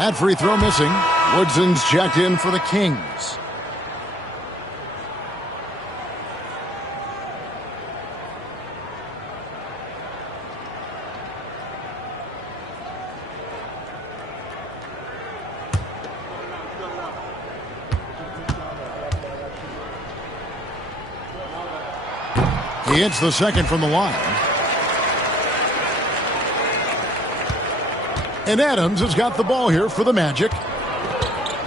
That free throw missing. Woodson's checked in for the Kings. He hits the second from the line. And Adams has got the ball here for the Magic.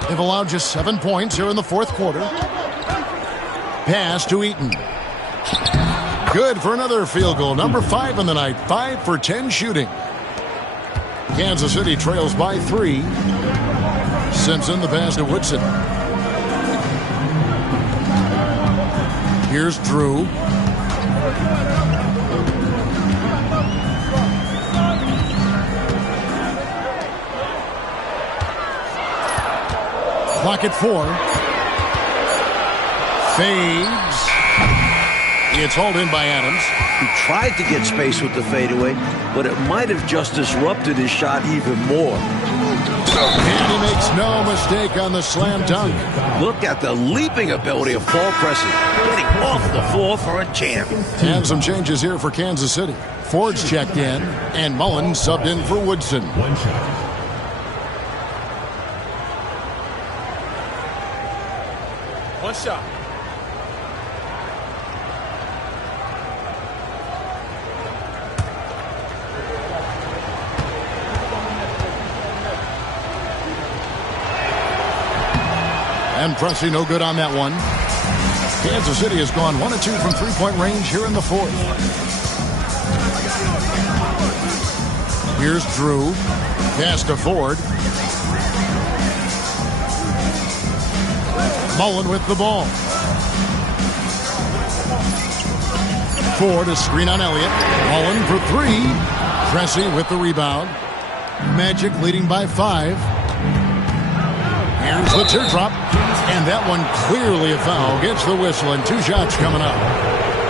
They've allowed just 7 points here in the fourth quarter. Pass to Eaton. Good for another field goal. Number 5 in the night. 5 for 10 shooting. Kansas City trails by 3. Simpson the pass to Woodson. Here's Drew. Clock at 4. Fades. It's hauled in by Adams. He tried to get space with the fadeaway, but it might have just disrupted his shot even more. And he makes no mistake on the slam dunk. Look at the leaping ability of Paul Pressey, getting off the floor for a jam. And some changes here for Kansas City. Ford's checked in, and Mullen subbed in for Woodson. One shot. One shot. And Pressey no good on that one. Kansas City has gone 1 of 2 from three-point range here in the fourth. Here's Drew. Pass to Ford. Mullen with the ball. Ford a screen on Elliott. Mullen for 3. Pressey with the rebound. Magic leading by 5. Here's the teardrop. And that one clearly a foul. Gets the whistle and 2 shots coming up.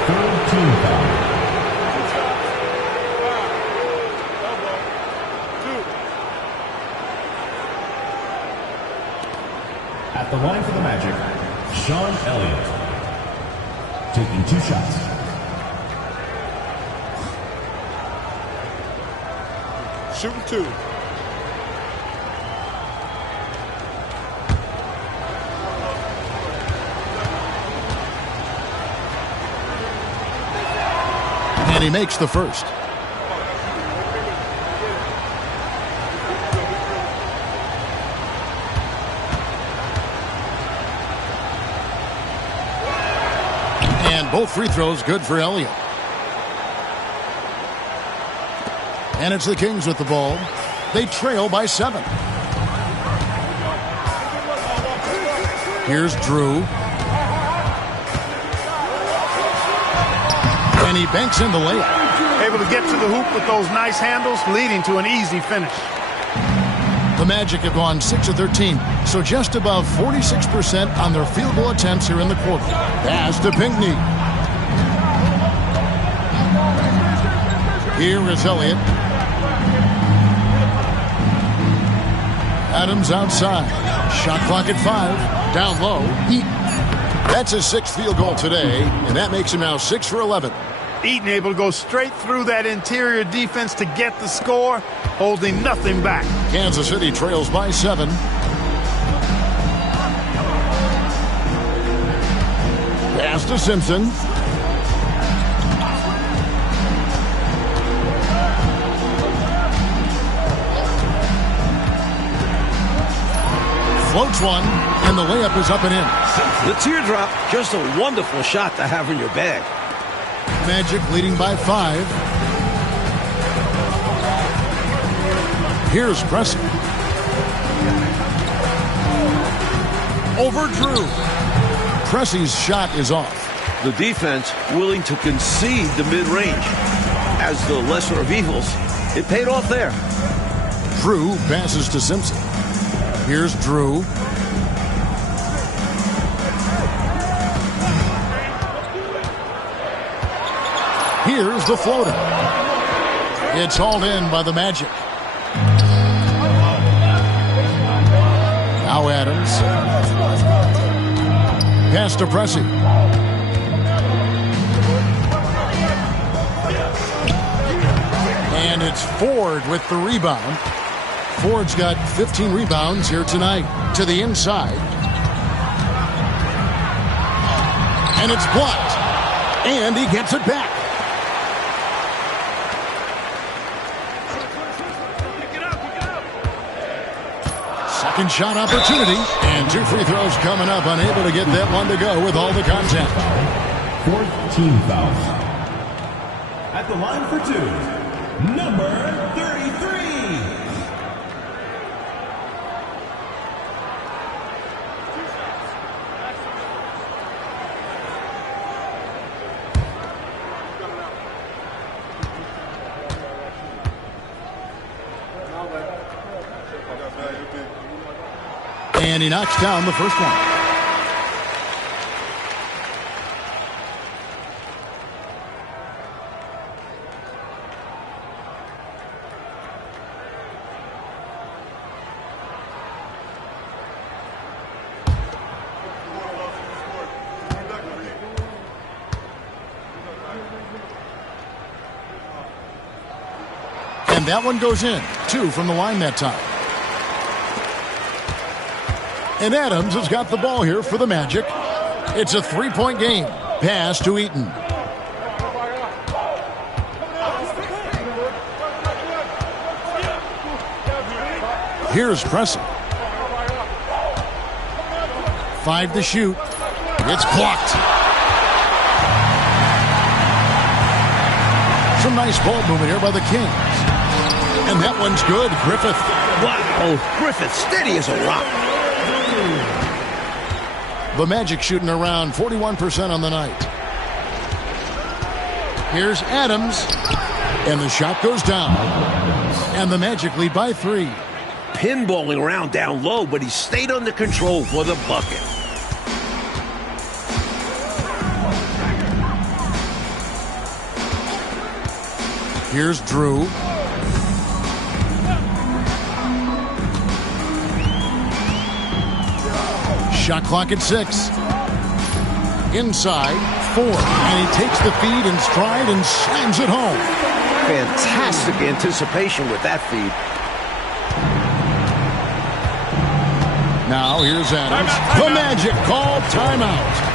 Third team foul. At the line for the Magic, Sean Elliott. Taking 2 shots. Shooting 2. And he makes the first. And both free throws good for Elliott. And it's the Kings with the ball. They trail by 7. Here's Drew. And he banks in the layup. Able to get to the hoop with those nice handles, leading to an easy finish. The Magic have gone 6 of 13, so just above 46% on their field goal attempts here in the quarter. Pass to Pinckney. Here is Elliott. Adams outside. Shot clock at 5. Down low. That's his 6th field goal today, and that makes him now 6 for 11. Eaton able to go straight through that interior defense to get the score, holding nothing back. Kansas City trails by 7. Pass to Simpson. Floats one, and the layup is up and in. The teardrop, just a wonderful shot to have in your bag. Magic leading by 5. Here's Pressey. Over Drew. Pressey's shot is off. The defense willing to concede the mid-range. As the lesser of evils, it paid off there. Drew passes to Simpson. Here's Drew. Here's the floater. It's hauled in by the Magic. Now Adams. Pass to Pressey. And it's Ford with the rebound. Ford's got 15 rebounds here tonight. To the inside. And it's blocked. And he gets it back. Second shot opportunity. And 2 free throws coming up. Unable to get that one to go with all the contact. Fourth team foul. At the line for 2, number 33. And he knocks down the first one. And that one goes in. 2 from the line that time. And Adams has got the ball here for the Magic. It's a 3-point game. Pass to Eaton. Here's Pressey. 5 to shoot. It's blocked. Some nice ball movement here by the Kings. And that one's good. Griffith. Wow, Griffith, steady as a rock. The Magic shooting around 41% on the night. Here's Adams. And the shot goes down. And the Magic lead by 3. Pinballing around down low, but he stayed under control for the bucket. Here's Drew. Shot clock at 6. Inside, 4. And he takes the feed in stride and slams it home. Fantastic anticipation with that feed. Now here's Adams. The Magic call timeout.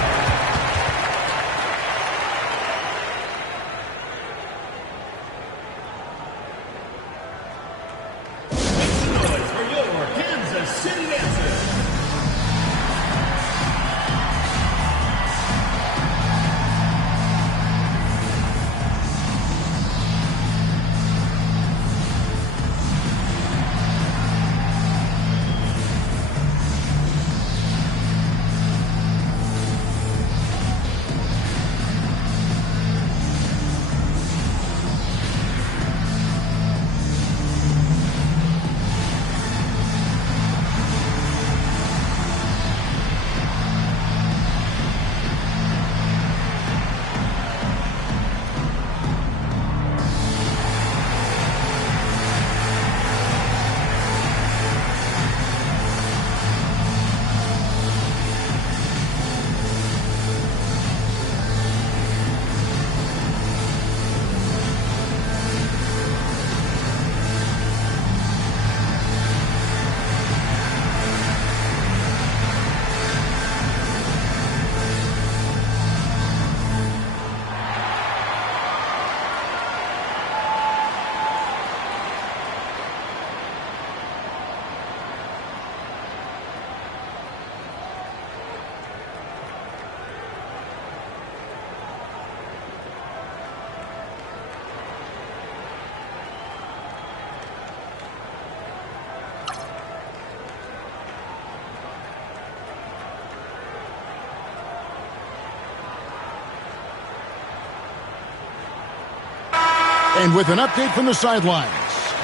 And with an update from the sidelines,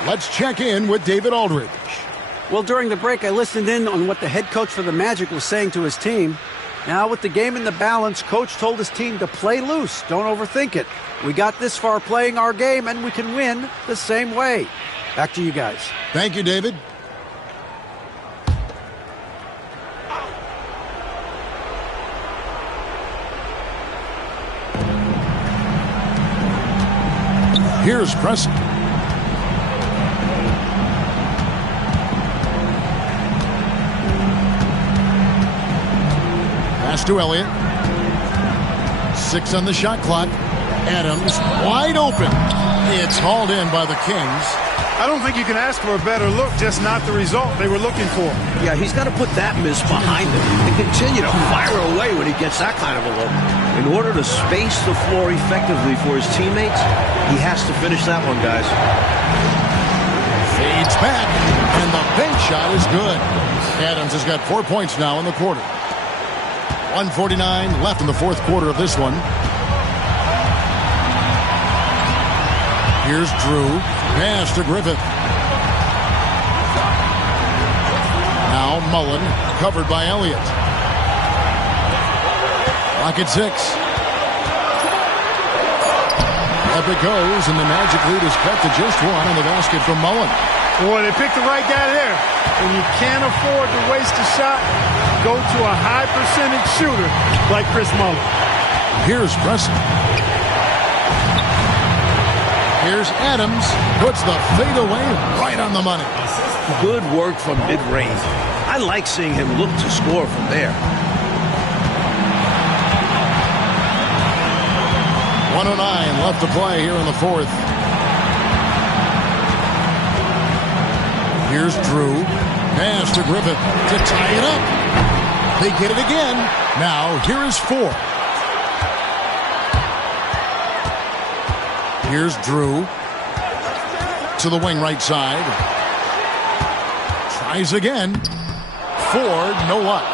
let's check in with David Aldridge. Well, during the break, I listened in on what the head coach for the Magic was saying to his team. Now, with the game in the balance, coach told his team to play loose. Don't overthink it. We got this far playing our game, and we can win the same way. Back to you guys. Thank you, David. Here's Preston. Pass to Elliott. 6 on the shot clock. Adams wide open. It's hauled in by the Kings. I don't think you can ask for a better look, just not the result they were looking for. Yeah, he's got to put that miss behind him and continue to fire away when he gets that kind of a look. In order to space the floor effectively for his teammates, he has to finish that one, guys. Fades back, and the bank shot is good. Adams has got 4 points now in the quarter. 1:49 left in the fourth quarter of this one. Here's Drew. Pass to Griffith. Now Mullen, covered by Elliott. Clock at 6. Up it goes, and the Magic lead is cut to just 1 on the basket from Mullen. Boy, they picked the right guy there. And you can't afford to waste a shot. Go to a high percentage shooter like Chris Mullen. Here's Preston. Here's Adams. Puts the fadeaway right on the money. Good work from mid-range. I like seeing him look to score from there. 1:09 left to play here in the fourth. Here's Drew. Pass to Griffith to tie it up. They get it again. Now here is 4. Here's Drew to the wing right side. Tries again. Ford, no luck.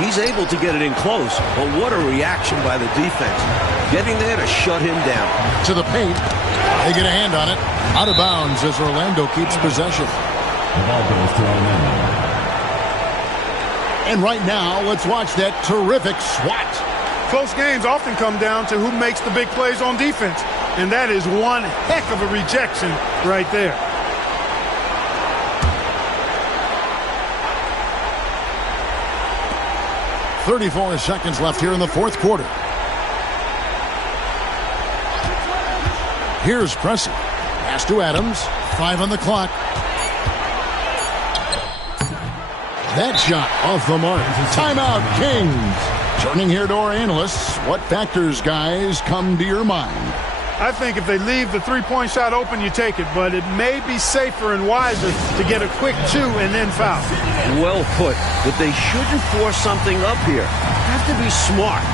He's able to get it in close, but what a reaction by the defense. Getting there to shut him down. To the paint. They get a hand on it. Out of bounds as Orlando keeps possession. The ball goes to Orlando. And right now, let's watch that terrific swat. Close games often come down to who makes the big plays on defense. And that is one heck of a rejection right there. .34 seconds left here in the fourth quarter. Here's Preston. Pass to Adams. 5 on the clock. That shot off the mark. Timeout, Kings. Turning here to our analysts, what factors, guys, come to your mind? I think if they leave the three-point shot open, you take it. But it may be safer and wiser to get a quick 2 and then foul. Well put. But they shouldn't force something up here. Have to be smart.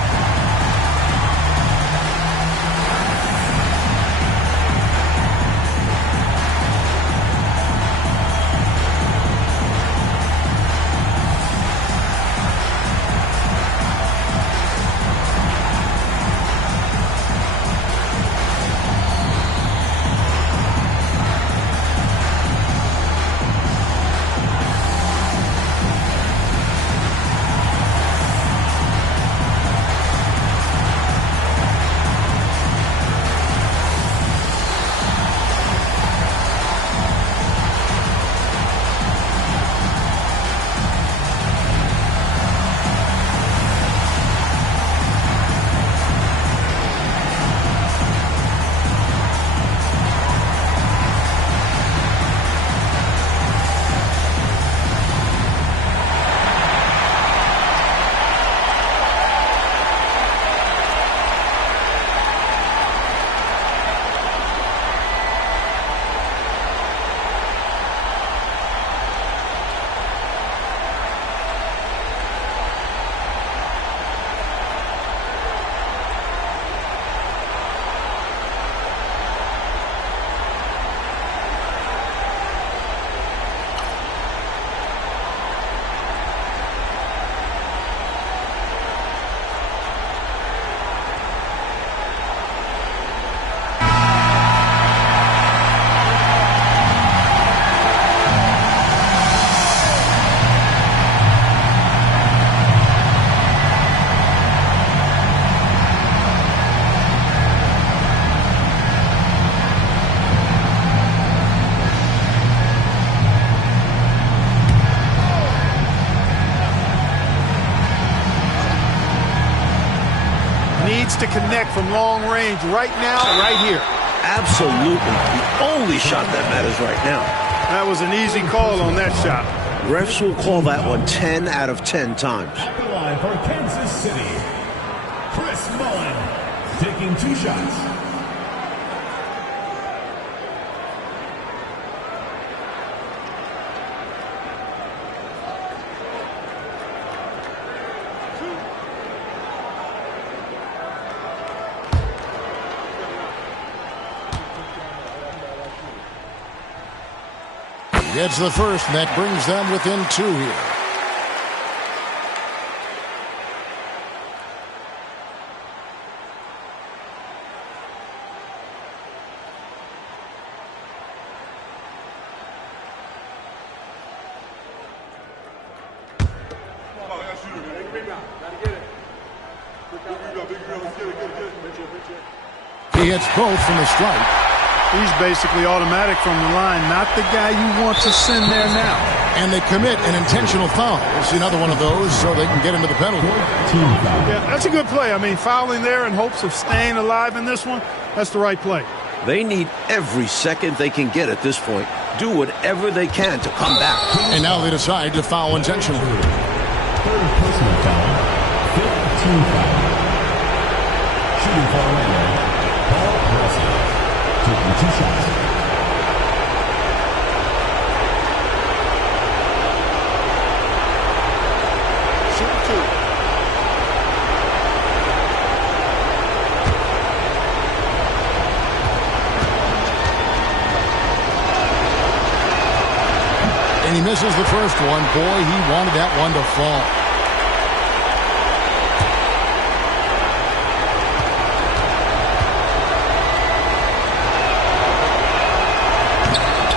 To connect from long range right now, right here. Absolutely. The only shot that matters right now. That was an easy call on that shot. Refs will call that one 10 out of 10 times. At the line for Kansas City, Chris Mullin, taking 2 shots. Gets the first, and that brings them within 2 here. He hits both from the stripe. He's basically automatic from the line, not the guy you want to send there now. And they commit an intentional foul. We'll see another one of those so they can get into the penalty. Yeah, that's a good play. I mean, fouling there in hopes of staying alive in this one, that's the right play. They need every second they can get at this point. Do whatever they can to come back. And now they decide to foul intentionally. Third personal foul, 5th team foul. Shooting for Orlando, Paul Russell, taking 2 shots. Shoot 2. And he misses the first one. Boy, he wanted that one to fall.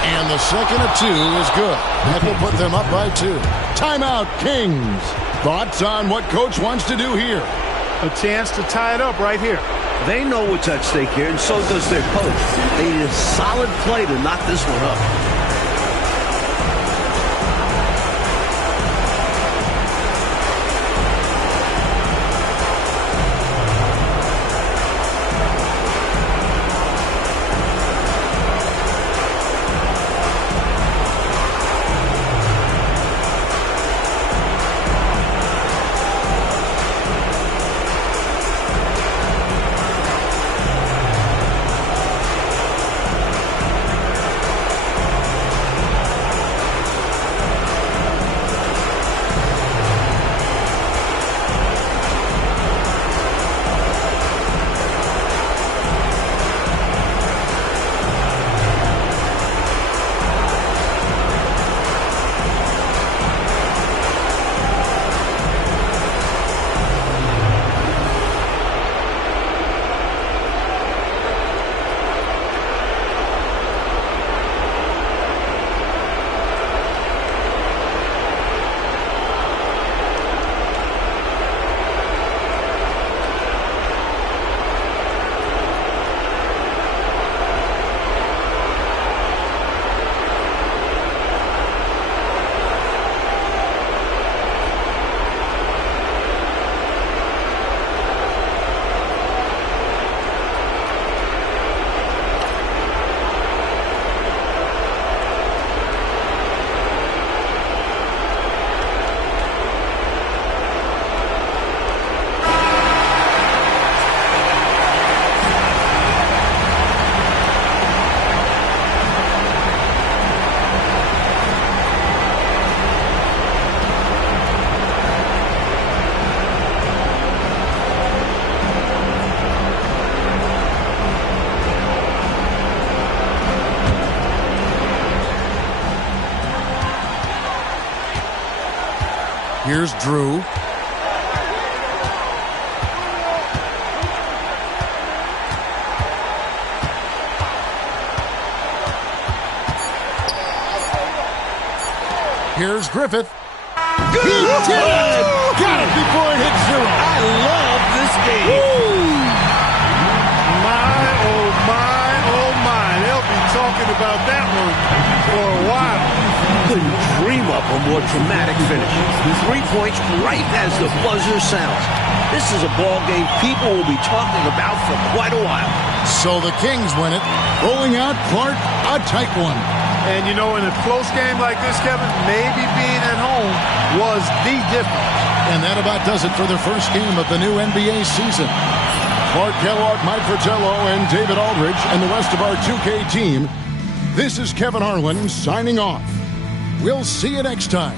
And the second of 2 is good. That will put them up by 2. Timeout, Kings. Thoughts on what coach wants to do here? A chance to tie it up right here. They know what's at stake here, and so does their coach. They need a solid play to knock this one up. Here's Drew. Here's Griffith. Good! He did it! Got it before it hit 0. I love this game. My, oh my, oh my. They'll be talking about that one for a while. Couldn't dream up a more dramatic finish. 3 points right as the buzzer sounds. This is a ball game people will be talking about for quite a while. So the Kings win it. Rolling out Clark, a tight one. And, you know, in a close game like this, Kevin, maybe being at home was the difference. And that about does it for the first game of the new NBA season. Clark Kellogg, Mike Fratello, and David Aldridge, and the rest of our 2K team. This is Kevin Harlan signing off. We'll see you next time.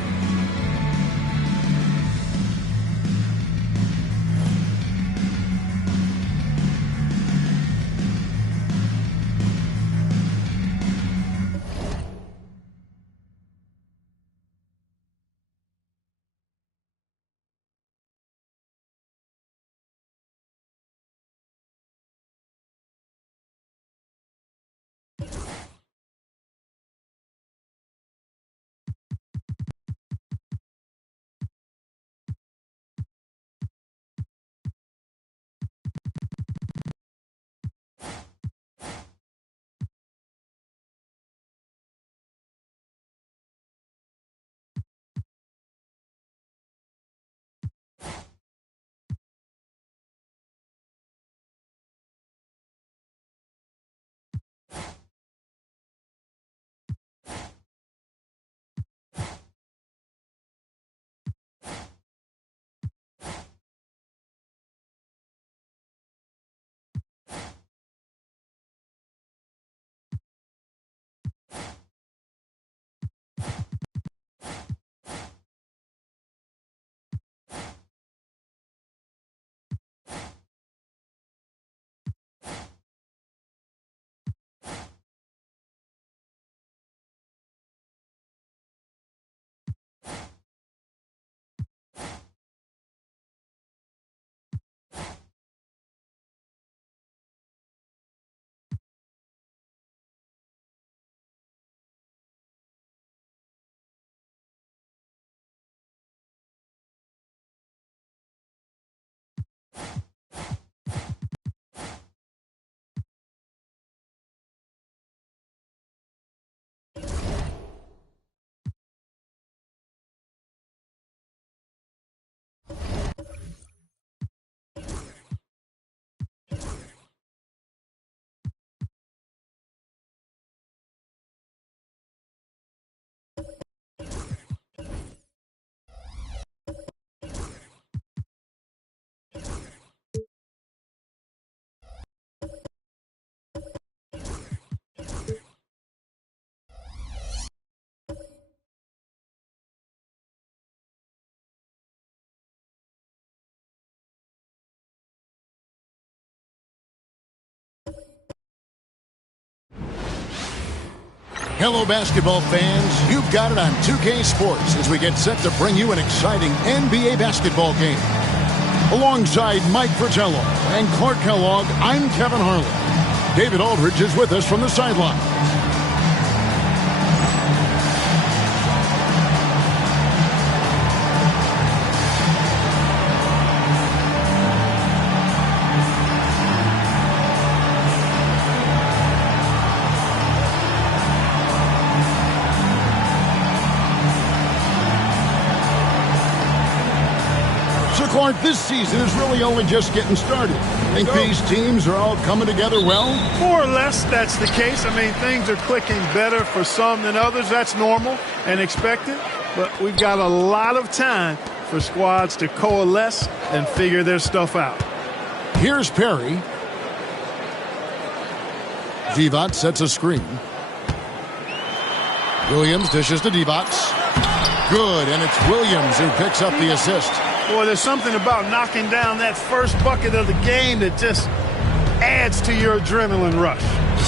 Hello, basketball fans. You've got it on 2K Sports as we get set to bring you an exciting NBA basketball game. Alongside Mike Fratello and Clark Kellogg, I'm Kevin Harlan. David Aldridge is with us from the sideline. Clark, this season is really only just getting started. Think these teams are all coming together well? More or less, that's the case. I mean, things are clicking better for some than others. That's normal and expected. But we've got a lot of time for squads to coalesce and figure their stuff out. Here's Perry. Divac sets a screen. Williams dishes to Divac. Good, and it's Williams who picks up the assist. Boy, there's something about knocking down that first bucket of the game that just adds to your adrenaline rush.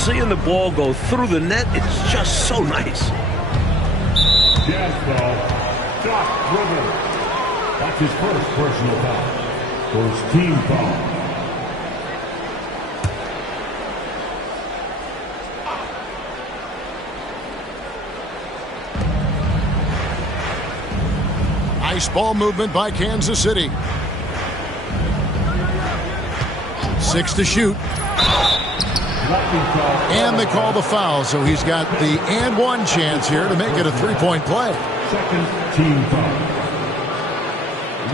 Seeing the ball go through the net, it's just so nice. Jazz ball. Doc Rivers. That's his first personal foul. First team foul. Nice ball movement by Kansas City. 6 to shoot. And they call the foul, so he's got the and one chance here to make it a three-point play. Second team foul.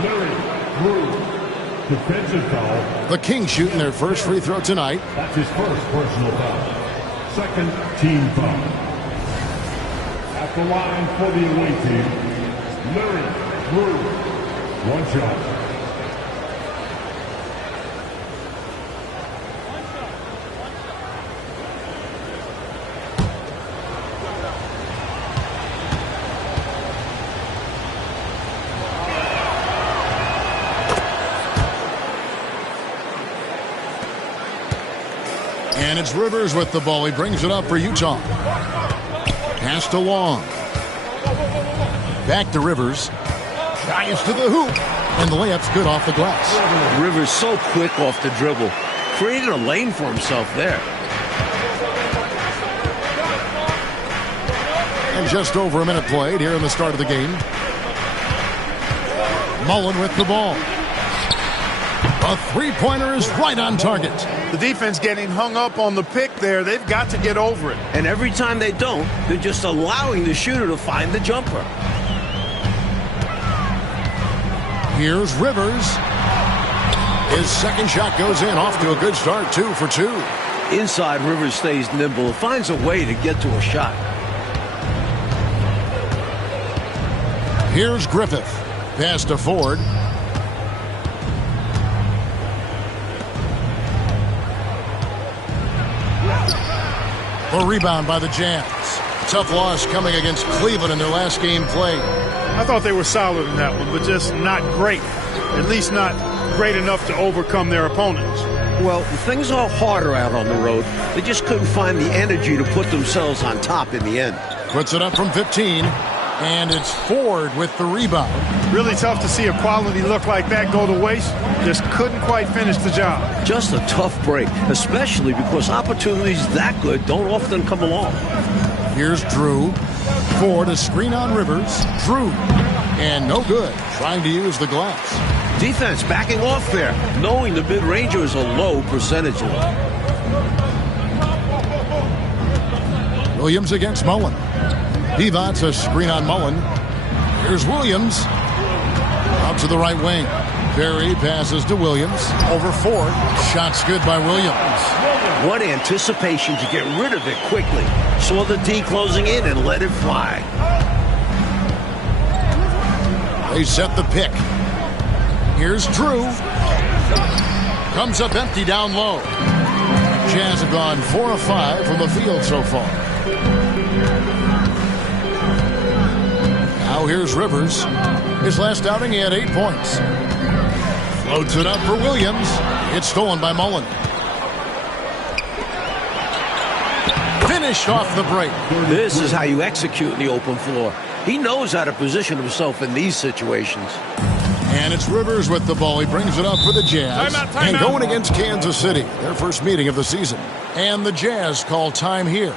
Larry Drew. Defensive foul. The Kings shooting their first free throw tonight. That's his first personal foul. Second team foul. At the line for the away team, Larry Drew. One shot. And it's Rivers with the ball. He brings it up for Utah. Pass to Long. Back to Rivers. Drives to the hoop. And the layup's good off the glass. Rivers so quick off the dribble. Created a lane for himself there. And just over a minute played here in the start of the game. Mullen with the ball. A three-pointer is right on target. The defense getting hung up on the pick there. They've got to get over it. And every time they don't, they're just allowing the shooter to find the jumper. Here's Rivers. His second shot goes in, off to a good start, 2 for 2. Inside, Rivers stays nimble and finds a way to get to a shot. Here's Griffith. Pass to Ford. A rebound by the Jazz. Tough loss coming against Cleveland in their last game played. I thought they were solid in that one, but just not great. At least not great enough to overcome their opponents. Well, things are harder out on the road. They just couldn't find the energy to put themselves on top in the end. Puts it up from 15, and it's Ford with the rebound. Really tough to see a quality look like that go to waste. Just couldn't quite finish the job. Just a tough break, especially because opportunities that good don't often come along. Here's Drew. Ford, a screen on Rivers. Drew. And no good. Trying to use the glass. Defense backing off there, knowing the mid-ranger is a low percentage look. Williams against Mullen. Pivots a screen on Mullen. Here's Williams. Out to the right wing. Berry passes to Williams. Over Ford. Shot's good by Williams. What anticipation to get rid of it quickly. Saw the D closing in and let it fly. They set the pick. Here's Drew. Comes up empty down low. Jazz have gone 4 of 5 from the field so far. Now here's Rivers. His last outing, he had 8 points. Floats it up for Williams. It's stolen by Mullen. Finished off the break. This is how you execute in the open floor. He knows how to position himself in these situations. And it's Rivers with the ball. He brings it up for the Jazz. Time and out. going against Kansas City, their first meeting of the season. And the Jazz call time here.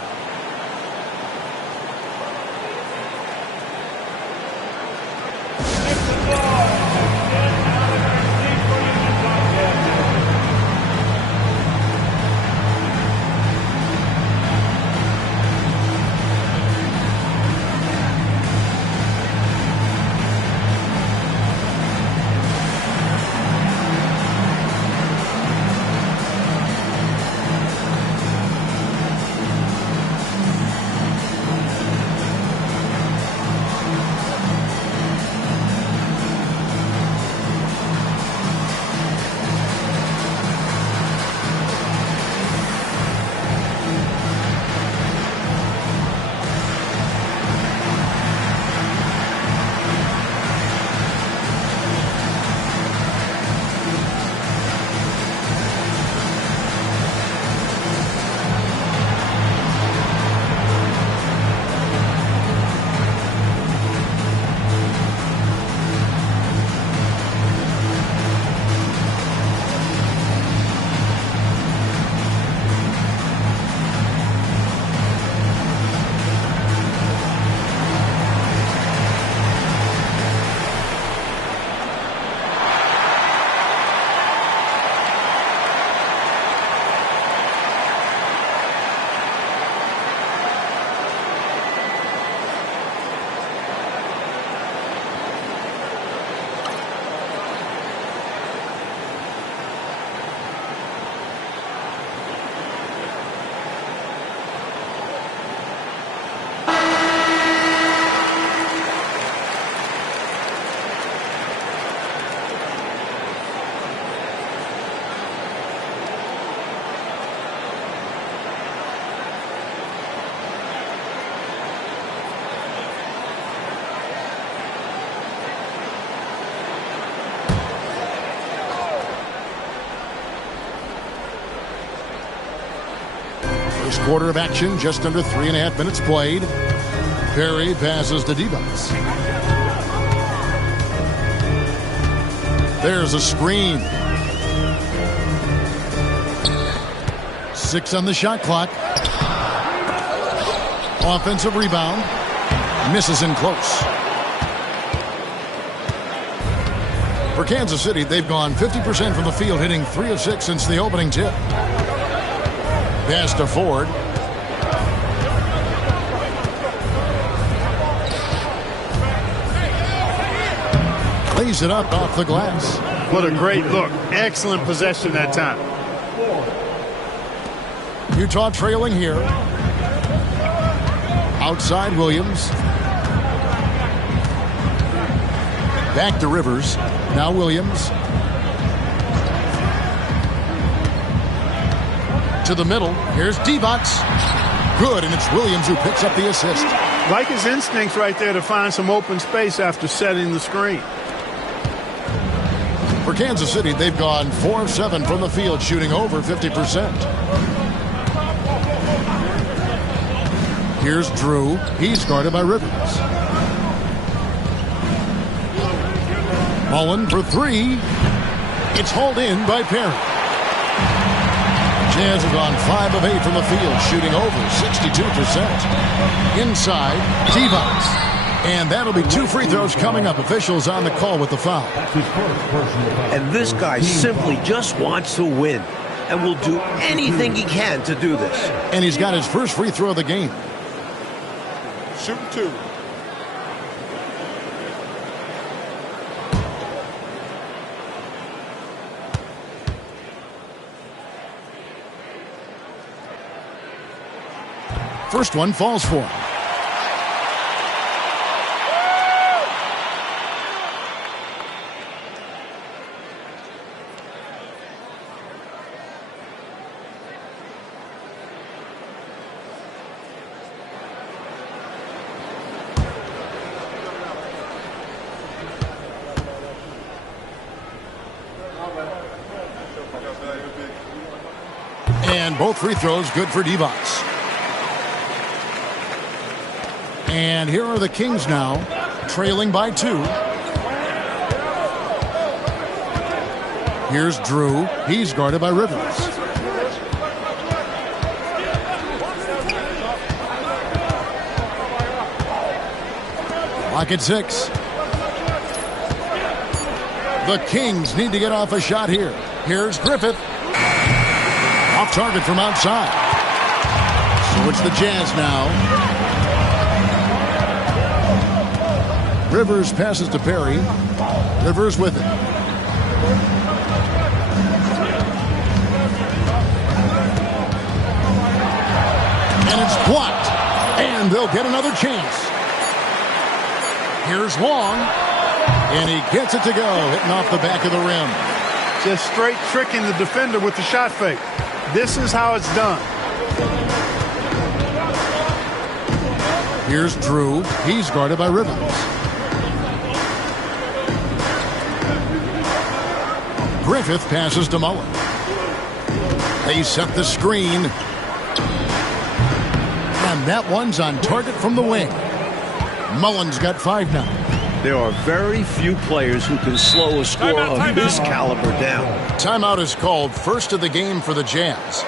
First quarter of action, just under 3.5 minutes played. Perry passes to Divac. There's a screen. 6 on the shot clock. Offensive rebound. Misses in close. For Kansas City, they've gone 50% from the field, hitting 3 of 6 since the opening tip. Pass to Ford. Lays it up off the glass. What a great look. Excellent possession that time. Utah trailing here. Outside Williams. Back to Rivers. Now Williams. To the middle. Here's Divac. Good, and it's Williams who picks up the assist. Like his instincts right there to find some open space after setting the screen. For Kansas City, they've gone 4 of 7 from the field, shooting over 50%. Here's Drew. He's guarded by Rivers. Mullen for 3. It's hauled in by Perry. Jazz have gone 5 of 8 from the field, shooting over 62%. Inside, Divac. And that'll be 2 free throws coming up. Officials on the call with the foul. And this guy simply just wants to win and will do anything he can to do this. And he's got his first free throw of the game. Shoot 2. First one falls for him. And both free throws good for Divac. And here are the Kings now, trailing by 2. Here's Drew. He's guarded by Rivers. Clock at 6. The Kings need to get off a shot here. Here's Griffith. Off target from outside. So it's the Jazz now. Rivers passes to Perry. Rivers with it. And it's blocked. And they'll get another chance. Here's Long. And he gets it to go, hitting off the back of the rim. Just straight tricking the defender with the shot fake. This is how it's done. Here's Drew. He's guarded by Rivers. Griffith passes to Mullen. They set the screen. And that one's on target from the wing. Mullen's got 5 now. There are very few players who can slow a score of this caliber down. Timeout is called, first of the game for the Jazz.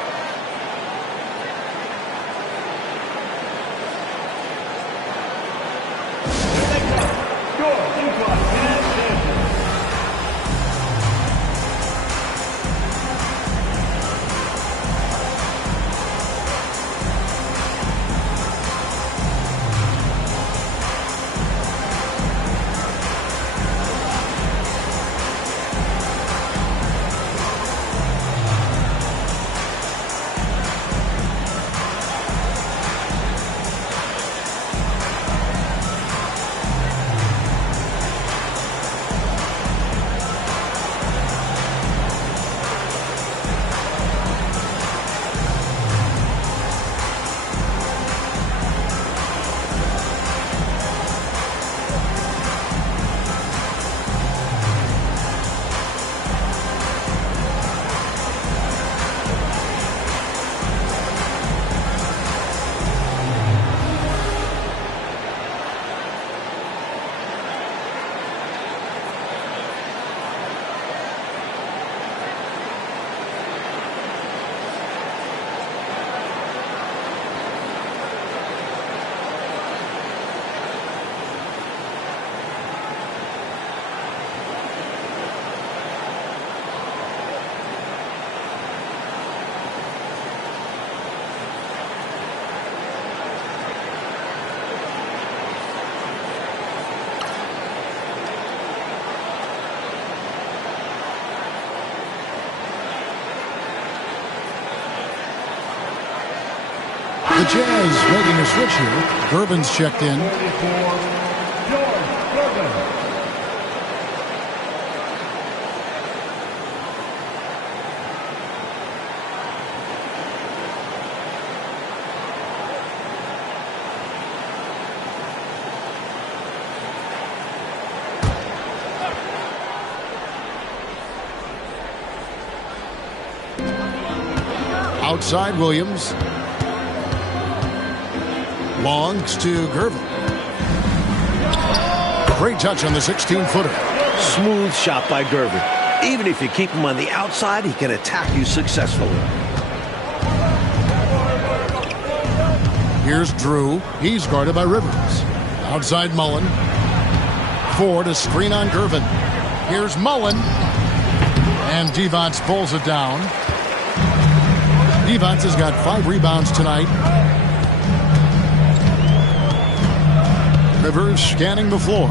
The Jazz making a switch here. Gervin's checked in. 44, George Gervin. Outside Williams. Longs to Gervin. Great touch on the 16-footer. Smooth shot by Gervin. Even if you keep him on the outside, he can attack you successfully. Here's Drew. He's guarded by Rivers. Outside Mullen. Ford a screen on Gervin. Here's Mullen. And Devonts pulls it down. Devonts has got 5 rebounds tonight. Rivers scanning the floor.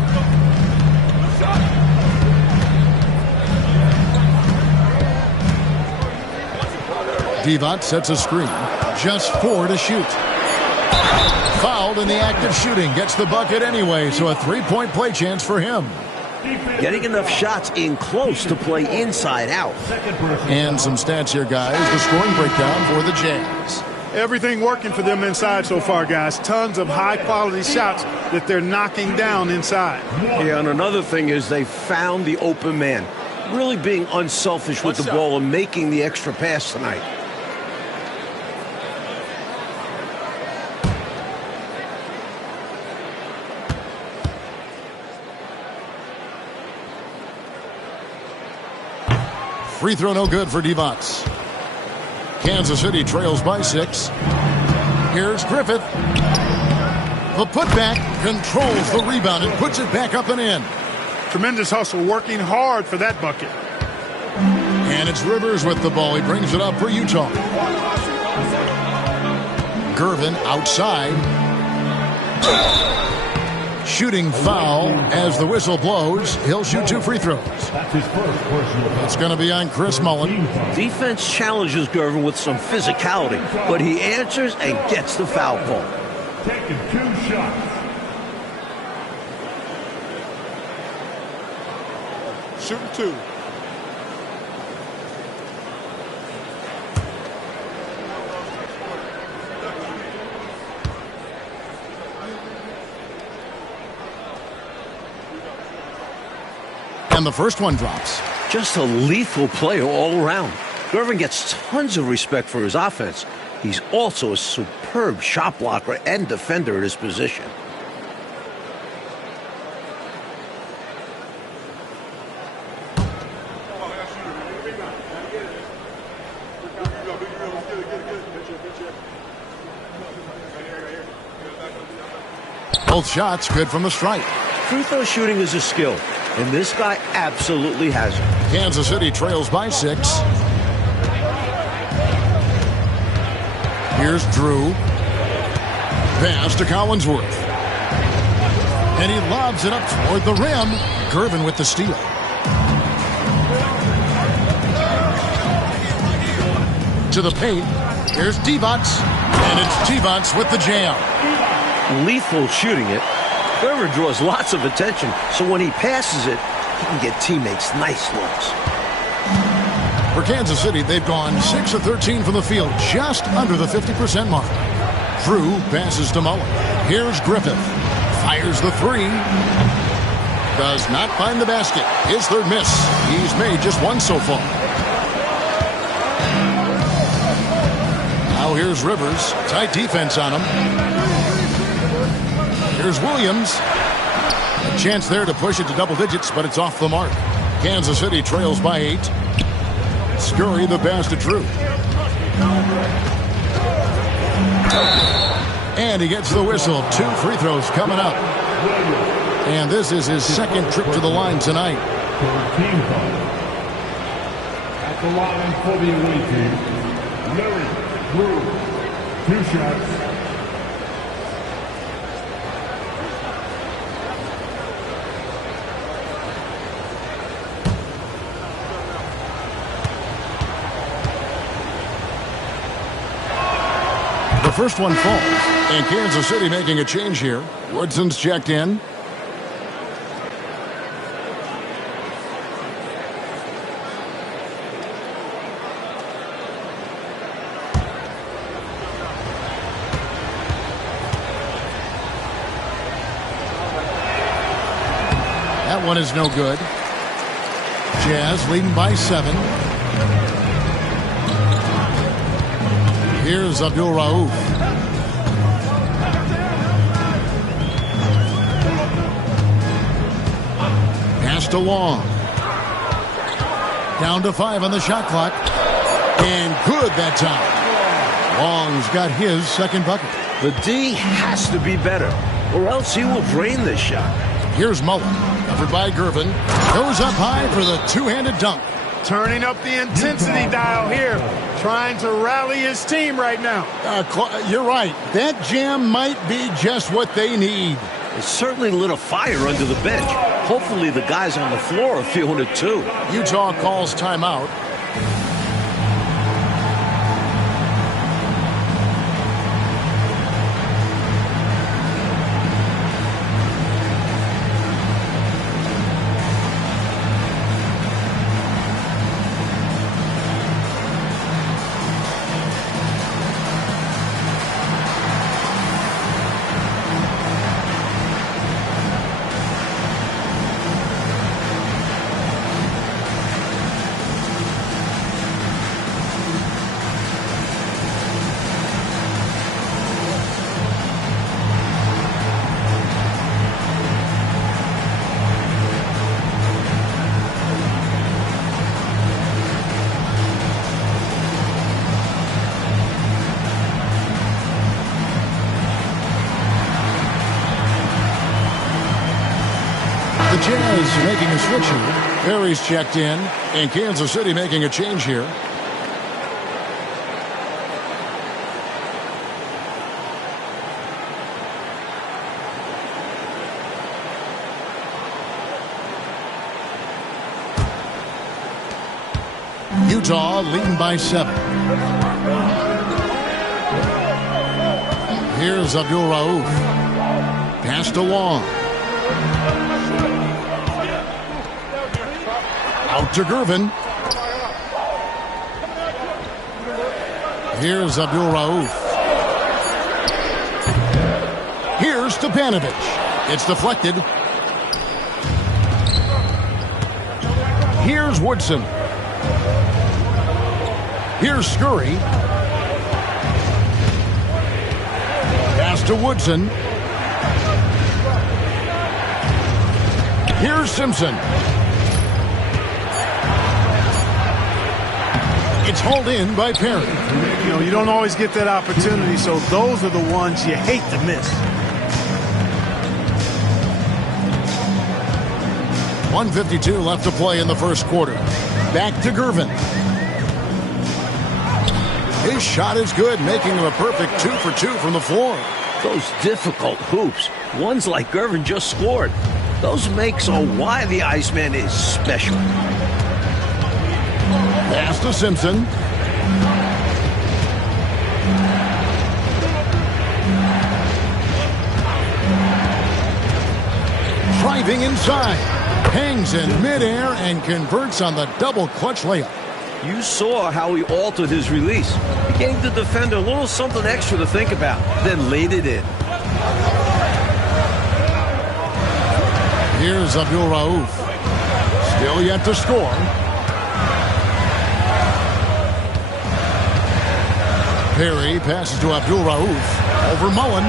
Devonts sets a screen. Just 4 to shoot. Fouled in the act of shooting. Gets the bucket anyway, so a 3-point play chance for him. Getting enough shots in close to play inside out. And some stats here, guys. The scoring breakdown for the Jazz. Everything working for them inside so far, guys. Tons of high-quality shots that they're knocking down inside. Yeah, and another thing is they found the open man. Really being unselfish with the ball and making the extra pass tonight. Free throw no good for Devonts. Kansas City trails by 6. Here's Griffith. The putback controls the rebound and puts it back up and in. Tremendous hustle, working hard for that bucket. And it's Rivers with the ball. He brings it up for Utah. Gervin outside. Shooting foul as the whistle blows. He'll shoot 2 free throws. That's his first personal foul. It's going to be on Chris Mullen. Defense challenges Gervin with some physicality, but he answers and gets the foul call. Taking 2 shots. Shooting 2. And the first one drops. Just a lethal player all around. Gervin gets tons of respect for his offense. He's also a superb shot blocker and defender at his position. Both shots good from the stripe. Free throw shooting is a skill, and this guy absolutely has it. Kansas City trails by 6. Here's Drew. Pass to Collinsworth. And he lobs it up toward the rim. Gervin with the steal. To the paint. Here's Devonts. And it's Devonts with the jam. Lethal shooting it. Gervin draws lots of attention, so when he passes it, he can get teammates nice looks. For Kansas City, they've gone 6 of 13 from the field, just under the 50% mark. Drew passes to Mullen. Here's Griffith. Fires the 3. Does not find the basket. His third miss. He's made just 1 so far. Now here's Rivers. Tight defense on him. Here's Williams. A chance there to push it to double digits, but it's off the mark. Kansas City trails by 8. Scurry the pass to Drew. And he gets the whistle. 2 free throws coming up. And this is his second trip to the line tonight. Team foul. At the line for the away team, Larry Drew. 2 shots. The first one falls. And Kansas City making a change here. Woodson's checked in. That one is no good. Jazz leading by 7. Here's Abdul Rauf. Pass to Long. Down to 5 on the shot clock. And good that time. Long's got his second bucket. The D has to be better, or else he will drain this shot. Here's Mullen. Covered by Gervin. Goes up high for the two-handed dunk. Turning up the intensity dial here. Trying to rally his team right now. You're right. That jam might be just what they need. It certainly lit a fire under the bench. Hopefully the guys on the floor are feeling it too. Utah calls timeout. Jazz making a switch here. Perry's checked in, and Kansas City making a change here. Utah leading by 7. Here's Abdul Rauf. Pass to Long. Out to Gervin. Here's Abdul Rauf. Here's Stepanovic. It's deflected. Here's Woodson. Here's Scurry. Pass to Woodson. Here's Simpson. It's hauled in by Perry. You know, you don't always get that opportunity, so those are the ones you hate to miss. 1:52 left to play in the first quarter. Back to Gervin. His shot is good, making him a perfect 2 for 2 from the floor. Those difficult hoops, ones like Gervin just scored, those makes are why the Iceman is special. Pass to Simpson. Driving inside. Hangs in midair and converts on the double clutch layup. You saw how he altered his release. He gave the defender a little something extra to think about, then laid it in. Here's Abdul Rauf. Still yet to score. Perry passes to Abdul Rauf. Over Mullen.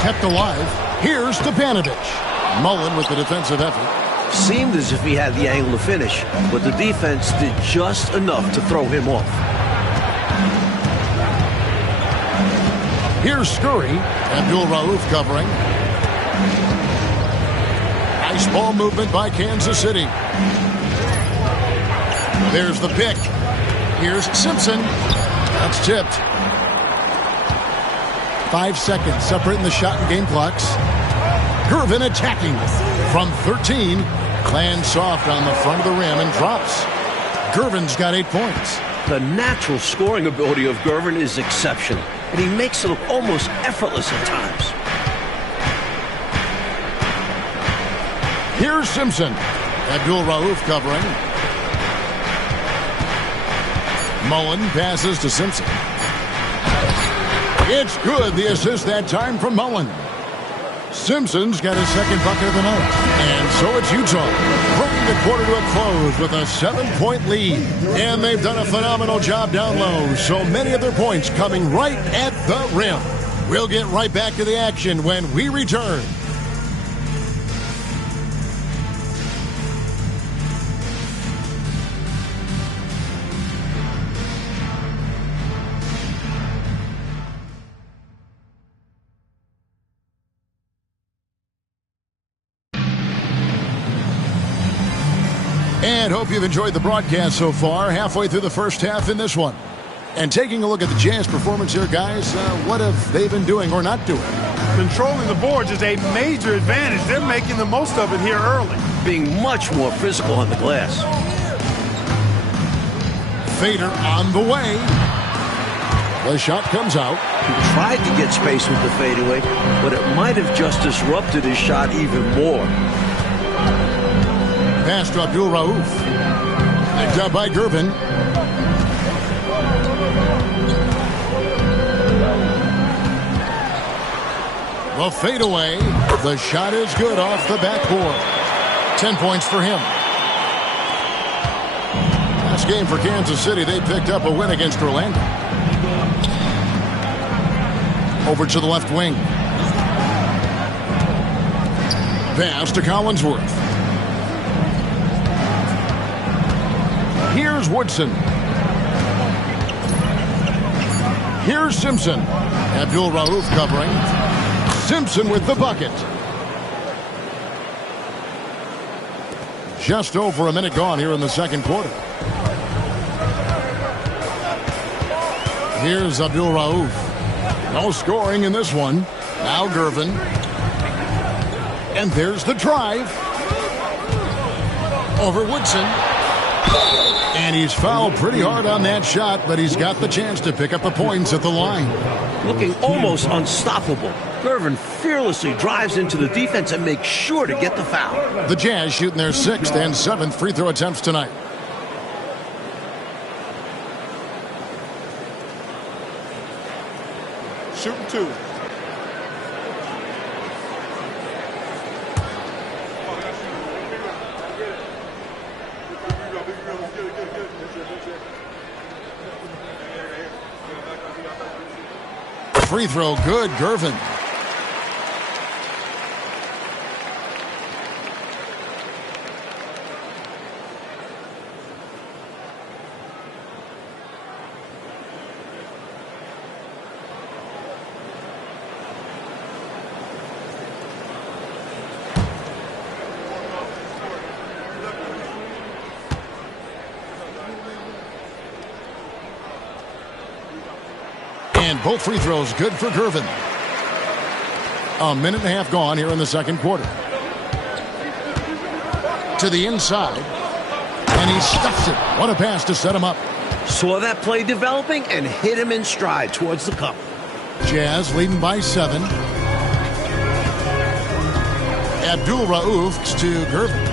Kept alive. Here's Stepanovic. Mullen with the defensive effort. Seemed as if he had the angle to finish, but the defense did just enough to throw him off. Here's Scurry. Abdul Rauf covering. Nice ball movement by Kansas City. There's the pick. Here's Simpson. That's tipped. 5 seconds separating the shot and game clocks. Gervin attacking from 13. Lands soft on the front of the rim and drops. Gervin's got 8 points. The natural scoring ability of Gervin is exceptional. and he makes it look almost effortless at times. Here's Simpson. Abdul-Rauf covering. Mullen passes to Simpson. It's good, the assist that time from Mullen. Simpson's got his second bucket of the night. And so it's Utah, bringing the quarter to a close with a 7-point lead. And they've done a phenomenal job down low, so many of their points coming right at the rim. We'll get right back to the action when we return. And hope you've enjoyed the broadcast so far, halfway through the first half in this one. And taking a look at the Jazz performance here, guys, what have they been doing or not doing? Controlling the boards is a major advantage. They're making the most of it here early. Being much more physical on the glass. Fader on the way. The shot comes out. He tried to get space with the fadeaway, but it might have just disrupted his shot even more. Pass to Abdul-Rauf. Picked up by Gervin. The fadeaway. The shot is good off the backboard. 10 points for him. Last game for Kansas City, they picked up a win against Orlando. Over to the left wing. Pass to Collinsworth. Here's Woodson. Here's Simpson. Abdul-Rauf covering. Simpson with the bucket. Just over a minute gone here in the second quarter. Here's Abdul-Rauf. No scoring in this one. Now Gervin. And there's the drive. Over Woodson. And he's fouled pretty hard on that shot, but he's got the chance to pick up the points at the line. Looking almost unstoppable. Gervin fearlessly drives into the defense and makes sure to get the foul. The Jazz shooting their 6th and 7th free throw attempts tonight. Shooting 2. Free throw good, Gervin. And both free throws good for Gervin. A minute and a half gone here in the second quarter. To the inside. And he stuffs it. What a pass to set him up. Saw that play developing and hit him in stride towards the cup. Jazz leading by 7. Abdul-Rauf to Gervin.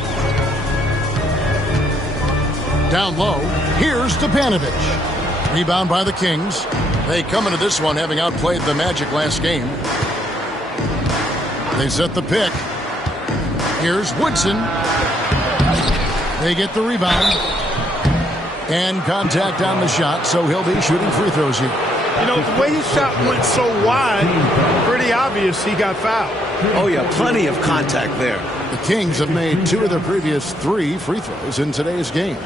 Down low. Here's Stepanovic. Rebound by the Kings. They come into this one having outplayed the Magic last game. They set the pick. Here's Woodson. They get the rebound. And contact on the shot, so he'll be shooting free throws here. You know, the way his shot went so wide, pretty obvious he got fouled. Oh, yeah, plenty of contact there. The Kings have made 2 of their previous 3 free throws in today's game.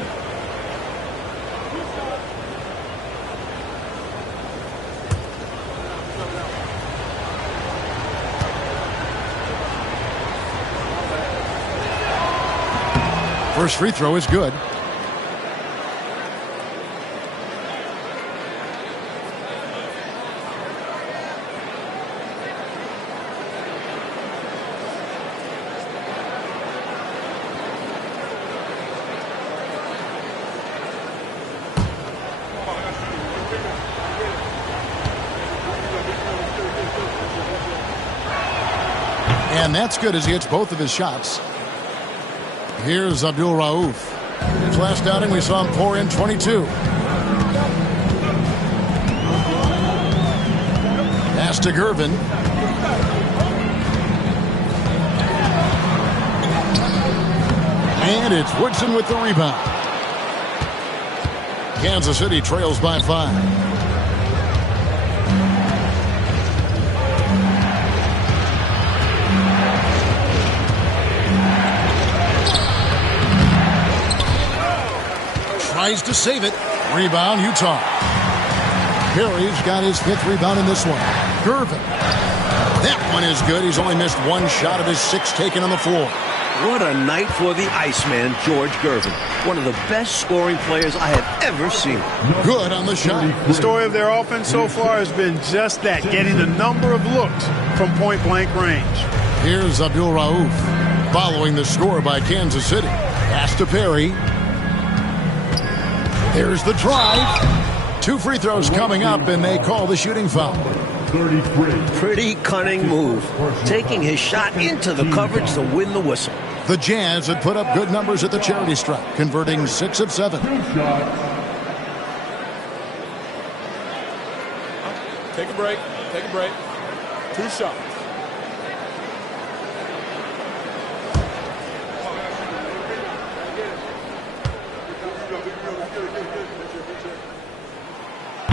First free throw is good. And that's good as he hits both of his shots. Here's Abdul Rauf. His last outing, we saw him pour in 22. Pass to Gervin. And it's Woodson with the rebound. Kansas City trails by 5. Tries to save it. Rebound, Utah. Perry's got his 5th rebound in this one. Gervin. That one is good. He's only missed 1 shot of his 6 taken on the floor. What a night for the Iceman, George Gervin. One of the best scoring players I have ever seen. Good on the shot. The story of their offense so far has been just that, getting a number of looks from point-blank range. Here's Abdul Rauf. Following the score by Kansas City. Pass to Perry. There's the drive. 2 free throws coming up, and they call the shooting foul. 33. Pretty cunning move. Taking his shot into the coverage to win the whistle. The Jazz had put up good numbers at the charity stripe, converting 6 of 7. 2 shots. Take a break. Take a break. 2 shots.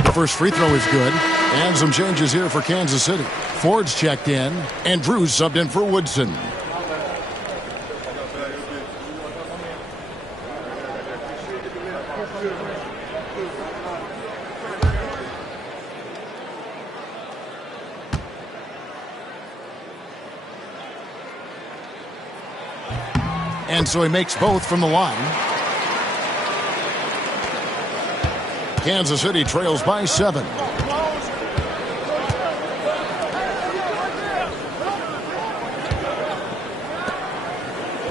The first free throw is good. And some changes here for Kansas City. Ford's checked in, and Drew's subbed in for Woodson. And so he makes both from the line. Kansas City trails by 7.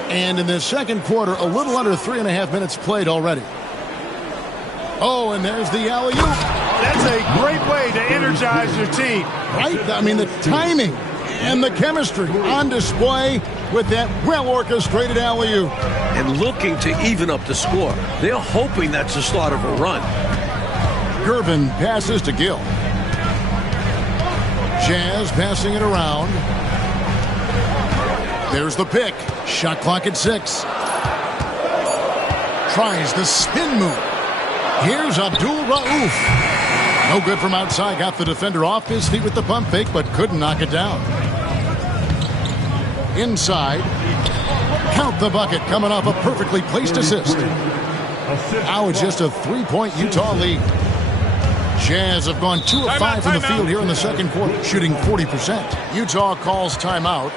And in the second quarter, a little under 3.5 minutes played already. Oh, and there's the alley-oop. That's a great way to energize your team. Right? I mean, the timing and the chemistry on display with that well-orchestrated alley-oop. And looking to even up the score. They're hoping that's the start of a run. Gervin passes to Gill. Jazz passing it around. There's the pick. Shot clock at 6. Tries the spin move. Here's Abdul Rauf. No good from outside. Got the defender off his feet with the pump fake, but couldn't knock it down. Inside. Count the bucket coming off a perfectly placed assist. Now it's just a 3-point Utah lead. Jazz have gone 2 of 5 from the field here in the second quarter, shooting 40%. Utah calls timeout.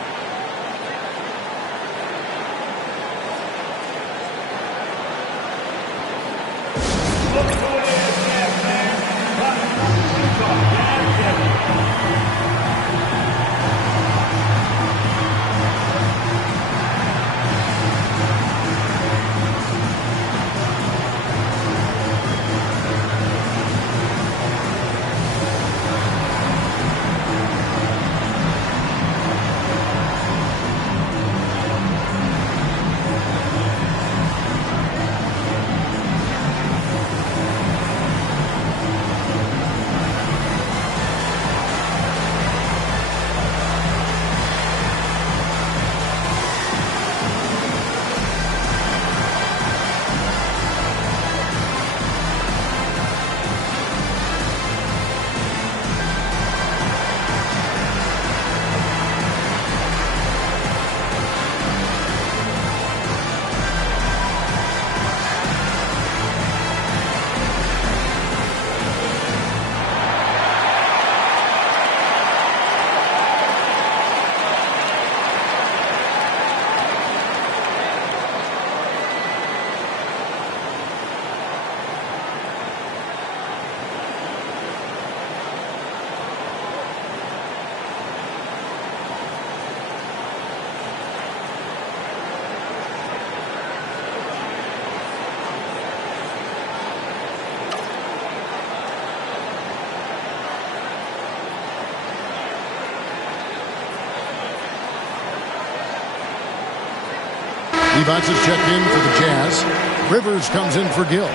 Divac is checked in for the Jazz. Rivers comes in for Gill.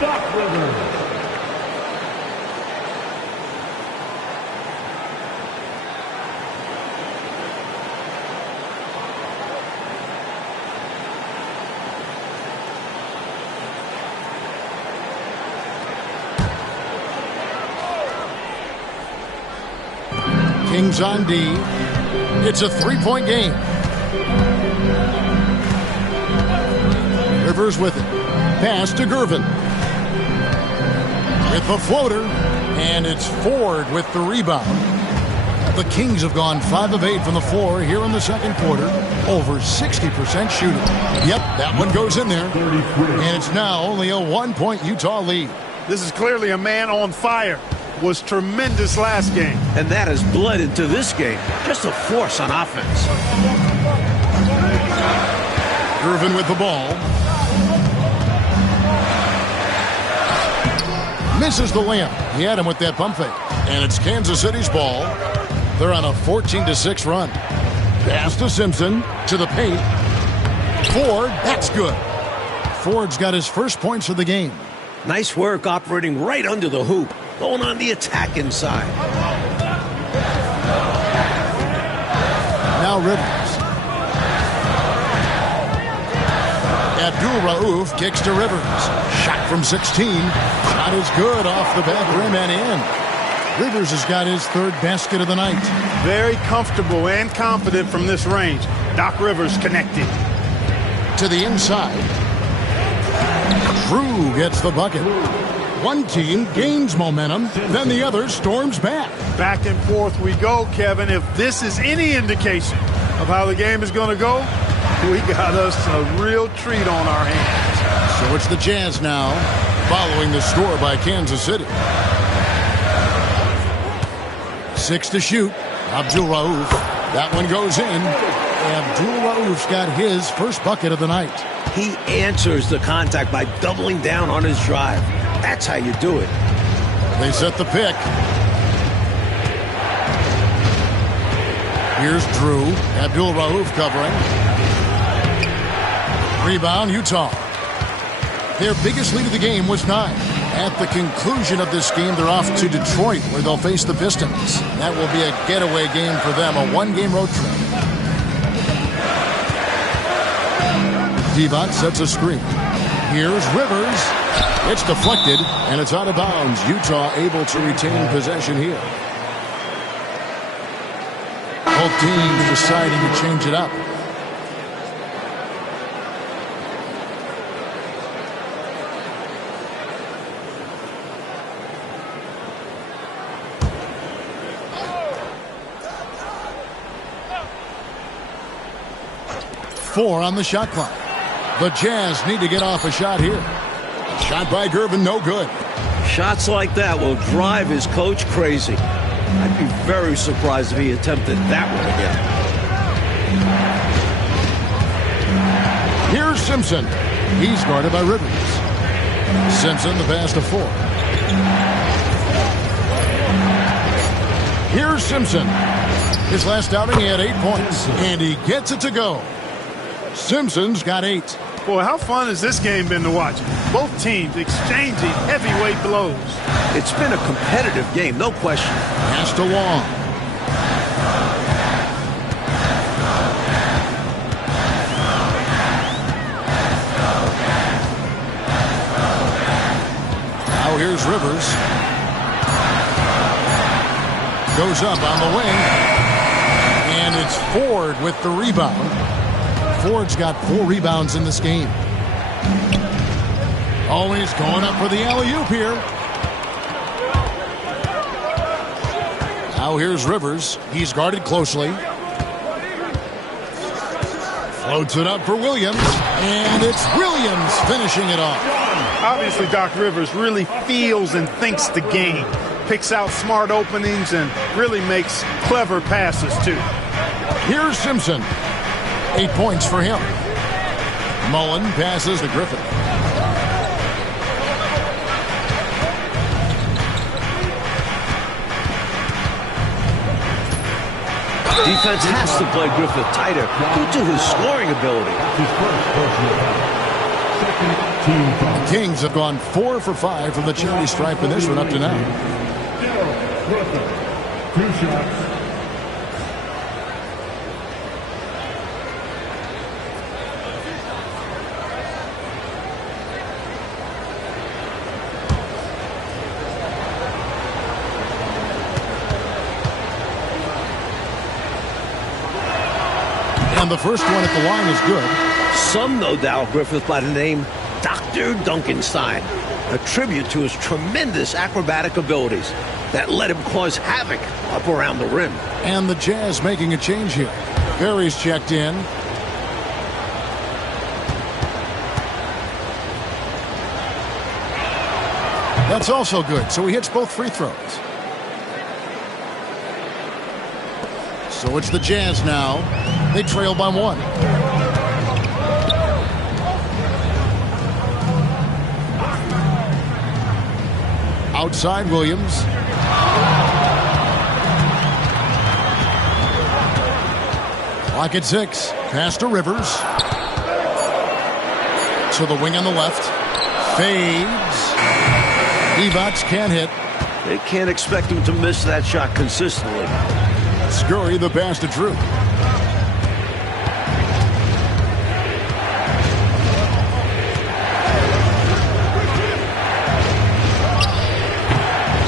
Doc Rivers. Kings on D. It's a three-point game. Rivers with it. Pass to Gervin. With the floater. And it's Ford with the rebound. The Kings have gone 5 of 8 from the floor here in the second quarter. Over 60% shooting. Yep, that one goes in there. And it's now only a 1-point Utah lead. This is clearly a man on fire. Was tremendous last game. And that has bled into this game. Just a force on offense. Gervin with the ball. Misses the layup. He had him with that pump fake. And it's Kansas City's ball. They're on a 14-6 run. Pass to Simpson. To the paint. Ford. That's good. Ford's got his first points of the game. Nice work operating right under the hoop. Going on the attack inside. Now Rivers. Abdul-Rauf kicks to Rivers. Shot from 16. Shot is good off the back rim and in. Rivers has got his third basket of the night. Very comfortable and confident from this range. Doc Rivers connected. To the inside. Drew gets the bucket. One team gains momentum, then the other storms back. Back and forth we go, Kevin. If this is any indication of how the game is going to go, we got us a real treat on our hands. So it's the Jazz now, following the score by Kansas City. 6 to shoot. Abdul-Rauf. That one goes in. Abdul-Rauf's got his first bucket of the night. He answers the contact by doubling down on his drive. That's how you do it. They set the pick. Here's Drew. Abdul-Rauf covering. Rebound, Utah. Their biggest lead of the game was 9. At the conclusion of this game, they're off to Detroit, where they'll face the Pistons. That will be a getaway game for them, a one-game road trip. Divac sets a screen. Here's Rivers. It's deflected, and it's out of bounds. Utah able to retain possession here. Both teams deciding to change it up. Four on the shot clock. The Jazz need to get off a shot here. Shot by Gervin, no good. Shots like that will drive his coach crazy. I'd be very surprised if he attempted that one again. Here's Simpson. He's guarded by Rivers. Simpson, the pass to Ford. Here's Simpson. His last outing, he had 8 points. And he gets it to go. Simpson's got 8. Boy, how fun has this game been to watch? Both teams exchanging heavyweight blows. It's been a competitive game, no question. Pass to Wong. Now here's Rivers. Goes up on the wing. And it's Ford with the rebound. Ford's got 4 rebounds in this game. Always going up for the alley-oop here. Now here's Rivers. He's guarded closely. Floats it up for Williams. And it's Williams finishing it off. Obviously, Doc Rivers really feels and thinks the game. Picks out smart openings and really makes clever passes, too. Here's Simpson. 8 points for him. Mullen passes to Griffin. Defense has to play Griffith tighter due to his scoring ability. His first personal foul. Second team foul. Kings have gone 4 for 5 from the charity stripe in this one up to now. Daryl Griffith. 2 shots. And the first one at the line is good. Some know Daryl Griffith by the name Dr. Dunkenstein, a tribute to his tremendous acrobatic abilities that let him cause havoc up around the rim. And the Jazz making a change here. Barry's checked in. That's also good, so he hits both free throws. So it's the Jazz now. They trail by 1. Outside Williams. Clock at 6. Pass to Rivers. To the wing on the left. Fades. Divac can't hit. They can't expect him to miss that shot consistently. Scurry the pass to Drew.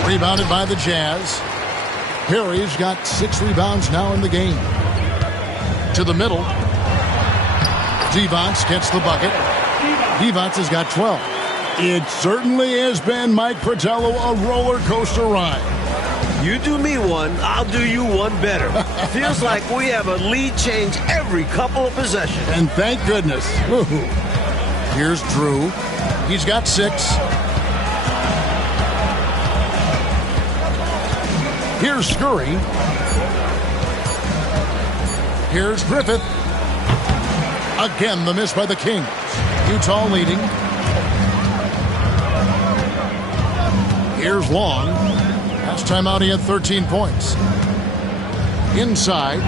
Rebounded by the Jazz. Perry's got 6 rebounds now in the game. To the middle. Divac gets the bucket. Divac has got 12. It certainly has been, Mike Fratello, a roller coaster ride. You do me one, I'll do you one better. Feels like we have a lead change every couple of possessions. And thank goodness. Woo-hoo. Here's Drew. He's got 6. Here's Scurry. Here's Griffith. Again, the miss by the Kings. Utah leading. Here's Long. Last time out, he had 13 points. Inside.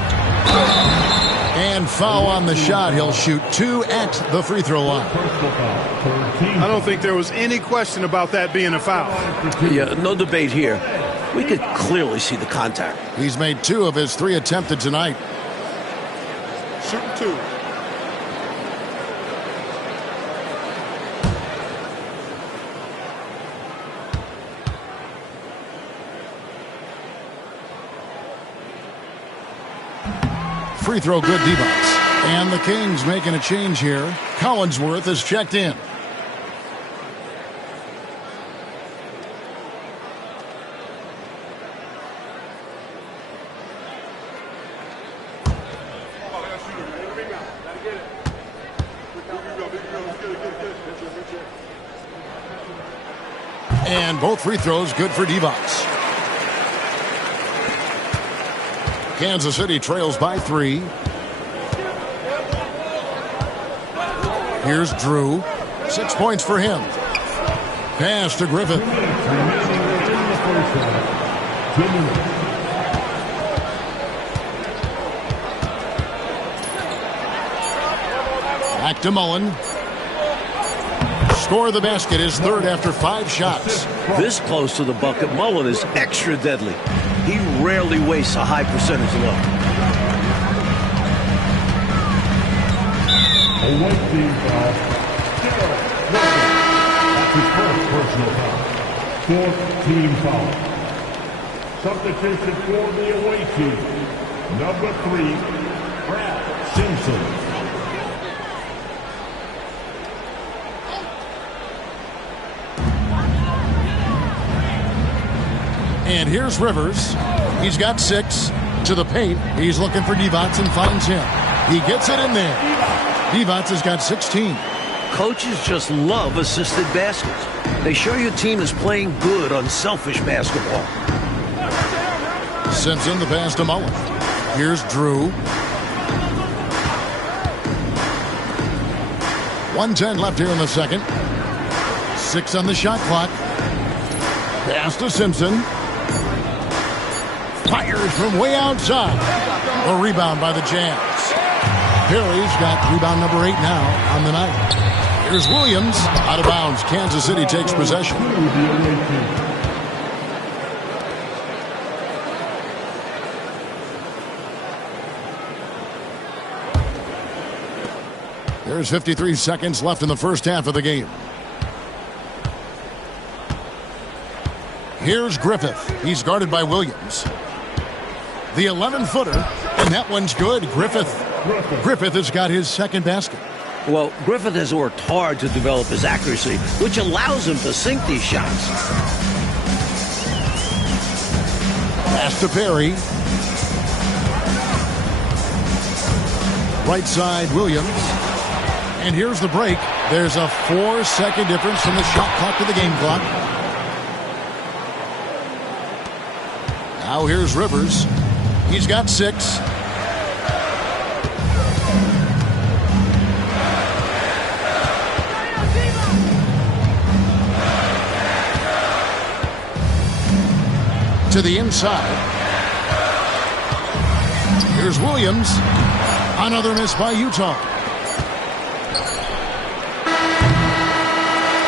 And foul on the shot. He'll shoot 2 at the free throw line. I don't think there was any question about that being a foul. Yeah, no debate here. We could clearly see the contact. He's made 2 of his 3 attempted tonight. Shooting 2. Free throw good, Divac. And the Kings making a change here. Collinsworth is checked in. And both free throws good for Divac. Kansas City trails by 3. Here's Drew. 6 points for him. Pass to Griffith. Back to Mullen. Score the basket, his 3rd after 5 shots. This close to the bucket, Mullen is extra deadly. He rarely wastes a high percentage look. A white team foul. That's his first personal foul. 4th team foul. Substitution for the away team. Number 3, Brad Simpson. And here's Rivers. He's got 6 to the paint. He's looking for Divac and finds him. He gets it in there. Divac has got 16. Coaches just love assisted baskets. They show your team is playing good, unselfish basketball. Simpson, the pass to Mullen. Here's Drew. 1:10 left here in the second. 6 on the shot clock. Pass to Simpson. Fires from way outside. A rebound by the Jazz. Perry's got rebound number 8 now on the night. Here's Williams. Out of bounds. Kansas City takes possession. There's 53 seconds left in the first half of the game. Here's Griffith. He's guarded by Williams. The 11-footer, and that one's good. Griffith has got his second basket. Well, Griffith has worked hard to develop his accuracy, which allows him to sink these shots. Pass to Perry. Right side, Williams. And here's the break. There's a 4-second difference from the shot clock to the game clock. Now here's Rivers. He's got 6. To the inside. Here's Williams. Another miss by Utah.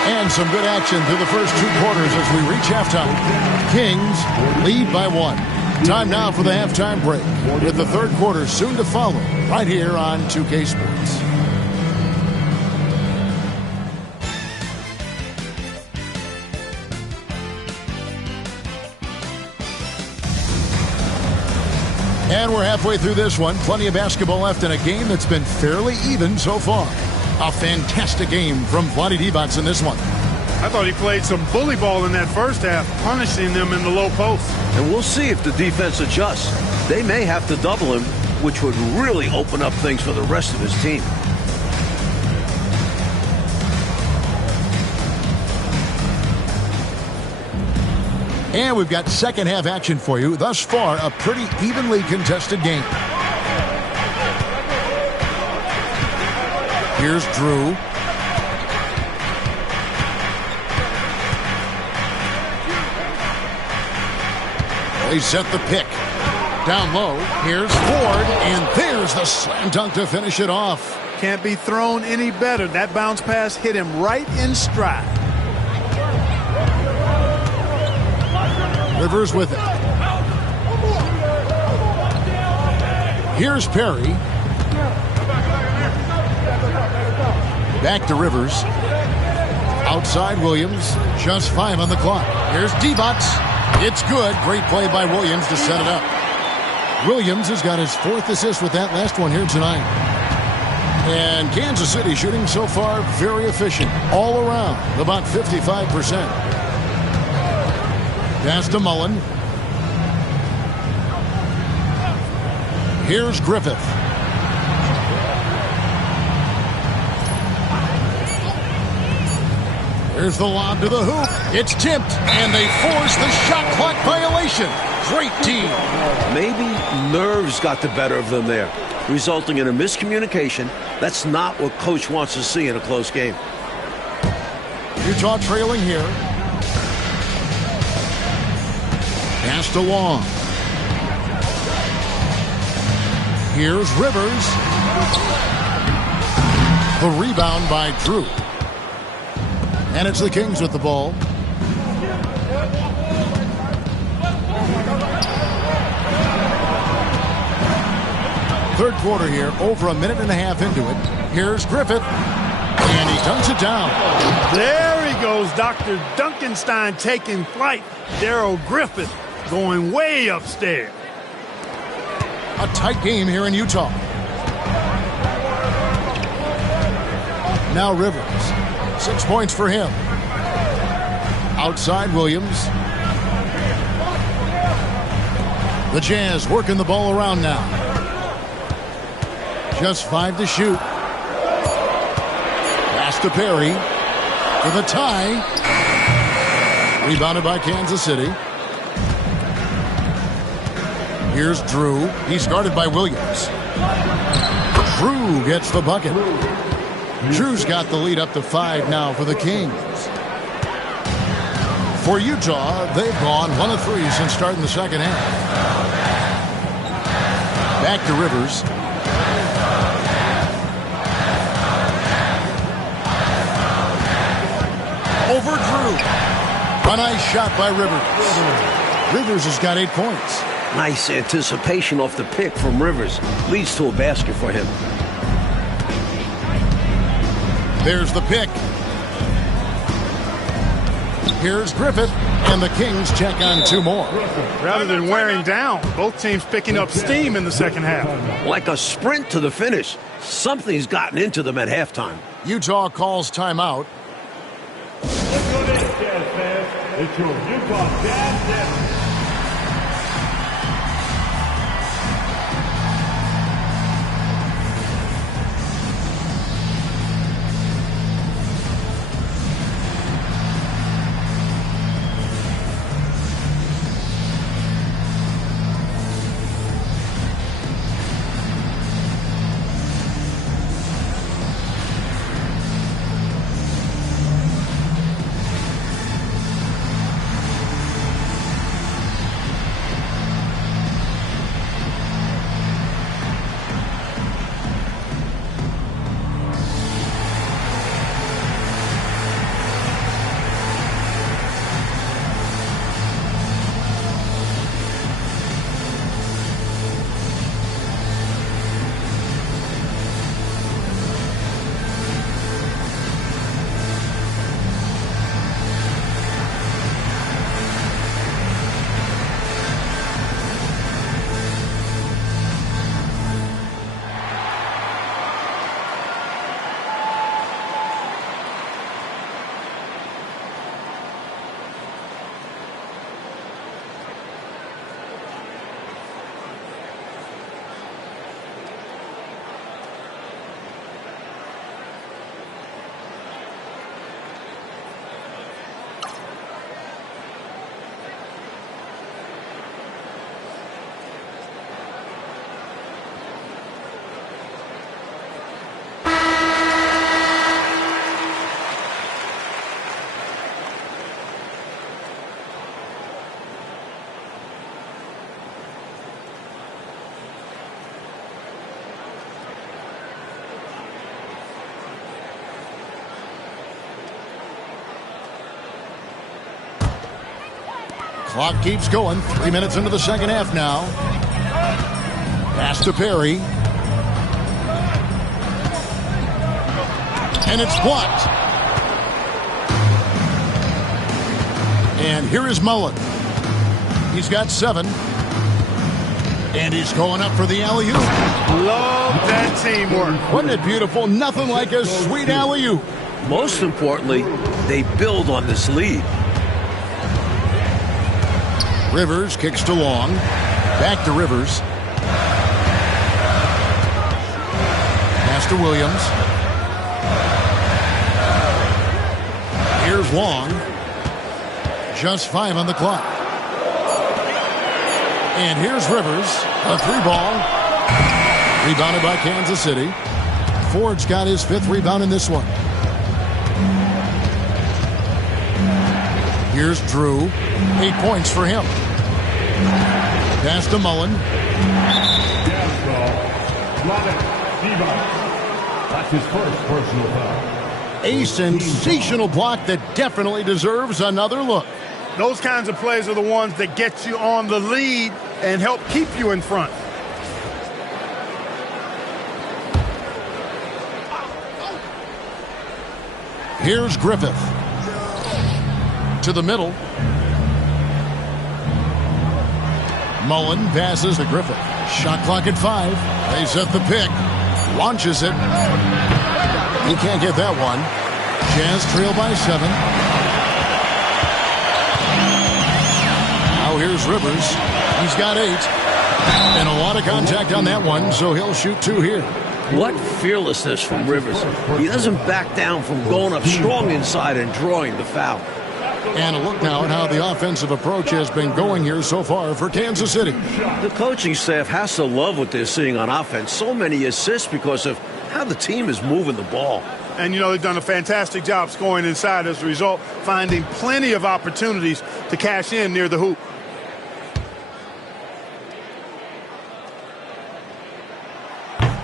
And some good action through the first 2 quarters as we reach halftime. Kings lead by 1. Time now for the halftime break, with the third quarter soon to follow, right here on 2K Sports. And we're halfway through this one. Plenty of basketball left in a game that's been fairly even so far. A fantastic game from Vlade Divac in this one. I thought he played some bully ball in that first half, punishing them in the low post. And we'll see if the defense adjusts. They may have to double him, which would really open up things for the rest of his team. And we've got second half action for you. Thus far, a pretty evenly contested game. Here's Drew. They set the pick. Down low, here's Ford, and there's the slam dunk to finish it off. Can't be thrown any better. That bounce pass hit him right in stride. Rivers with it. Here's Perry. Back to Rivers. Outside Williams. Just 5 on the clock. Here's Divac. It's good. Great play by Williams to set it up. Williams has got his 4th assist with that last one here tonight. And Kansas City shooting so far very efficient. All around. About 55%. Pass to Mullen. Here's Griffith. Here's the lob to the hoop. It's tipped, and they force the shot clock violation. Great team. Maybe nerves got the better of them there, resulting in a miscommunication. That's not what coach wants to see in a close game. Utah trailing here. Pass to Long. Here's Rivers. The rebound by Drew. And it's the Kings with the ball. Third quarter here, over a minute and a half into it. Here's Griffith. And he dunks it down. There he goes, Dr. Duncanstein taking flight. Darrell Griffith going way upstairs. A tight game here in Utah. Now Rivers. 6 points for him. Outside Williams. The Jazz working the ball around now. Just 5 to shoot. Pass to Perry. For the tie. Rebounded by Kansas City. Here's Drew. He's guarded by Williams. Drew gets the bucket. Drew's got the lead up to 5 now for the Kings. For Utah, they've gone 1 of 3 since starting the second half. Back to Rivers. Over Drew. A nice shot by Rivers. Rivers has got 8 points. Nice anticipation off the pick from Rivers. Leads to a basket for him. There's the pick. Here's Griffith, and the Kings check on 2 more. Rather than wearing down, both teams picking up steam in the second half. Like a sprint to the finish. Something's gotten into them at halftime. Utah calls timeout. Let's go to Jazz fans. It's your Utah Jazz. Clock keeps going. 3 minutes into the second half now. Pass to Perry. And it's blocked. And here is Mullen. He's got 7. And he's going up for the alley-oop. Love that teamwork. Wasn't it beautiful? Nothing like a sweet alley-oop. Most importantly, they build on this lead. Rivers kicks to Long. Back to Rivers. Pass to Williams. Here's Long. Just 5 on the clock. And here's Rivers. A 3-ball. Rebounded by Kansas City. Ford's got his 5th rebound in this one. Here's Drew. 8 points for him. Pass to Mullen. That's his first personal foul. A sensational block that definitely deserves another look. Those kinds of plays are the ones that get you on the lead and help keep you in front. Here's Griffith. To the middle. Mullen passes to Griffith. Shot clock at 5. They set the pick. Launches it. He can't get that one. Jazz trail by 7. Now here's Rivers. He's got 8. And a lot of contact on that one, so he'll shoot 2 here. What fearlessness from Rivers. He doesn't back down from going up strong inside and drawing the foul. And a look now at how the offensive approach has been going here so far for Kansas City. The coaching staff has to love what they're seeing on offense. So many assists because of how the team is moving the ball. And, you know, they've done a fantastic job scoring inside as a result, finding plenty of opportunities to cash in near the hoop.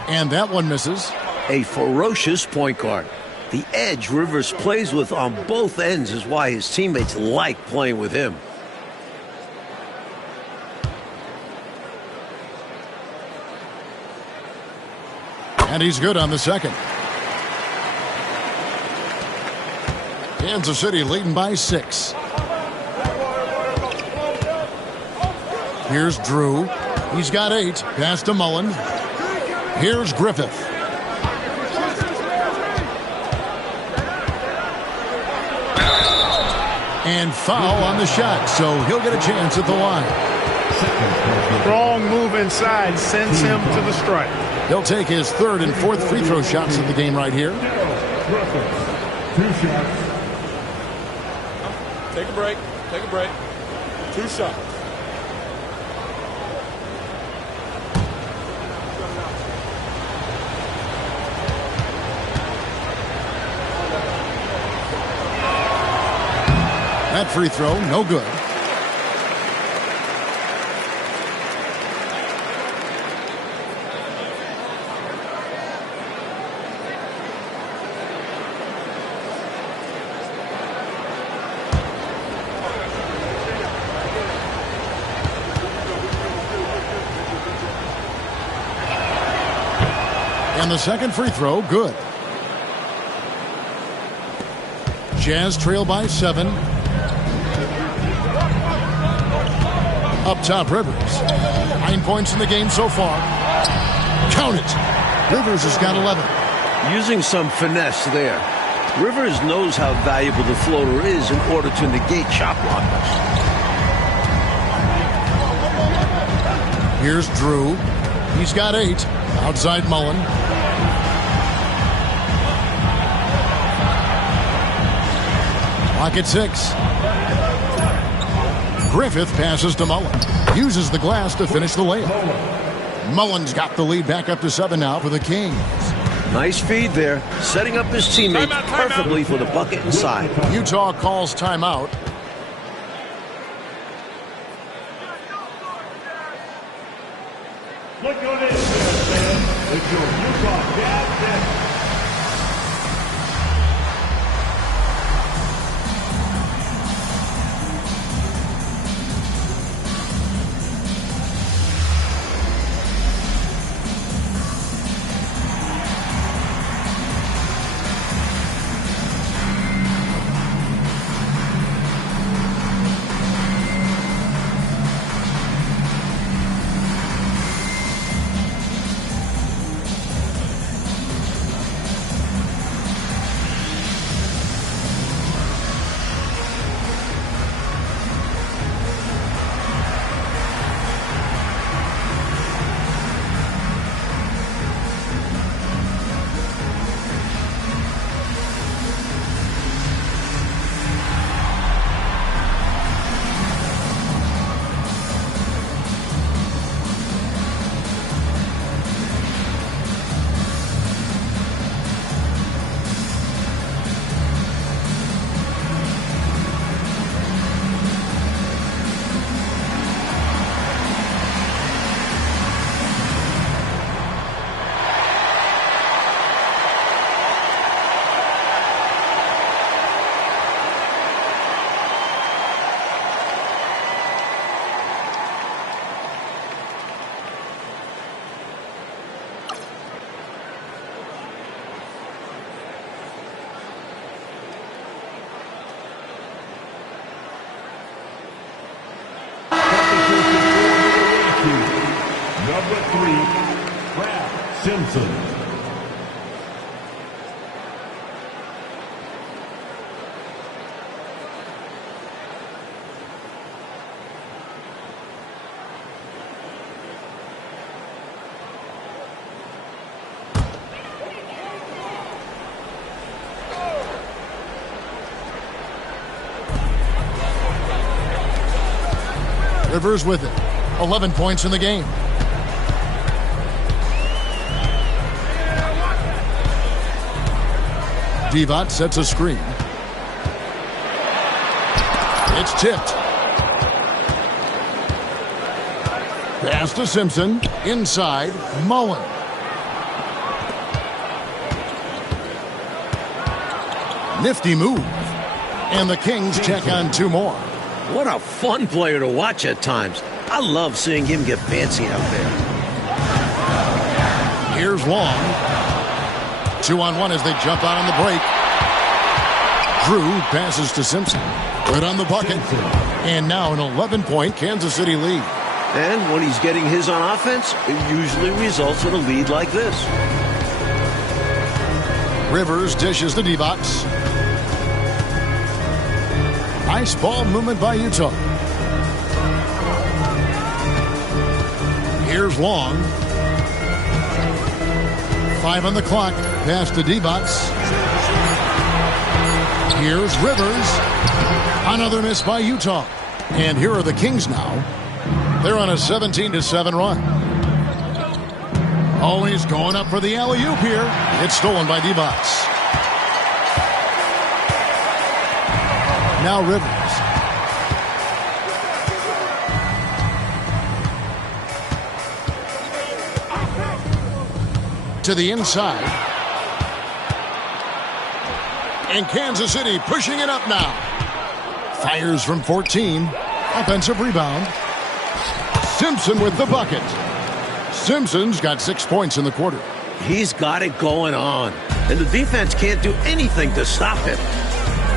And that one misses. A ferocious point guard. The edge Rivers plays with on both ends is why his teammates like playing with him. And he's good on the second. Kansas City leading by 6. Here's Drew. He's got 8. Pass to Mullen. Here's Griffith. And foul on the shot, so he'll get a chance at the line. Strong move inside sends him to the stripe. He'll take his 3rd and 4th free throw shots of the game right here. 2 shots. Take a break. Take a break. 2 shots. That free throw, no good. And the second free throw, good. Jazz trail by 7. Up top, Rivers. 9 points in the game so far. Count it. Rivers has got 11. Using some finesse there. Rivers knows how valuable the floater is in order to negate shot blockers. Here's Drew. He's got 8. Outside Mullen. Clock at 6. Griffith passes to Mullen. Uses the glass to finish the layup. Mullen's got the lead back up to 7 now for the Kings. Nice feed there, setting up his teammates perfectly for the bucket inside. Utah calls timeout. Look on it, man. It's your Utah Jazz. Number 3, Ralph Simpson. Rivers with it. 11 points in the game. Divac sets a screen. It's tipped. Pass to Simpson. Inside, Mullen. Nifty move. And the Kings check on 2 more. What a fun player to watch at times. I love seeing him get fancy out there. Here's Long. 2-on-1 as they jump out on the break. Drew passes to Simpson. Right on the bucket. And now an 11-point Kansas City lead. And when he's getting his on offense, it usually results in a lead like this. Rivers dishes to D-Box. Nice ball movement by Utah. Here's Long. 5 on the clock. Pass to D-Box. Here's Rivers. Another miss by Utah. And here are the Kings now. They're on a 17-7 run. Always going up for the alley-oop here. It's stolen by D-Box. Now Rivers. To the inside. And Kansas City pushing it up now. Fires from 14. Offensive rebound. Simpson with the bucket. Simpson's got 6 points in the quarter. He's got it going on. And the defense can't do anything to stop him.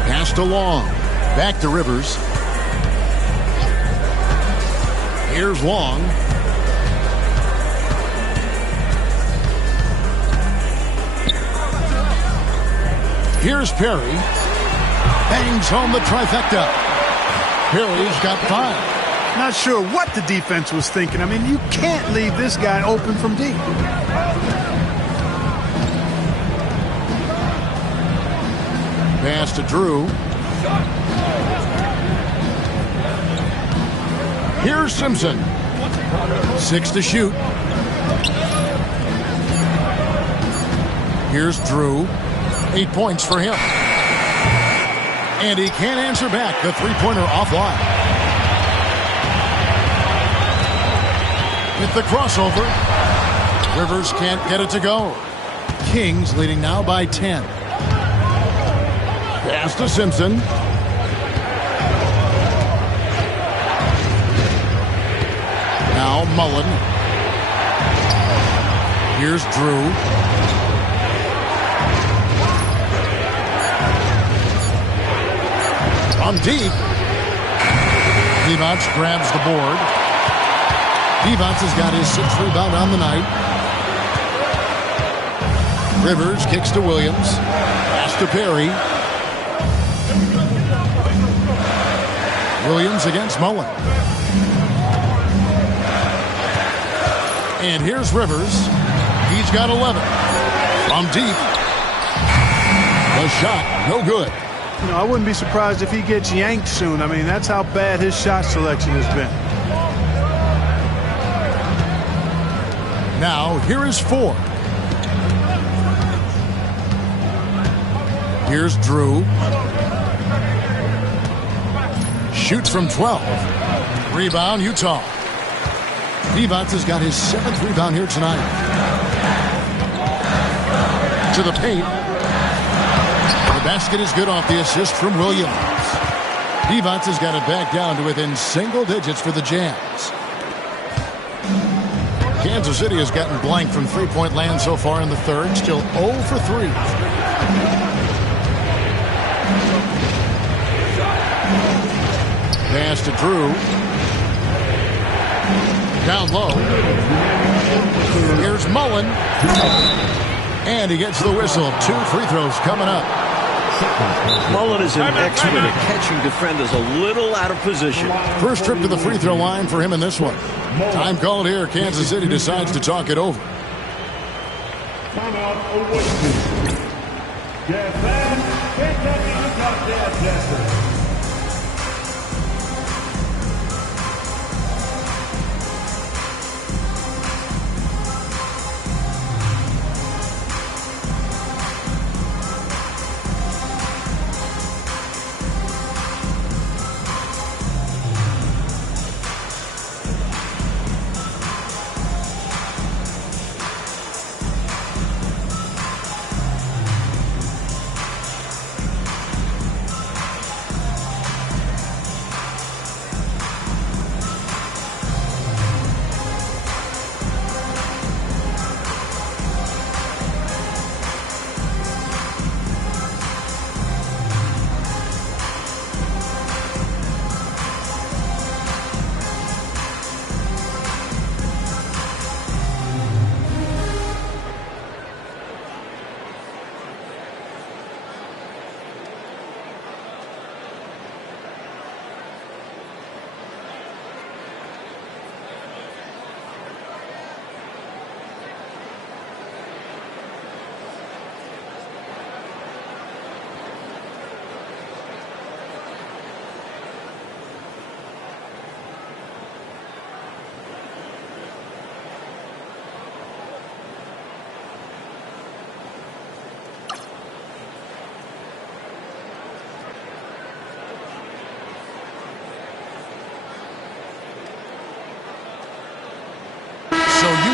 Pass to Long. Back to Rivers. Here's Long. Here's Perry. Bangs home the trifecta. Perry's got 5. Not sure what the defense was thinking. I mean, you can't leave this guy open from deep. Pass to Drew. Here's Simpson. 6 to shoot. Here's Drew. 8 points for him. And he can't answer back. The three-pointer offline. With the crossover. Rivers can't get it to go. Kings leading now by 10. Pass to Simpson. Now Mullen. Here's Drew. From deep. Divac grabs the board. Divac has got his 6th rebound on the night. Rivers kicks to Williams. Pass to Perry. Williams against Mullen. And here's Rivers. He's got 11. From deep. The shot, no good. You know, I wouldn't be surprised if he gets yanked soon. I mean, that's how bad his shot selection has been. Now, here is 4. Here's Drew. Shoots from 12. Rebound, Utah. Divac has got his 7th rebound here tonight. To the paint. The basket is good off the assist from Williams. Divac has got it back down to within single digits for the Jazz. Kansas City has gotten blank from three-point land so far in the third. Still 0 for 3. Pass to Drew. Down low. Here's Mullen. And he gets the whistle. 2 free throws coming up. Mullen is an expert at catching defenders a little out of position. First trip to the free throw line for him in this one. Time called here. Kansas City decides to talk it over. Timeout awaiting. Jazz fans, Kentucky Utah Jazz.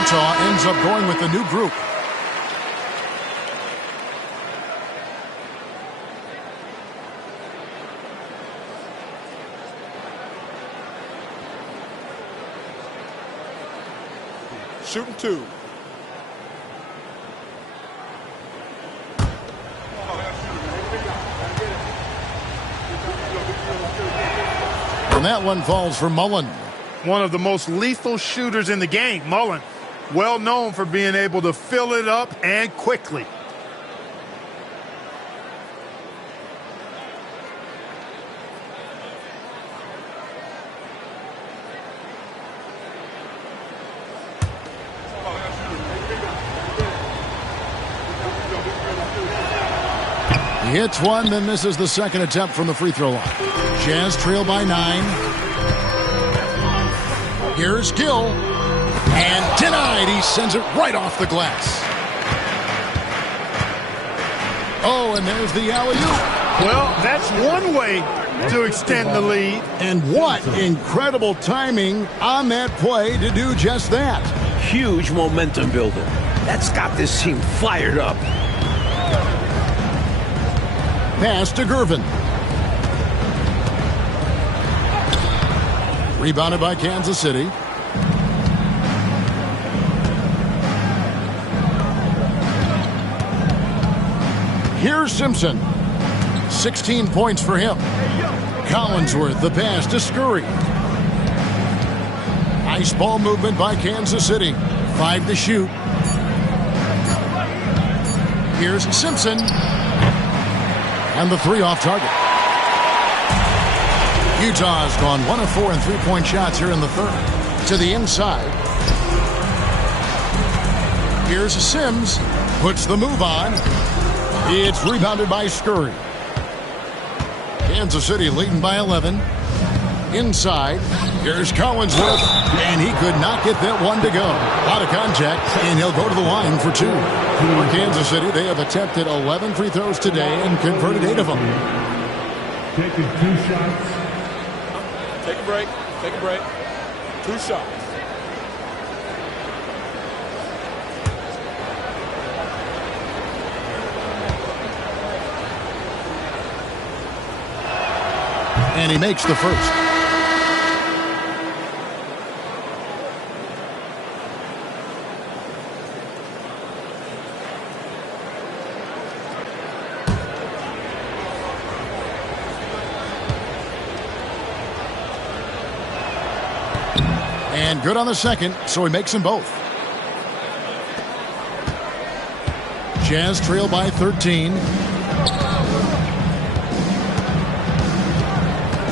Utah ends up going with the new group. Shooting 2. And that one falls for Mullen. One of the most lethal shooters in the game, Mullen. Well known for being able to fill it up and quickly. He hits one, then misses the second attempt from the free throw line. Jazz trail by 9. Here's Gill. And denied. He sends it right off the glass. Oh, and there's the alley-oop. Well, that's one way to extend the lead. And what incredible timing on that play to do just that. Huge momentum builder. That's got this team fired up. Pass to Gervin. Rebounded by Kansas City. Here's Simpson. 16 points for him. Collinsworth, the pass to Scurry. Nice ball movement by Kansas City. 5 to shoot. Here's Simpson. And the 3 off target. Utah's gone 1 of 4 in three-point shots here in the third. To the inside. Here's Sims. Puts the move on. It's rebounded by Scurry. Kansas City leading by 11. Inside. Here's Collinsworth. And he could not get that one to go. Out of contact. And he'll go to the line for 2. For Kansas City, they have attempted 11 free throws today and converted 8 of them. Taking 2 shots. Take a break. Take a break. 2 shots. And he makes the first. And good on the second, so he makes them both. Jazz trail by 13.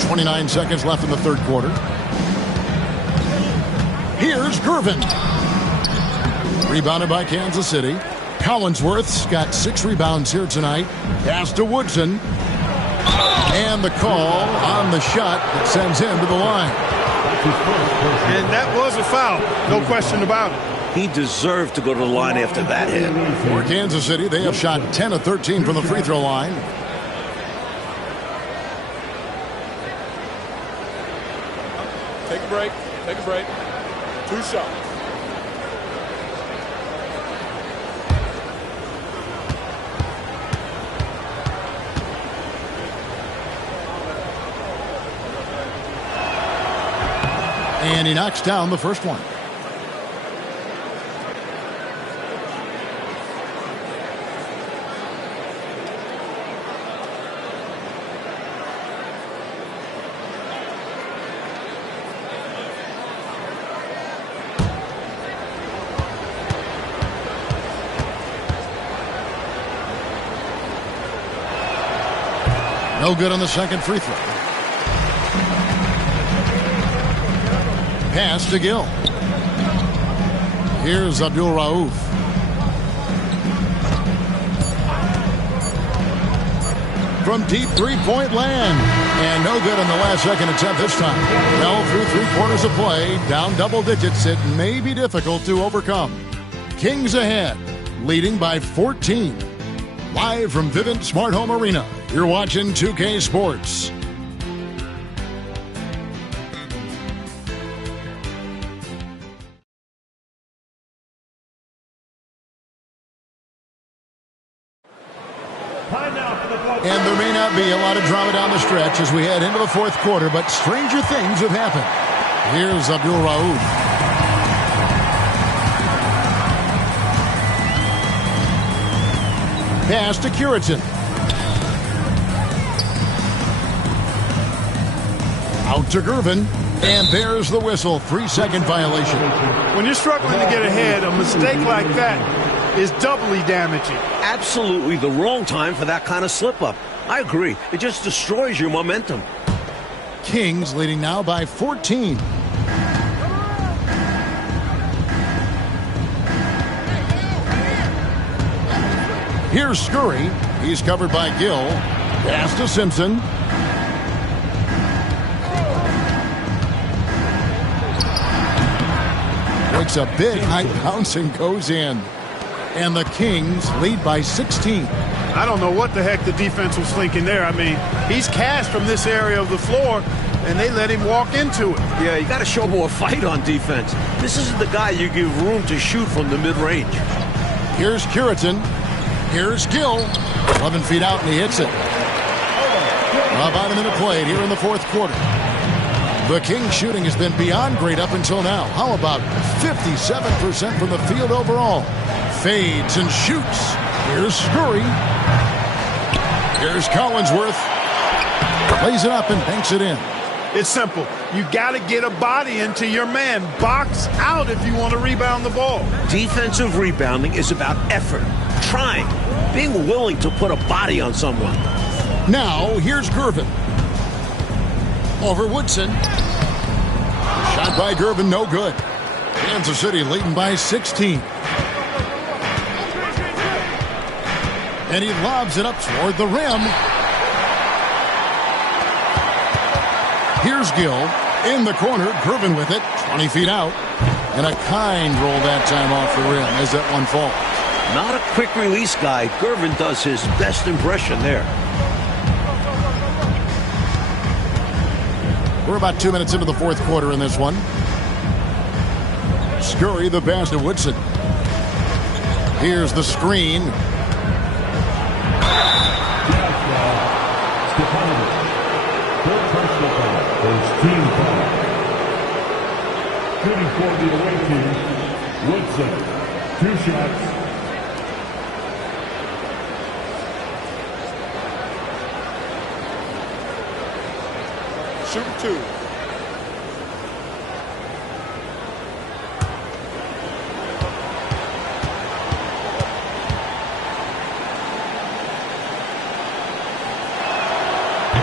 29 seconds left in the third quarter. Here's Gervin. Rebounded by Kansas City. Collinsworth's got 6 rebounds here tonight. Pass to Woodson. And the call on the shot that sends him to the line. And that was a foul. No question about it. He deserved to go to the line after that hit. For Kansas City, they have shot 10 of 13 from the free throw line. Take a break. Take a break. 2 shots. And he knocks down the first one. No good on the second free throw. Pass to Gill. Here's Abdul Rauf. From deep three-point land. And no good on the last second attempt this time. Well, through 3 quarters of play, down double digits, it may be difficult to overcome. Kings ahead, leading by 14. Live from Vivint Smart Home Arena, you're watching 2K Sports. And there may not be a lot of drama down the stretch as we head into the fourth quarter, but stranger things have happened. Here's Abdul Rauf. Pass to Curitin. Out to Gervin. And there's the whistle. 3-second violation. When you're struggling to get ahead, a mistake like that is doubly damaging. Absolutely the wrong time for that kind of slip-up. I agree. It just destroys your momentum. Kings leading now by 14. Here's Scurry. He's covered by Gill. Pass to Simpson. Takes a big high bounce and goes in. And the Kings lead by 16. I don't know what the heck the defense was thinking there. I mean, he's cast from this area of the floor, and they let him walk into it. Yeah, you got to show more fight on defense. This isn't the guy you give room to shoot from the mid-range. Here's Curitin. Here's Gill. 11 feet out, and he hits it. About a minute played here in the fourth quarter. The Kings shooting has been beyond great up until now. How about 57% from the field overall? Fades and shoots. Here's Scurry. Here's Collinsworth. Lays it up and banks it in. It's simple. You got to get a body into your man. Box out if you want to rebound the ball. Defensive rebounding is about effort, trying, being willing to put a body on someone. Now, here's Gervin. Over Woodson. Shot by Gervin, no good. Kansas City leading by 16. And he lobs it up toward the rim. Here's Gill in the corner. Gervin with it, 20 feet out. And a kind roll that time off the rim as that one falls. Not a quick release guy. Gervin does his best impression there. We're about 2 minutes into the fourth quarter in this one. Scurry the pass to Woodson. Here's the screen. First team foul. Shooting for the away team, Woodson. 2 shots. Shoot 2.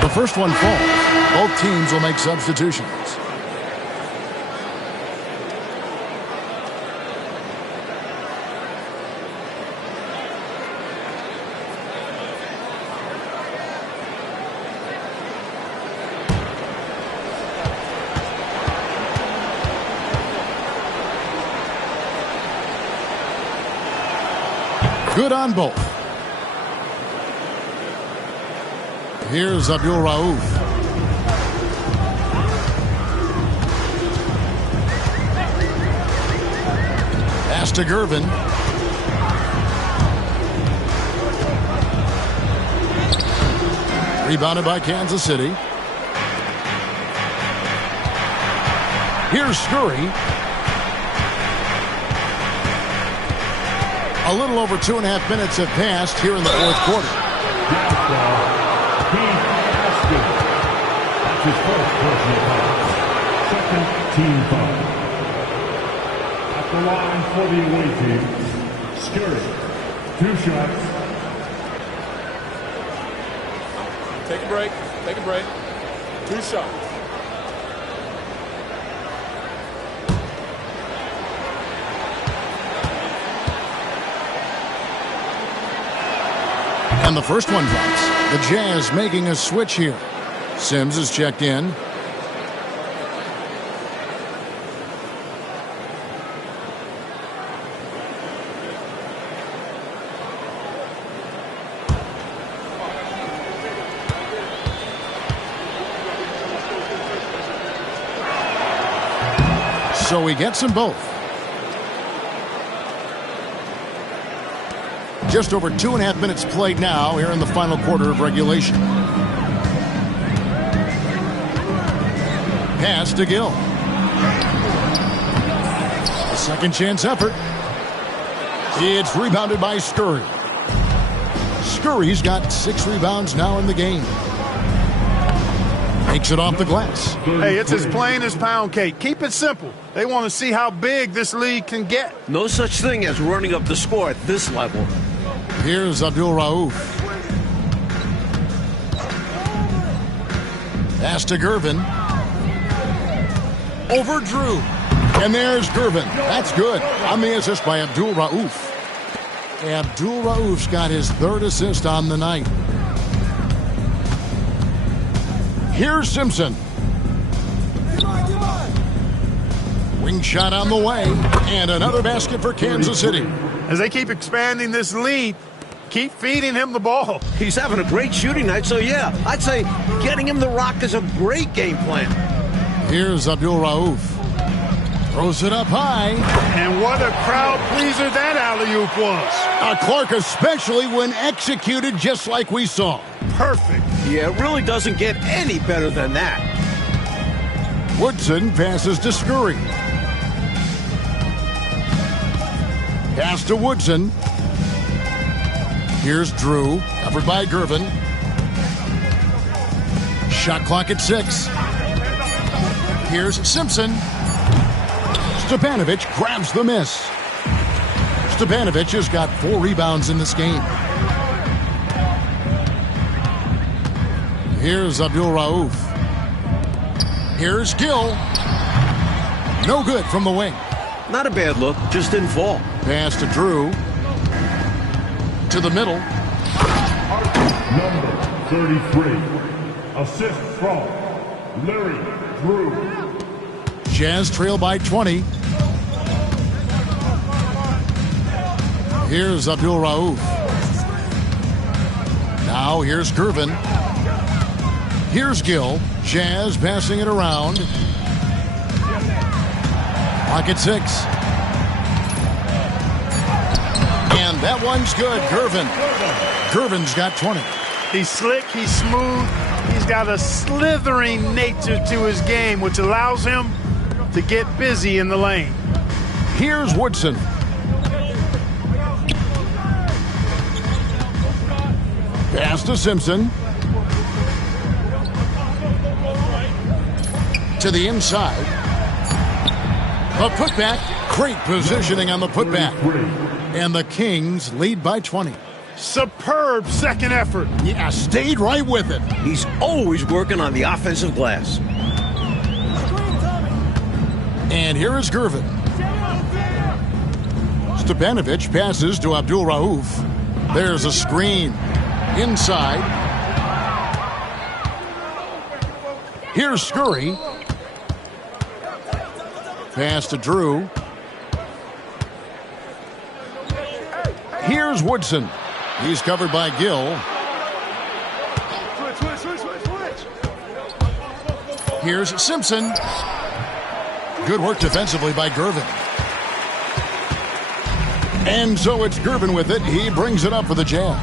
The first one falls. Both teams will make substitutions. Good on both. Here's Abdul Rauf. Pass to Gervin. Rebounded by Kansas City. Here's Scurry. A little over 2.5 minutes have passed here in the fourth quarter. That's his first personal foul. Second team foul. At the line for the away team, Scurry. 2 shots. Take a break. Take a break. 2 shots. And the first one drops. The Jazz making a switch here. Sims is checked in. So he gets them both. Just over 2.5 minutes played now here in the final quarter of regulation. Pass to Gill. A second chance effort. It's rebounded by Scurry. Scurry's got 6 rebounds now in the game. Makes it off the glass. Hey, it's as plain as pound cake. Keep it simple. They want to see how big this league can get. No such thing as running up the score at this level. Here's Abdul Rauf. Pass to Gervin. Over Drew. And there's Gervin. That's good. On the assist by Abdul Rauf. Abdul Rauf's got his 3rd assist on the night. Here's Simpson. Wing shot on the way. And another basket for Kansas City. As they keep expanding this lead, keep feeding him the ball. He's having a great shooting night, so yeah, I'd say getting him the rock is a great game plan. Here's Abdul Rauf. Throws it up high. And what a crowd pleaser that alley-oop was. Clark, especially when executed just like we saw. Perfect. Yeah, it really doesn't get any better than that. Woodson passes to Scurry. Pass to Woodson. Here's Drew, covered by Gervin. Shot clock at 6. Here's Simpson. Stepanovic grabs the miss. Stepanovic has got 4 rebounds in this game. Here's Abdul Rauf. Here's Gill. No good from the wing. Not a bad look, just didn't fall. Pass to Drew. To the middle. Number 33. Assist from Larry Drew. Jazz trail by 20. Here's Abdul Rauf. Now here's Gervin. Here's Gill. Jazz passing it around. Clock at 6. And that one's good. Gervin. Gervin's got 20. He's slick, he's smooth, he's got a slithering nature to his game, which allows him to get busy in the lane. Here's Woodson. Pass to Simpson. To the inside. A putback. Great positioning on the putback. And the Kings lead by 20. Superb second effort. Yeah, stayed right with it. He's always working on the offensive glass. And here is Gervin. Stepanovic passes to Abdul Rauf. There's a screen. Inside. Here's Scurry. Pass to Drew. Here's Woodson. He's covered by Gill. Here's Simpson. Good work defensively by Gervin. And so it's Gervin with it. He brings it up for the Jazz.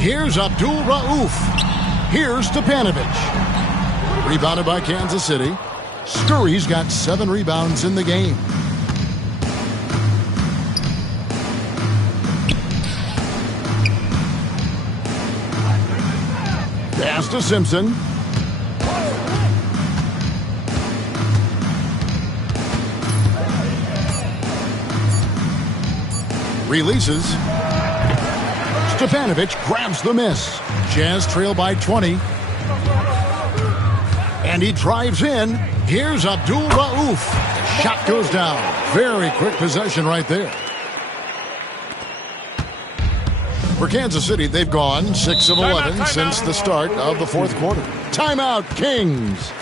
Here's Abdul Rauf. Here's Stepanovic. Rebounded by Kansas City. Scurry's got 7 rebounds in the game. Pass to Simpson. Releases. Stepanovic grabs the miss. Jazz trail by 20. And he drives in. Here's Abdul Rauf. Shot goes down. Very quick possession right there. For Kansas City, they've gone 6 of 11 since the start of the 4th quarter. Timeout, Kings.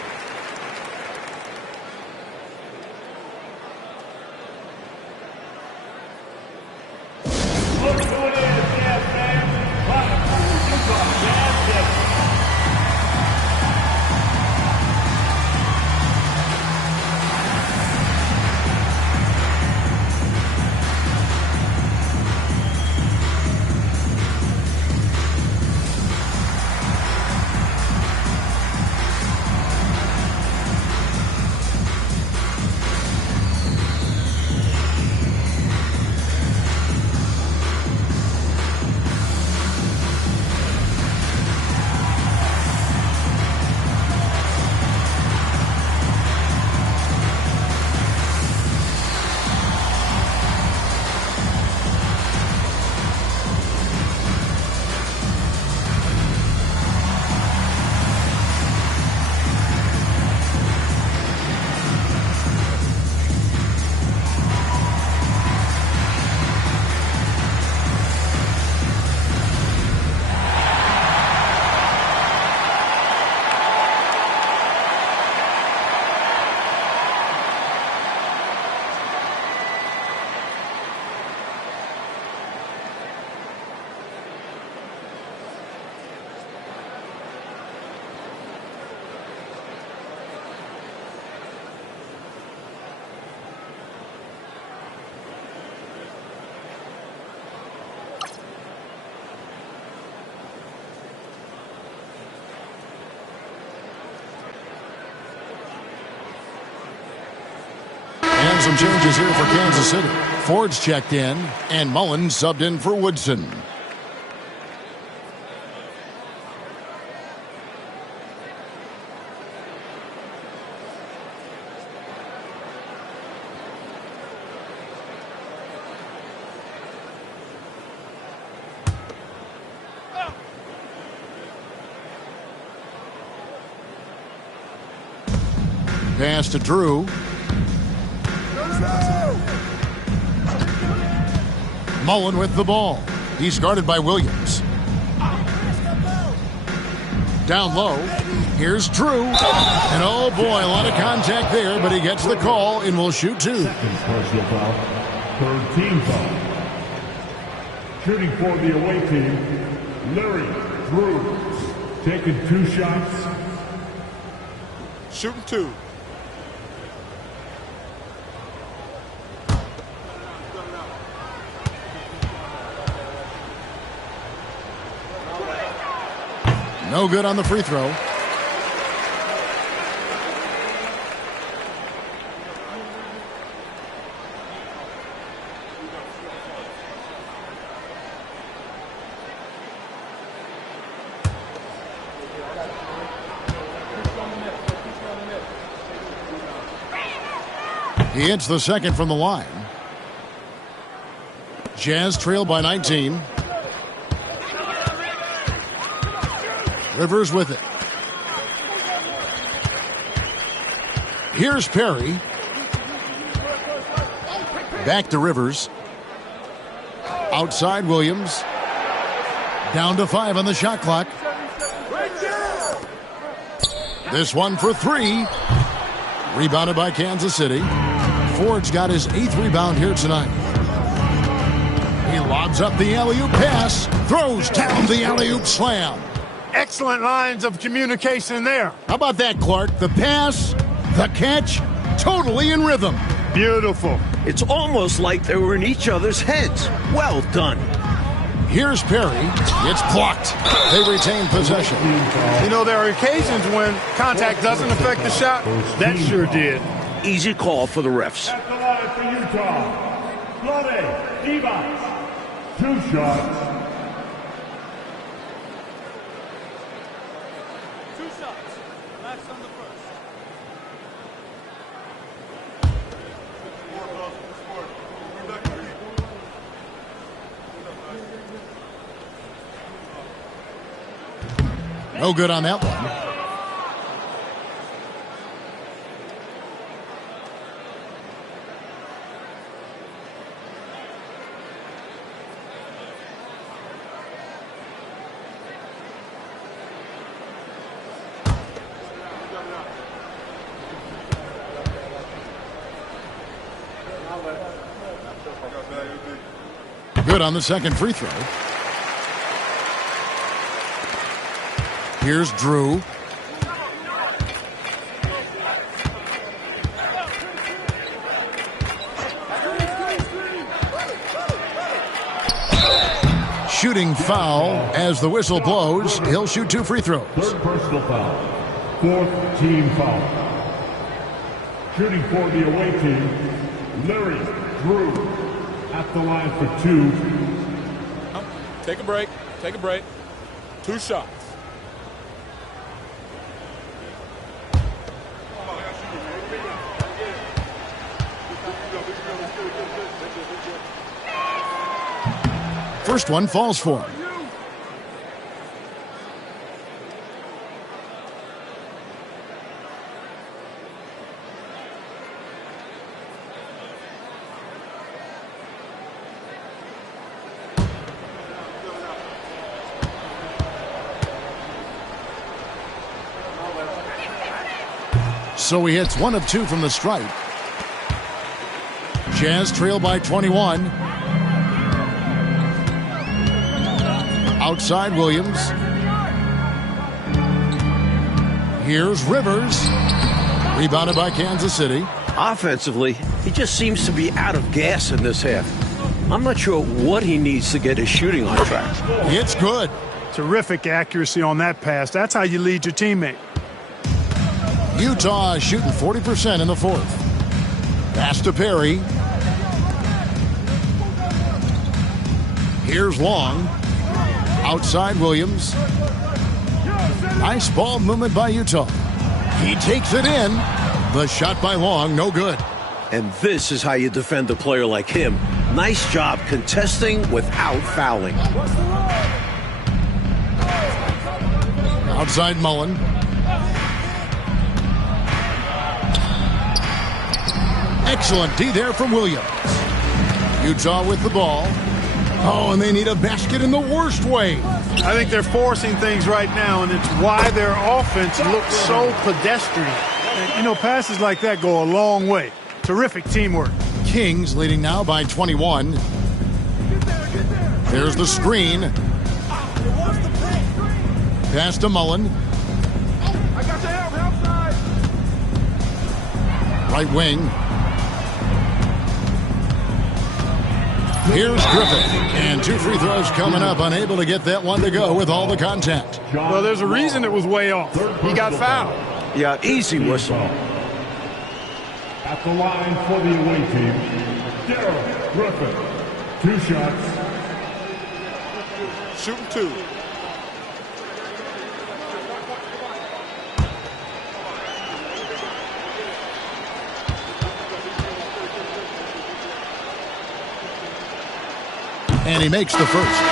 some changes here for Kansas City. Ford's checked in, and Mullen subbed in for Woodson. Pass to Drew. Mullen with the ball. He's guarded by Williams. Down low. Here's Drew. And oh boy, a lot of contact there, but he gets the call and will shoot two. Second personal foul. Third team foul. Shooting for the away team, Larry Drew. Taking 2 shots. Shooting 2. No good on the free throw. He hits the second from the line. Jazz trail by 19. Rivers with it. Here's Perry. Back to Rivers. Outside Williams. Down to 5 on the shot clock. This one for 3. Rebounded by Kansas City. Ford's got his 8th rebound here tonight. He lobs up the alley-oop pass. Throws down the alley-oop slam. Excellent lines of communication there. How about that, Clark? The pass, the catch, totally in rhythm. Beautiful. It's almost like they were in each other's heads. Well done. Here's Perry. It's blocked. They retain possession. You know, there are occasions when contact doesn't affect the shot. That sure did. Easy call for the refs. At the line for Utah, Vlade Divac. 2 shots. 2 shots. Last on the first. No good on that one. Good on the second free throw. Here's Drew. Shooting foul as the whistle blows. He'll shoot 2 free throws. Third personal foul. 4th team foul. Shooting for the away team, Larry Drew. At the line for 2. Take a break. Take a break. 2 shots. First one falls for him. So he hits 1 of 2 from the stripe. Jazz trail by 21. Outside Williams. Here's Rivers. Rebounded by Kansas City. Offensively, he just seems to be out of gas in this half. I'm not sure what he needs to get his shooting on track. It's good. Terrific accuracy on that pass. That's how you lead your teammate. Utah is shooting 40% in the 4th. Pass to Perry. Here's Long. Outside Williams. Nice ball movement by Utah. He takes it in. The shot by Long, no good. And this is how you defend a player like him. Nice job contesting without fouling. Outside Mullen. Excellent D there from Williams. Utah with the ball. Oh, and they need a basket in the worst way. I think they're forcing things right now, and it's why their offense looks so pedestrian. And, you know, passes like that go a long way. Terrific teamwork. Kings leading now by 21. There's the screen. Pass to Mullen. Right wing. Here's Griffith. And 2 free throws coming up. Unable to get that one to go with all the contact. Well, there's a reason it was way off. He got fouled. Yeah, easy whistle. At the line for the away team, Darrell Griffith. 2 shots. Shooting 2. And he makes the first.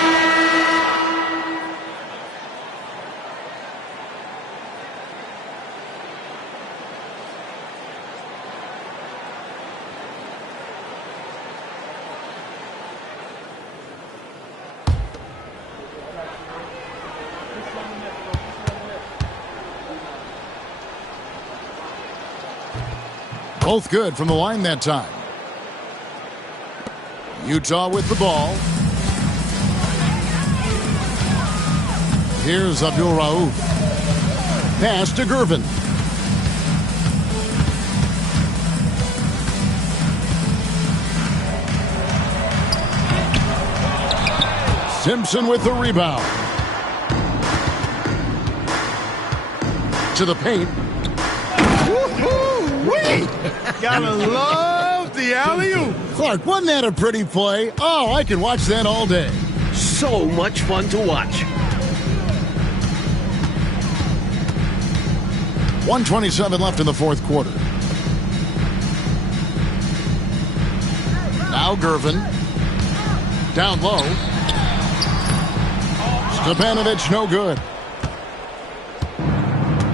Both good from the line that time. Utah with the ball. Here's Abdul Rauf. Pass to Gervin. Simpson with the rebound. To the paint. Woo-hoo-wee! Gotta love the alley-oop. Clark, wasn't that a pretty play? Oh, I could watch that all day. So much fun to watch. 1:27 left in the fourth quarter. Now Gervin. Down low. Stepanovic, no good.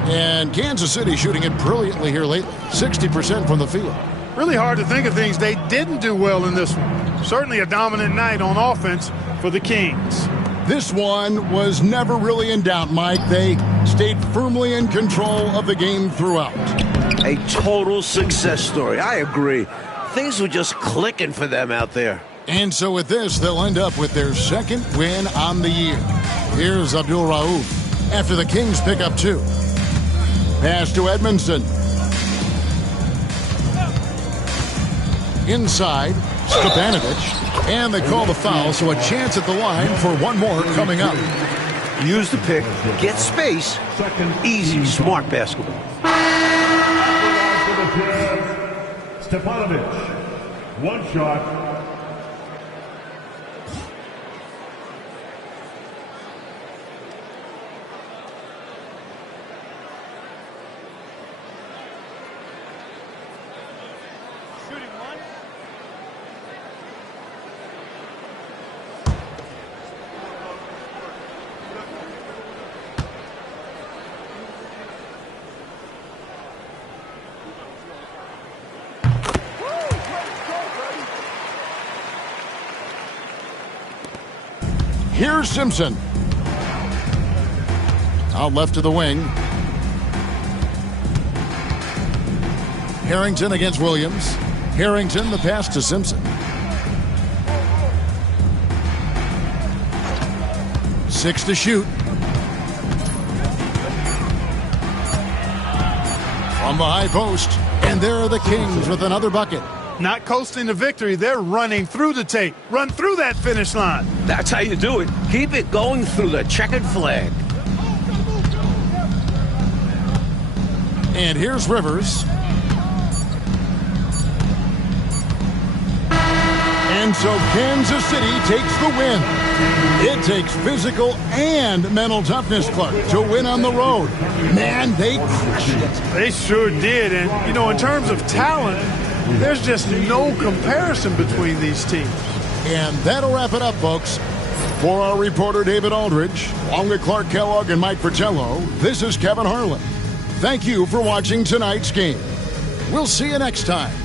And Kansas City shooting it brilliantly here lately. 60% from the field. Really hard to think of things they didn't do well in this one. Certainly a dominant night on offense for the Kings. This one was never really in doubt, Mike. They stayed firmly in control of the game throughout. A total success story. I agree. Things were just clicking for them out there. And so with this, they'll end up with their second win on the year. Here's Abdul Rauf after the Kings pick up 2. Pass to Edmondson. Inside, Stepanovic. And they call the foul, so a chance at the line for one more coming up. Use the pick, get space, easy, smart basketball. Stepanovic, 1 shot. Here's Simpson. Out left to the wing. Harrington against Williams. Harrington, the pass to Simpson. 6 to shoot. From the high post. And there are the Kings with another bucket. Not coasting to victory, they're running through the tape. Run through that finish line. That's how you do it. Keep it going through the checkered flag. And here's Rivers. And so Kansas City takes the win. It takes physical and mental toughness, Clark, to win on the road. Man, they crushed it. They sure did. And, you know, in terms of talent, there's just no comparison between these teams. And that'll wrap it up, folks. For our reporter, David Aldridge, along with Clark Kellogg and Mike Fratello, this is Kevin Harlan. Thank you for watching tonight's game. We'll see you next time.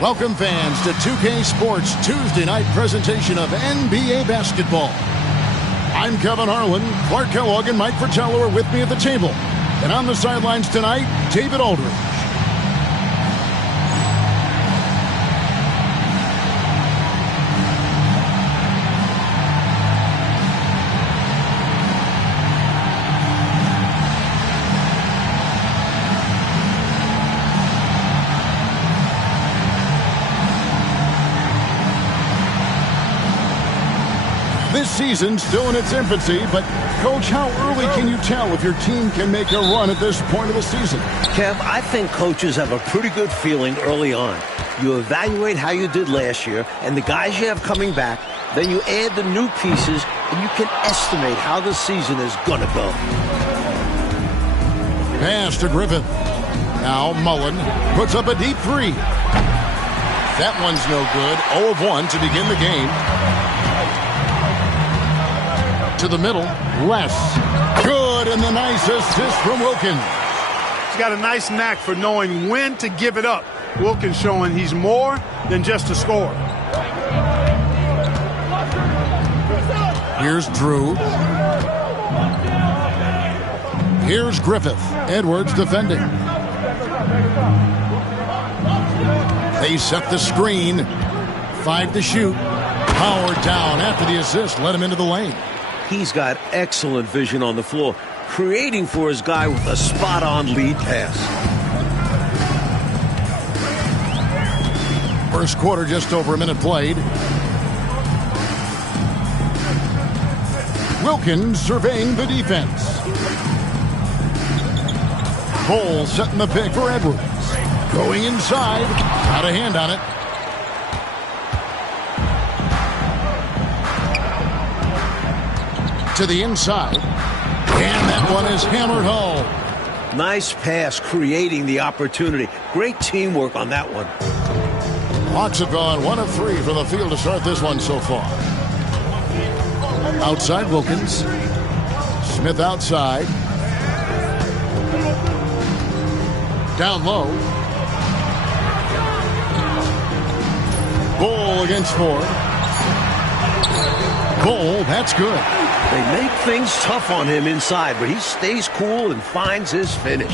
Welcome, fans, to 2K Sports Tuesday night presentation of NBA basketball. I'm Kevin Harlan. Clark Kellogg and Mike Fratello are with me at the table. And on the sidelines tonight, David Aldridge. This season's still in its infancy, but, Coach, how early can you tell if your team can make a run at this point of the season? Kev, I think coaches have a pretty good feeling early on. You evaluate how you did last year and the guys you have coming back, then you add the new pieces, and you can estimate how the season is going to go. Pass to Griffin. Now Mullen puts up a deep three. That one's no good. 0 of 1 to begin the game. To the middle, less. Good, and the nice assist from Wilkins. He's got a nice knack for knowing when to give it up. Wilkins showing he's more than just a scorer. Here's Drew. Here's Griffith. Edwards defending. They set the screen. 5 to shoot. Howard down after the assist. Let him into the lane. He's got excellent vision on the floor, creating for his guy with a spot-on lead pass. First quarter, just over a minute played. Wilkins surveying the defense. Cole setting the pick for Edwards. Going inside. Got a hand on it. To the inside. And that one is hammered home. Nice pass, creating the opportunity. Great teamwork on that one. Hawks have gone 1 of 3 from the field to start this one so far. Outside Wilkins. Smith outside. Down low. Bull against Ford. Bull, that's good. They make things tough on him inside, but he stays cool and finds his finish.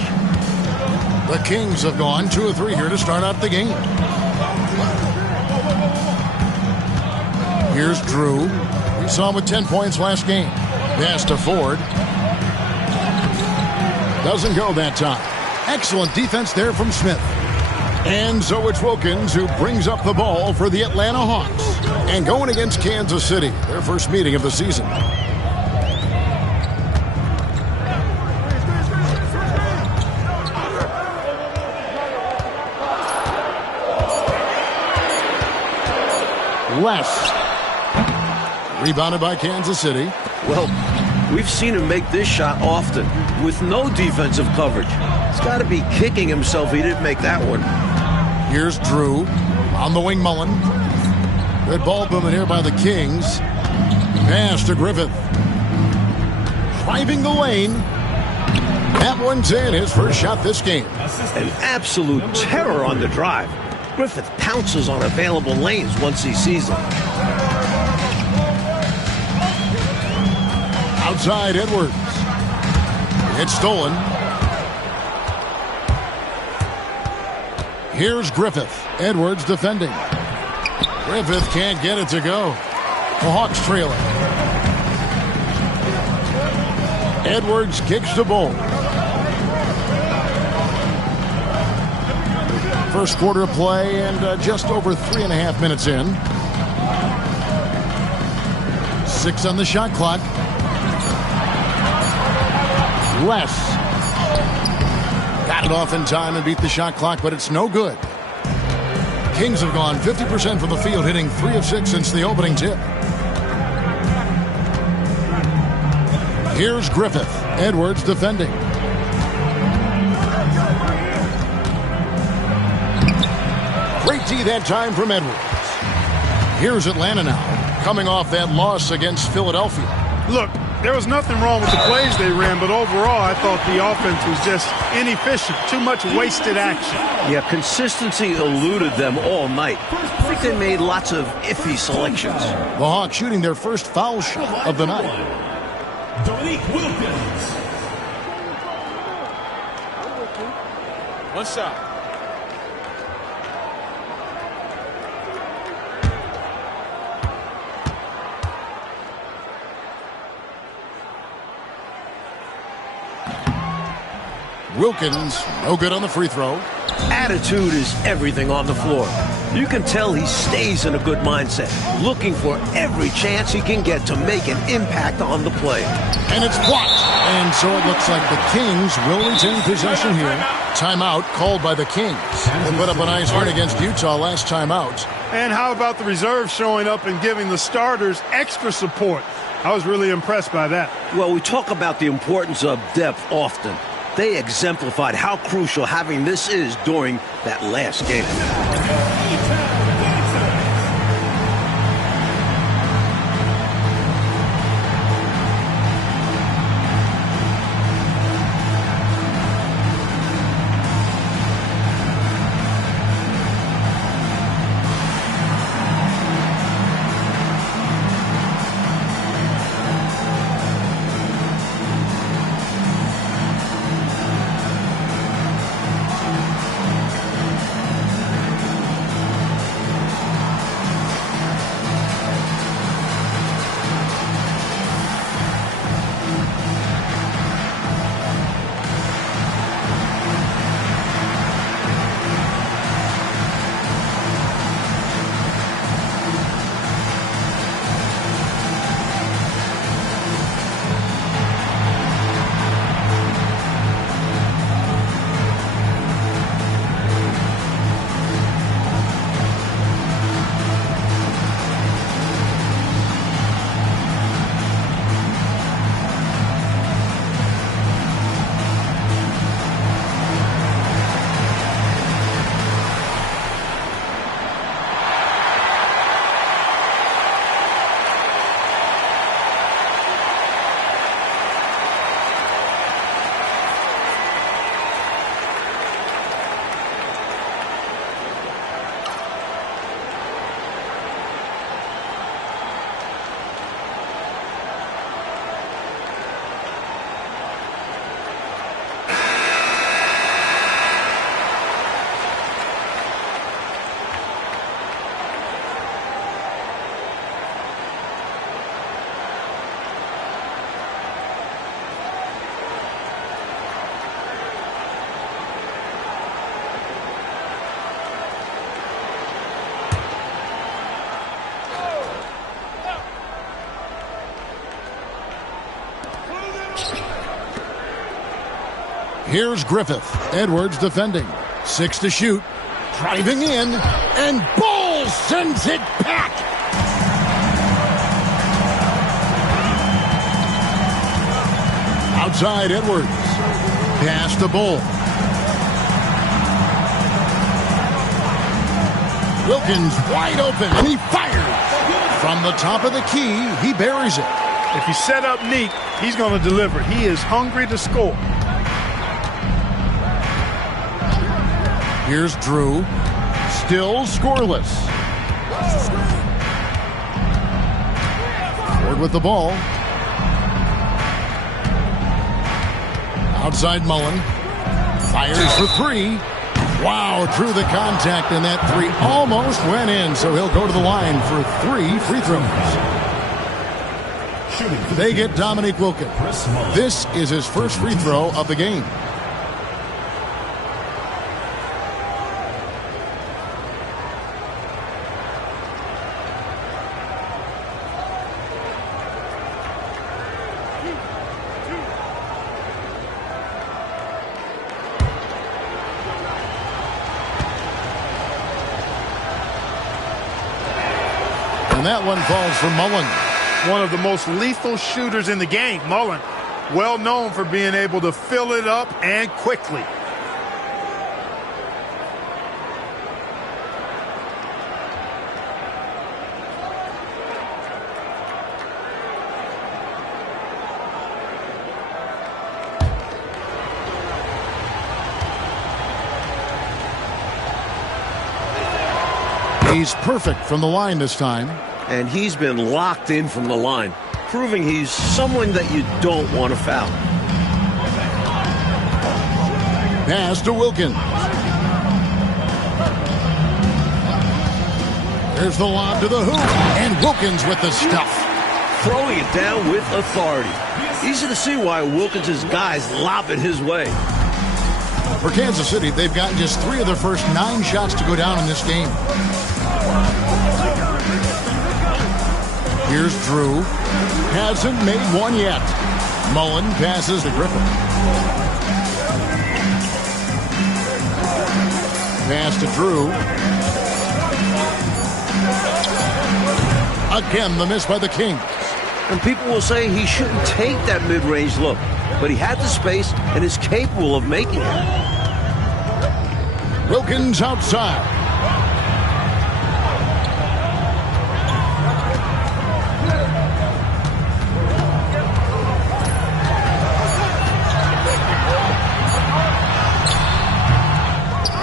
The Kings have gone 2 of 3 here to start out the game. Here's Drew. We saw him with 10 points last game. Pass to Ford. Doesn't go that time. Excellent defense there from Smith. And so it's Wilkins who brings up the ball for the Atlanta Hawks. And going against Kansas City, their first meeting of the season. Less. Rebounded by Kansas City. Well, we've seen him make this shot often with no defensive coverage. He's got to be kicking himself he didn't make that one. Here's Drew on the wing. Mullen. Good ball movement here by the Kings. Pass to Griffith. Driving the lane. That one's in. His first shot this game. An absolute terror on the drive. Griffith pounces on available lanes once he sees them. Outside Edwards. It's stolen. Here's Griffith. Edwards defending. Griffith can't get it to go. The Hawks trail it. Edwards kicks to Bull. First quarter of play and just over 3.5 minutes in. 6 on the shot clock. Less. Got it off in time and beat the shot clock, but it's no good. Kings have gone 50% from the field, hitting 3 of 6 since the opening tip. Here's Griffith. Edwards defending. Great D that time from Edwards. Here's Atlanta now, coming off that loss against Philadelphia. Look, there was nothing wrong with the plays they ran, but overall I thought the offense was just inefficient. Too much wasted action. Yeah, consistency eluded them all night. I think they made lots of iffy selections. The Hawks shooting their first foul shot of the night. Dominique Wilkins. One shot. Wilkins, no good on the free throw. Attitude is everything on the floor. You can tell he stays in a good mindset, looking for every chance he can get to make an impact on the play. And it's blocked. And so it looks like the Kings will retain possession here. Timeout called by the Kings. They put up a nice win against Utah last time out. And how about the reserves showing up and giving the starters extra support? I was really impressed by that. Well, we talk about the importance of depth often. They exemplified how crucial having this is during that last game. Here's Griffith. Edwards defending. 6 to shoot. Driving in. And Bull sends it back. Outside Edwards. Pass to Bull. Wilkins wide open, and he fires. From the top of the key, he buries it. If you set up neat, he's going to deliver. He is hungry to score. Here's Drew. Still scoreless. Ford with the ball. Outside Mullen. Fires for 3. Wow, drew the contact, and that 3 almost went in, so he'll go to the line for 3 free throws. They get Dominique Wilkins. This is his first free throw of the game. And that one falls for Mullen. One of the most lethal shooters in the game, Mullen. Well known for being able to fill it up and quickly. He's perfect from the line this time. And he's been locked in from the line, proving he's someone that you don't want to foul. Pass to Wilkins. There's the lob to the hoop, and Wilkins with the stuff. Throwing it down with authority. Easy to see why Wilkins' guys lob it his way. For Kansas City, they've gotten just 3 of their first 9 shots to go down in this game. Here's Drew. Hasn't made one yet. Mullen passes to Griffith. Pass to Drew. Again, the miss by the Kings. And people will say he shouldn't take that mid-range look, but he had the space and is capable of making it. Wilkins outside.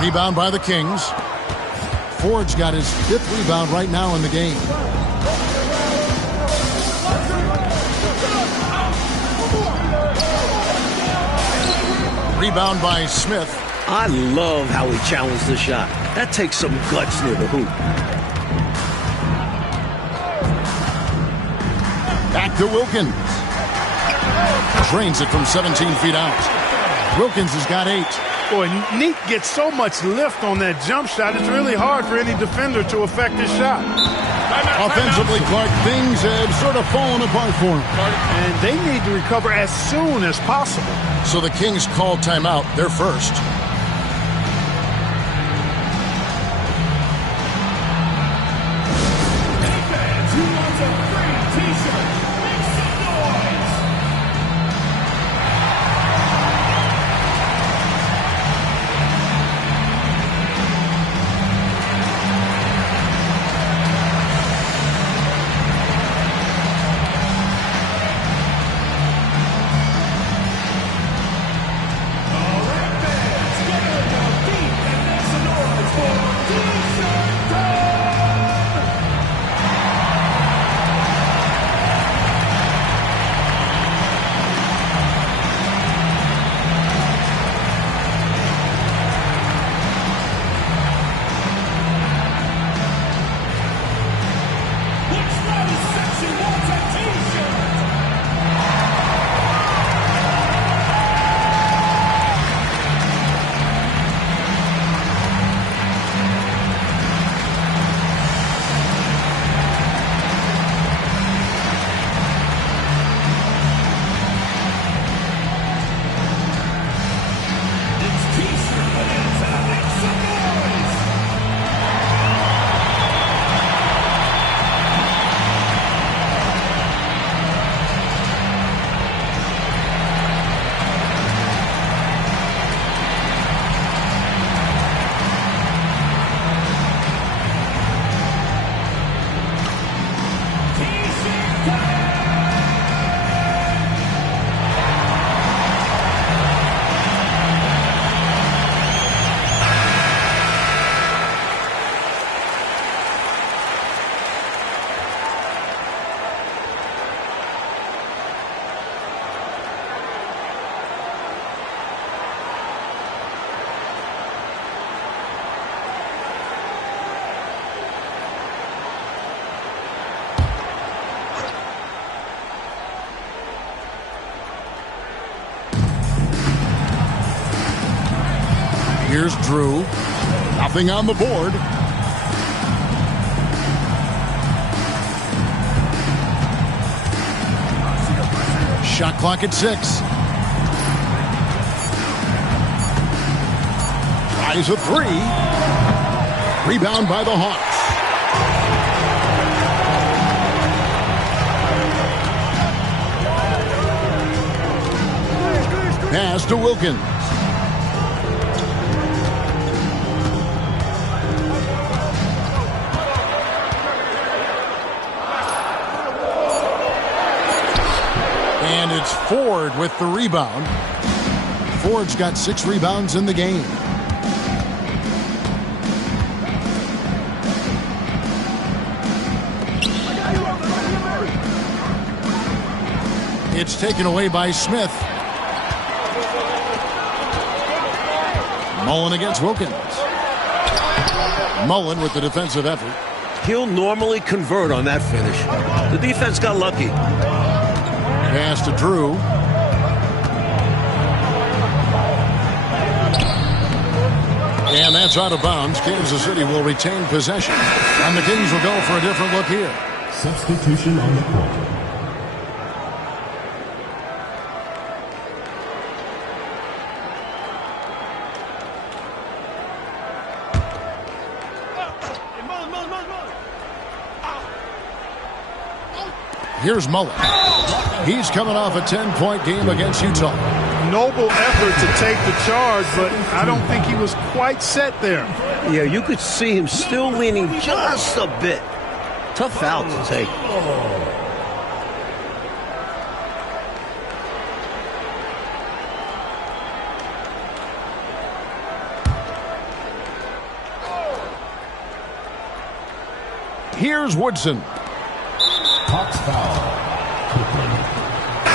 Rebound by the Kings. Ford's got his 5th rebound right now in the game. Rebound by Smith. I love how he challenged the shot. That takes some guts near the hoop. Back to Wilkins. Drains it from 17 feet out. Wilkins has got 8. Boy, Neat gets so much lift on that jump shot, it's really hard for any defender to affect his shot. Offensively, Clark, things have sort of fallen apart for him. And they need to recover as soon as possible. So the Kings call timeout. They're first. Here's Drew. Nothing on the board. Shot clock at 6. Tries a 3. Rebound by the Hawks. Pass to Wilkins. And it's Ford with the rebound. Ford's got 6 rebounds in the game. It's taken away by Smith. Mullen against Wilkins. Mullen with the defensive effort. He'll normally convert on that finish. The defense got lucky. Pass to Drew. And that's out of bounds. Kansas City will retain possession. And the Kings will go for a different look here. Substitution on the court. Here's Mullen. He's coming off a 10-point game against Utah. Noble effort to take the charge, but I don't think he was quite set there. Yeah, you could see him still leaning just a bit. Tough foul to take. Here's Woodson. Hawks foul.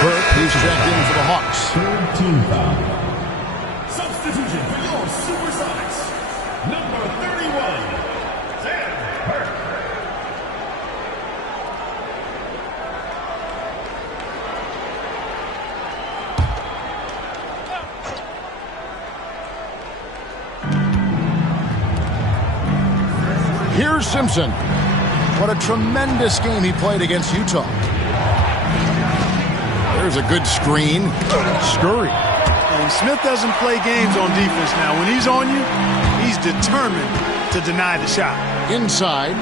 Burke, he's checked in for the Hawks. Third team foul. Substitution for your Supersonics. Number 31, Dan Burke. Here's Simpson. What a tremendous game he played against Utah. There's a good screen. Scurry. And Smith doesn't play games on defense now. When he's on you, he's determined to deny the shot. Inside.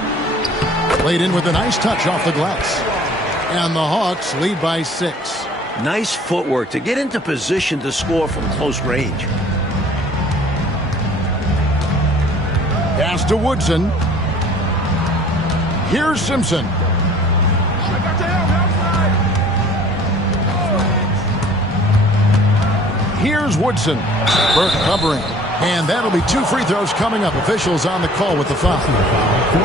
Played in with a nice touch off the glass. And the Hawks lead by 6. Nice footwork to get into position to score from close range. Pass to Woodson. Here's Simpson. Here's Woodson. Burke covering. And that'll be 2 free throws coming up. Officials on the call with the foul.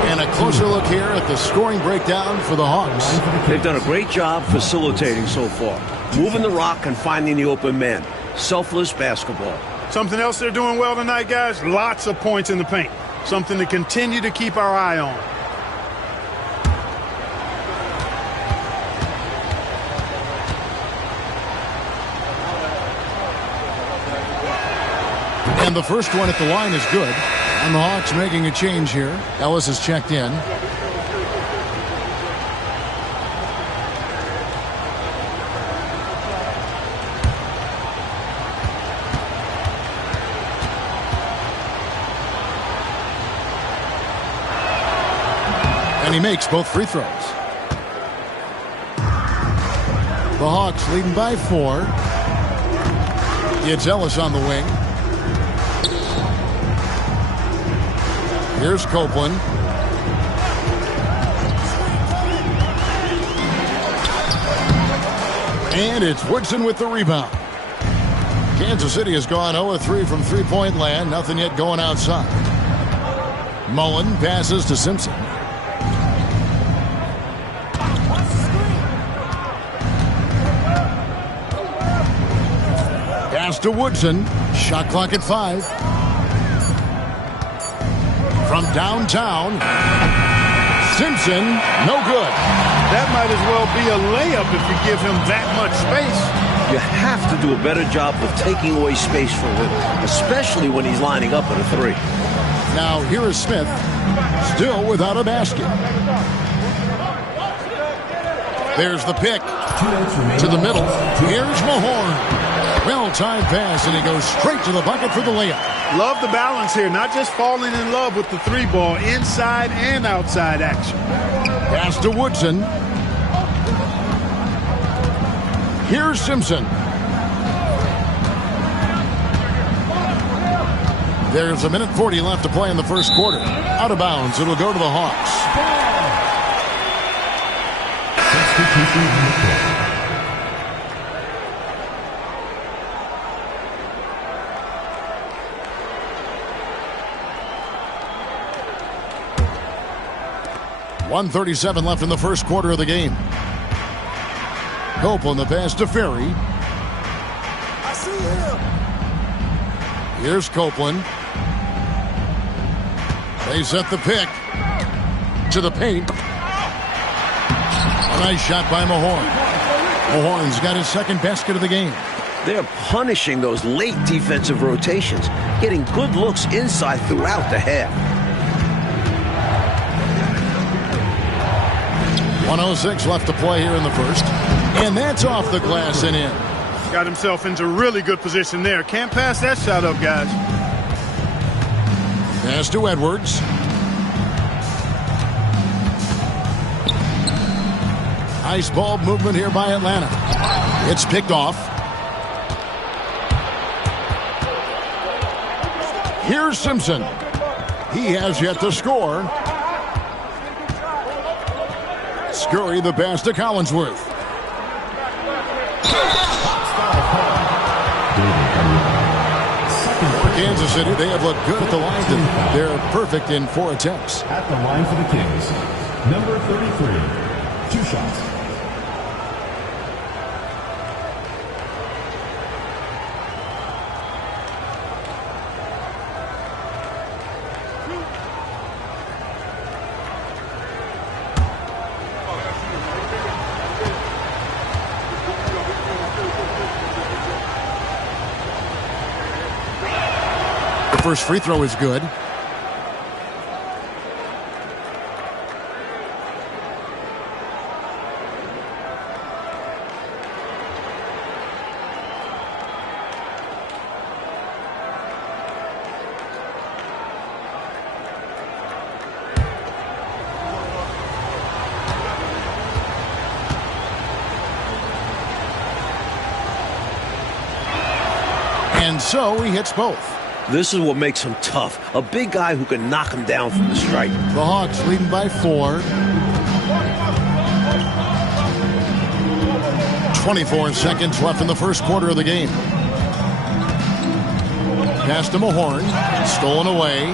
And a closer look here at the scoring breakdown for the Hawks. They've done a great job facilitating so far. Moving the rock and finding the open man. Selfless basketball. Something else they're doing well tonight, guys. Lots of points in the paint. Something to continue to keep our eye on. And the first one at the line is good. And the Hawks making a change here. Ellis is checked in. And he makes both free throws. The Hawks leading by 4. It's Ellis on the wing. Here's Copeland. And it's Woodson with the rebound. Kansas City has gone 0-3 from three-point land. Nothing yet going outside. Mullen passes to Simpson. Pass to Woodson. Shot clock at 5. From downtown, Simpson, no good. That might as well be a layup if you give him that much space. You have to do a better job of taking away space from him, especially when he's lining up at a 3. Now here is Smith, still without a basket. There's the pick to the middle. Here's Mahorn. Well-timed pass, and he goes straight to the bucket for the layup. Love the balance here, not just falling in love with the 3-ball, inside and outside action. Pass to Woodson. Here's Simpson. There's 1:40 left to play in the first quarter. Out of bounds, it'll go to the Hawks. .137 left in the first quarter of the game. Copeland the pass to Ferry. I see him. Here's Copeland. They set the pick to the paint. A nice shot by Mahorn. Mahorn's got his second basket of the game. They're punishing those late defensive rotations, getting good looks inside throughout the half. 1:06 left to play here in the first. And that's off the glass and in. Got himself into really good position there. Can't pass that shot up, guys. Pass to Edwards. Nice ball movement here by Atlanta. It's picked off. Here's Simpson. He has yet to score. Scurry the pass to Collinsworth. For Kansas City, they have looked good at the line. They're perfect in 4 attempts. At the line for the Kings, number 33, 2 shots. First free throw is good. And so he hits both. This is what makes him tough. A big guy who can knock him down from the stripe. The Hawks leading by 4. 24 seconds left in the first quarter of the game. Pass to Mahorn. Stolen away.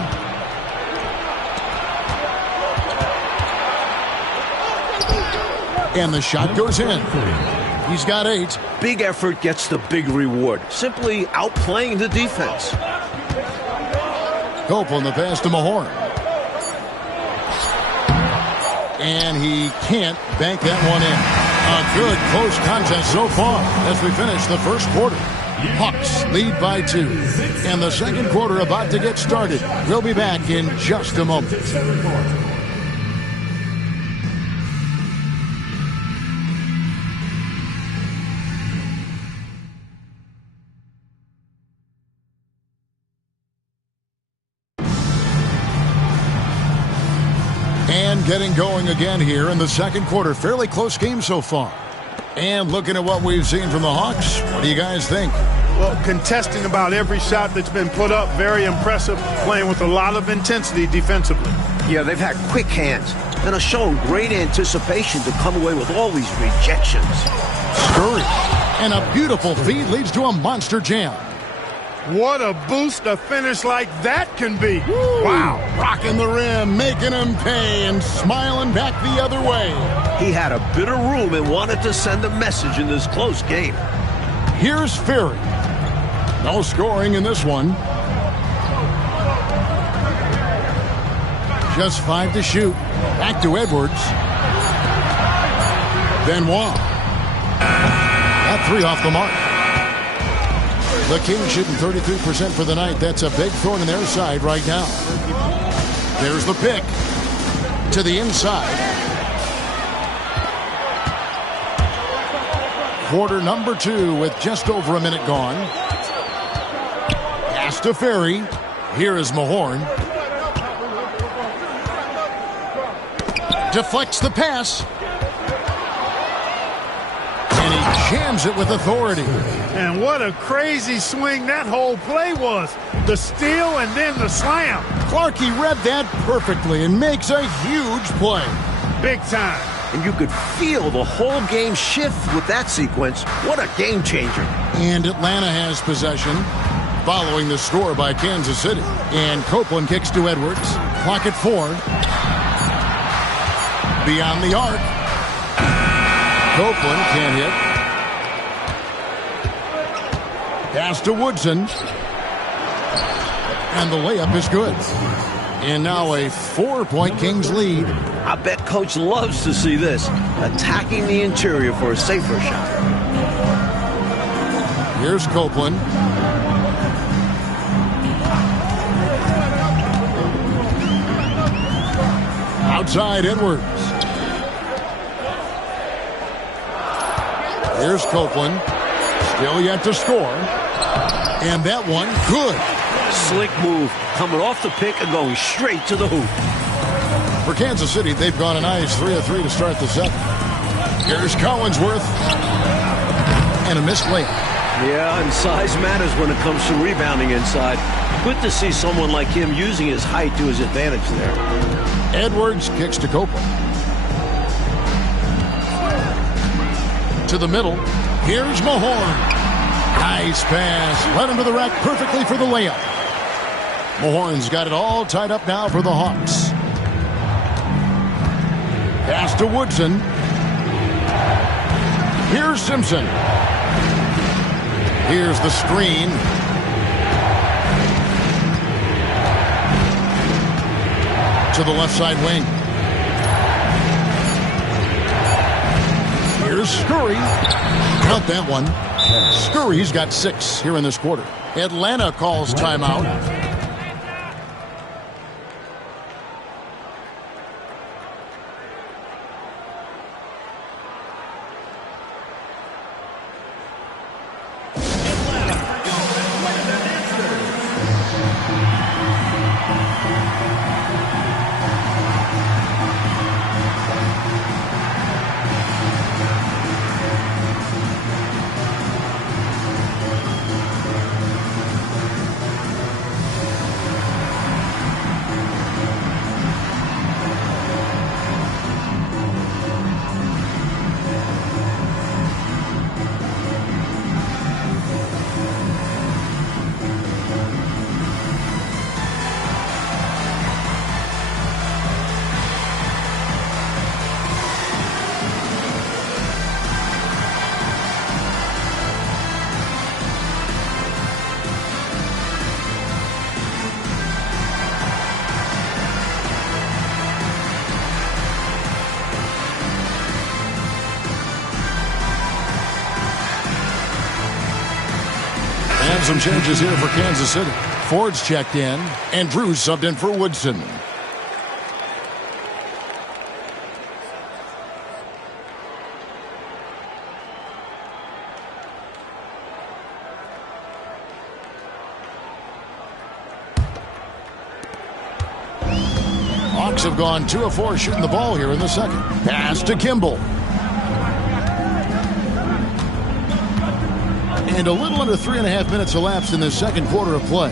And the shot goes in. He's got 8. Big effort gets the big reward. Simply outplaying the defense. Copeland the pass to Mahorn. And he can't bank that one in. A good close contest so far as we finish the first quarter. Hawks lead by 2. And the second quarter about to get started. We'll be back in just a moment. And getting going again here in the second quarter. Fairly close game so far. And looking at what we've seen from the Hawks, what do you guys think? Well, contesting about every shot that's been put up. Very impressive. Playing with a lot of intensity defensively. Yeah, they've had quick hands and are showing great anticipation to come away with all these rejections. Scurry. And a beautiful feed leads to a monster jam. What a boost a finish like that can be. Woo. Wow. Rocking the rim, making him pay, and smiling back the other way. He had a bit of room and wanted to send a message in this close game. Here's Ferry. No scoring in this one. Just 5 to shoot. Back to Edwards. Benoit. That 3 off the mark. The Kings shooting 33% for the night. That's a big thorn in their side right now. There's the pick to the inside. Quarter number 2 with just over a minute gone. Pass to Ferry. Here is Mahorn. Deflects the pass. And he jams it with authority. And what a crazy swing that whole play was. The steal and then the slam. Clarkie read that perfectly and makes a huge play. Big time. And you could feel the whole game shift with that sequence. What a game changer. And Atlanta has possession following the score by Kansas City. And Copeland kicks to Edwards. Clock at 4. Beyond the arc. Copeland can't hit. Pass to Woodson. And the layup is good. And now a 4-point Kings lead. I bet Coach loves to see this. Attacking the interior for a safer shot. Here's Copeland. Outside Edwards. Here's Copeland. Still yet to score. And that one, good. Slick move. Coming off the pick and going straight to the hoop. For Kansas City, they've gone a nice 3 of 3 to start the 7th. Here's Collinsworth. And a missed layup. Yeah, and size matters when it comes to rebounding inside. Good to see someone like him using his height to his advantage there. Edwards kicks to Copeland. To the middle. Here's Mahorn. Nice pass. Led him to the rack perfectly for the layup. Mahorn's got it all tied up now for the Hawks. Pass to Woodson. Here's Simpson. Here's the screen. To the left side wing. Here's Scurry. Count that one. Scurry's got 6 here in this quarter. Atlanta calls timeout. Some changes here for Kansas City. Ford's checked in, and Drew's subbed in for Woodson. Hawks have gone 2 of 4 shooting the ball here in the second. Pass to Kimball. And a little under 3.5 minutes elapsed in the second quarter of play.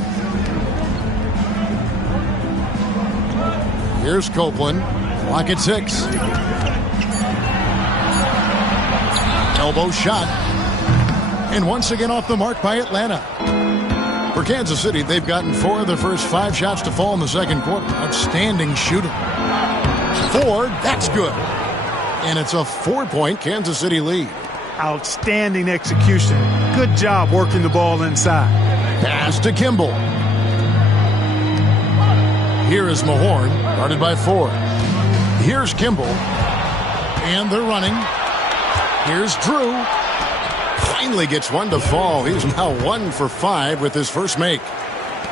Here's Copeland. Clock at 6. Elbow shot. And once again off the mark by Atlanta. For Kansas City, they've gotten 4 of their first 5 shots to fall in the second quarter. Outstanding shooting. Ford, that's good. And it's a 4-point Kansas City lead. Outstanding execution. Good job working the ball inside. Pass to Kimball. Here is Mahorn, guarded by Ford. Here's Kimball. And they're running. Here's Drew. finally gets one to fall. He's now 1 for 5 with his first make.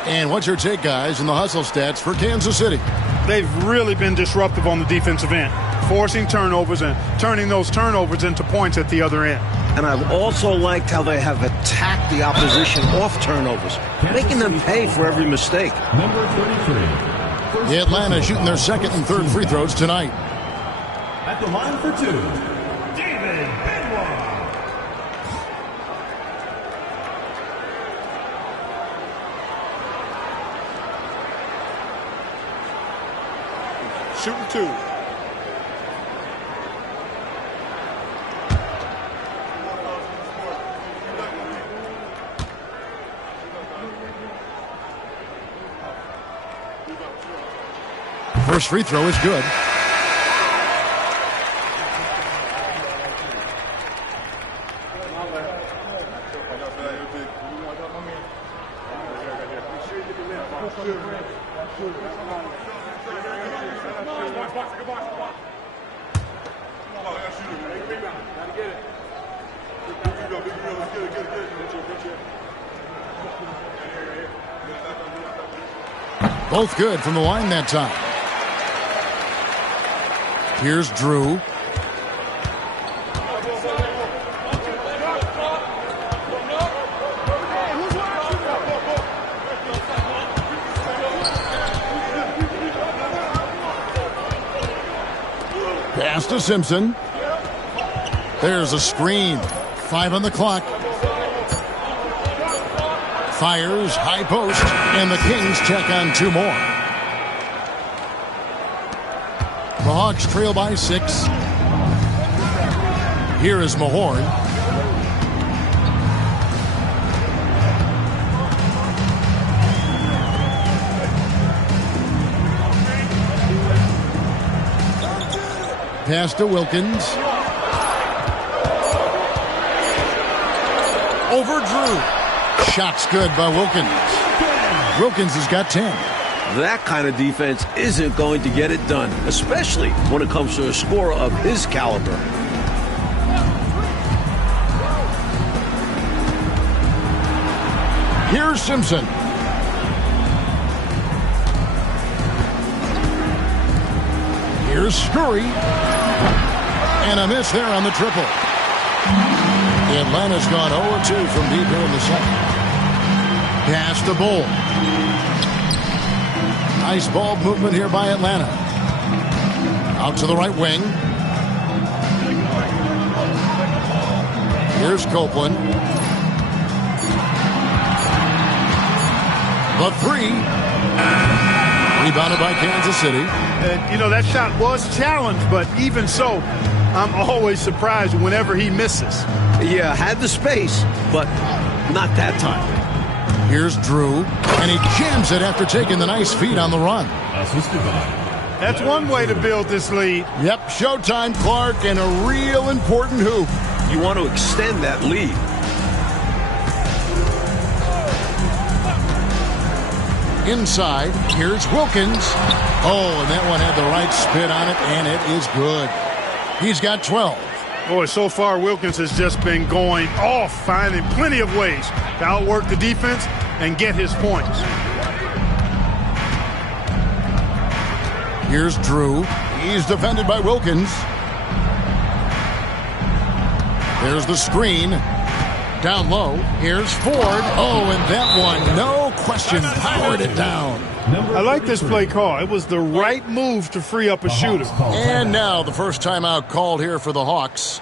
And what's your take, guys, in the hustle stats for Kansas City? They've really been disruptive on the defensive end, forcing turnovers and turning those turnovers into points at the other end. And I've also liked how they have attacked the opposition off turnovers, making them pay for every mistake. Number 33. The Atlanta shooting their second and third free throws tonight. At the line for 2, David Benoit. Shooting 2. First free throw is good. Both good from the line that time. Here's Drew. Pass to Simpson. There's a screen. 5 on the clock. Fires, high post, and the Kings check on 2 more. The Hawks trail by 6. Here is Mahorn. Pass to Wilkins. Over Drew. Shot's good by Wilkins. Wilkins has got 10. That kind of defense isn't going to get it done, especially when it comes to a scorer of his caliber. Here's Simpson. Here's Scurry. And a miss there on the triple. Atlanta's gone 0-2 from deep here in the second. Pass to Bull. Nice ball movement here by Atlanta. Out to the right wing. Here's Copeland. The 3. Rebounded by Kansas City. You know, that shot was challenged, but even so, I'm always surprised whenever he misses. Yeah, had the space, but not that time. Here's Drew, and he jams it after taking the nice feed on the run. That's one way to build this lead. Yep, showtime, Clark, and a real important hoop. You want to extend that lead. Inside, here's Wilkins. Oh, and that one had the right spin on it, and it is good. He's got 12. Boy, so far Wilkins has just been going off, finding plenty of ways to outwork the defense and get his points. Here's Drew. He's defended by Wilkins. There's the screen. Down low. Here's Ford. Oh, and that one, no question, powered it down. I like this play call. It was the right move to free up a shooter. And now the first timeout called here for the Hawks.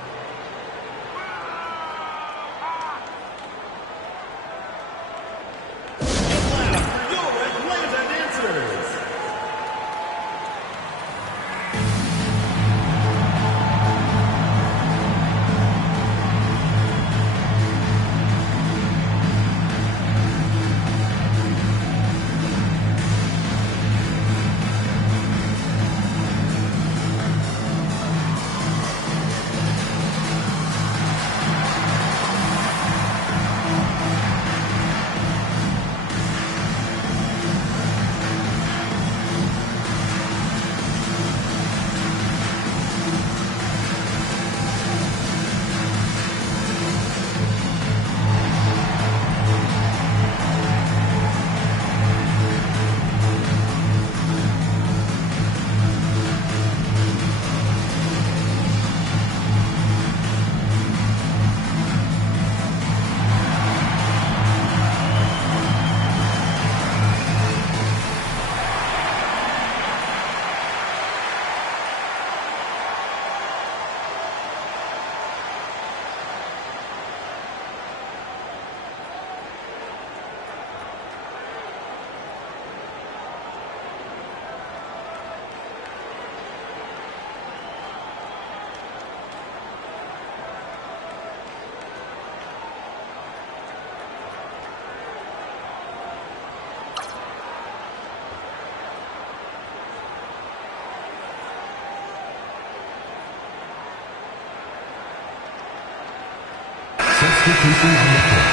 Substitutions in the court.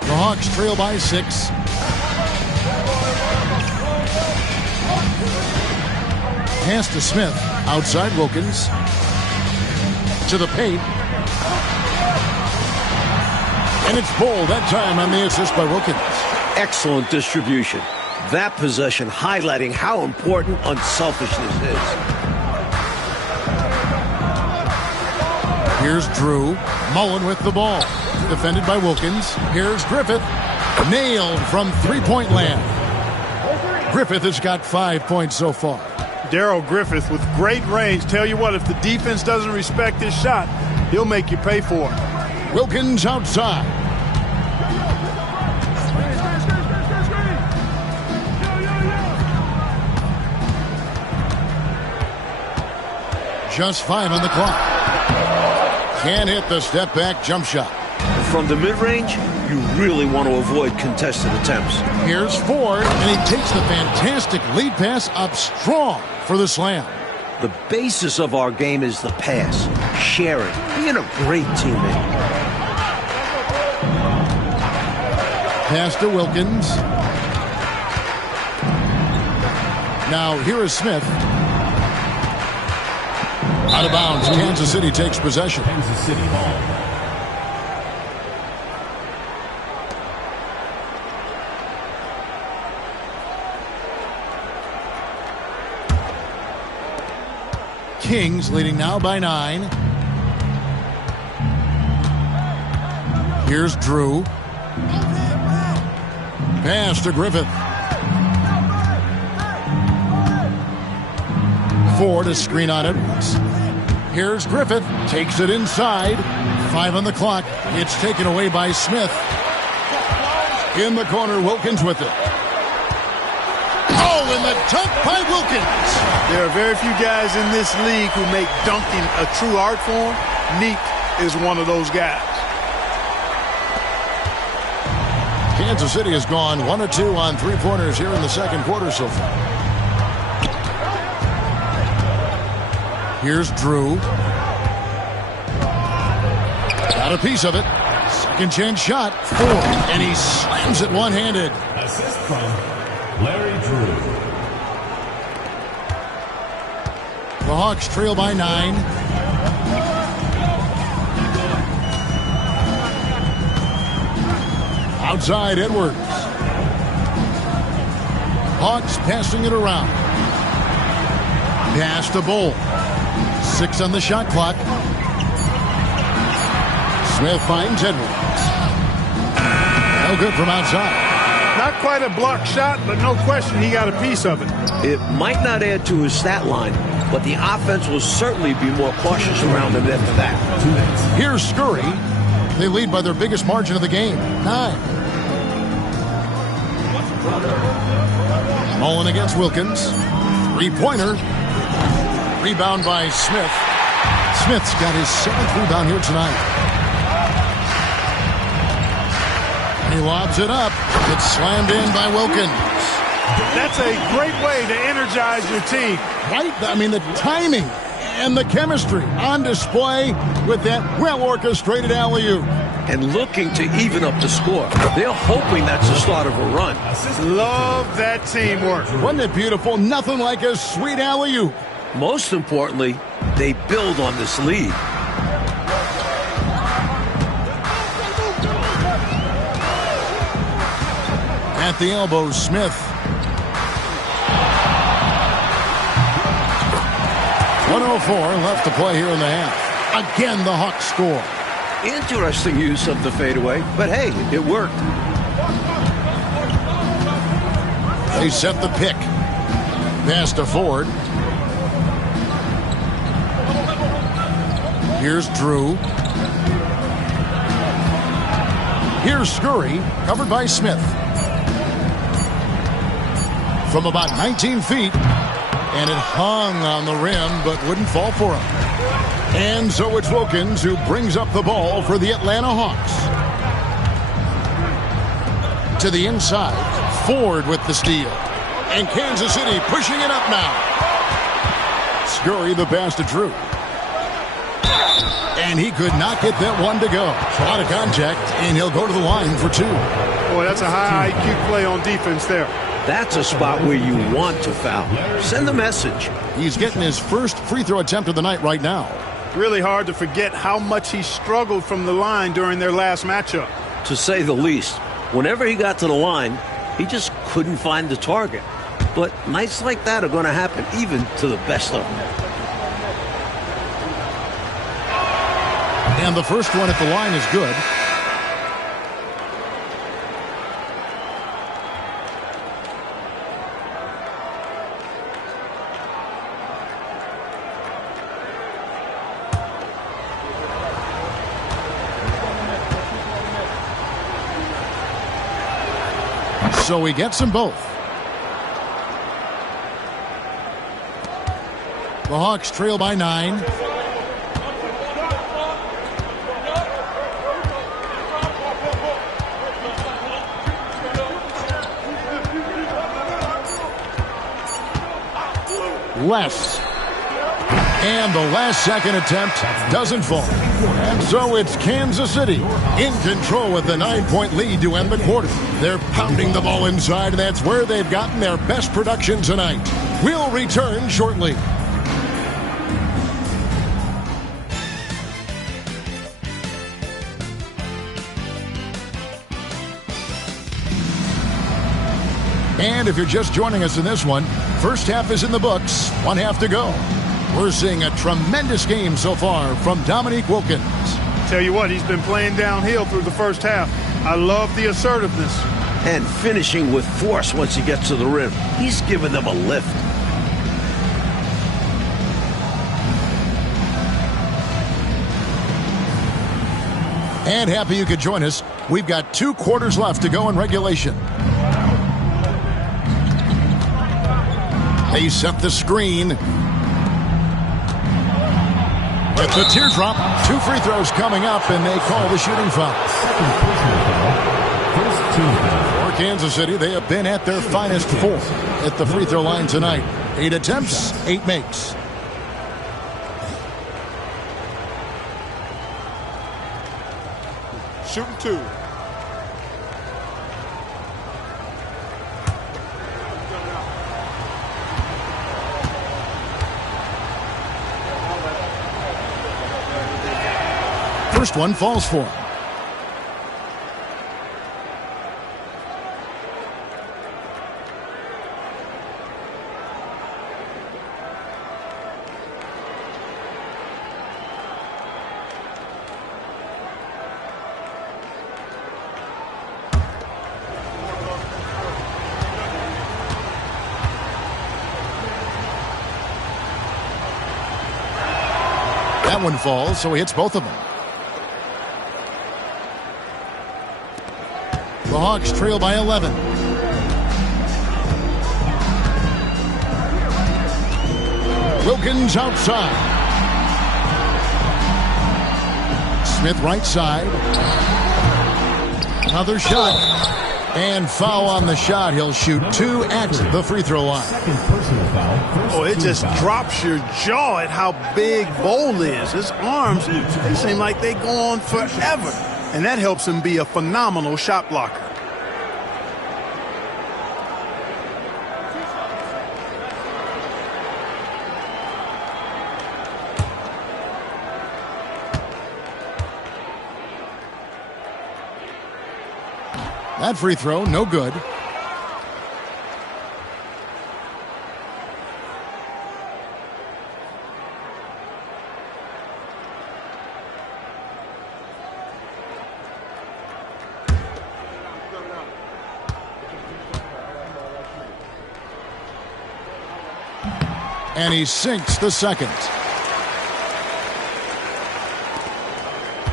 The Hawks trail by 6. Pass to Smith. Outside Wilkins. To the paint. And it's Bull that time on the assist by Wilkins. Excellent distribution. That possession highlighting how important unselfishness is. Here's Drew. Mullen with the ball. Defended by Wilkins. Here's Griffith. Nailed from three-point land. Griffith has got 5 points so far. Darrell Griffith with great range. Tell you what, if the defense doesn't respect his shot, he'll make you pay for it. Wilkins outside. Just 5 on the clock. Can't hit the step-back jump shot. From the mid-range, you really want to avoid contested attempts. Here's Ford, and he takes the fantastic lead pass up strong for the slam. The basis of our game is the pass, sharing, being a great teammate. Pass to Wilkins. Now here is Smith. Out of bounds. Kansas City takes possession. Kansas City ball. Kings leading now by 9. Here's Drew. Pass to Griffith. Ford a screen on Edwards. Here's Griffith. Takes it inside. 5 on the clock. It's taken away by Smith. In the corner, Wilkins with it. Oh, and the dunk by Wilkins. There are very few guys in this league who make dunking a true art form. Neek is one of those guys. Kansas City has gone 1 of 2 on three-pointers here in the second quarter so far. Here's Drew. Got a piece of it. Second chance shot. Ford. And he slams it one-handed. Assist from Larry Drew. The Hawks trail by 9. Outside Edwards. Hawks passing it around. Pass to Bull. 6 on the shot clock. Smith finds Edwards. No good from outside. Not quite a block shot, but no question he got a piece of it. It might not add to his stat line, but the offense will certainly be more cautious around him after that. Here's Scurry. They lead by their biggest margin of the game, 9. Mullen against Wilkins. Three-pointer. Rebound by Smith. Smith's got his 7th rebound here tonight. He lobs it up. It's slammed in by Wilkins. That's a great way to energize your team. Right? I mean, the timing and the chemistry on display with that well-orchestrated alley-oop. And looking to even up the score. They're hoping that's the start of a run. Love that teamwork. Wasn't it beautiful? Nothing like a sweet alley-oop. Most importantly, they build on this lead. At the elbow, Smith. 1:04 left to play here in the half. Again, the Hawks score. Interesting use of the fadeaway, but hey, it worked. They set the pick. Pass to Ford. Here's Drew. Here's Scurry, covered by Smith. From about 19 feet, And it hung on the rim, but wouldn't fall for him. And so it's Wilkins who brings up the ball for the Atlanta Hawks. To the inside, Ford with the steal. And Kansas City pushing it up now. Scurry the pass to Drew. And he could not get that one to go. Out of contact, and he'll go to the line for two. Boy, that's a high IQ play on defense there. That's a spot where you want to foul. Send a message. He's getting his first free throw attempt of the night right now. Really hard to forget how much he struggled from the line during their last matchup. To say the least. Whenever he got to the line, he just couldn't find the target. But nights like that are going to happen even to the best of them. And the first one at the line is good. So he gets them both. The Hawks trail by 9. Less. And the last second attempt doesn't fall. And so it's Kansas City in control with the 9-point lead to end the quarter. They're pounding the ball inside, and that's where they've gotten their best production tonight. We'll return shortly. And if you're just joining us in this one, first half is in the books, one half to go. We're seeing a tremendous game so far from Dominique Wilkins. Tell you what, he's been playing downhill through the first half. I love the assertiveness. And finishing with force once he gets to the rim. He's giving them a lift. And happy you could join us. We've got 2 quarters left to go in regulation. They set the screen. With the teardrop, 2 free throws coming up, and they call the shooting foul. For Kansas City, they have been at their finest 4 at the free throw line tonight. 8 attempts, 8 makes. Shooting 2. First one falls for him. That one falls, so he hits both of them. The Hawks trail by 11. Wilkins outside. Smith right side. Another shot. And foul on the shot. He'll shoot 2 at the free throw line. Oh, it just drops your jaw at how big Bol is. His arms, they seem like they go on forever. And that helps him be a phenomenal shot blocker. That free throw, no good. And he sinks the second.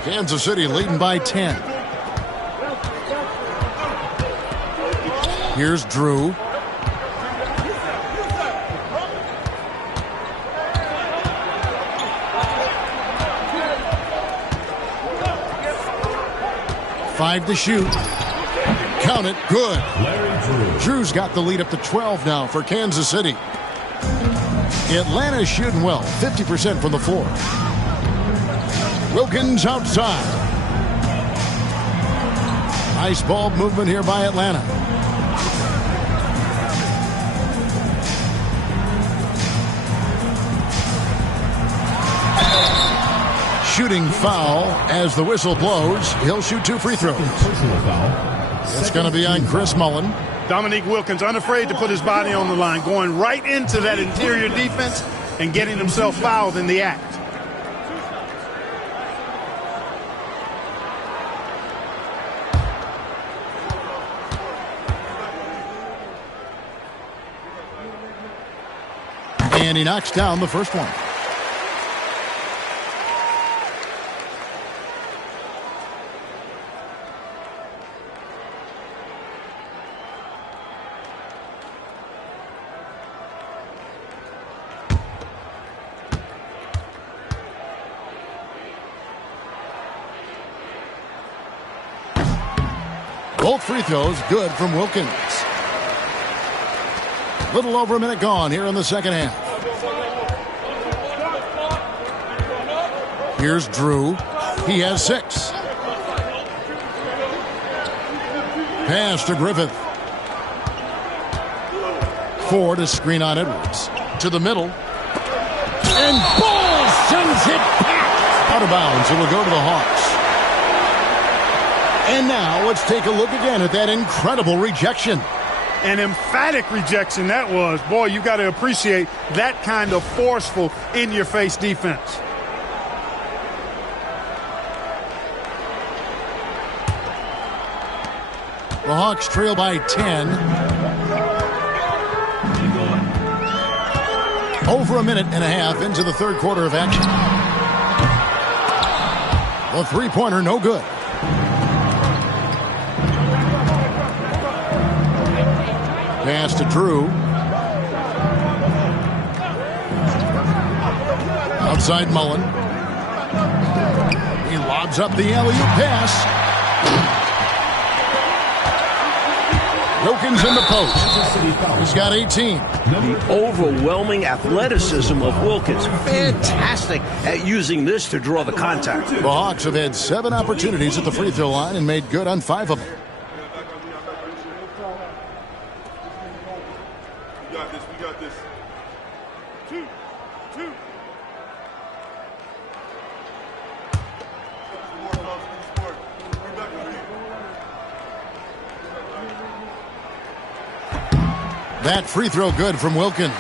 Kansas City leading by 10. Here's Drew. 5 to shoot. Count it. Good. Larry Drew. Drew's got the lead up to 12 now for Kansas City. Atlanta's shooting well, 50% from the floor. Wilkins outside. Nice ball movement here by Atlanta. Shooting foul as the whistle blows. He'll shoot 2 free throws. Personal foul. It's going to be on Chris Mullin. Dominique Wilkins unafraid to put his body on the line, going right into that interior defense and getting himself fouled in the act. And he knocks down the first one. Both free throws good from Wilkins. Little over a minute gone here in the second half. Here's Drew. He has 6. Pass to Griffith. 4 to screen on Edwards. To the middle. And Ball sends it back. Out of bounds. It will go to the Hawks. And now let's take a look again at that incredible rejection. An emphatic rejection that was. Boy, you got to appreciate that kind of forceful in-your-face defense. The Hawks trail by 10. Over a minute and a half into the third quarter of action. The three-pointer no good. Pass to Drew. Outside Mullin. He lobs up the alley-oop pass. Wilkins in the post. He's got 18. The overwhelming athleticism of Wilkins. Fantastic at using this to draw the contact. The Hawks have had 7 opportunities at the free throw line and made good on 5 of them. We got this. 2. That free throw good from Wilkins.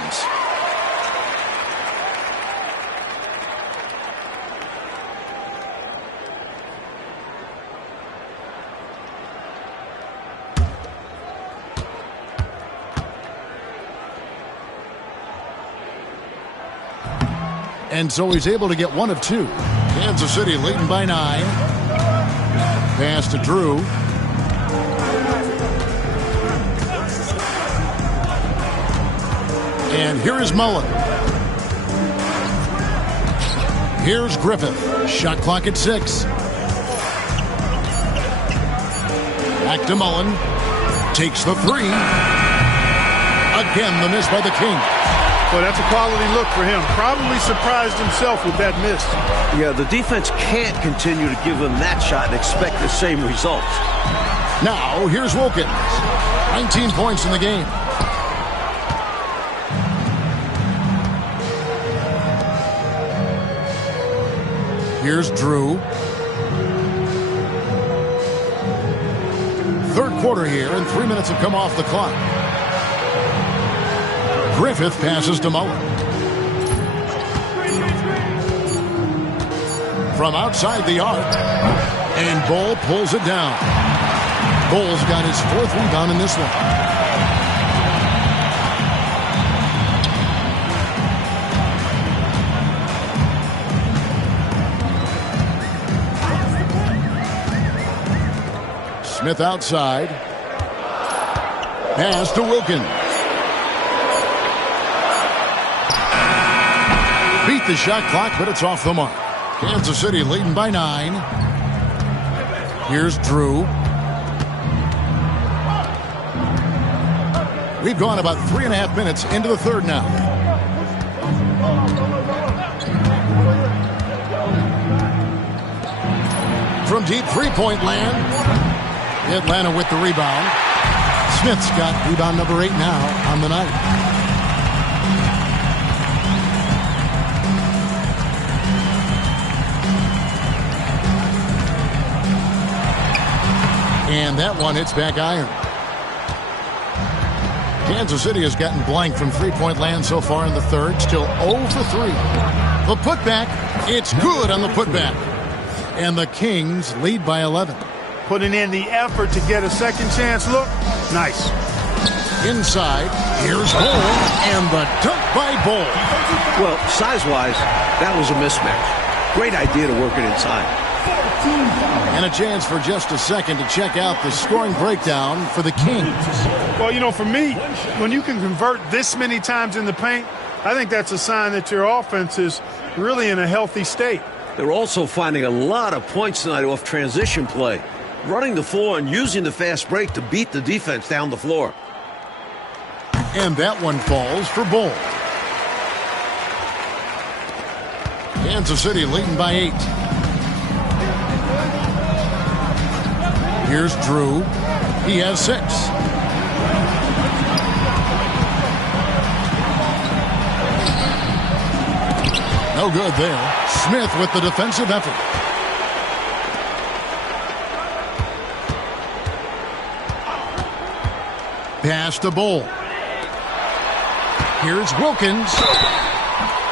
And so he's able to get 1 of 2. Kansas City leading by 9. Pass to Drew. And here is Mullin. Here's Griffith. Shot clock at 6. Back to Mullin. Takes the 3. Again, the miss by the King. Well, that's a quality look for him. Probably surprised himself with that miss. Yeah, the defense can't continue to give him that shot and expect the same result. Now, here's Wilkins. 19 points in the game. Here's Drew. Third quarter here, and 3 minutes have come off the clock. Griffith passes to Mullin. From outside the arc. And Ball pulls it down. Ball's got his 4th rebound in this one. Smith outside. Pass to Wilkins. Beat the shot clock, but it's off the mark. Kansas City leading by 9. Here's Drew. We've gone about 3.5 minutes into the third now. From deep three-point land, Atlanta with the rebound. Smith's got rebound number 8 now on the night. And that one hits back iron. Kansas City has gotten blank from three-point land so far in the third. Still 0 for 3. The putback, it's good on the putback. And the Kings lead by 11. Putting in the effort to get a second chance look. Nice. Inside, here's Bull, and the dunk by Bull. Well, size-wise, that was a mismatch. Great idea to work it inside. And a chance for just a second to check out the scoring breakdown for the Kings. Well, you know, for me, when you can convert this many times in the paint, I think that's a sign that your offense is really in a healthy state. They're also finding a lot of points tonight off transition play, running the floor and using the fast break to beat the defense down the floor. And that one falls for Bull. Kansas City leading by 8. Here's Drew. He has 6. No good there. Smith with the defensive effort. Pass to Bull. Here's Wilkins.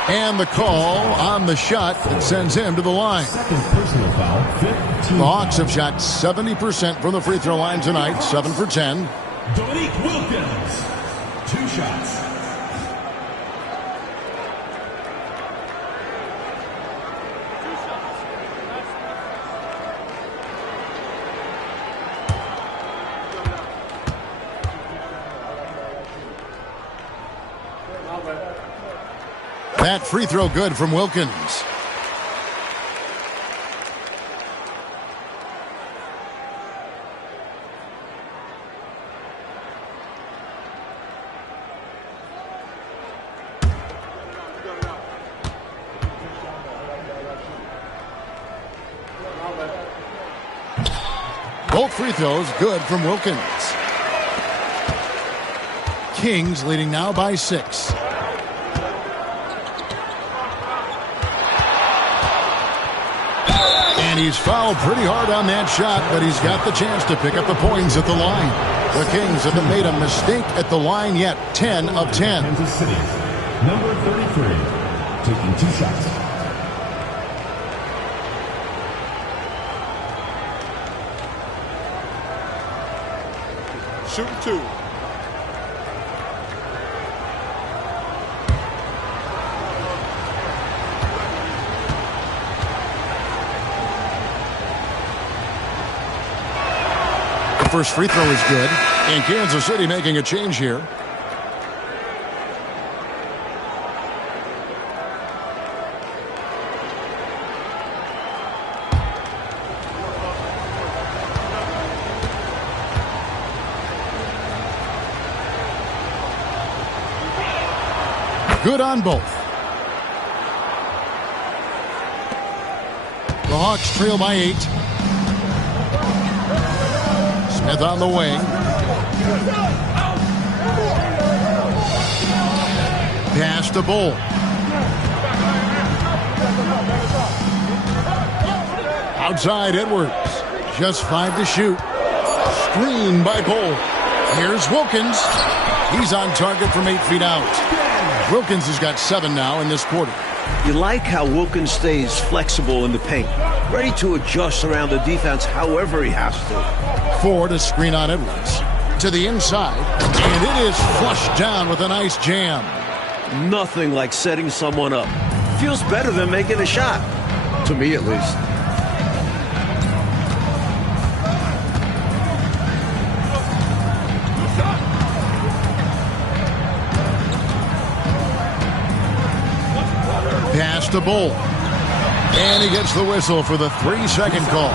And the call on the shot that sends him to the line. Second personal foul, 15. The Hawks have shot 70% from the free throw line tonight, 7 for 10. Dominique Wilkins, 2 shots. That free throw good from Wilkins. Both free throws good from Wilkins. Kings leading now by 6. And he's fouled pretty hard on that shot, but he's got the chance to pick up the points at the line. The Kings haven't made a mistake at the line yet. 10 of 10. Kansas City, number 33, taking 2 shots. Shooting 2. First free throw is good, and Kansas City making a change here. Good on both. The Hawks trail by 8. Smith on the wing. Pass to Bull. Outside Edwards. Just 5 to shoot. Screen by Bull. Here's Wilkins. He's on target from 8 feet out. Wilkins has got 7 now in this quarter. You like how Wilkins stays flexible in the paint, ready to adjust around the defense however he has to. 4 to screen on Edwards. To the inside, and it is flushed down with a nice jam. Nothing like setting someone up. Feels better than making a shot. To me, at least. Pass to Bull. And he gets the whistle for the 3-second call.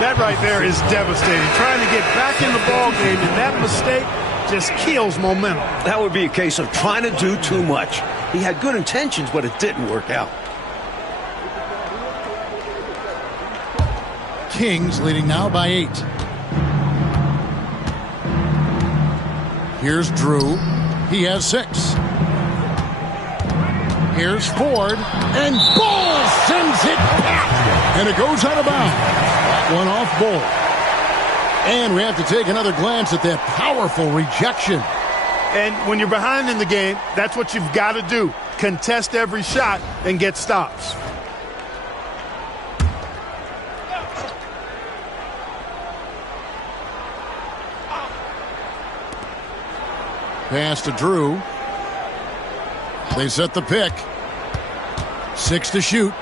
That right there is devastating. Trying to get back in the ball game, and that mistake just kills momentum. That would be a case of trying to do too much. He had good intentions, but it didn't work out. Kings leading now by 8. Here's Drew. He has 6. Here's Ford. And Bull sends it back. And it goes out of bounds. That one off Bull. And we have to take another glance at that powerful rejection. And when you're behind in the game, that's what you've got to do. Contest every shot and get stops. Pass to Drew. They set the pick. 6 to shoot.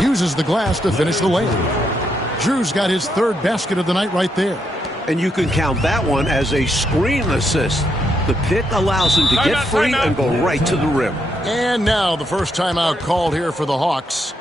Uses the glass to finish the layup. Drew's got his 3rd basket of the night right there. And you can count that one as a screen assist. The pick allows him to get free and go right to the rim. And now the first timeout called here for the Hawks.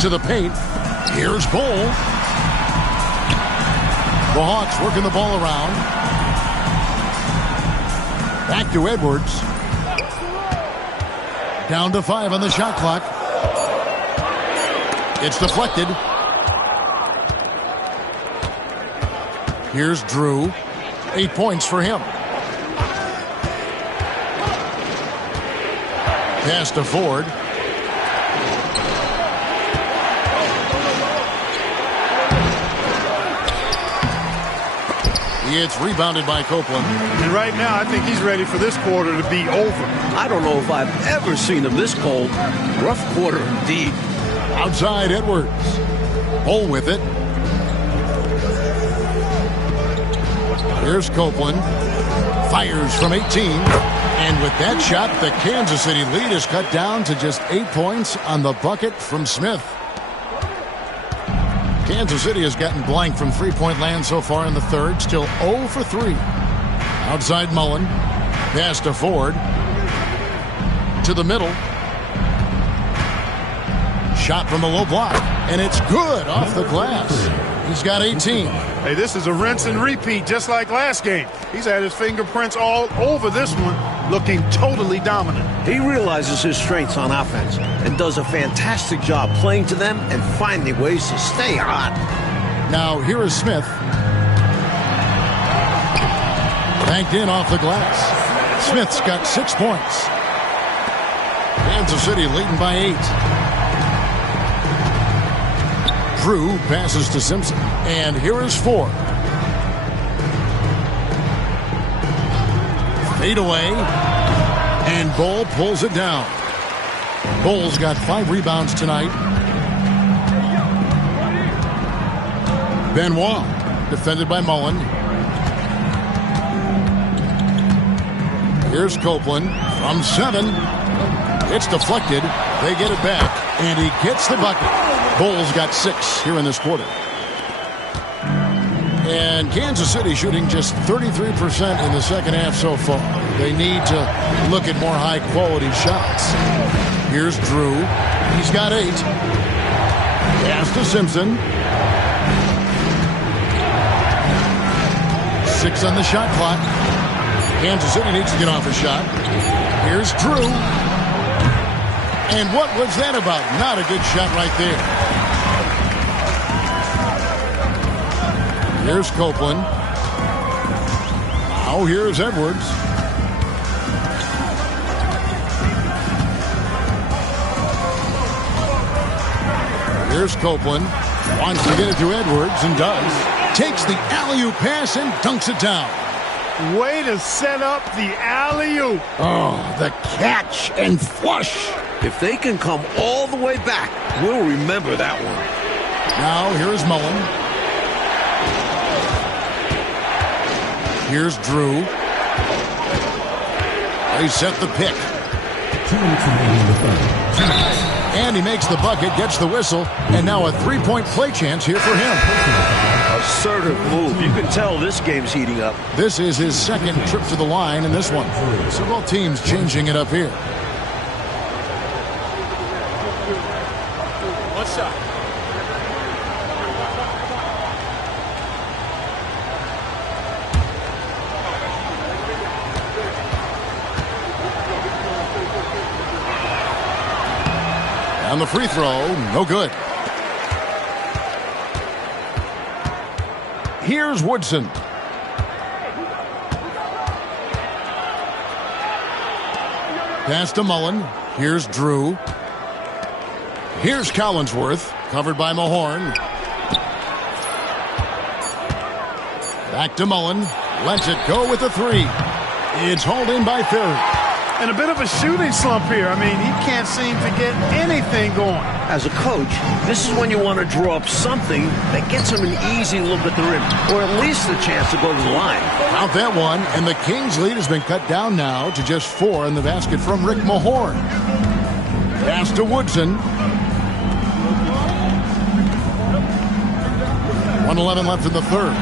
To the paint. Here's Bull. The Hawks working the ball around. Back to Edwards. Down to 5 on the shot clock. It's deflected. Here's Drew. 8 points for him. Pass to Ford. It's rebounded by Copeland. And right now, I think he's ready for this quarter to be over. I don't know if I've ever seen him this cold. Rough quarter indeed. Outside Edwards. Bull with it. Here's Copeland. Fires from 18. And with that shot, the Kansas City lead is cut down to just 8 points on the bucket from Smith. Kansas City has gotten blank from three-point land so far in the third. Still 0 for 3. Outside Mullen. Pass to Ford. To the middle. Shot from the low block. And it's good off the glass. He's got 18. Hey, this is a rinse and repeat just like last game. He's had his fingerprints all over this one. looking totally dominant. He realizes his strengths on offense and does a fantastic job playing to them and finding ways to stay hot. Now here is Smith. Banked in off the glass. Smith's got 6 points. Kansas City leading by 8. Drew passes to Simpson. And here is 4. Fade away. And Bull pulls it down. Bull's got 5 rebounds tonight. Benoit defended by Mullen. Here's Copeland from 7. It's deflected. They get it back, and he gets the bucket. Bulls got 6 here in this quarter. And Kansas City shooting just 33% in the second half so far. They need to look at more high-quality shots. Here's Drew. He's got 8. Pass to Simpson. 6 on the shot clock. Kansas City needs to get off a shot. Here's Drew. And what was that about? Not a good shot right there. Here's Copeland. Now here's Edwards. Here's Copeland. Wants to get it to Edwards and does. Takes the alley-oop pass and dunks it down. Way to set up the alley-oop. Oh, the catch and flush. If they can come all the way back, we'll remember that one. Now here's Mullen. Here's Drew. They set the pick. And he makes the bucket, gets the whistle, and now a 3-point play chance here for him. Assertive move. You can tell this game's heating up. This is his second trip to the line in this one. So both teams changing it up here. One shot. And the free throw, no good. Here's Woodson. Pass to Mullen. Here's Drew. Here's Collinsworth, covered by Mahorn. Back to Mullen. Lets it go with a 3. It's hauled in by Ferry. And a bit of a shooting slump here. I mean, he can't seem to get anything going. As a coach, this is when you want to draw up something that gets him an easy look at the rim, or at least a chance to go to the line. Count that one, and the Kings' lead has been cut down now to just 4 in the basket from Rick Mahorn. Pass to Woodson. 1:11 left in the third.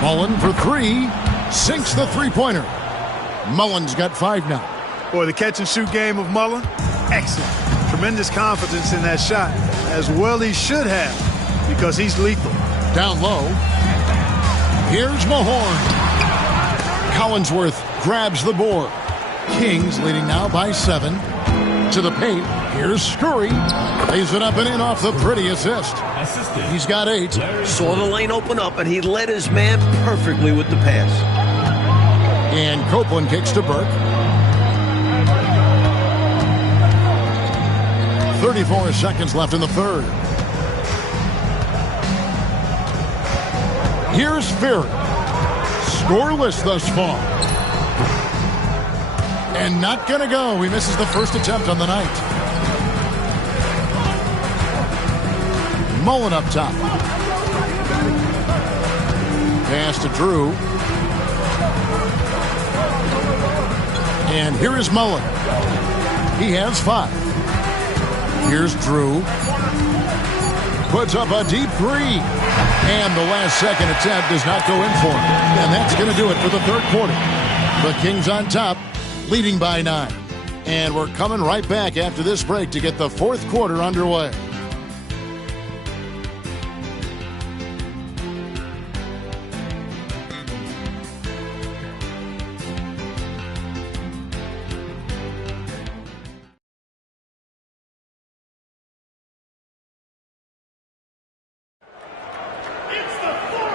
Mullen for 3. Sinks the three-pointer. Mullen's got 5 now. Boy, the catch-and-shoot game of Mullen, excellent. Tremendous confidence in that shot, as well he should have, because he's lethal. Down low. Here's Mahorn. Collinsworth grabs the board. Kings leading now by 7. To the paint. Here's Scurry. Lays it up and in off the pretty assist. He's got 8. Saw the lane open up, and he led his man perfectly with the pass. And Copeland kicks to Burke. 34 seconds left in the third. Here's Ferry. Scoreless thus far. And not going to go. He misses the first attempt on the night. Mullen up top. Pass to Drew. And here is Mullen. He has 5. Here's Drew. Puts up a deep 3. And the last second attempt does not go in for him. And that's going to do it for the third quarter. The Kings on top, leading by 9. And we're coming right back after this break to get the fourth quarter underway.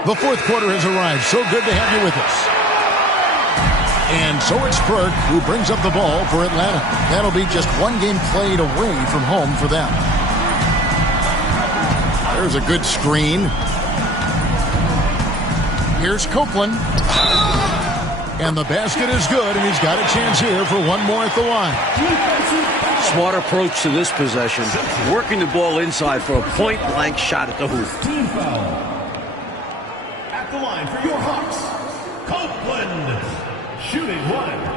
The fourth quarter has arrived. So good to have you with us. And so it's Burke who brings up the ball for Atlanta. That'll be just one game played away from home for them. There's a good screen. Here's Copeland. And the basket is good, and he's got a chance here for one more at the line. Smart approach to this possession. Working the ball inside for a point-blank shot at the hoop. Team foul. At the line for your Hawks, Copeland. Shooting one.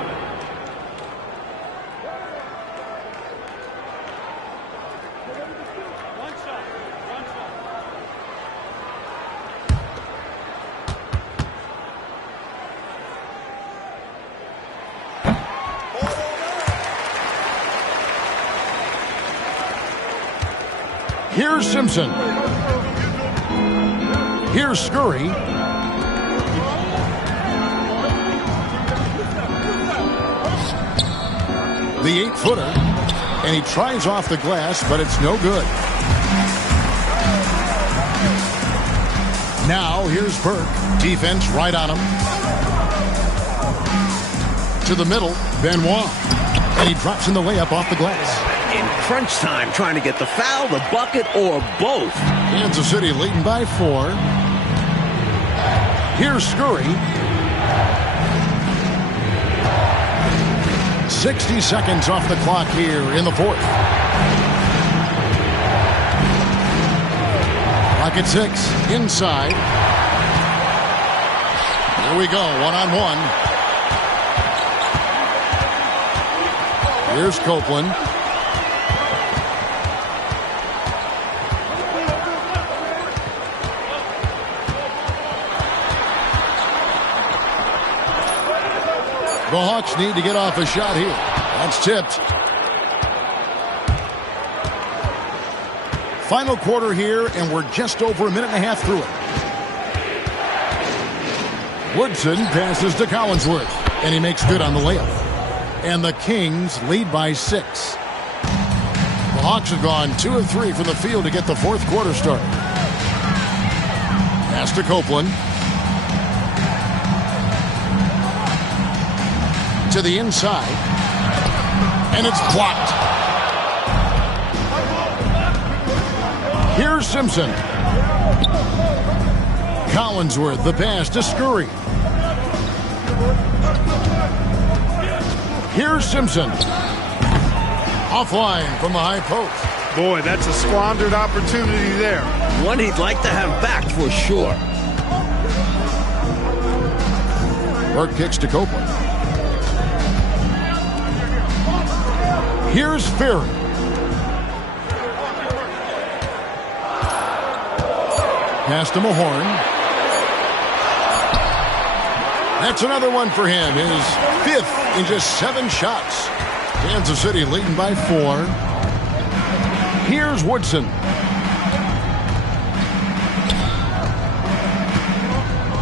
Here's Simpson. Here's Scurry. The 8-footer. And he tries off the glass, but it's no good. Now here's Burke. Defense right on him. To the middle, Benoit. And he drops in the layup off the glass. In crunch time, trying to get the foul, the bucket, or both. Kansas City leading by 4. Here's Scurry. 60 seconds off the clock here in the fourth. Clock at 6. Inside. Here we go. One-on-one. Here's Copeland. The Hawks need to get off a shot here. That's tipped. Final quarter here, and we're just over a minute and a half through it. Woodson passes to Collinsworth, and he makes good on the layup. And the Kings lead by 6. The Hawks have gone 2 of 3 from the field to get the fourth quarter started. Pass to Copeland. To the inside. And it's blocked. Here's Simpson. Collinsworth, the pass to Scurry. Here's Simpson. Offline from the high post. Boy, that's a squandered opportunity there. One he'd like to have back for sure. Burke kicks to Copeland. Here's Ferry. Pass to Mahorn. That's another one for him. His 5th in just 7 shots. Kansas City leading by 4. Here's Woodson.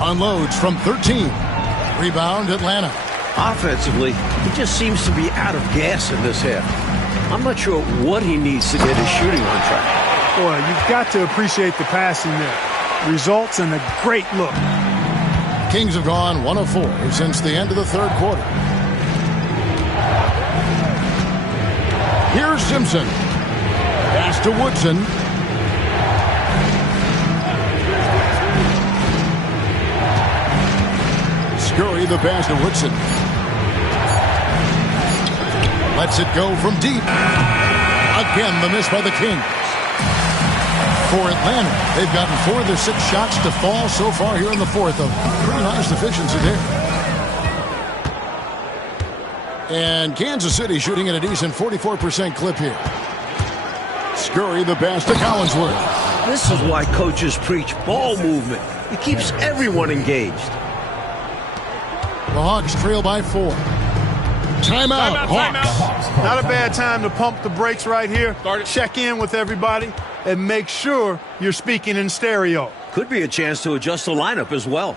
Unloads from 13. Rebound Atlanta. Offensively, he just seems to be out of gas in this half. I'm not sure what he needs to get his shooting on track. Boy, you've got to appreciate the passing there. Results in a great look. Kings have gone 1 of 4 since the end of the third quarter. Here's Simpson. Pass to Woodson. Scurry the pass to Woodson. Lets it go from deep. Again, the miss by the Kings. For Atlanta, they've gotten 4 of their 6 shots to fall so far here in the fourth. A pretty nice efficiency there. And Kansas City shooting at a decent 44% clip here. Scurry the pass to Collinsworth. This is why coaches preach ball movement. It keeps everyone engaged. The Hawks trail by 4. Timeout, Hawks. Not a bad time to pump the brakes right here. Check in with everybody and make sure you're speaking in stereo. Could be a chance to adjust the lineup as well.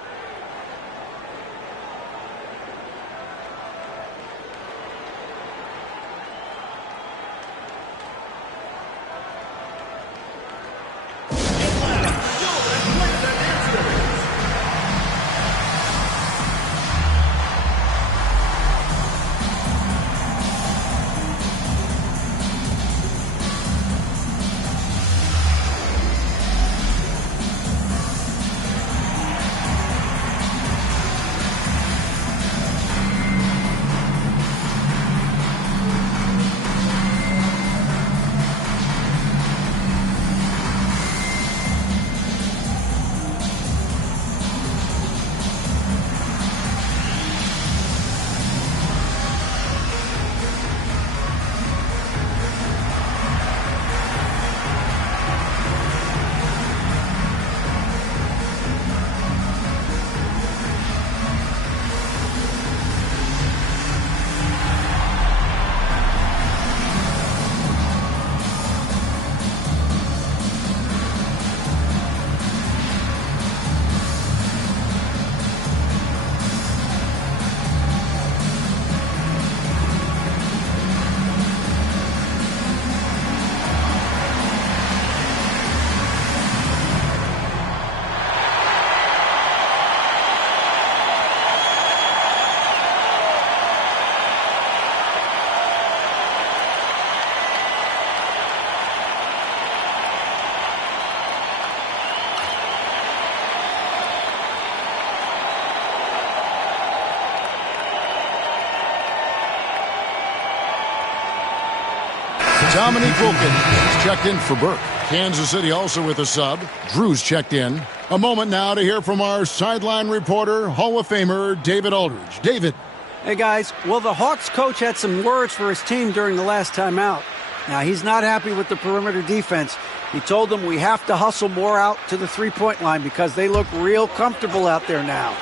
Dominique Wilkins is checked in for Burke. Kansas City also with a sub. Drew's checked in. A moment now to hear from our sideline reporter, Hall of Famer David Aldridge. David. Hey, guys. Well, the Hawks coach had some words for his team during the last timeout. Now, he's not happy with the perimeter defense. He told them we have to hustle more out to the three-point line because they look real comfortable out there now.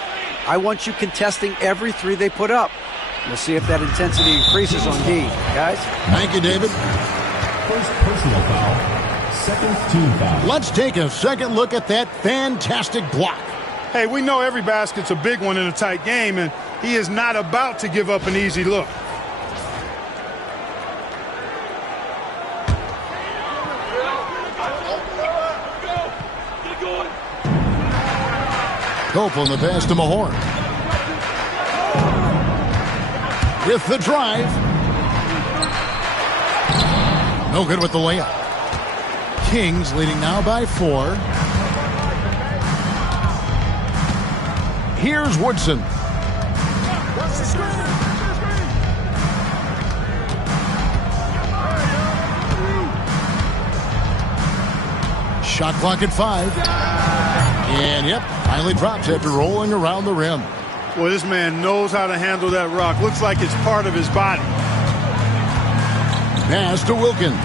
I want you contesting every three they put up. We'll see if that intensity increases on D. Guys? Thank you, David. First personal foul. Second team foul. Let's take a second look at that fantastic block. Hey, we know every basket's a big one in a tight game, and he is not about to give up an easy look. Cope on the pass to Mahorn. With the drive. No good with the layup. Kings leading now by 4. Here's Woodson. Shot clock at 5. And, yep, finally drops after rolling around the rim. Well, this man knows how to handle that rock. Looks like it's part of his body. Pass to Wilkins.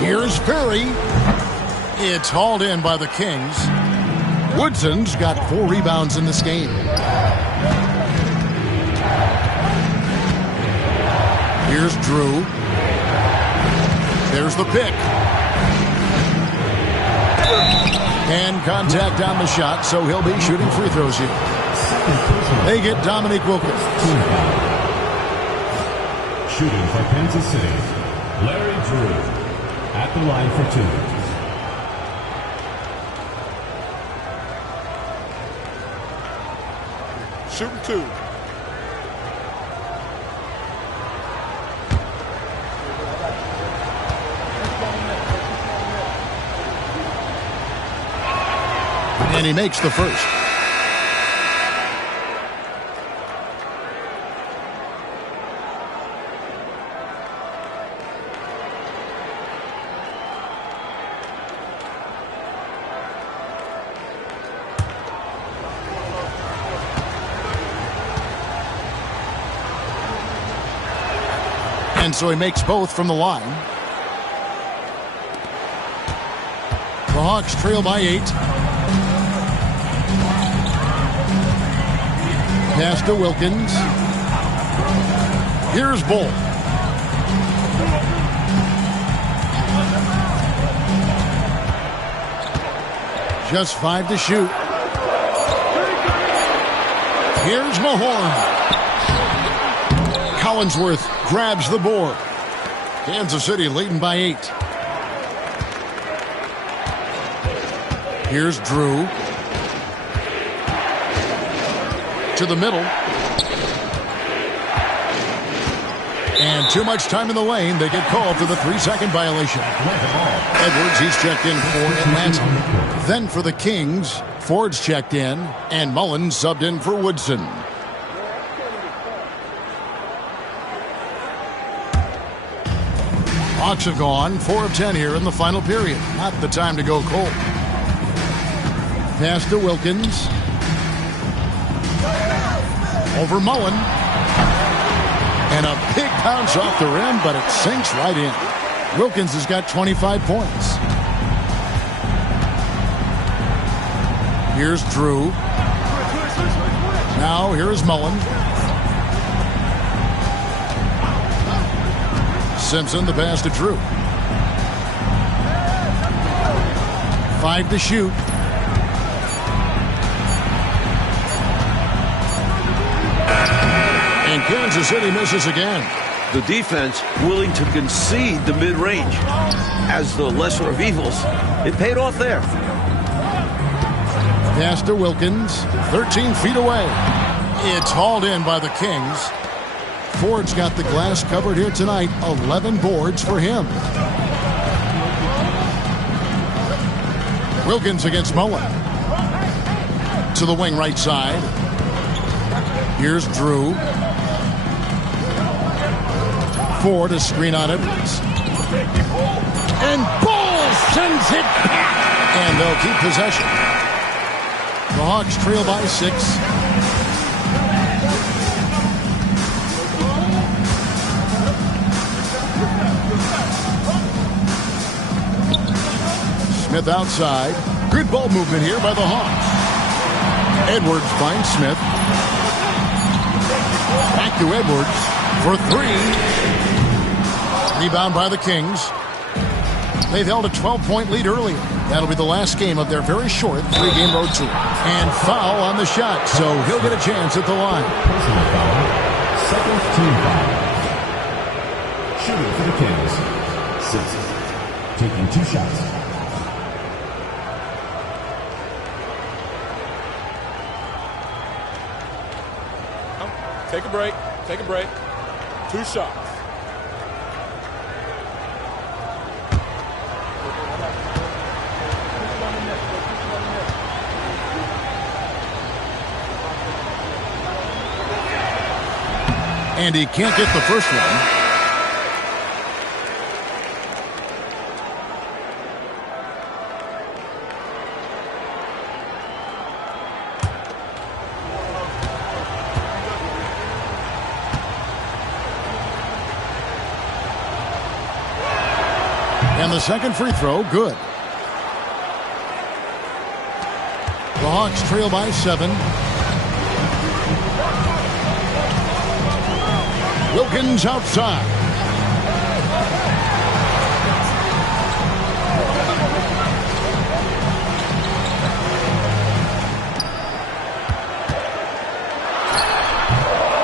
Here's Perry. It's hauled in by the Kings. Woodson's got 4 rebounds in this game. Here's Drew. There's the pick. And contact on the shot, so he'll be shooting free throws here. They get Dominique Wilkins. Shooting for Kansas City, Larry Drew at the line for 2. Shooting 2. And he makes the first. And so he makes both from the line. The Hawks trail by 8. Pass to Wilkins. Here's Bull. Just 5 to shoot. Here's Mahorn. Collinsworth grabs the board. Kansas City leading by 8. Here's Drew. To the middle. And too much time in the lane. They get called for the 3-second violation. Edwards, he's checked in for Atlanta. Then for the Kings, Ford's checked in, and Mullins subbed in for Woodson. Hawks have gone 4 of 10 here in the final period. Not the time to go cold. Pass to Wilkins. Over Mullen. And a big bounce off the rim, but it sinks right in. Wilkins has got 25 points. Here's Drew. Now here's Mullen. Simpson, the pass to Drew. 5 to shoot. And Kansas City misses again. The defense willing to concede the mid-range. As the lesser of evils, it paid off there. Pass to Wilkins, 13 feet away. It's hauled in by the Kings. Ford's got the glass covered here tonight. 11 boards for him. Wilkins against Mullen. To the wing right side. Here's Drew. Ford to screen on Edwards. And Bull sends it back. And they'll keep possession. The Hawks trail by 6. Smith outside. Good ball movement here by the Hawks. Edwards finds Smith. Back to Edwards for 3. Rebound by the Kings. They've held a 12-point lead earlier. That'll be the last game of their very short 3-game road tour. And foul on the shot, so he'll get a chance at the line. Personal foul. Second team foul. Shooting for the Kings. 6. Taking 2 shots. Take a break. Take a break. 2 shots. And he can't get the first one. And the second free throw, good. The Hawks trail by 7. Wilkins outside.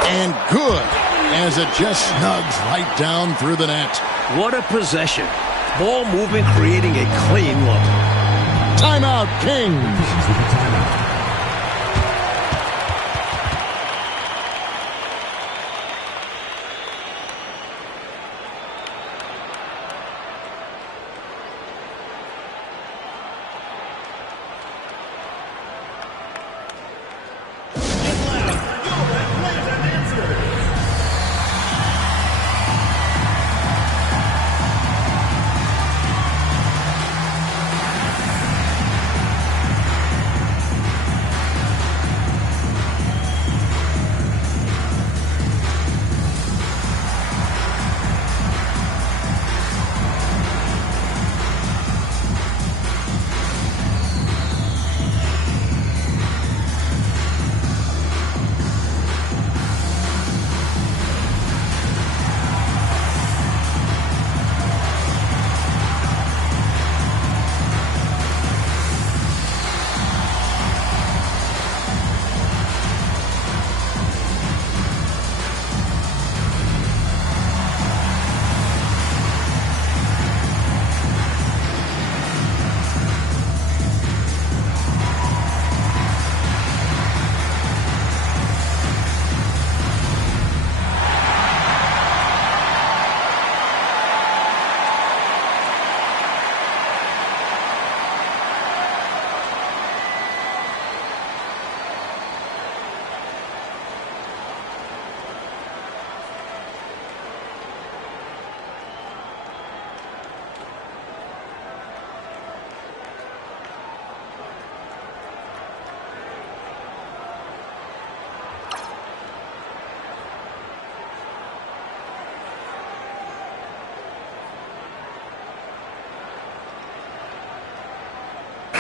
And good, as it just snugs right down through the net. What a possession. Ball movement creating a clean look. Timeout, Kings. With the timeout.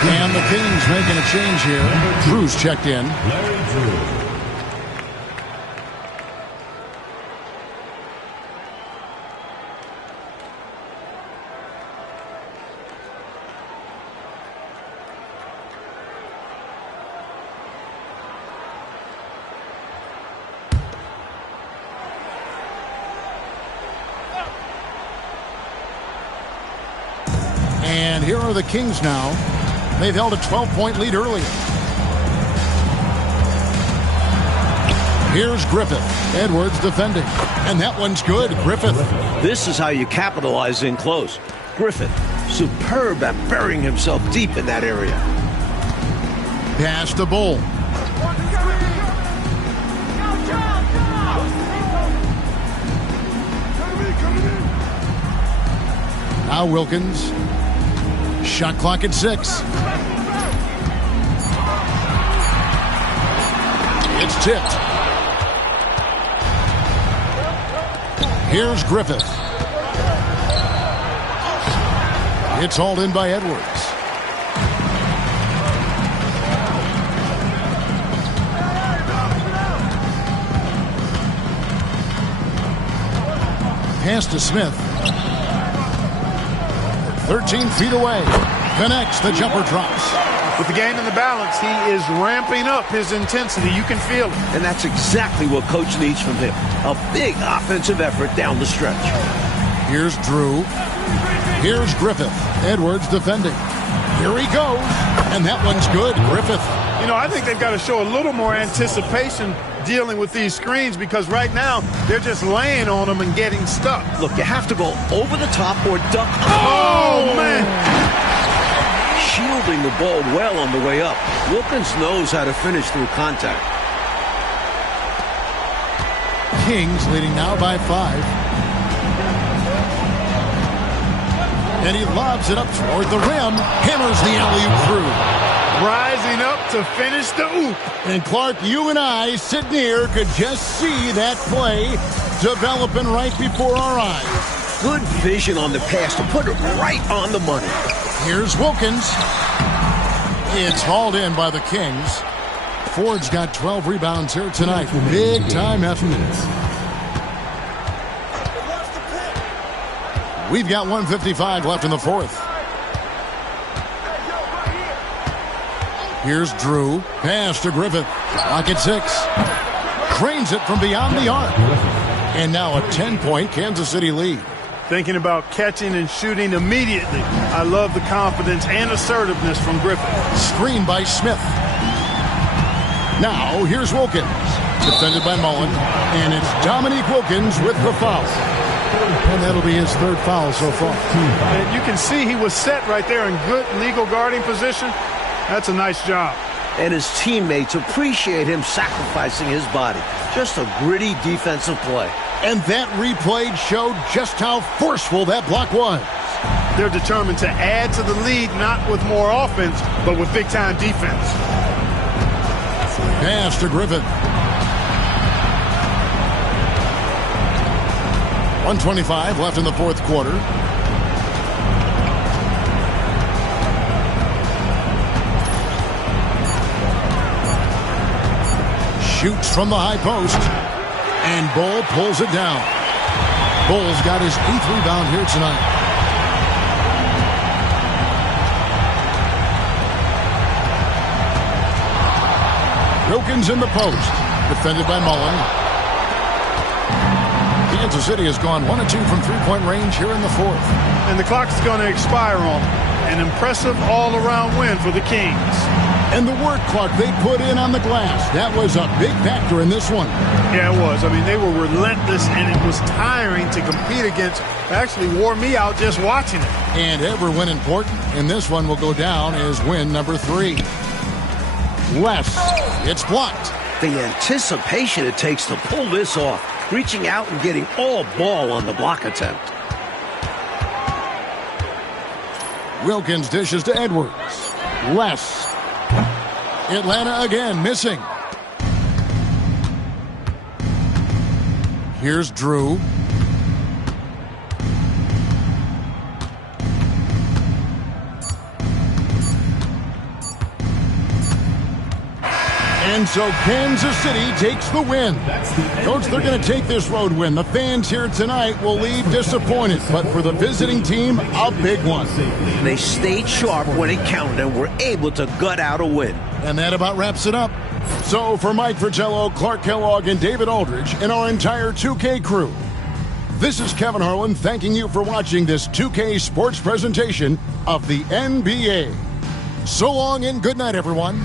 And the Kings making a change here. Cruz checked in. Larry Drew. And here are the Kings now. They've held a 12-point lead earlier. Here's Griffith. Edwards defending. And that one's good. Griffith. This is how you capitalize in close. Griffith, superb at burying himself deep in that area. Pass to Bull. Now Wilkins. Shot clock at 6. It's tipped. Here's Griffith. It's hauled in by Edwards. Pass to Smith. 13 feet away. Connects. The jumper drops. With the game in the balance, he is ramping up his intensity. You can feel it. And that's exactly what Coach needs from him. A big offensive effort down the stretch. Here's Drew. Here's Griffith. Edwards defending. Here he goes. And that one's good. Griffith. You know, I think they've got to show a little more anticipation dealing with these screens, because right now they're just laying on them and getting stuck. Look, you have to go over the top or duck. Oh, man. Shielding the ball well on the way up. Wilkins knows how to finish through contact. Kings leading now by 5. And he lobs it up toward the rim. Hammers the alley-oop through. Rising up to finish the oop. And Clark, you and I sitting here could just see that play developing right before our eyes. Good vision on the pass to put it right on the money. Here's Wilkins. It's hauled in by the Kings. Ford's got 12 rebounds here tonight. Big time effort. We've got 1:55 left in the fourth. Here's Drew. Pass to Griffith. Clock at 6. Cranes it from beyond the arc. And now a 10-point Kansas City lead. Thinking about catching and shooting immediately. I love the confidence and assertiveness from Griffith. Screen by Smith. Now here's Wilkins. Defended by Mullen. And it's Dominique Wilkins with the foul. And that'll be his third foul so far. And you can see he was set right there in good legal guarding position. That's a nice job. And his teammates appreciate him sacrificing his body. Just a gritty defensive play. And that replay showed just how forceful that block was. They're determined to add to the lead, not with more offense, but with big-time defense. Pass to Griffith. 1:25 left in the fourth quarter. Shoots from the high post. And Bull pulls it down. Bull's got his 8th rebound here tonight. Wilkins in the post. Defended by Mullen. Kansas City has gone 1 of 2 from three-point range here in the fourth. And the clock's going to expire on them. An impressive all-around win for the Kings. And the work, Clark, they put in on the glass. That was a big factor in this one. Yeah, it was. I mean, they were relentless, and it was tiring to compete against. It actually wore me out just watching it. And every win important. And this one will go down as win number 3. West. It's blocked. The anticipation it takes to pull this off. Reaching out and getting all ball on the block attempt. Wilkins dishes to Edwards. West. Atlanta again missing. Here's Drew. And so Kansas City takes the win. Coach, they're going to take this road win. The fans here tonight will leave disappointed, but for the visiting team, a big one. They stayed sharp when it counted and were able to gut out a win. And that about wraps it up. So for Mike Fratello, Clark Kellogg, and David Aldridge, and our entire 2K crew, this is Kevin Harlan thanking you for watching this 2K sports presentation of the NBA. So long and good night, everyone.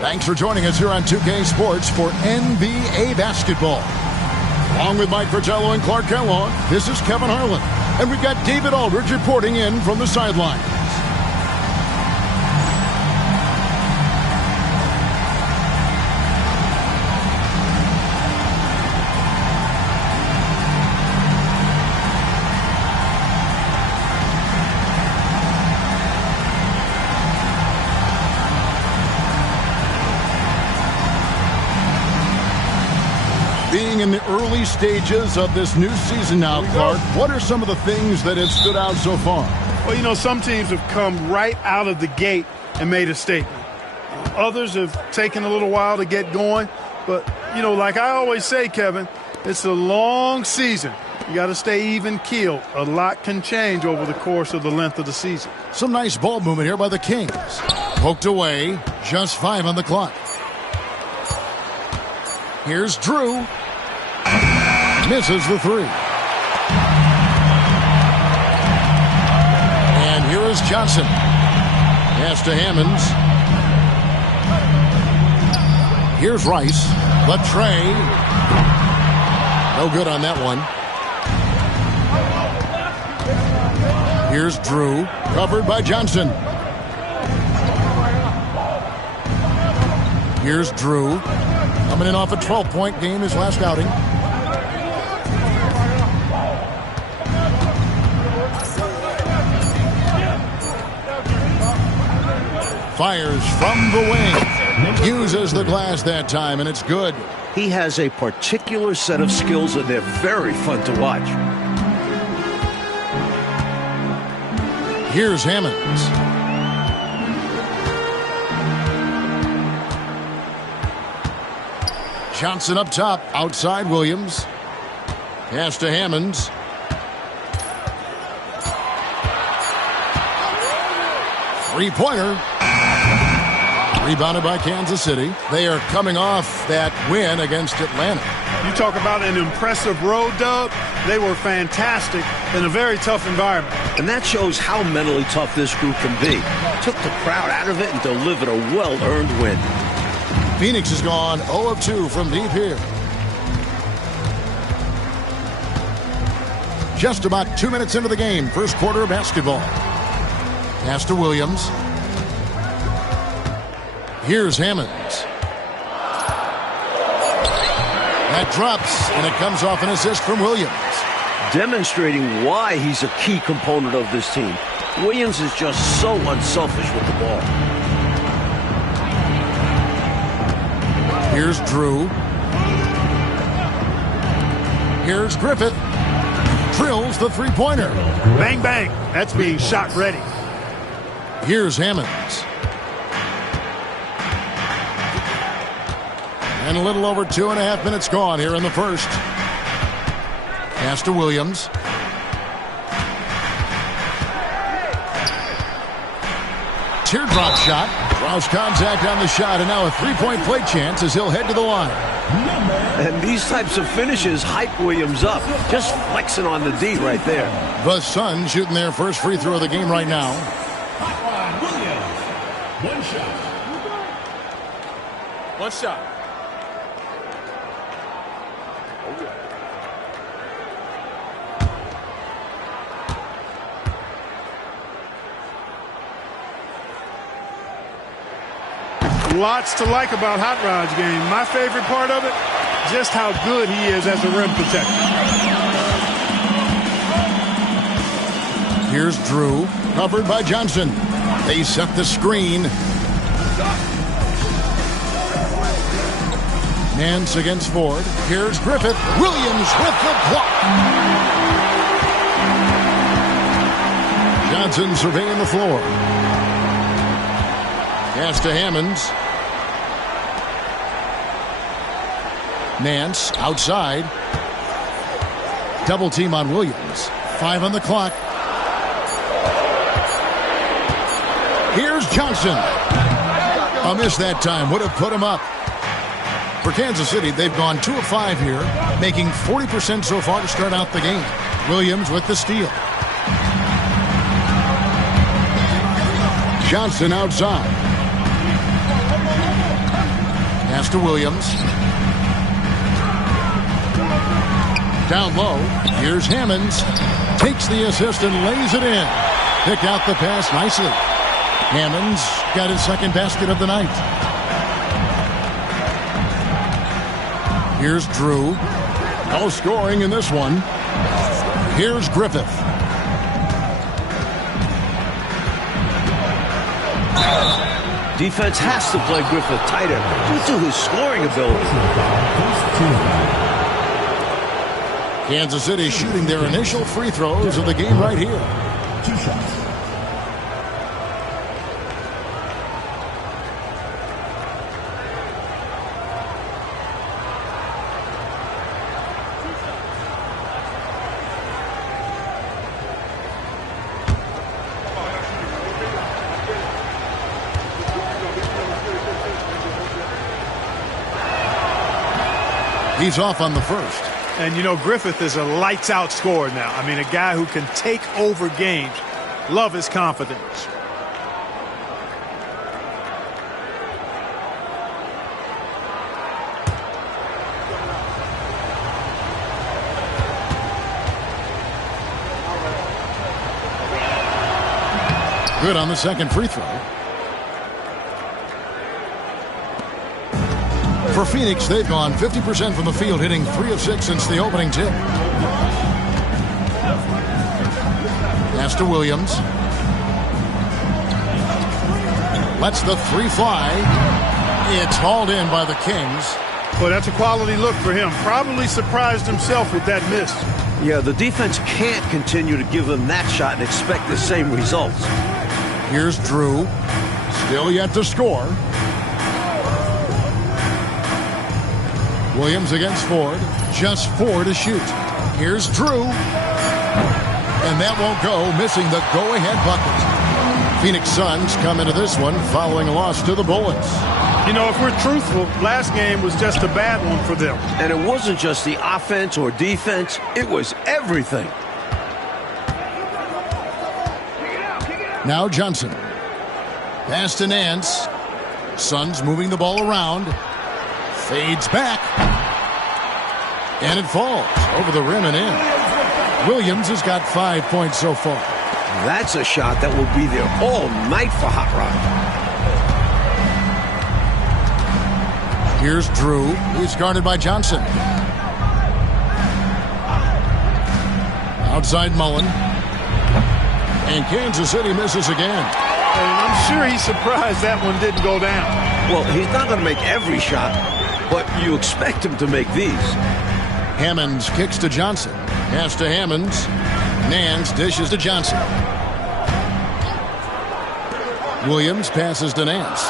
Thanks for joining us here on 2K Sports for NBA basketball. Along with Mike Fratello and Clark Kellogg, this is Kevin Harlan. And we've got David Aldridge reporting in from the sideline. Being in the early stages of this new season now, Clark, what are some of the things that have stood out so far? Well, you know, some teams have come right out of the gate and made a statement. Others have taken a little while to get going. But, you know, like I always say, Kevin, it's a long season. You got to stay even keeled. A lot can change over the course of the length of the season. Some nice ball movement here by the Kings. Poked away, just 5 on the clock. Here's Drew. Misses the 3. And here is Johnson. Pass to Hammonds. Here's Rice. Latrey. No good on that one. Here's Drew. Covered by Johnson. Here's Drew. Coming in off a 12-point game his last outing. Fires from the wing. Uses the glass that time, and it's good. He has a particular set of skills, and they're very fun to watch. Here's Hammonds. Johnson up top, outside Williams. Pass to Hammonds. Three-pointer. Rebounded by Kansas City. They are coming off that win against Atlanta. You talk about an impressive road dub. They were fantastic in a very tough environment. And that shows how mentally tough this group can be. Took the crowd out of it and delivered a well-earned win. Phoenix has gone 0 of 2 from deep here. Just about 2 minutes into the game, first quarter of basketball. Pass to Williams. Here's Hammonds. That drops, and it comes off an assist from Williams. Demonstrating why he's a key component of this team. Williams is just so unselfish with the ball. Here's Drew. Here's Griffith. Drills the three-pointer. Bang, bang. That's being shot ready. Here's Hammonds. And a little over 2.5 minutes gone here in the first. Pass to Williams. Teardrop shot. Draws contact on the shot, and now a three-point play chance as he'll head to the line. And these types of finishes hype Williams up. Just flexing on the D right there. The Suns shooting their first free throw of the game right now. One shot. One shot. Lots to like about Hot Rod's game. My favorite part of it, just how good he is as a rim protector. Here's Drew, covered by Johnson. They set the screen. Nance against Ford. Here's Griffith. Williams with the block. Johnson surveying the floor. Pass to Hammonds. Nance outside. Double team on Williams. 5 on the clock. Here's Johnson. A miss that time. Would have put him up. For Kansas City, they've gone 2 of 5 here, making 40% so far to start out the game. Williams with the steal. Johnson outside. Pass to Williams. Down low. Here's Hammonds. Takes the assist and lays it in. Picked out the pass nicely. Hammonds got his second basket of the night. Here's Drew. No scoring in this one. Here's Griffith. Defense has to play Griffith tighter due to his scoring ability. Kansas City shooting their initial free throws of the game right here. 2 shots. He's off on the first. And, you know, Griffith is a lights-out scorer now. I mean, a guy who can take over games. Love his confidence. Good on the second free throw. For Phoenix, they've gone 50% from the field, hitting 3 of 6 since the opening tip. Pass to Williams. Lets the three fly. It's hauled in by the Kings. Well, that's a quality look for him. Probably surprised himself with that miss. Yeah, the defense can't continue to give him that shot and expect the same results. Here's Drew. Still yet to score. Williams against Ford. Just 4 to shoot. Here's Drew. And that won't go, missing the go-ahead bucket. Phoenix Suns come into this one following a loss to the Bullets. You know, if we're truthful, last game was just a bad one for them. And it wasn't just the offense or defense. It was everything. Now Johnson. Pass to Nance. Suns moving the ball around. Fades back. And it falls over the rim and in. Williams has got 5 points so far. That's a shot that will be there all night for Hot Rod. Here's Drew. He's guarded by Johnson. Outside Mullen. And Kansas City misses again. And I'm sure he's surprised that one didn't go down. Well, he's not going to make every shot, but you expect him to make these. Hammonds kicks to Johnson. Pass to Hammonds. Nance dishes to Johnson. Williams passes to Nance.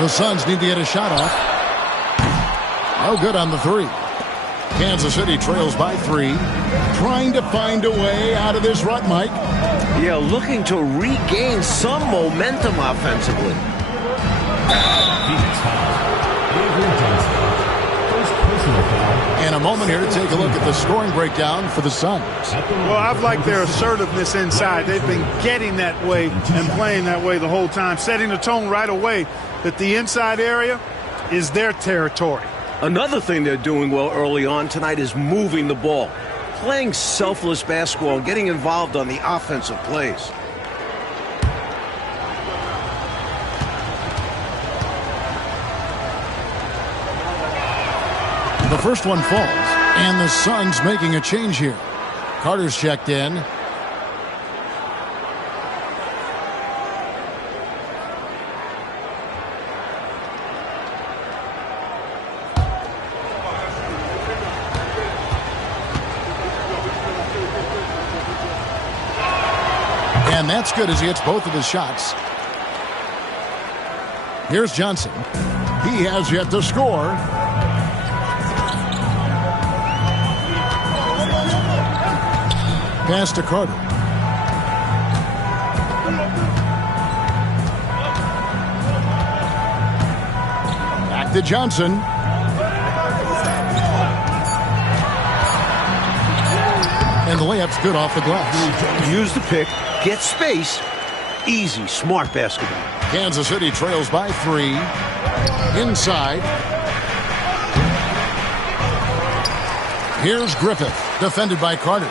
The Suns need to get a shot off. No good on the three. Kansas City trails by 3. Trying to find a way out of this rut, Mike. Yeah, looking to regain some momentum offensively. And a moment here to take a look at the scoring breakdown for the Suns. Well, I've liked their assertiveness inside. They've been getting that way and playing that way the whole time, setting the tone right away that the inside area is their territory. Another thing they're doing well early on tonight is moving the ball, playing selfless basketball, and getting involved on the offensive plays. The first one falls, and the Suns making a change here. Carter's checked in. And that's good as he hits both of his shots. Here's Johnson. He has yet to score. Pass to Carter. Back to Johnson. And the layup's good off the glass. Use the pick, get space, Easy, smart basketball. Kansas City trails by 3. Inside. Here's Griffith, defended by Carter.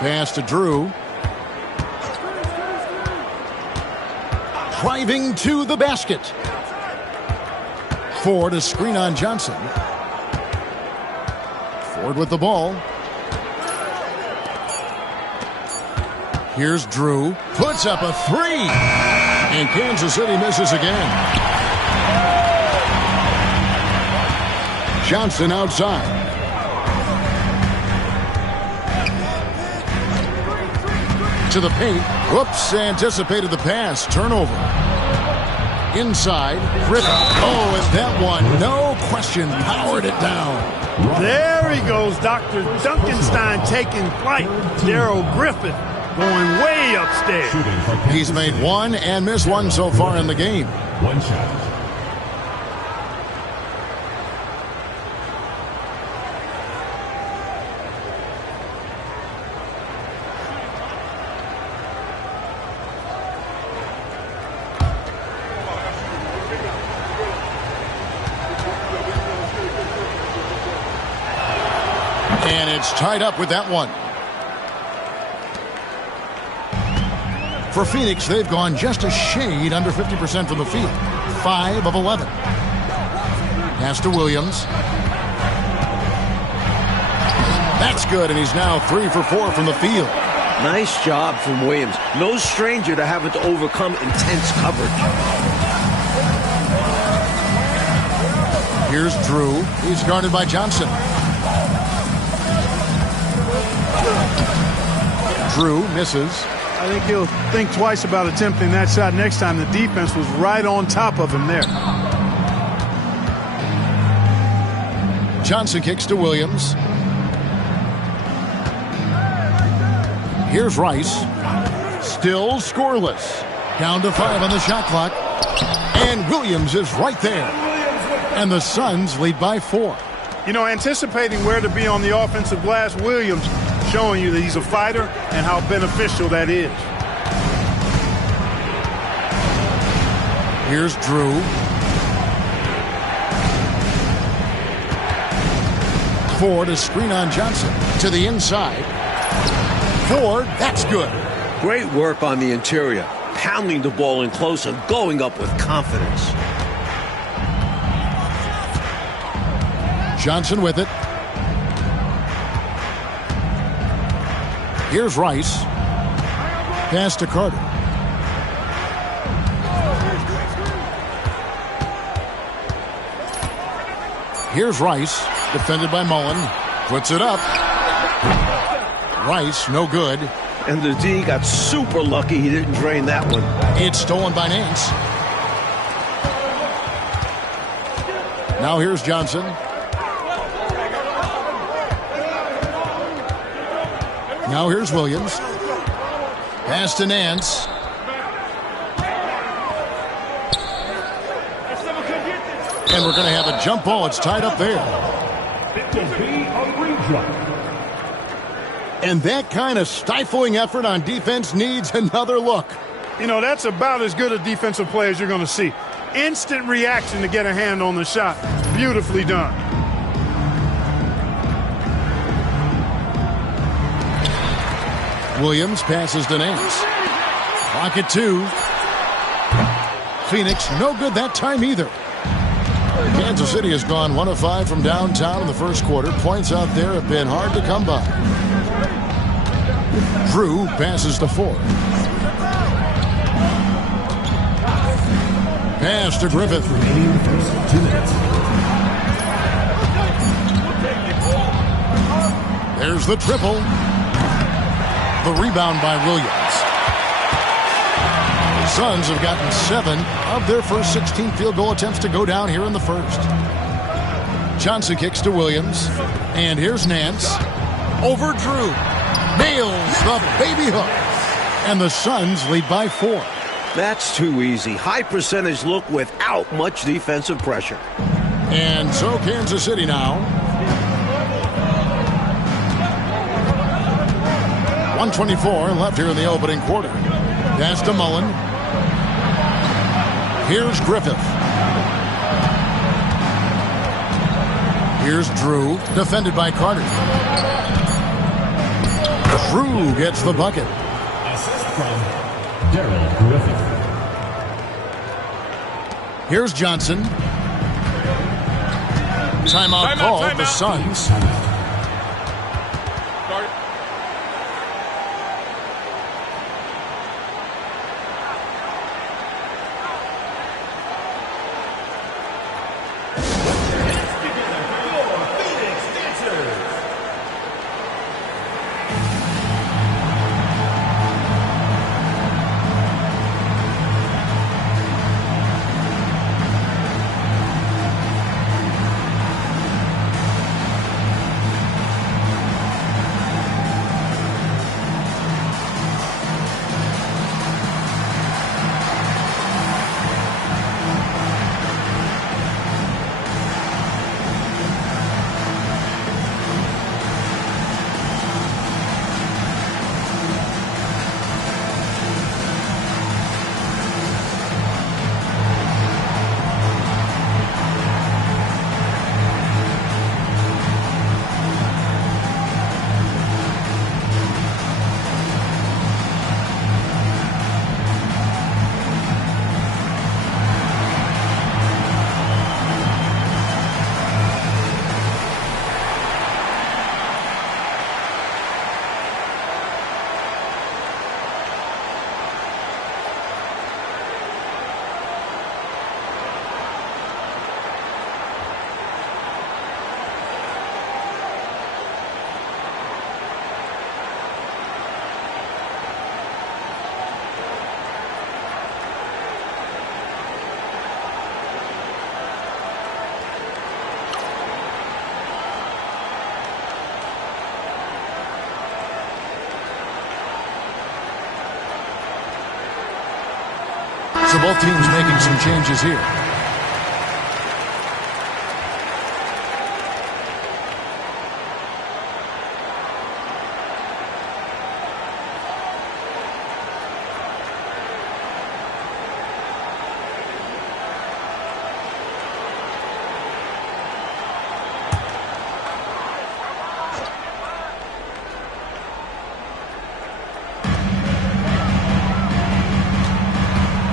Pass to Drew. Driving to the basket. Ford a screen on Johnson. Ford with the ball. Here's Drew. Puts up a 3. And Kansas City misses again. Johnson outside. To the paint. Whoops, anticipated the pass. Turnover. Inside. Griffith. Oh, and that one, no question, powered it down. There he goes, Dr. Duncanstein taking flight. Darrell Griffith going way upstairs. He's made one and missed one so far in the game. One shot. And it's tied up with that one. For Phoenix, they've gone just a shade under 50% from the field. 5 of 11. Pass to Williams. That's good, and he's now 3 for 4 from the field. Nice job from Williams. No stranger to having to overcome intense coverage. Here's Drew. He's guarded by Johnson. Drew misses. I think he'll think twice about attempting that shot next time. The defense was right on top of him there. Johnson kicks to Williams. Here's Rice. Still scoreless. Down to 5 on the shot clock. And Williams is right there. And the Suns lead by 4. You know, anticipating where to be on the offensive glass, Williams showing you that he's a fighter and how beneficial that is. Here's Drew. Ford a screen on Johnson. To the inside. Ford, that's good. Great work on the interior. Pounding the ball in close and going up with confidence. Johnson with it. Here's Rice. Pass to Carter. Here's Rice. Defended by Mullen. Puts it up. Rice, no good. And the D got super lucky he didn't drain that one. It's stolen by Nance. Now here's Johnson. Now here's Williams. Pass to Nance. And we're going to have a jump ball. It's tied up there. It will be a redraw. And that kind of stifling effort on defense needs another look. You know, that's about as good a defensive play as you're going to see. Instant reaction to get a hand on the shot. Beautifully done. Williams passes to Nance. Clock at 2. Phoenix, no good that time either. Kansas City has gone 1 of 5 from downtown in the first quarter. Points out there have been hard to come by. Drew passes to Ford. Pass to Griffith. There's the triple. The rebound by Williams. The Suns have gotten 7 of their first 16 field goal attempts to go down here in the first. Johnson kicks to Williams. And here's Nance. Over Drew. Nails the baby hook. And the Suns lead by 4. That's too easy. High percentage look without much defensive pressure. And so Kansas City now. 1:24 left here in the opening quarter. Pass to Mullen. Here's Griffith. Here's Drew, defended by Carter. Drew gets the bucket. Assist from Daryl Griffith. Here's Johnson. Timeout called the Suns. So both teams making some changes here.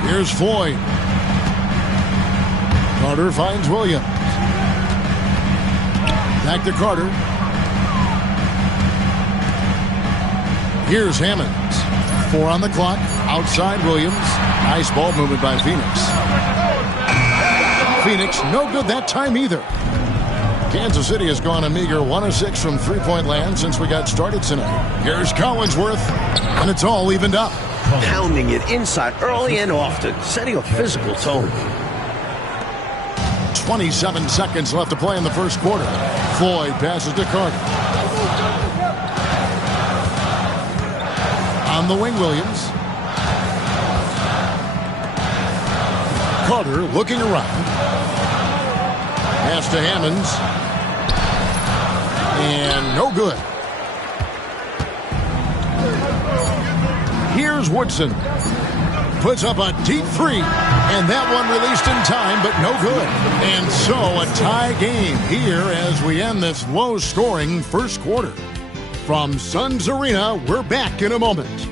Here's Floyd. Carter finds Williams. Back to Carter. Here's Hammonds. 4 on the clock. Outside Williams. Nice ball movement by Phoenix. Phoenix no good that time either. Kansas City has gone a meager 1 of 6 from three-point land since we got started tonight. Here's Collinsworth, and it's all evened up. Pounding it inside early and often, setting a physical tone. 27 seconds left to play in the first quarter. Floyd passes to Carter. On the wing, Williams. Carter looking around. Pass to Hammonds. And no good. Here's Woodson. Puts up a deep three. And that one released in time, but no good. And so a tie game here as we end this low-scoring first quarter. From Suns Arena, we're back in a moment.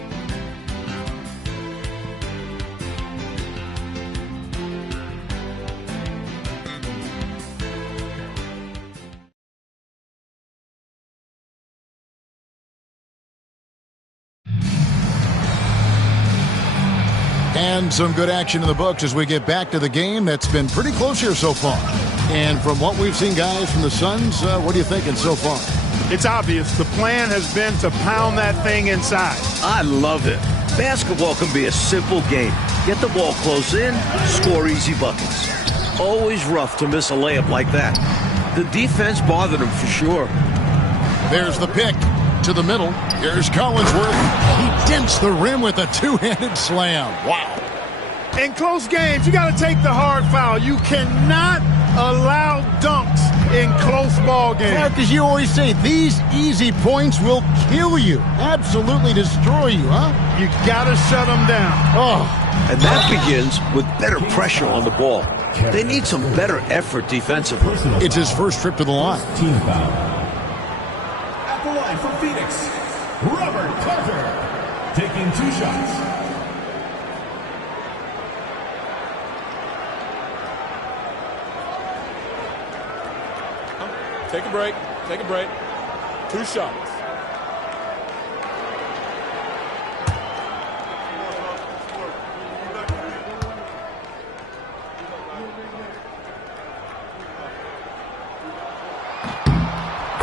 And some good action in the books as we get back to the game that's been pretty close here so far. And from what we've seen, guys, from the Suns, what are you thinking so far? It's obvious. The plan has been to pound that thing inside. I love it. Basketball can be a simple game. Get the ball close in, score easy buckets. Always rough to miss a layup like that. The defense bothered him for sure. There's the pick to the middle. Here's Collinsworth. He dents the rim with a two-handed slam. Wow. In close games, you got to take the hard foul. You cannot allow dunks in close ball games. Yeah, because you always say these easy points will kill you, absolutely destroy you, huh? You got to shut them down. Oh. And that begins with better pressure on the ball. They need some better effort defensively. It's his first trip to the line. Team foul. At the line for Phoenix, Robert Carter, taking 2 shots. Take a break. Take a break. 2 shots.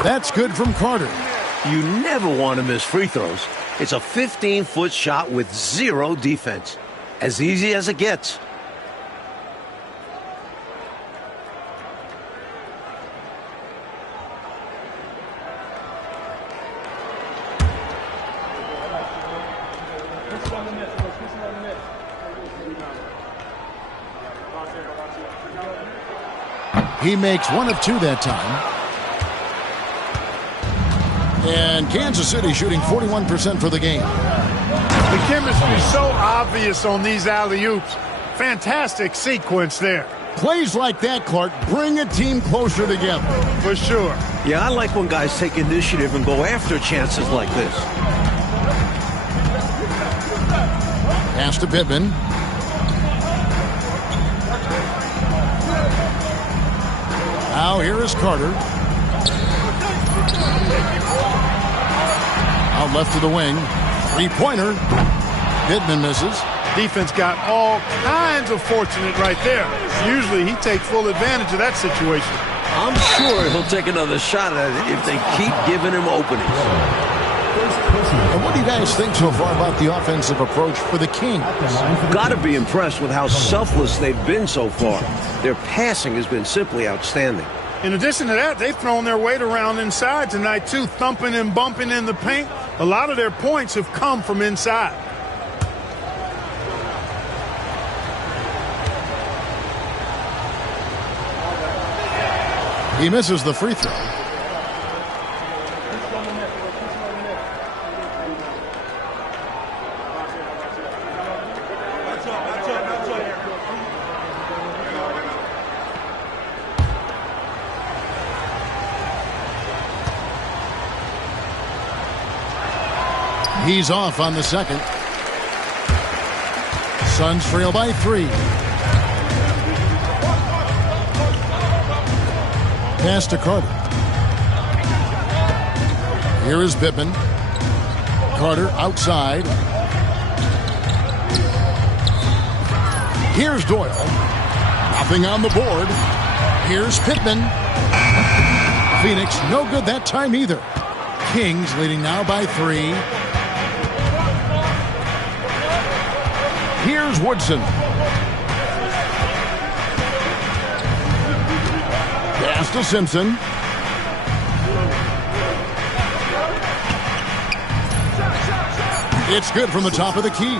That's good from Carter. You never want to miss free throws. It's a 15-foot shot with 0 defense. As easy as it gets. He makes 1 of 2 that time. And Kansas City shooting 41% for the game. The chemistry is so obvious on these alley-oops. Fantastic sequence there. Plays like that, Clark, bring a team closer together. For sure. Yeah, I like when guys take initiative and go after chances like this. Pass to Pittman. Now here is Carter. Out left to the wing. 3-pointer. Pittman misses. Defense got all kinds of fortunate right there. Usually he takes full advantage of that situation. I'm sure he'll take another shot at it if they keep giving him openings. And what do you guys think so far about the offensive approach for the Kings? Got to be impressed with how selfless they've been so far. Their passing has been simply outstanding. In addition to that, they've thrown their weight around inside tonight, too, thumping and bumping in the paint. A lot of their points have come from inside. He misses the free throw. He's off on the second. Suns trail by 3. Pass to Carter. Here is Pittman. Carter outside. Here's Doyle. Nothing on the board. Here's Pittman. Phoenix no good that time either. Kings leading now by 3. Here's Woodson. Pass to Simpson. It's good from the top of the key.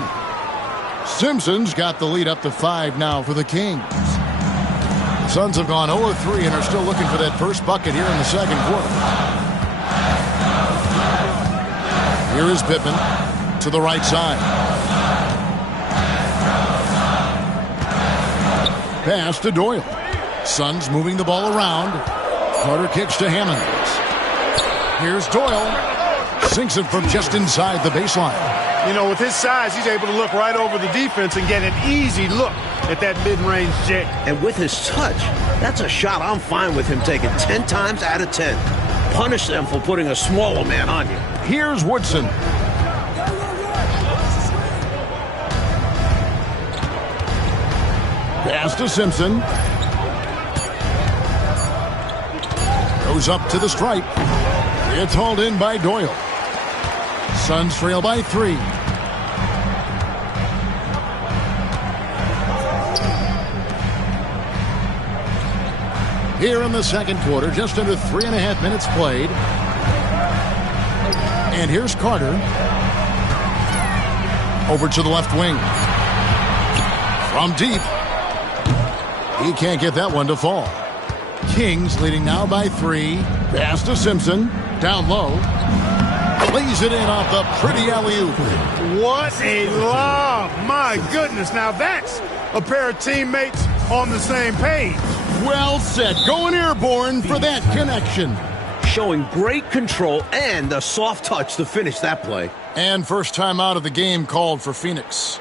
Simpson's got the lead up to 5 now for the Kings. The Suns have gone 0-3 and are still looking for that first bucket here in the second quarter. Here is Pittman to the right side. Pass to Doyle. Suns moving the ball around. Carter kicks to Hammonds. Here's Doyle. Sinks it from just inside the baseline. You know, with his size, he's able to look right over the defense and get an easy look at that mid-range J. And with his touch, that's a shot I'm fine with him taking 10 times out of 10. Punish them for putting a smaller man on you. Here's Woodson. Pass to Simpson. Goes up to the stripe. It's hauled in by Doyle. Suns trail by 3. Here in the second quarter, just under 3.5 minutes played. And here's Carter. Over to the left wing. From deep. He can't get that one to fall. Kings leading now by 3. Pass to Simpson. Down low. Lays it in off the pretty alley-oop. What a lob. My goodness. Now that's a pair of teammates on the same page. Well said. Going airborne for that connection. Showing great control and a soft touch to finish that play. And first time out of the game called for Phoenix.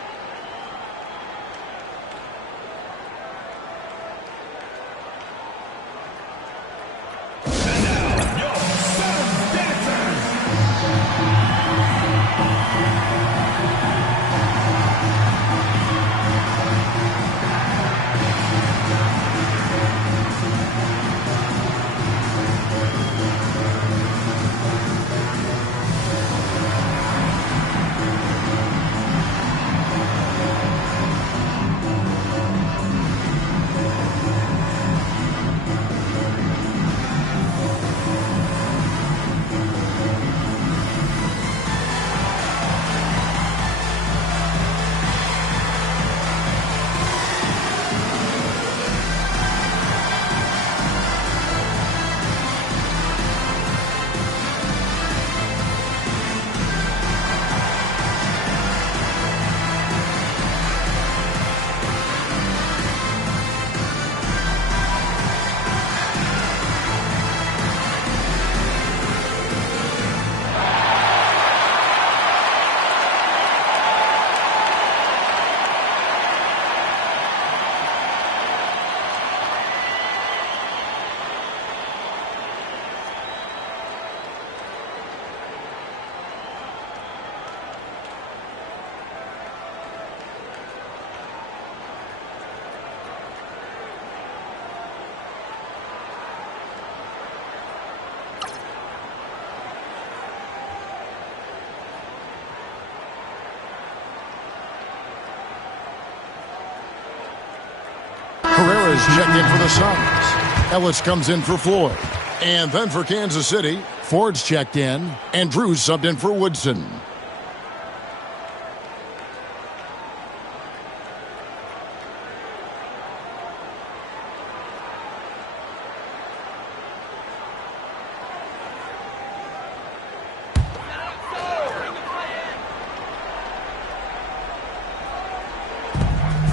Herrera's checked in for the Suns. Ellis comes in for Floyd. And then for Kansas City, Ford's checked in, and Drew's subbed in for Woodson.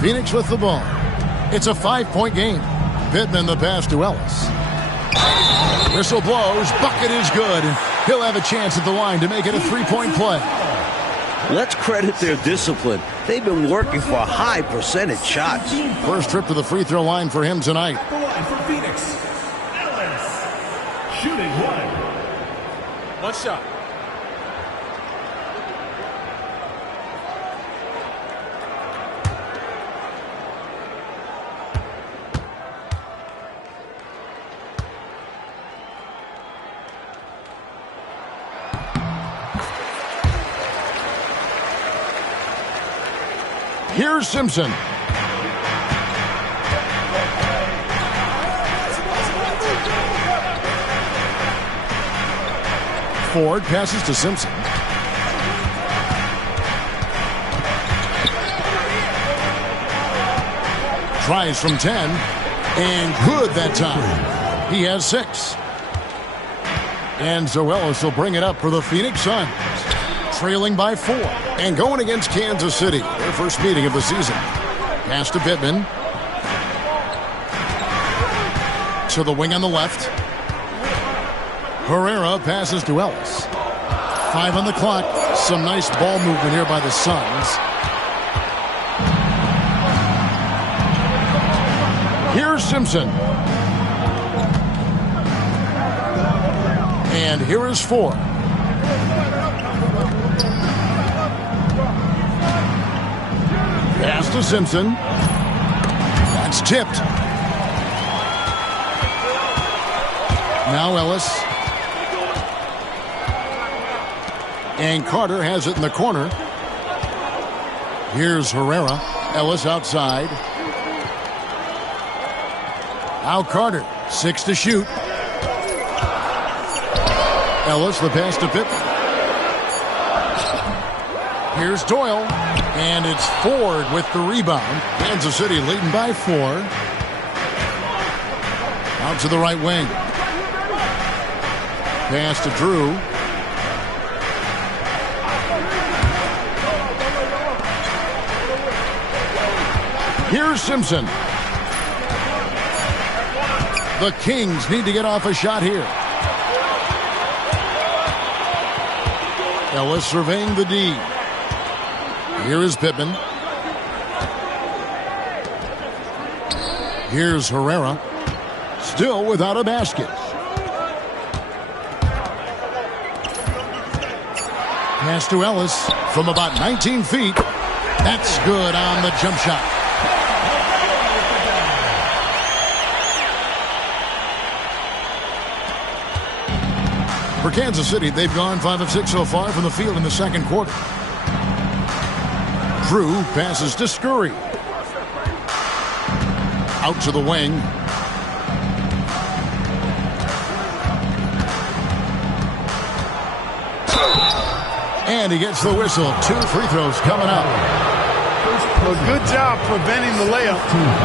Phoenix with the ball. It's a 5-point game. Pittman the pass to Ellis. Whistle blows. Bucket is good. He'll have a chance at the line to make it a 3-point play. Let's credit their discipline. They've been working for high percentage shots. First trip to the free throw line for him tonight. At the line for Phoenix, Ellis. Shooting one. One shot. Here's Simpson. Ford passes to Simpson. Tries from 10. And good that time. He has 6. And so Ellis will bring it up for the Phoenix Suns. Trailing by 4 and going against Kansas City, their first meeting of the season. Pass to Pittman. To the wing on the left. Herrera passes to Ellis. 5 on the clock. Some nice ball movement here by the Suns. Here's Simpson. And here is Ford. Pass to Simpson. That's tipped. Now Ellis. And Carter has it in the corner. Here's Herrera. Ellis outside. Now Carter. 6 to shoot. Ellis, the pass to Pittman. Here's Doyle. And it's Ford with the rebound. Kansas City leading by 4. Out to the right wing. Pass to Drew. Here's Simpson. The Kings need to get off a shot here. Ellis surveying the D. Here is Pittman. Here's Herrera. Still without a basket. Pass to Ellis from about 19 feet. That's good on the jump shot. For Kansas City, they've gone 5 of 6 so far from the field in the second quarter. Drew passes to Scurry. Out to the wing. And he gets the whistle. 2 free throws coming up. A good job preventing the layup.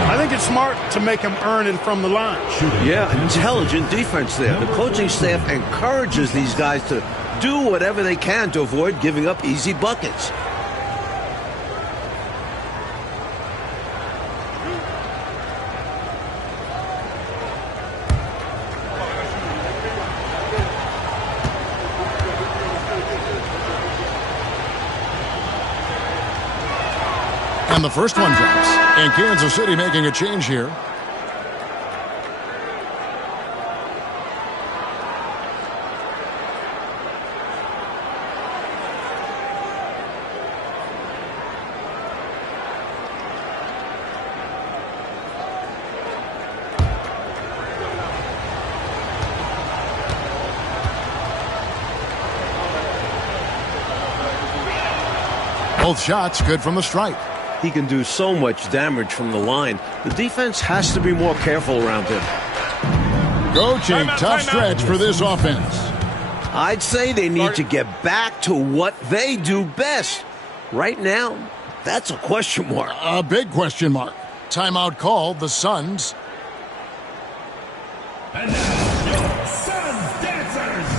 I think it's smart to make him earn it from the line. Yeah, intelligent defense there. The coaching staff encourages these guys to do whatever they can to avoid giving up easy buckets. And the first one drops. And Kansas City making a change here. Both shots good from the stripe. He can do so much damage from the line. The defense has to be more careful around him. Coaching, tough stretch for this offense. I'd say they need to get back to what they do best. Right now, that's a question mark. A big question mark. Timeout called, the Suns. And now, your Suns dancers.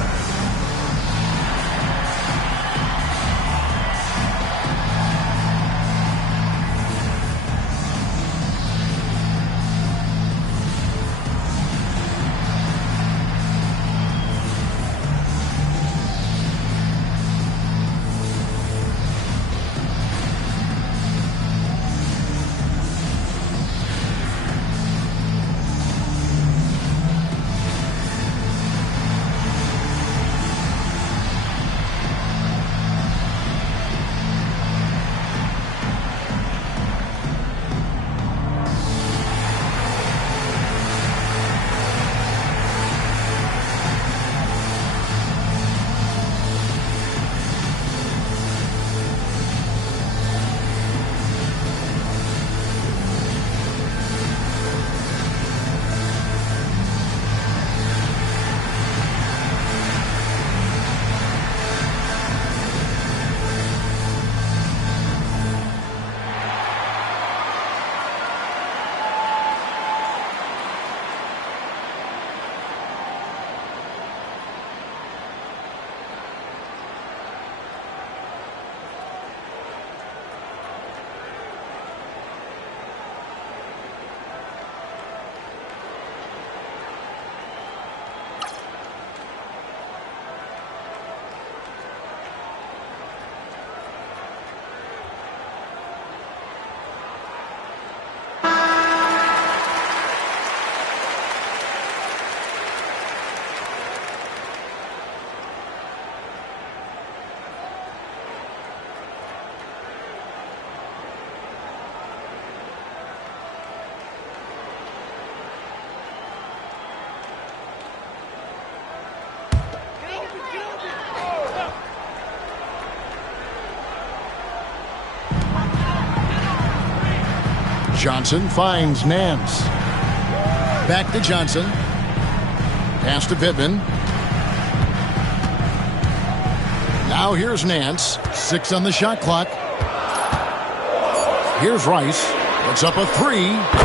Johnson finds Nance. Back to Johnson. Pass to Pittman. Now here's Nance. 6 on the shot clock. Here's Rice. Puts up a 3.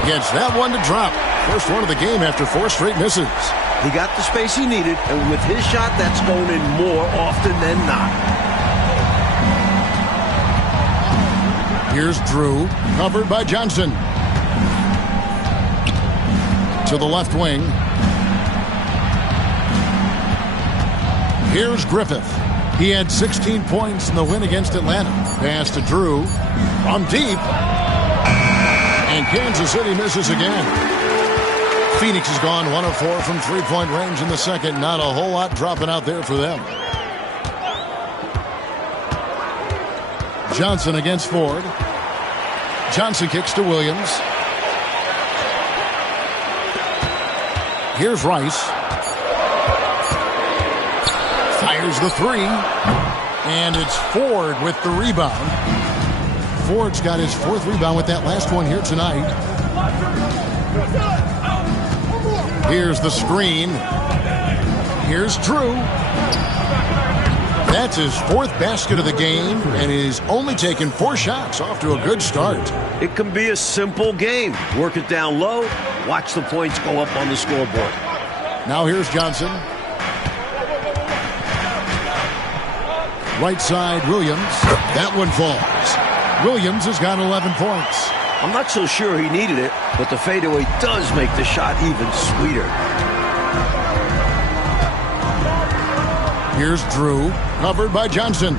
Gets that one to drop. First one of the game after 4 straight misses. He got the space he needed, and with his shot, that's going in more often than not. Here's Drew, covered by Johnson. To the left wing. Here's Griffith. He had 16 points in the win against Atlanta. Pass to Drew from deep. And Kansas City misses again. Phoenix has gone 1 of 4 from three-point range in the second. Not a whole lot dropping out there for them. Johnson against Ford. Johnson kicks to Williams. Here's Rice. Fires the three. And it's Ford with the rebound. Ford's got his 4th rebound with that last one here tonight. Here's the screen. Here's Drew. That's his 4th basket of the game, and he's only taken 4 shots. Off to a good start. It can be a simple game. Work it down low. Watch the points go up on the scoreboard. Now here's Johnson. Right side, Williams. That one falls. Williams has got 11 points. I'm not so sure he needed it, but the fadeaway does make the shot even sweeter. Here's Drew, covered by Johnson.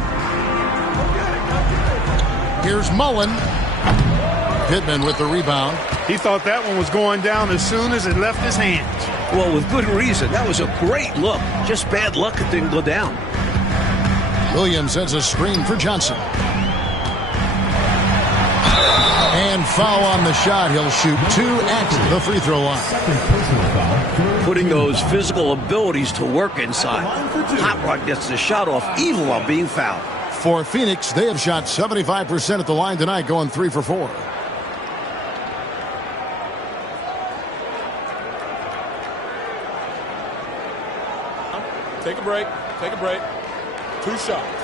Here's Mullen. Pittman with the rebound. He thought that one was going down as soon as it left his hands. Well, with good reason. That was a great look. Just bad luck it didn't go down. Williams sends a screen for Johnson. And foul on the shot. He'll shoot 2 at the free throw line. Putting those physical abilities to work inside. Hot Rod gets the shot off even while being fouled. For Phoenix, they have shot 75% at the line tonight, going 3 for 4. Take a break. Take a break. 2 shots.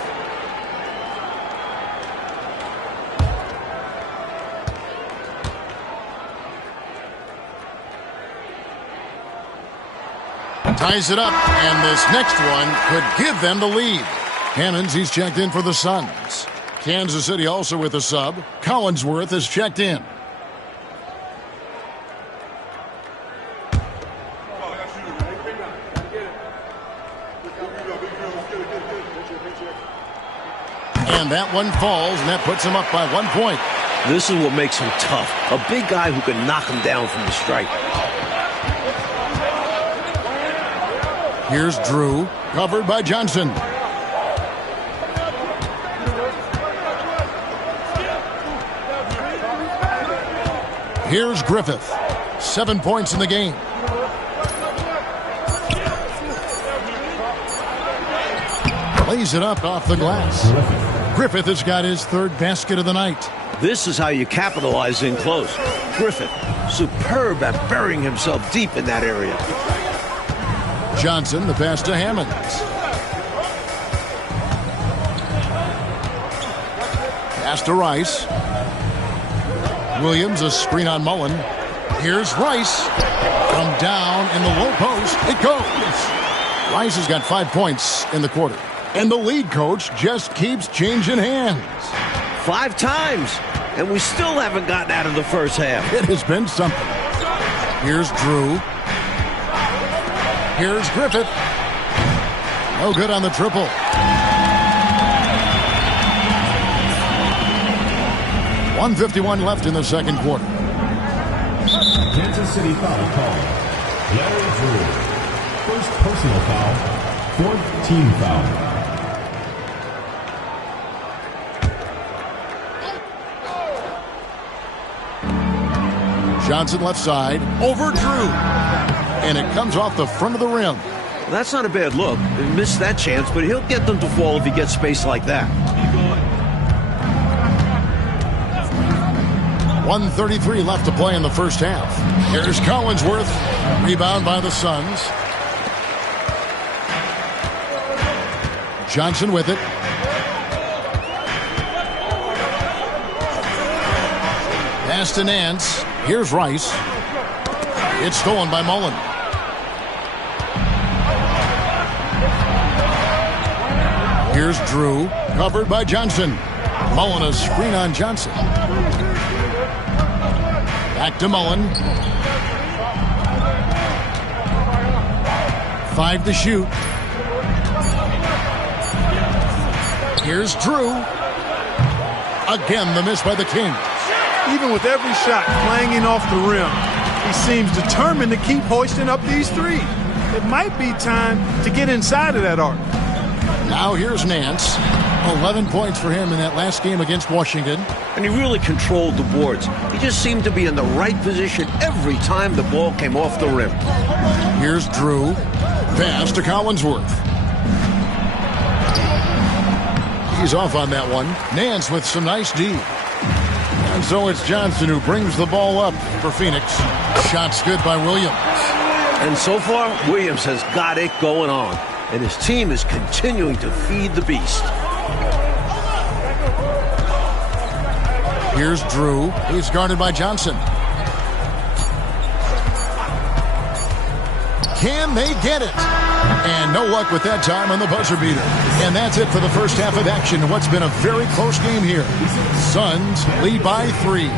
Ties it up, and this next one could give them the lead. Hammonds, he's checked in for the Suns. Kansas City also with a sub. Collinsworth is checked in. And that one falls, and that puts him up by 1 point. This is what makes him tough. A big guy who can knock him down from the stripe. Here's Drew, covered by Johnson. Here's Griffith. 7 points in the game. Lays it up off the glass. Griffith has got his 3rd basket of the night. This is how you capitalize in close. Griffith, superb at burying himself deep in that area. Johnson, the pass to Hammonds. Pass to Rice. Williams, a screen on Mullen. Here's Rice. From down in the low post, it goes. Rice has got 5 points in the quarter. And the lead coach just keeps changing hands. 5 times, and we still haven't gotten out of the first half. It has been something. Here's Drew. Here's Griffith. No good on the triple. .151 left in the second quarter. Kansas City foul call. Larry Drew. First personal foul. 4th team foul. Johnson left side, over Drew. And it comes off the front of the rim. Well, that's not a bad look. He missed that chance, but he'll get them to fall if he gets space like that. 1:33 left to play in the first half. Here's Collinsworth. Rebound by the Suns. Johnson with it. Pass to Nance. Here's Rice. It's stolen by Mullen. Here's Drew, covered by Johnson. Mullen a screen on Johnson. Back to Mullen. 5 to shoot. Here's Drew. Again, the miss by the Kings. Even with every shot clanging off the rim, he seems determined to keep hoisting up these threes. It might be time to get inside of that arc. Now here's Nance. 11 points for him in that last game against Washington. And he really controlled the boards. He just seemed to be in the right position every time the ball came off the rim. Here's Drew. Pass to Collinsworth. He's off on that one. Nance with some nice D. And so it's Johnson who brings the ball up for Phoenix. Shot's good by Williams. And so far, Williams has got it going on. And his team is continuing to feed the beast. Here's Drew. He's guarded by Johnson. Can they get it? And no luck with that time on the buzzer beater. And that's it for the first half of action in what's been a very close game here. Suns lead by 3.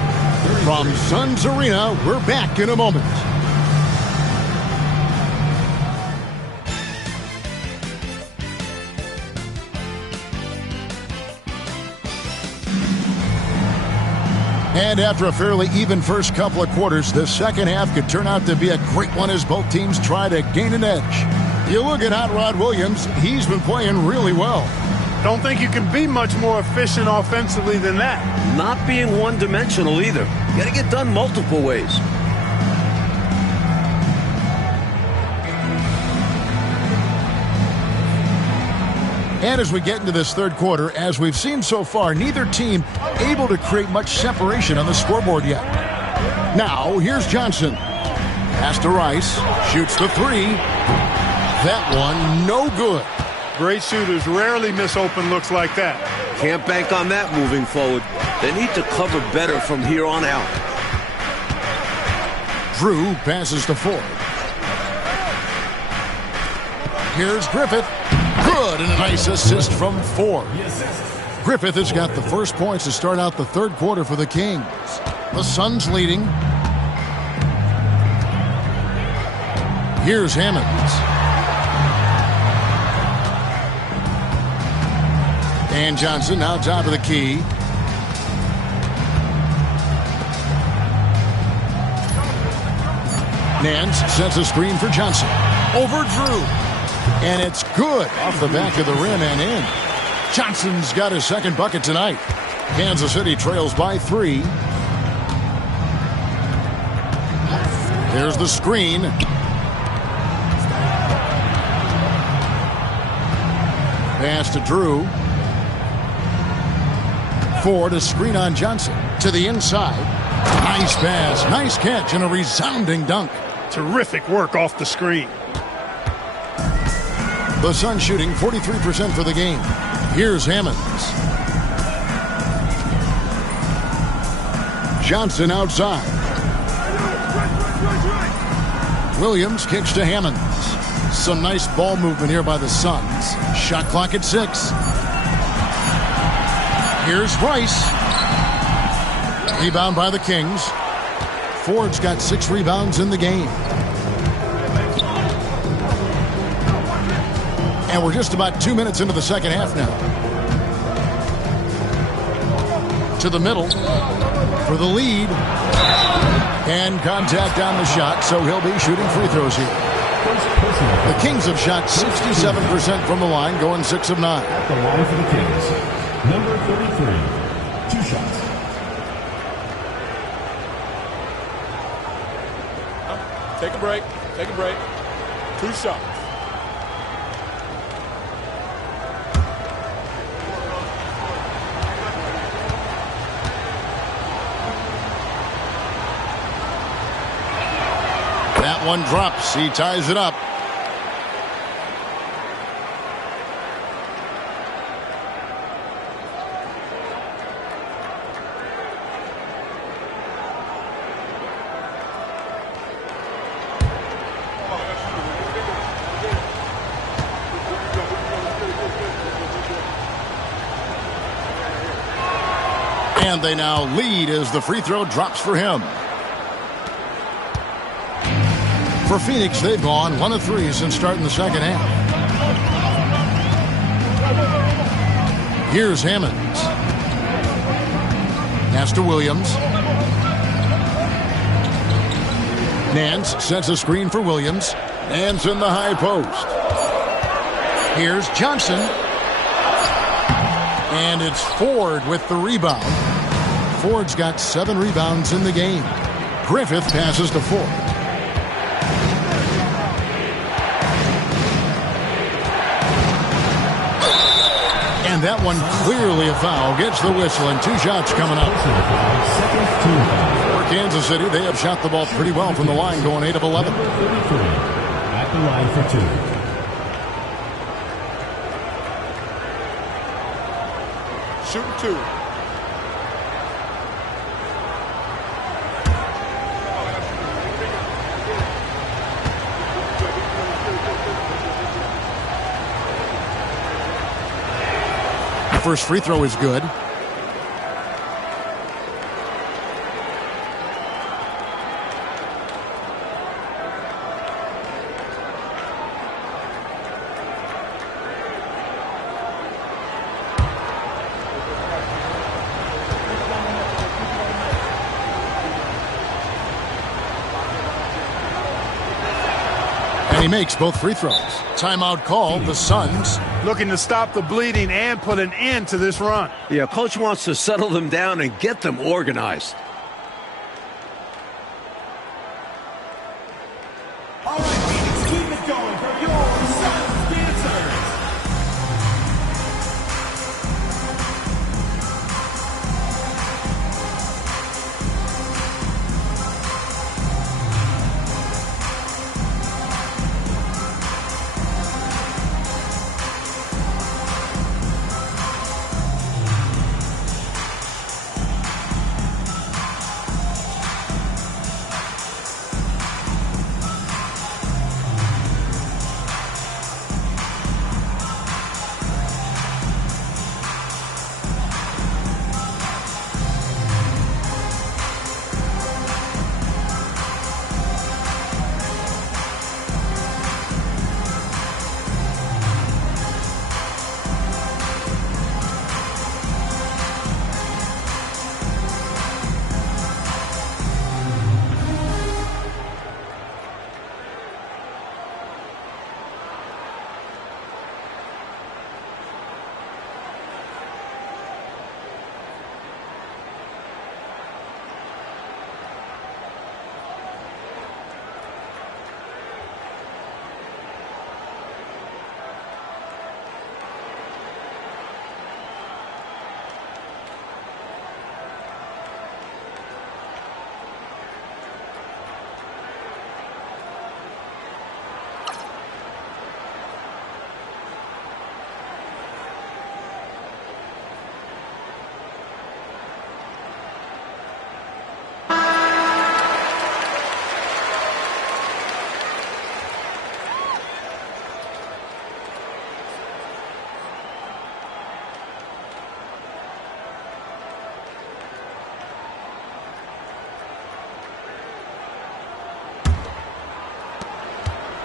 From Suns Arena, we're back in a moment. And after a fairly even first couple of quarters, the second half could turn out to be a great one as both teams try to gain an edge. You look at Hot Rod Williams, he's been playing really well. Don't think you can be much more efficient offensively than that. Not being one-dimensional either. You got to get done multiple ways. And as we get into this third quarter, as we've seen so far, neither team able to create much separation on the scoreboard yet. Now, here's Johnson. Pass to Rice. Shoots the 3. That one, no good. Great shooters rarely miss open looks like that. Can't bank on that moving forward. They need to cover better from here on out. Drew passes to Ford. Here's Griffith. Good, and a nice assist from Ford. Griffith has got the first points to start out the third quarter for the Kings. The Suns leading. Here's Hammonds. And Johnson now top of the key. Nance sets a screen for Johnson. Over Drew. And it's good off the back of the rim and in. Johnson's got his second bucket tonight. Kansas City trails by 3. There's the screen. Pass to Drew. Ford a screen on Johnson. To the inside. Nice pass, nice catch, and a resounding dunk. Terrific work off the screen. The Suns shooting 43% for the game. Here's Hammonds. Johnson outside. Williams kicks to Hammonds. Some nice ball movement here by the Suns. Shot clock at 6. Here's Rice. Rebound by the Kings. Ford's got 6 rebounds in the game. And we're just about 2 minutes into the second half now. To the middle for the lead. And contact on the shot, so he'll be shooting free throws here. The Kings have shot 67% from the line, going 6 of 9. At the line for the Kings, number 33, 2 shots. Take a break. Take a break. 2 shots. That one drops. He ties it up. And they now lead as the free throw drops for him. For Phoenix, they've gone 1 of 3 since starting the second half. Here's Hammonds. Pass to Williams. Nance sets a screen for Williams. Nance in the high post. Here's Johnson. And it's Ford with the rebound. Ford's got 7 rebounds in the game. Griffith passes to Ford. And that one clearly a foul. Gets the whistle and 2 shots coming up. For Kansas City, they have shot the ball pretty well from the line, going 8 of 11. At the line for 2. Shooting 2. First free throw is good. And he makes both free throws. Timeout called. The Suns looking to stop the bleeding and put an end to this run. Yeah, coach wants to settle them down and get them organized. All right, Phoenix, keep it going for your Suns dancers.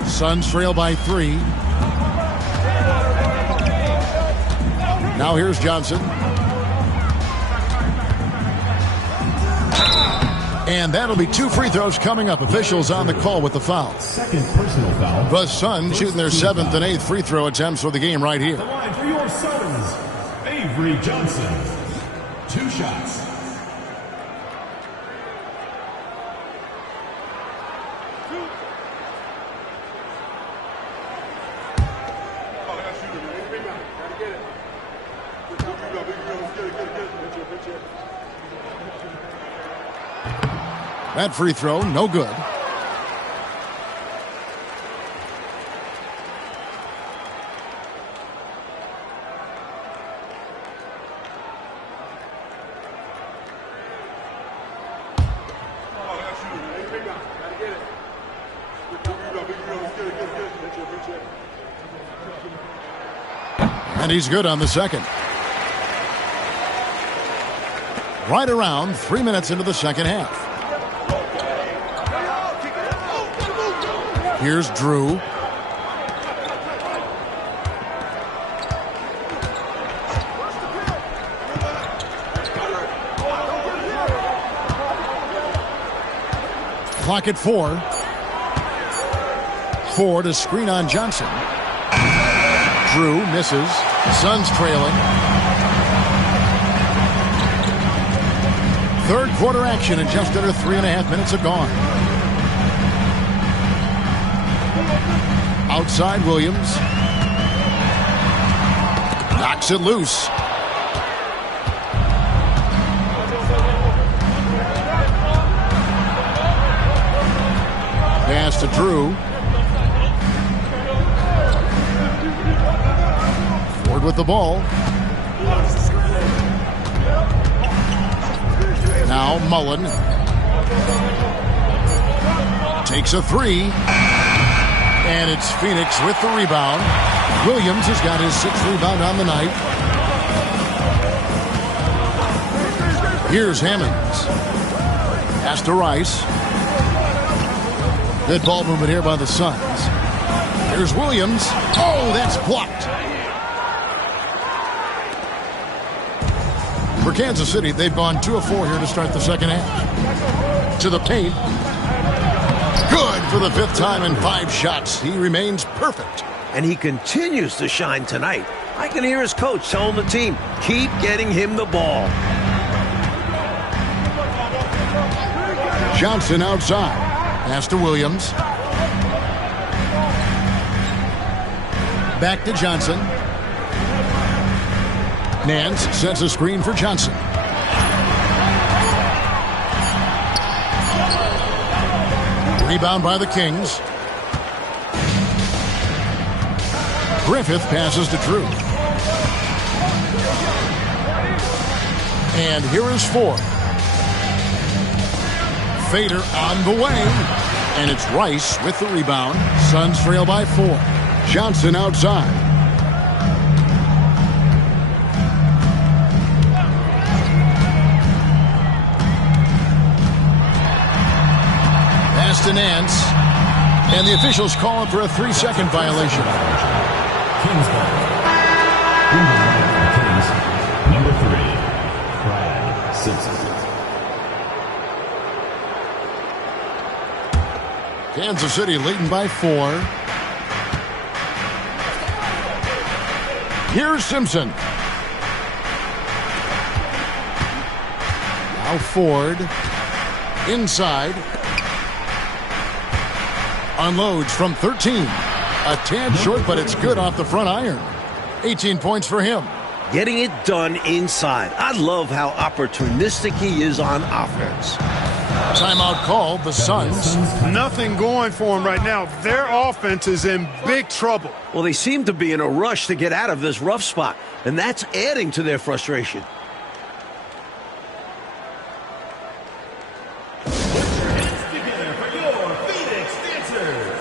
Suns trail by 3. Now here's Johnson. And that'll be 2 free throws coming up. Officials on the call with the foul. Second personal foul. The Suns shooting their 7th and 8th free throw attempts for the game right here. The line for your Suns, Avery Johnson. 2 shots. That free throw, no good. And he's good on the second. Right around 3 minutes into the second half. Here's Drew. Clock at 4. Ford a screen on Johnson. Drew misses. Suns trailing. Third quarter action and just under 3.5 minutes are gone. Outside Williams. Knocks it loose. Pass to Drew. Ford with the ball. Now Mullen takes a three. And it's Phoenix with the rebound. Williams has got his 6th rebound on the night. Here's Hammonds. Pass to Rice. Good ball movement here by the Suns. Here's Williams. Oh, that's blocked. For Kansas City, they've gone 2 of 4 here to start the second half. To the paint. Good for the 5th time in 5 shots. He remains perfect. And he continues to shine tonight. I can hear his coach telling the team, keep getting him the ball. Johnson outside. Pass to Williams. Back to Johnson. Nance sets a screen for Johnson. Rebound by the Kings. Griffith passes to Drew. And here is Ford. Fader on the way. And it's Rice with the rebound. Suns trail by 4. Johnson outside. Pass to Nance. And the officials call him for a 3-second violation. Kings ball. Kings, number 3, Brad Simpson. Kansas City leading by 4. Here's Simpson. Now Ford. Inside. Unloads from 13. A tad short, but it's good off the front iron. 18 points for him. Getting it done inside. I love how opportunistic he is on offense. Timeout called. The Suns. Nothing going for them right now. Their offense is in big trouble. Well, they seem to be in a rush to get out of this rough spot, and that's adding to their frustration. Together for your Phoenix Dancers.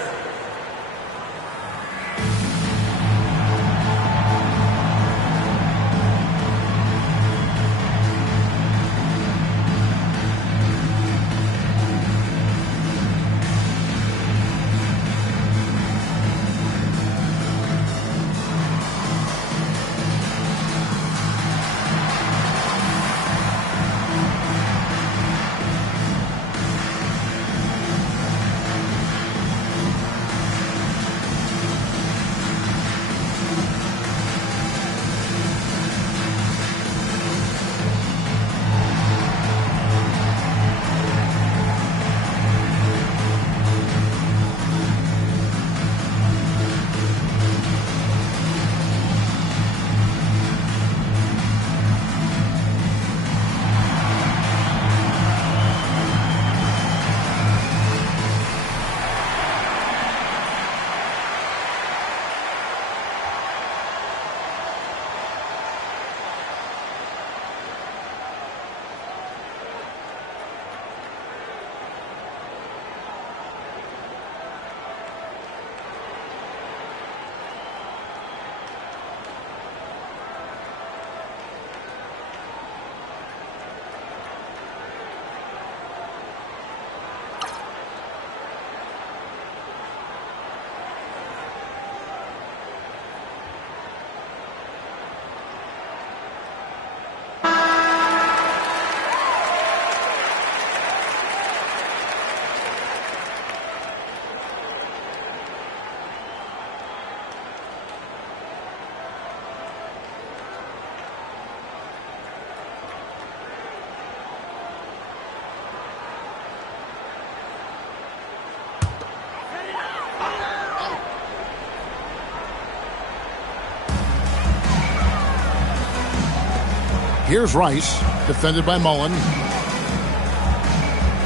Here's Rice, defended by Mullen.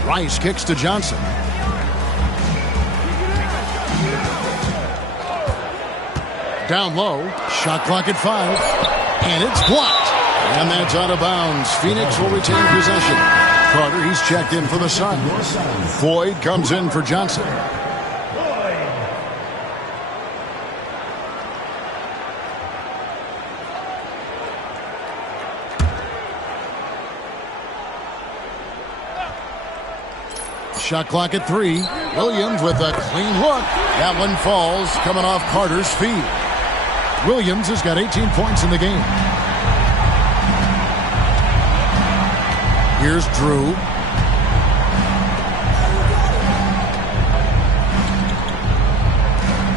Rice kicks to Johnson. Down low, shot clock at 5, and it's blocked. And that's out of bounds. Phoenix will retain possession. Carter, he's checked in for the Suns. Floyd comes in for Johnson. Shot clock at 3. Williams with a clean look. That one falls, coming off Carter's feet. Williams has got 18 points in the game. Here's Drew.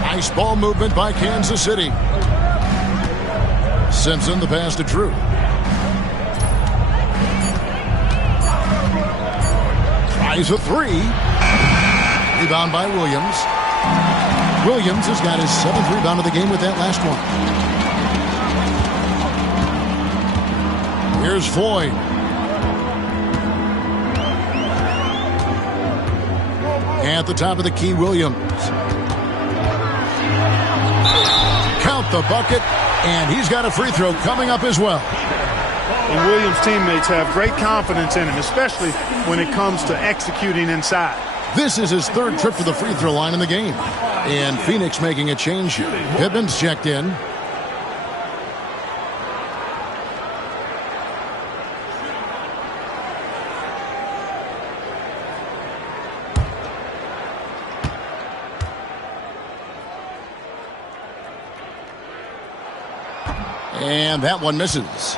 Nice ball movement by Kansas City. Simpson, the pass to Drew. Tries a 3. Rebound by Williams. Williams has got his 7th rebound of the game with that last one. Here's Floyd. At the top of the key, Williams. Count the bucket, and he's got a free throw coming up as well. And Williams' teammates have great confidence in him, especially when it comes to executing inside. This is his 3rd trip to the free throw line in the game. And Phoenix making a change here. Pittman's checked in. And that one misses.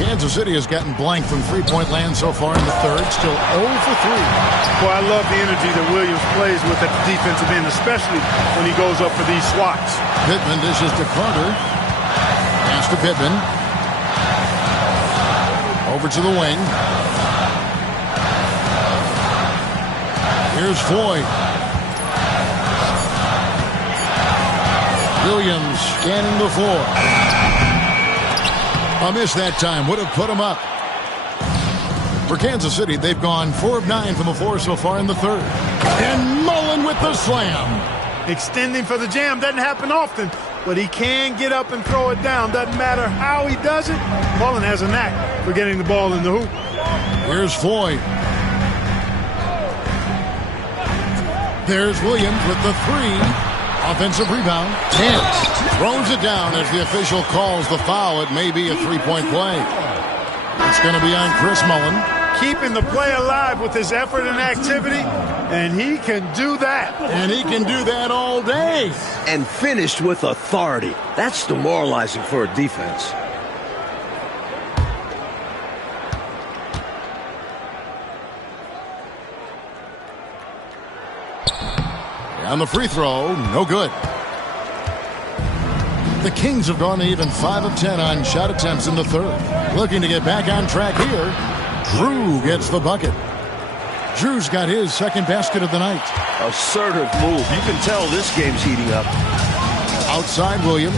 Kansas City has gotten blank from three-point land so far in the 3rd. Still 0 for 3. Boy, I love the energy that Williams plays with at the defensive end, especially when he goes up for these swats. Pittman dishes to Carter. Pass to Pittman. Over to the wing. Here's Floyd. Williams scanning the floor. A miss that time. Would have put him up. For Kansas City, they've gone 4 of 9 from the floor so far in the 3rd. And Mullen with the slam. Extending for the jam doesn't happen often, but he can get up and throw it down. Doesn't matter how he does it. Mullen has a knack for getting the ball in the hoop. Here's Floyd. There's Williams with the 3. Offensive rebound. Kent throws it down as the official calls the foul. It may be a 3-point play. It's going to be on Chris Mullen. Keeping the play alive with his effort and activity, and he can do that. And he can do that all day. And finished with authority. That's demoralizing for a defense. On the free throw, no good. The Kings have gone even 5 of 10 on shot attempts in the 3rd. Looking to get back on track here. Drew gets the bucket. Drew's got his 2nd basket of the night. Assertive move. You can tell this game's heating up. Outside Williams.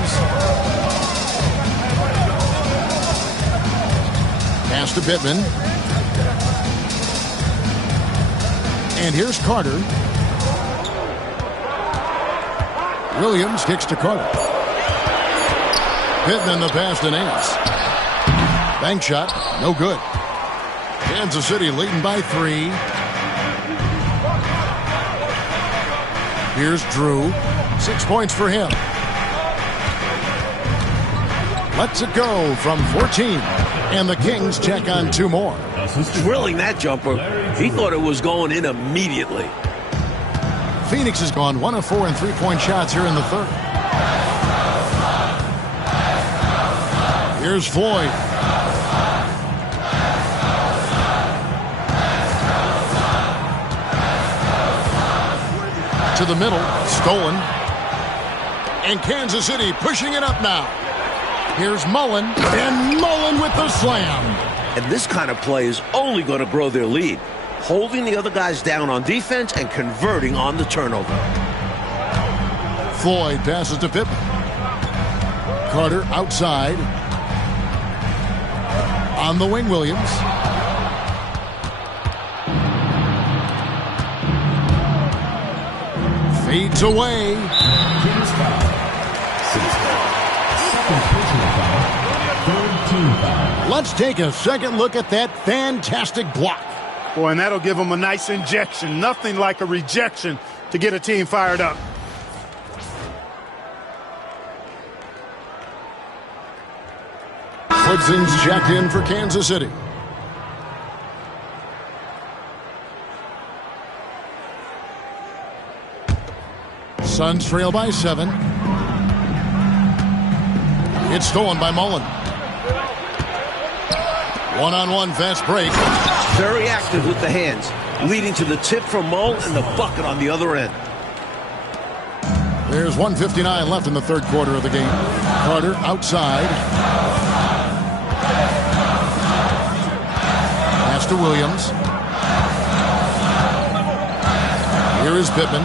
Pass to Pittman. And here's Carter. Williams kicks to Carter. Pittman the pass to Nance. Bank shot, no good. Kansas City leading by 3. Here's Drew. 6 points for him. Lets it go from 14. And the Kings check on 2 more. Drilling that jumper. He thought it was going in immediately. Phoenix has gone 1 of 4 in 3-point shots here in the 3rd. Here's Floyd. To the middle, stolen. And Kansas City pushing it up now. Here's Mullen, and Mullen with the slam. And this kind of play is only going to grow their lead. Holding the other guys down on defense and converting on the turnover. Floyd passes to Pittman. Carter outside. On the wing, Williams. Fades away. Team's foul. 6 foul. Second personal foul. Third team foul. Let's take a second look at that fantastic block. Boy, and that'll give them a nice injection. Nothing like a rejection to get a team fired up. Woodson's checked in for Kansas City. Suns trail by 7. It's stolen by Mullen. One-on-one fast break. Very active with the hands, leading to the tip from Mullen and the bucket on the other end. There's 1:59 left in the third quarter of the game. Carter outside. Pass to Williams. Here is Pittman.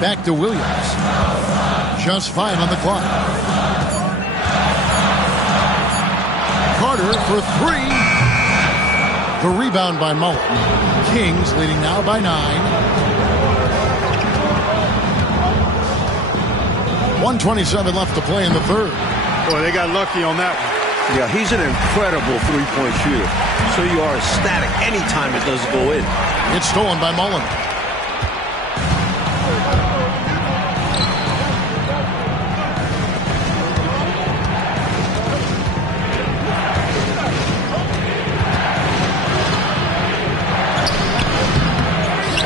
Back to Williams. Just 5 on the clock. Carter for 3. The rebound by Mullen. Kings leading now by 9. 1:27 left to play in the third. Boy, they got lucky on that one. Yeah, he's an incredible three-point shooter. So you are ecstatic anytime it doesn't go in. It's stolen by Mullen.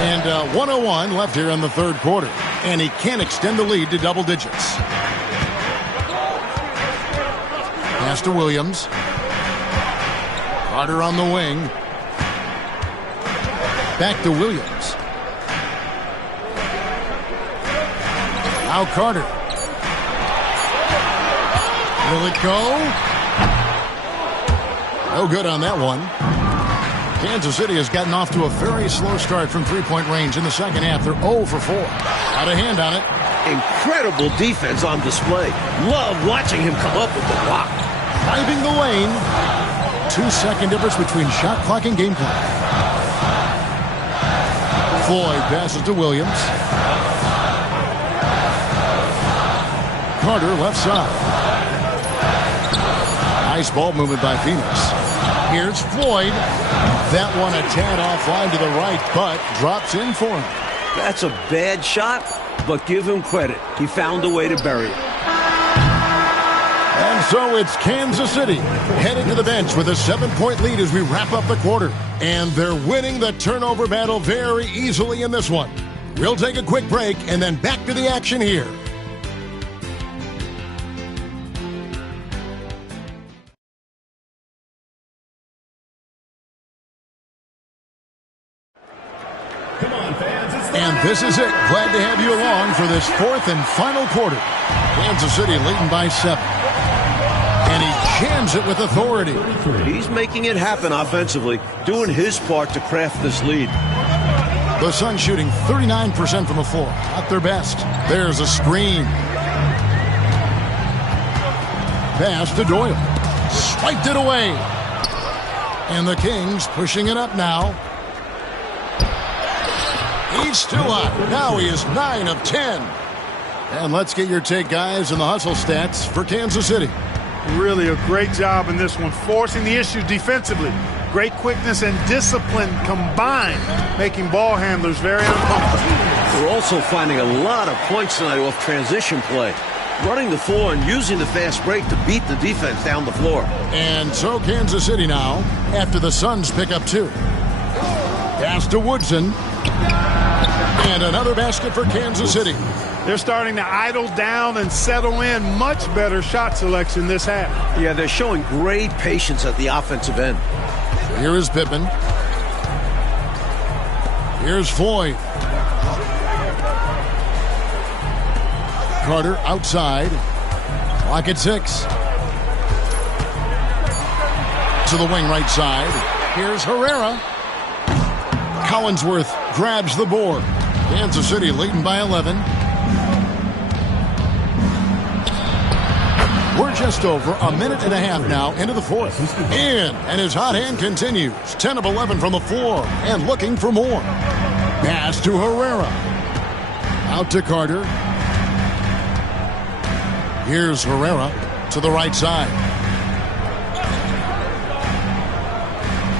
And 1:01 left here in the third quarter. And he can't extend the lead to double digits. Pass to Williams. Carter on the wing. Back to Williams. Now Carter. Will it go? No good on that one. Kansas City has gotten off to a very slow start from three-point range in the second half. They're 0 for 4. Out of hand on it. Incredible defense on display. Love watching him come up with the block. Driving the lane. 2-second difference between shot clock and game clock. Floyd passes to Williams. Carter left side. Nice ball movement by Phoenix. Here's Floyd. That one a tad offline to the right, but drops in for him. That's a bad shot, but give him credit. He found a way to bury it. And so it's Kansas City heading to the bench with a 7-point lead as we wrap up the quarter. And they're winning the turnover battle very easily in this one. We'll take a quick break and then back to the action here. And this is it. Glad to have you along for this fourth and final quarter. Kansas City leading by 7. And he jams it with authority. He's making it happen offensively, doing his part to craft this lead. The Suns shooting 39% from the floor. Not their best. There's a screen. Pass to Doyle. Swiped it away. And the Kings pushing it up now. He's still up. Now he is 9 of 10. And let's get your take, guys, in the hustle stats for Kansas City. Really a great job in this one, forcing the issue defensively. Great quickness and discipline combined, making ball handlers very uncomfortable. We're also finding a lot of points tonight off transition play. Running the floor and using the fast break to beat the defense down the floor. And so Kansas City now, after the Suns pick up 2. Pass to Woodson. And another basket for Kansas City. They're starting to idle down and settle in. Much better shot selection this half. Yeah, they're showing great patience at the offensive end. Here is Pittman. Here's Floyd. Carter outside. Clock at 6. To the wing right side. Here's Herrera. Collinsworth grabs the board. Kansas City leading by 11. We're We're just over a minute and a half now into the fourth. In, and his hot hand continues. 10 of 11 from the floor, and looking for more. Pass to Herrera. Out to Carter. Here's Herrera to the right side.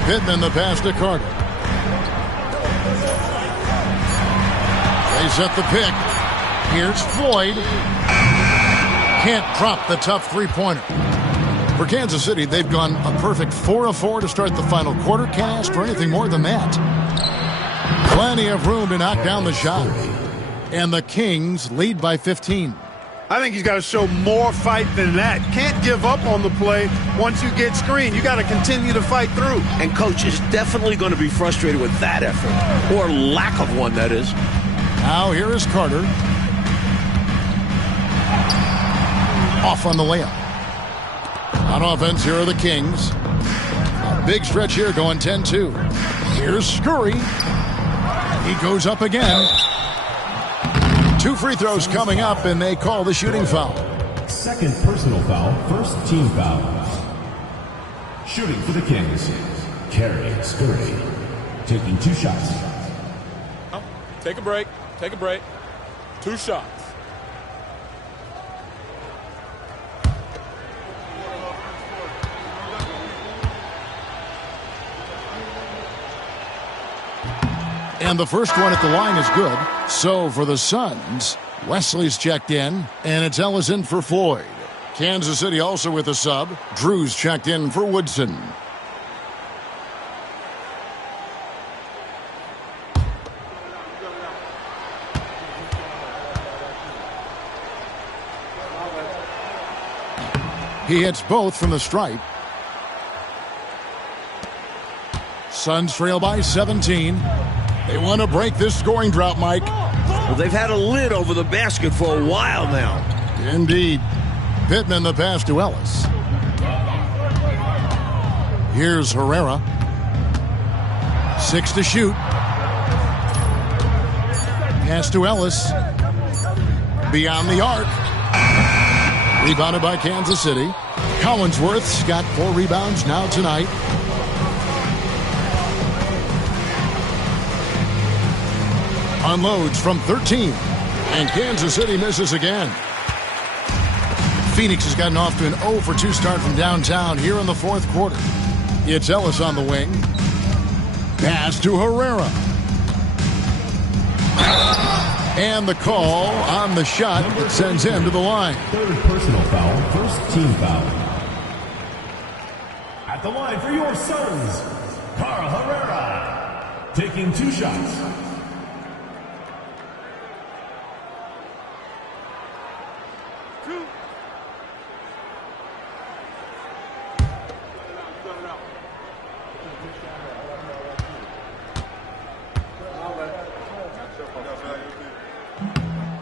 Pittman the pass to Carter. They set the pick. Here's Floyd. Can't drop the tough three-pointer. For Kansas City, they've gone a perfect 4 of 4 to start the final quarter. Can't ask for anything more than that. Plenty of room to knock down the shot. And the Kings lead by 15. I think he's got to show more fight than that. Can't give up on the play once you get screened. You got to continue to fight through. And coach is definitely going to be frustrated with that effort, or lack of one, that is. Now here is Carter. Off on the layup. On offense, here are the Kings. A big stretch here going 10-2. Here's Scurry. He goes up again. 2 free throws coming up, and they call the shooting foul. Second personal foul, first team foul. Shooting for the Kings, Kerry Scurry, taking 2 shots. Take a break. Take a break. 2 shots. And the first one at the line is good. So for the Suns, Wesley's checked in, and it's Ellison for Floyd. Kansas City also with a sub. Drew's checked in for Woodson. He hits both from the stripe. Suns trail by 17. They want to break this scoring drought, Mike. Well, they've had a lid over the basket for a while now. Indeed. Pittman the pass to Ellis. Here's Herrera. 6 to shoot. Pass to Ellis. Beyond the arc. Rebounded by Kansas City. Collinsworth's got 4 rebounds now tonight. Unloads from 13. And Kansas City misses again. Phoenix has gotten off to an 0 for 2 start from downtown here in the fourth quarter. It's Ellis on the wing. Pass to Herrera. And the call on the shot that sends him to the line. Third personal foul, first team foul. At the line for your Suns, Carl Herrera, taking 2 shots.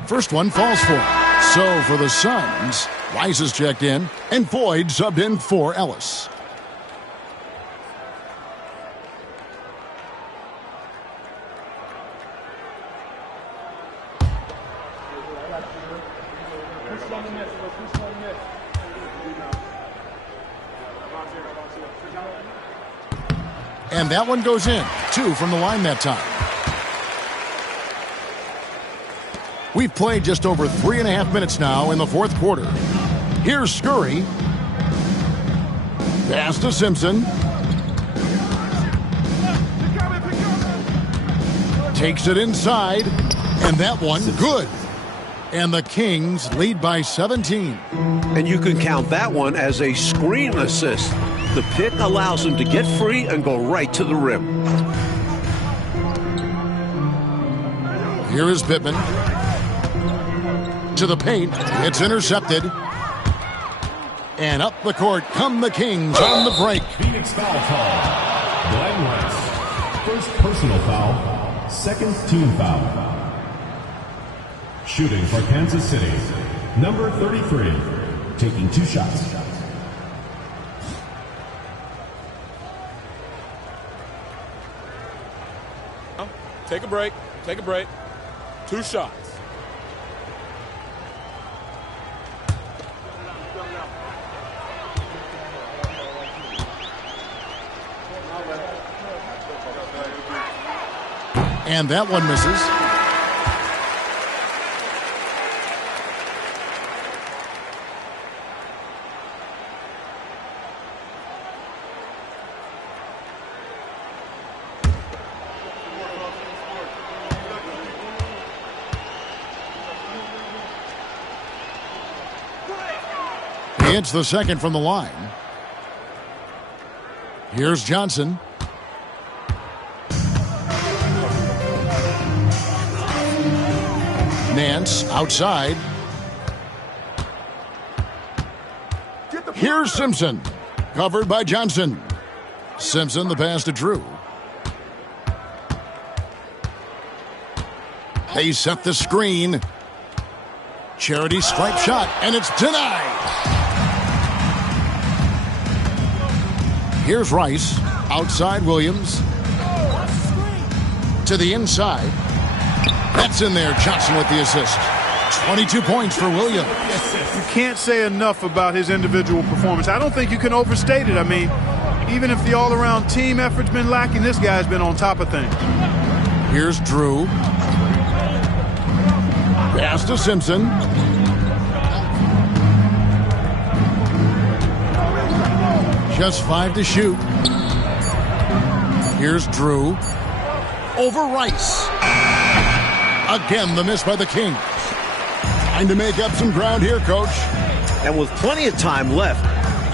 First one falls for him. So for the Suns, Weiss is checked in, and Floyd subbed in for Ellis. And that one goes in. 2 from the line that time. We've played just over 3.5 minutes now in the fourth quarter. Here's Scurry. Pass to Simpson. Takes it inside. And that one, good. And the Kings lead by 17. And you can count that one as a screen assist. The pick allows him to get free and go right to the rim. Here is Pittman. To the paint. It's intercepted. And up the court come the Kings on the break. Phoenix foul call. Glenn West. First personal foul. Second team foul. Shooting for Kansas City. Number 33. Taking 2 shots. Take a break. Take a break. 2 shots. And that one misses. He hits the second from the line. Here's Johnson. Nance outside. Here's Simpson. Covered by Johnson. Simpson the pass to Drew. They set the screen. Charity stripe shot, and it's denied. Here's Rice. Outside Williams. To the inside. That's in there. Johnson with the assist. 22 points for Williams. You can't say enough about his individual performance. I don't think you can overstate it. I mean, even if the all-around team effort's been lacking, this guy's been on top of things. Here's Drew. Pass to Simpson. Just 5 to shoot. Here's Drew. Over Rice. Again, the miss by the Kings. Trying to make up some ground here, Coach. And with plenty of time left,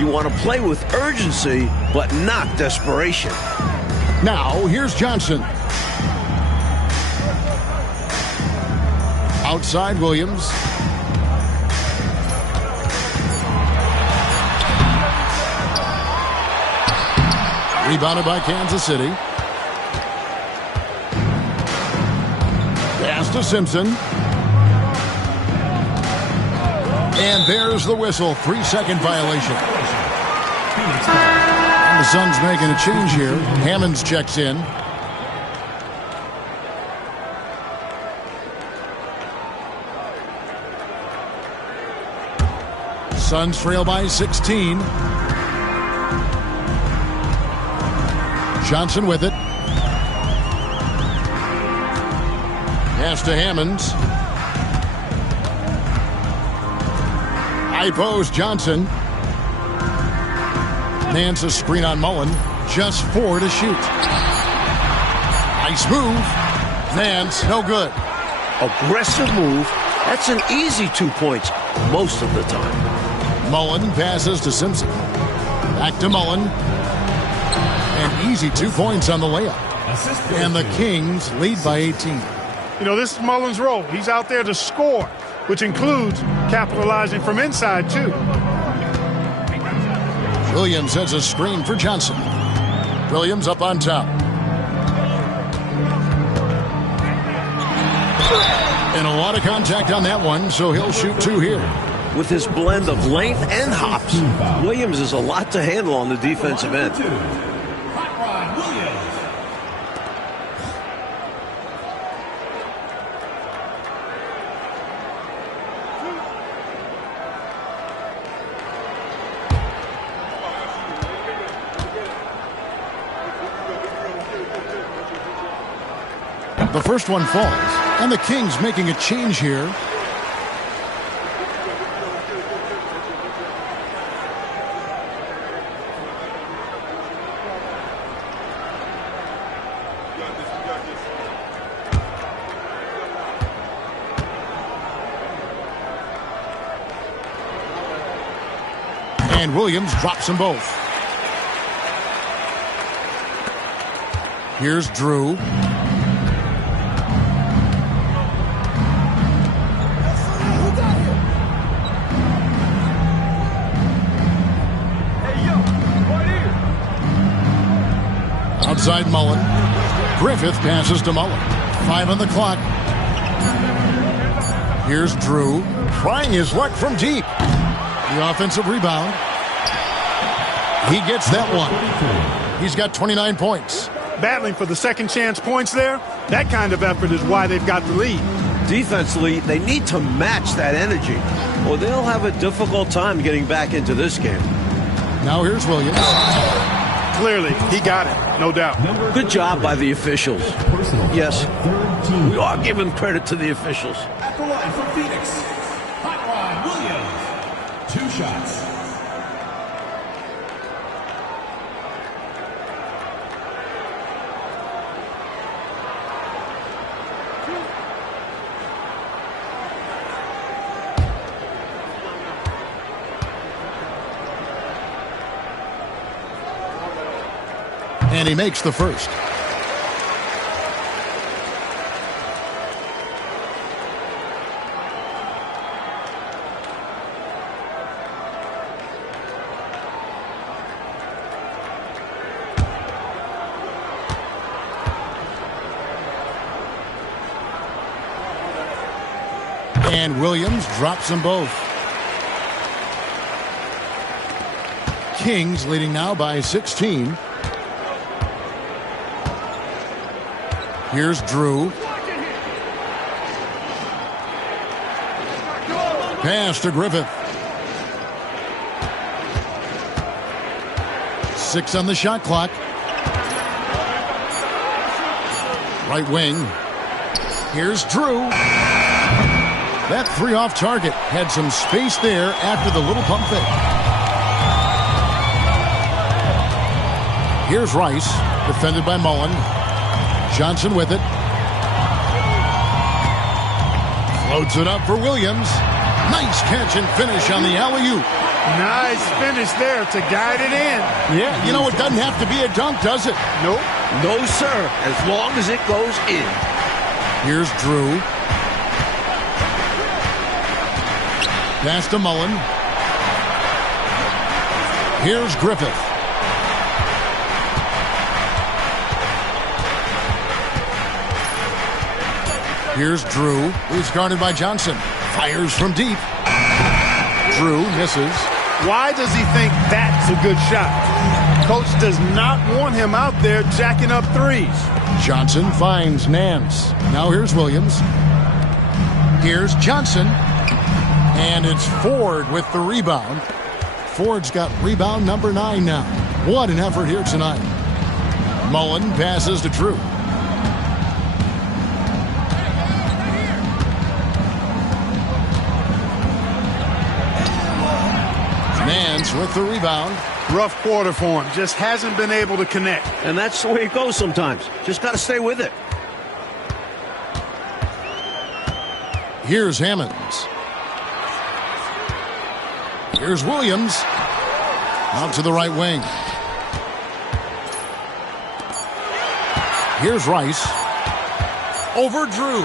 you want to play with urgency, but not desperation. Now, here's Johnson. Outside Williams. Rebounded by Kansas City. Pass to Simpson. And there's the whistle. 3-second violation. And the Suns making a change here. Hammonds checks in. Suns trail by 16. Johnson with it. Pass to Hammonds. High post Johnson. Nance a screen on Mullen. Just 4 to shoot. Nice move. Nance, no good. Aggressive move. That's an easy 2 points most of the time. Mullen passes to Simpson. Back to Mullen. And easy 2 points on the layup. And the Kings lead by 18. You know, this is Mullen's role. He's out there to score, which includes capitalizing from inside, too. Williams has a screen for Johnson. Williams up on top. And a lot of contact on that one, so he'll shoot 2 here. With his blend of length and hops, Williams is a lot to handle on the defensive end. The first one falls, and the Kings making a change here. And Williams drops them both. Here's Drew. Outside Mullen. Griffith passes to Mullen. 5 on the clock. Here's Drew. Trying his luck from deep. The offensive rebound. He gets that one. He's got 29 points. Battling for the second chance points there. That kind of effort is why they've got the lead. Defensively, they need to match that energy, or they'll have a difficult time getting back into this game. Now here's Williams. clearly, he got it, no doubt. Good job by the officials. Yes, we are giving credit to the officials. At the line for Phoenix, Hot Rod Williams. 2 shots. And he makes the first. And Williams drops them both. Kings leading now by 16. Here's Drew. Pass to Griffith. 6 on the shot clock. Right wing. Here's Drew. That 3 off target had some space there after the little pump fake. Here's Rice, defended by Mullen. Johnson with it. Floats it up for Williams. Nice catch and finish on the alley-oop. Nice finish there to guide it in. Yeah, you know, it doesn't have to be a dunk, does it? Nope. No, sir, as long as it goes in. Here's Drew. Pass to Mullen. Here's Griffith. Here's Drew, who's guarded by Johnson. Fires from deep. Drew misses. Why does he think that's a good shot? Coach does not want him out there jacking up threes. Johnson finds Nance. Now here's Williams. Here's Johnson. And it's Ford with the rebound. Ford's got rebound number 9 now. What an effort here tonight. Mullen passes to Drew. Nance with the rebound. Rough quarter for him. Just hasn't been able to connect. And that's the way it goes sometimes. Just got to stay with it. Here's Hammonds. Here's Williams. Out to the right wing. Here's Rice. Over Drew.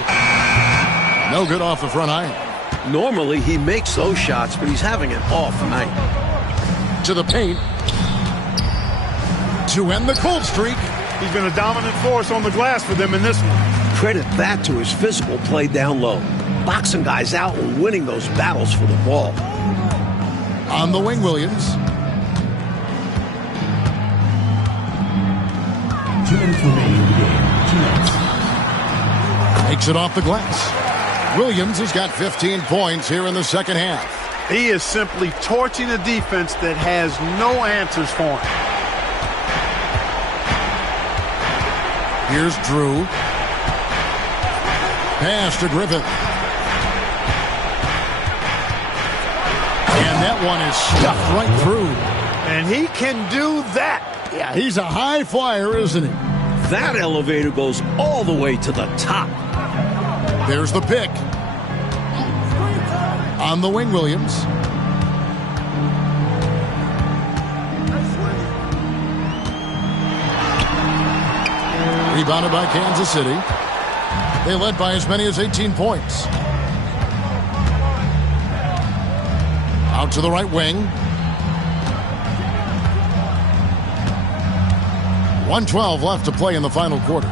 No good off the front iron. Normally, he makes those shots, but he's having an off night. To the paint. To end the cold streak. He's been a dominant force on the glass for them in this one. Credit that to his physical play down low. Boxing guys out and winning those battles for the ball. On the wing, Williams. 2 minutes remaining in the game. 2 minutes. Makes it off the glass. Williams has got 15 points here in the second half. He is simply torching a defense that has no answers for him. Here's Drew. Pass to Griffith. And that one is stuffed right through. And he can do that. Yeah, he's a high flyer, isn't he? That elevator goes all the way to the top. There's the pick. On the wing, Williams. Rebounded by Kansas City. They led by as many as 18 points. Out to the right wing. 1:12 left to play in the final quarter.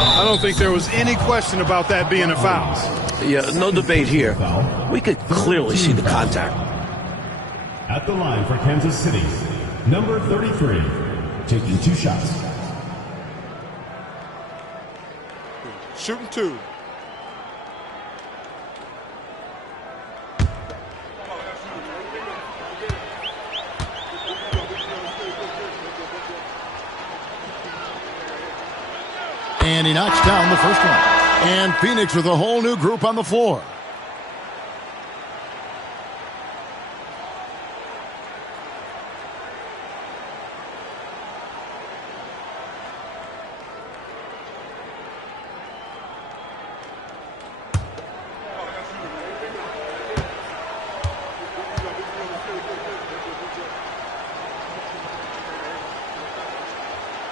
I don't think there was any question about that being a foul. Yeah, no debate here. We could clearly see the contact. At the line for Kansas City, number 33, taking 2 shots. Shooting 2. he knocks down the first one. And Phoenix with a whole new group on the floor.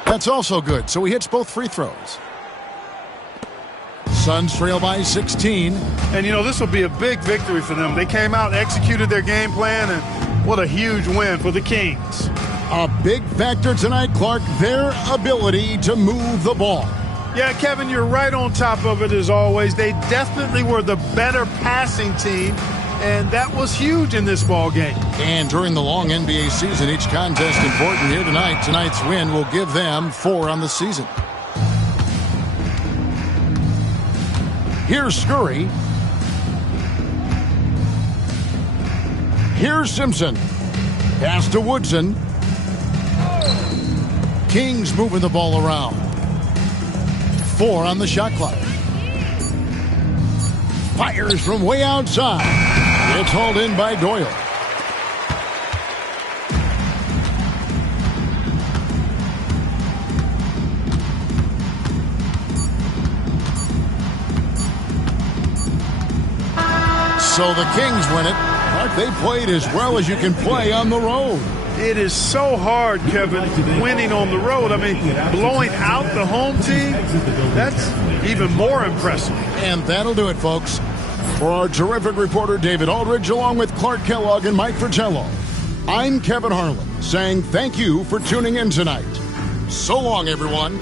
That's also good, so he hits both free throws. Suns trail by 16. And, you know, this will be a big victory for them. They came out, executed their game plan, and what a huge win for the Kings. A big factor tonight, Clark, their ability to move the ball. Yeah, Kevin, you're right on top of it as always. They definitely were the better passing team, and that was huge in this ball game. And during the long NBA season, each contest important here tonight. Tonight's win will give them 4 on the season. Here's Scurry. Here's Simpson. Pass to Woodson. Kings moving the ball around. 4 on the shot clock. Fires from way outside. It's hauled in by Doyle. So the Kings win it. But they played as well as you can play on the road. It is so hard, Kevin, winning on the road. I mean, blowing out the home team, that's even more impressive. And that'll do it, folks. For our terrific reporter, David Aldridge, along with Clark Kellogg and Mike Fratello, I'm Kevin Harlan, saying thank you for tuning in tonight. So long, everyone.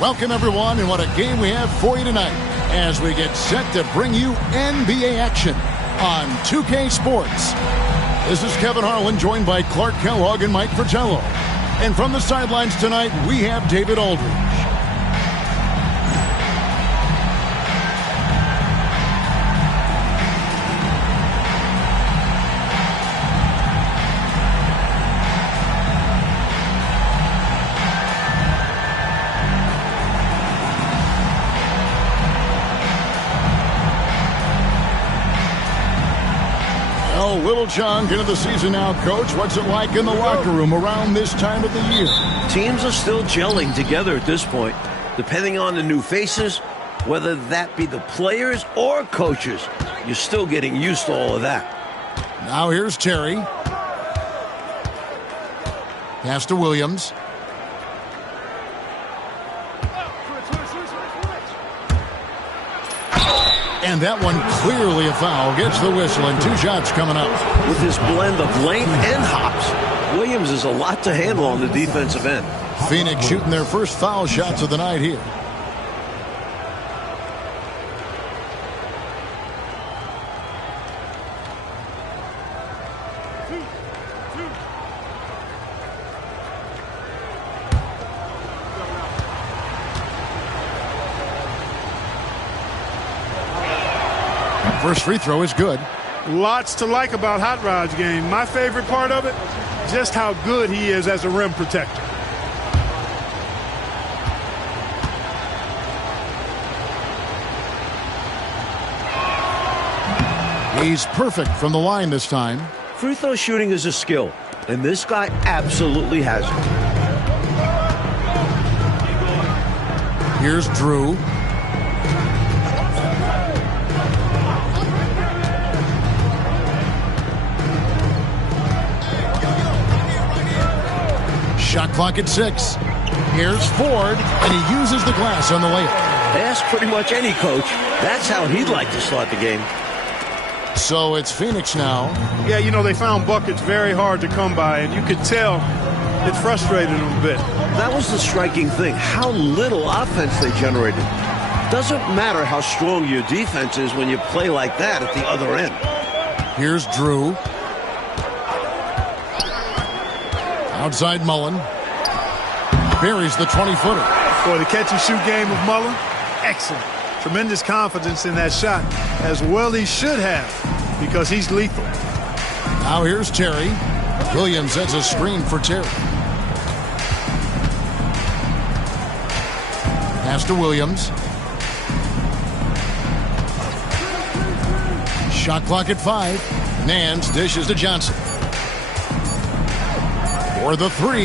Welcome, everyone, and what a game we have for you tonight as we get set to bring you NBA action on 2K Sports. This is Kevin Harlan, joined by Clark Kellogg and Mike Fratello. And from the sidelines tonight, we have David Aldridge. Little chunk into the season now, Coach. What's it like in the locker room around this time of the year? Teams are still gelling together at this point, depending on the new faces, whether that be the players or coaches. You're still getting used to all of that. Now here's Terry. Pass to Williams. And that one clearly a foul. Gets the whistle and 2 shots coming up. With his blend of length and hops, Williams is a lot to handle on the defensive end. Phoenix shooting their first foul shots of the night here. First free throw is good. Lots to like about Hot Rod's game. My favorite part of it, just how good he is as a rim protector. He's perfect from the line this time. Free throw shooting is a skill, and this guy absolutely has it. Here's Drew. Shot clock at 6. Here's Ford, and he uses the glass on the layup. Ask pretty much any coach. That's how he'd like to start the game. So it's Phoenix now. Yeah, you know, they found buckets very hard to come by, and you could tell it frustrated them a bit. That was the striking thing, how little offense they generated. Doesn't matter how strong your defense is when you play like that at the other end. Here's Drew. Outside Mullen. Buries the 20-footer. Boy, the catch-and-shoot game of Mullen, excellent. Tremendous confidence in that shot, as well he should have, because he's lethal. Now here's Terry. Williams sets a screen for Terry. Pass to Williams. Shot clock at 5. Nance dishes to Johnson. For the 3.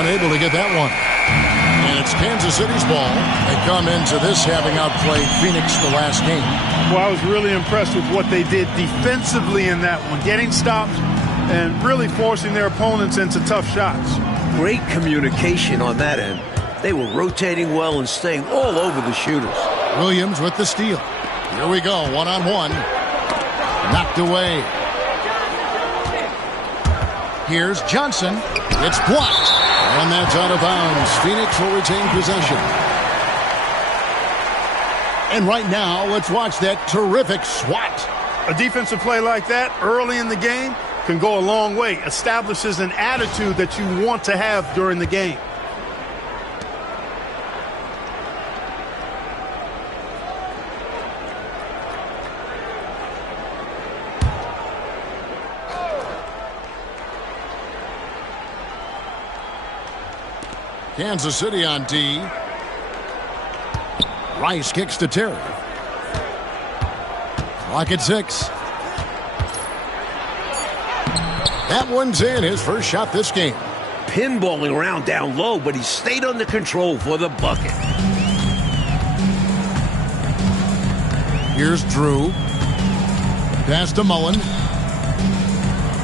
Unable to get that one. And it's Kansas City's ball. They come into this having outplayed Phoenix the last game. Well, I was really impressed with what they did defensively in that one. Getting stops and really forcing their opponents into tough shots. Great communication on that end. They were rotating well and staying all over the shooters. Williams with the steal. Here we go, one-on-one. Knocked away. Here's Johnson. It's blocked. And that's out of bounds. Phoenix will retain possession. And right now, let's watch that terrific swat. A defensive play like that early in the game can go a long way. Establishes an attitude that you want to have during the game. Kansas City on D. Rice kicks to Terry. Clock at 6. That one's in, his first shot this game. Pinballing around down low, but he stayed under control for the bucket. Here's Drew. Pass to Mullen.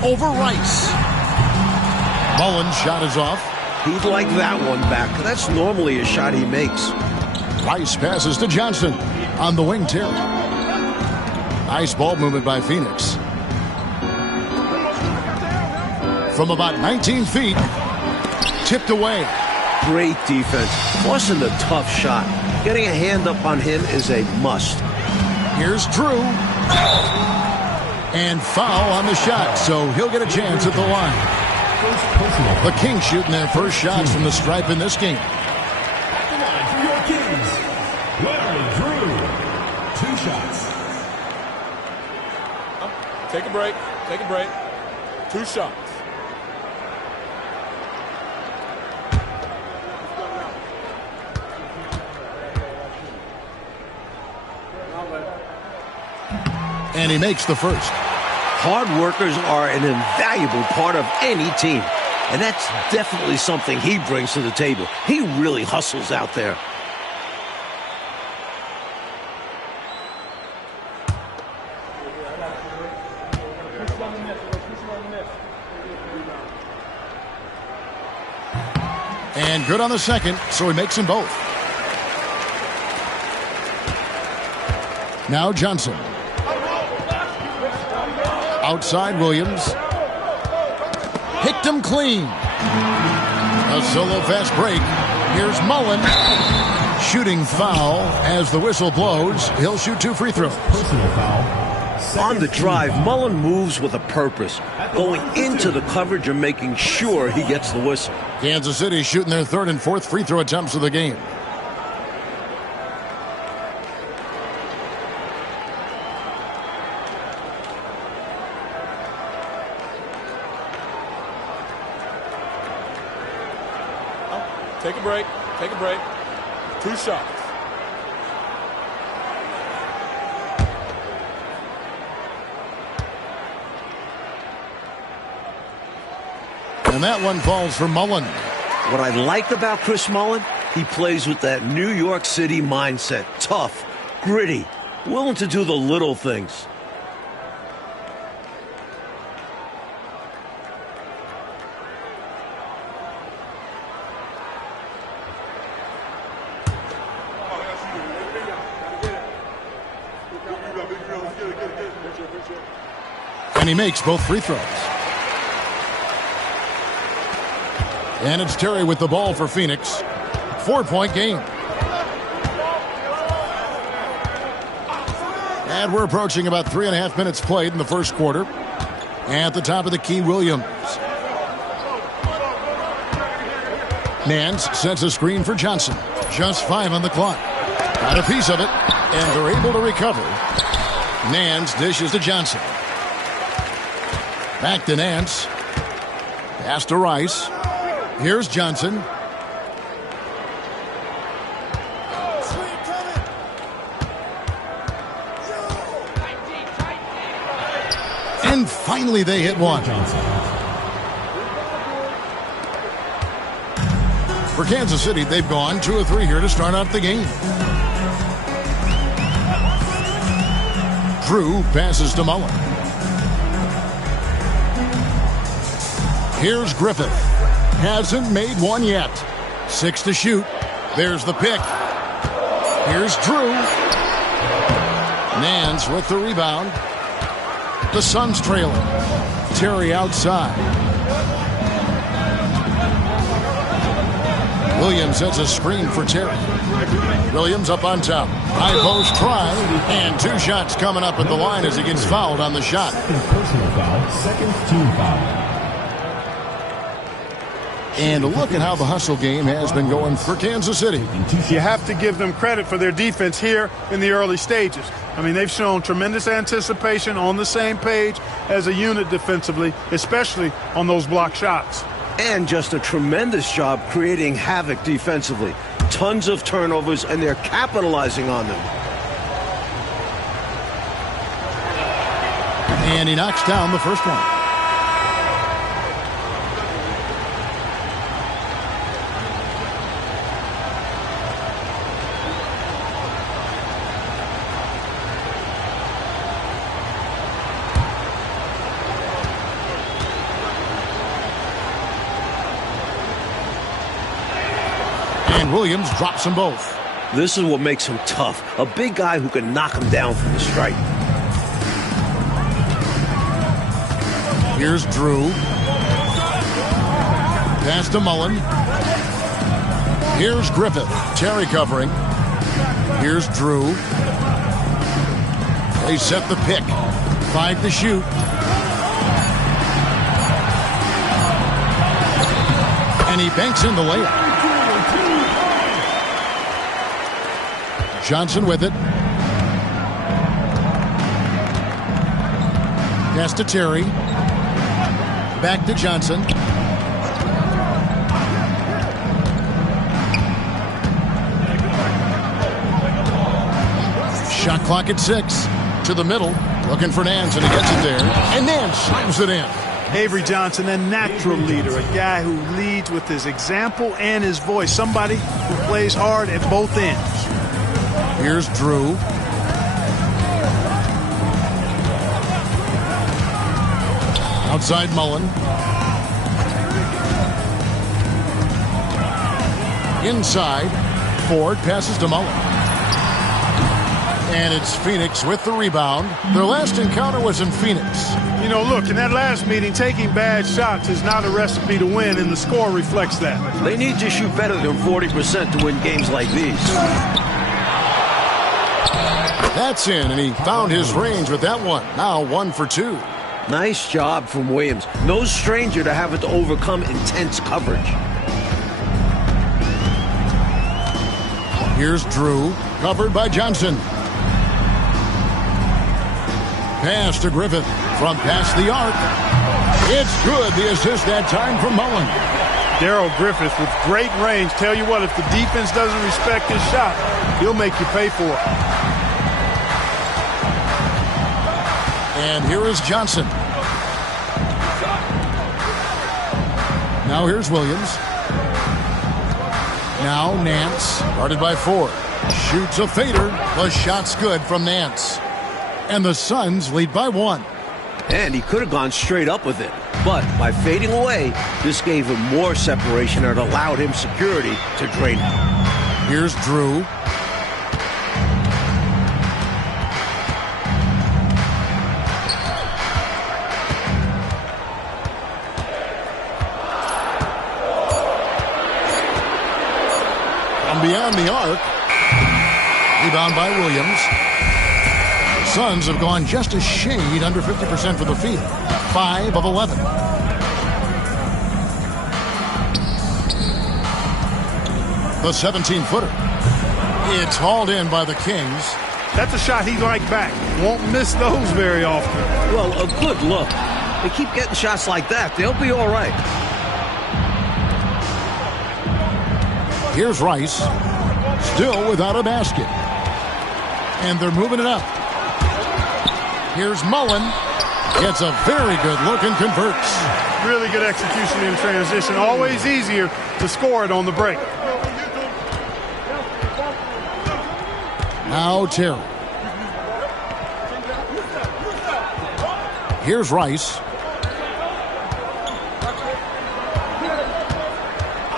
Over Rice. Mullen's shot is off. He'd like that one back. That's normally a shot he makes. Rice passes to Johnson. On the wing, Terry. Nice ball movement by Phoenix. From about 19 feet. Tipped away. Great defense, forcing the tough shot. Getting a hand up on him is a must. Here's Drew. And foul on the shot, so he'll get a chance at the line. The Kings shooting their first shots from the stripe in this game. At the line for your Kings, Larry Drew. 2 shots. Take a break. Take a break. 2 shots. And he makes the first. Hard workers are an invaluable part of any team. And that's definitely something he brings to the table. He really hustles out there. And good on the second, so he makes them both. Now Johnson. Outside Williams. Picked him clean. A solo fast break. Here's Mullen. Shooting foul as the whistle blows. He'll shoot 2 free throws. Personal foul. On the drive, Mullen moves with a purpose, going into the coverage and making sure he gets the whistle. Kansas City shooting their 3rd and 4th free throw attempts of the game. Take a break. Take a break. 2 shots. And that one falls for Mullen. What I like about Chris Mullen, he plays with that New York City mindset. Tough, gritty, willing to do the little things. And he makes both free throws. And it's Terry with the ball for Phoenix. 4-point game. And we're approaching about 3.5 minutes played in the first quarter. At the top of the key, Williams. Nance sets a screen for Johnson. Just 5 on the clock. Got a piece of it, and they're able to recover. Nance dishes to Johnson. Back to Nance. Pass to Rice. Here's Johnson. And finally they hit one. For Kansas City, they've gone 2 of 3 here to start out the game. Drew passes to Mullen. Here's Griffith. Hasn't made one yet. 6 to shoot. There's the pick. Here's Drew. Nance with the rebound. The Suns trailing. Terry outside. Williams sets a screen for Terry. Williams up on top. High post try. And 2 shots coming up at the line as he gets fouled on the shot. Personal foul. 2nd team foul. And look at how the hustle game has been going for Kansas City. You have to give them credit for their defense here in the early stages. I mean, they've shown tremendous anticipation, on the same page as a unit defensively, especially on those block shots. And just a tremendous job creating havoc defensively. Tons of turnovers, and they're capitalizing on them. And he knocks down the first one. And Williams drops them both. This is what makes him tough. A big guy who can knock him down from the stripe. Here's Drew. Pass to Mullen. Here's Griffith. Terry covering. Here's Drew. They set the pick. 5 to shoot. And he banks in the layup. Johnson with it. Pass to Terry. Back to Johnson. Shot clock at 6. To the middle. Looking for Nance, and he gets it there. And Nance slams it in. Avery Johnson, a natural leader, a guy who leads with his example and his voice. Somebody who plays hard at both ends. Here's Drew. Outside Mullen. Inside. Ford passes to Mullen. And it's Phoenix with the rebound. Their last encounter was in Phoenix. You know, look, in that last meeting, taking bad shots is not a recipe to win, and the score reflects that. They need to shoot better than 40% to win games like these. That's in, and he found his range with that one. Now 1 for 2. Nice job from Williams. No stranger to having to overcome intense coverage. Here's Drew, covered by Johnson. Pass to Griffith from past the arc. It's good. The assist that time from Mullen. Darrell Griffith with great range. Tell you what, if the defense doesn't respect his shot, he'll make you pay for it. And here is Johnson. Now here's Williams. Now Nance, guarded by Ford. Shoots a fader. The shot's good from Nance. And the Suns lead by 1. And he could have gone straight up with it. But by fading away, this gave him more separation and allowed him security to drain it. Here's Drew. From beyond the arc. Rebound by Williams. Suns have gone just a shade under 50% from the field. 5 of 11. The 17-footer. It's hauled in by the Kings. That's a shot he'd like back. Won't miss those very often. Well, a good look. They keep getting shots like that. They'll be all right. Here's Rice. Still without a basket. And they're moving it up. Here's Mullen. Gets a very good look and converts. Really good execution in transition. Always easier to score it on the break. Now Terry. Here's Rice.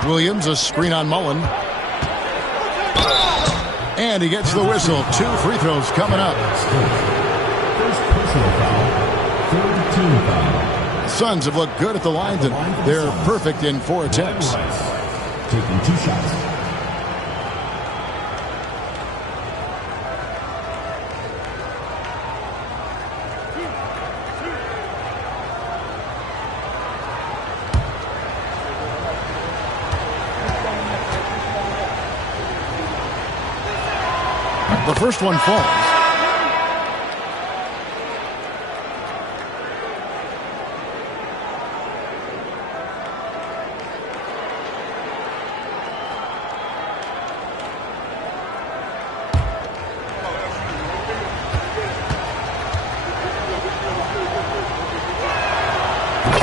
Williams, a screen on Mullen. And he gets the whistle. 2 free throws coming up. First personal foul, third team foul. Suns have looked good at the line tonight. They're perfect in 4 attempts. Taking 2 shots. The first one falls.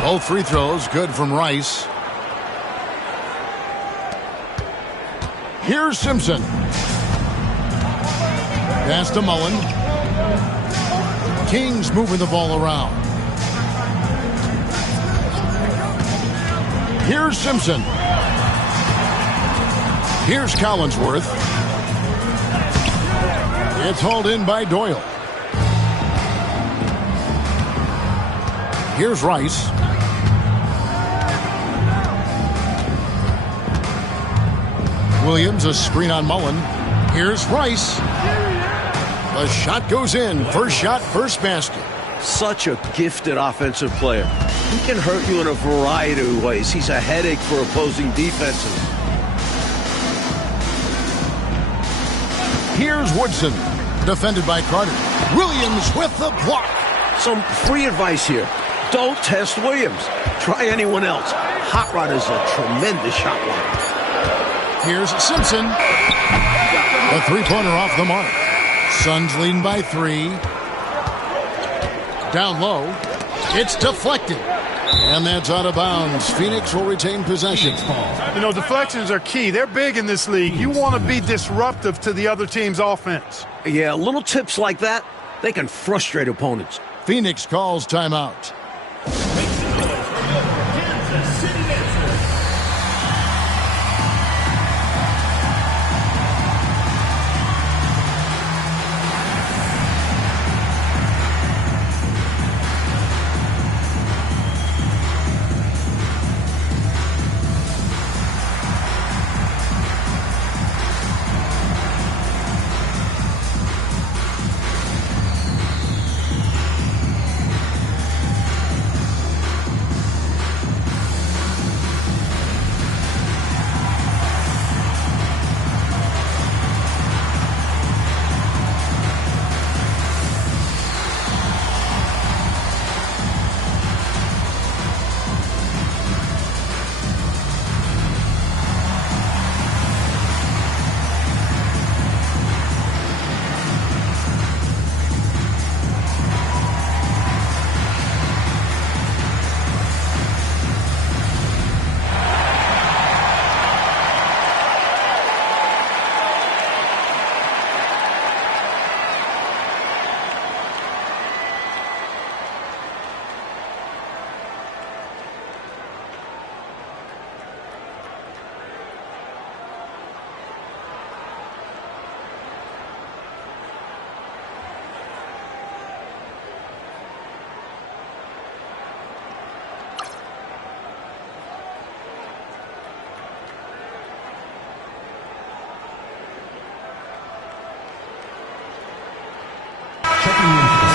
Both free throws good from Rice. Here's Simpson. Pass to Mullen. Kings moving the ball around. Here's Simpson. Here's Collinsworth. It's hauled in by Doyle. Here's Rice. Williams, a screen on Mullen. Here's Rice. The shot goes in. First shot, first basket. Such a gifted offensive player. He can hurt you in a variety of ways. He's a headache for opposing defenses. Here's Woodson, defended by Carter. Williams with the block. Some free advice here. Don't test Williams. Try anyone else. Hot Rod is a tremendous shot blocker. Here's Simpson. A three-pointer off the mark. Suns leading by 3. Down low. It's deflected. And that's out of bounds. Phoenix will retain possession. You know, deflections are key. They're big in this league. You want to be disruptive to the other team's offense. Yeah, little tips like that, they can frustrate opponents. Phoenix calls timeout. Kansas City Nationals.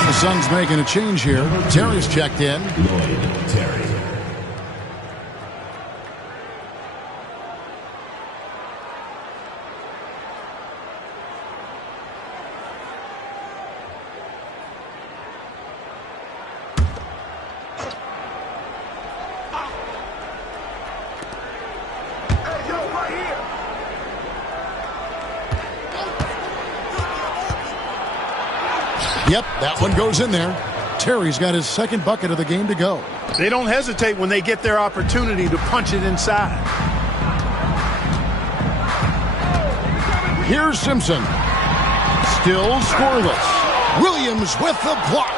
The Suns making a change here. Terry's checked in. Lloyd Terry. Yep, that one goes in there. Terry's got his second bucket of the game to go. They don't hesitate when they get their opportunity to punch it inside. Here's Simpson. Still scoreless. Williams with the block.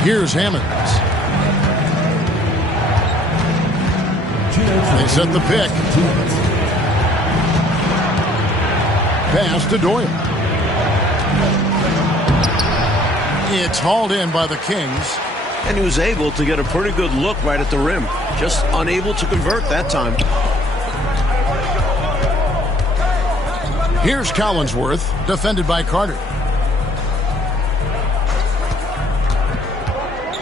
Here's Hammonds. They set the pick. Pass to Doyle. It's hauled in by the Kings. And he was able to get a pretty good look right at the rim. Just unable to convert that time. Here's Collinsworth, defended by Carter.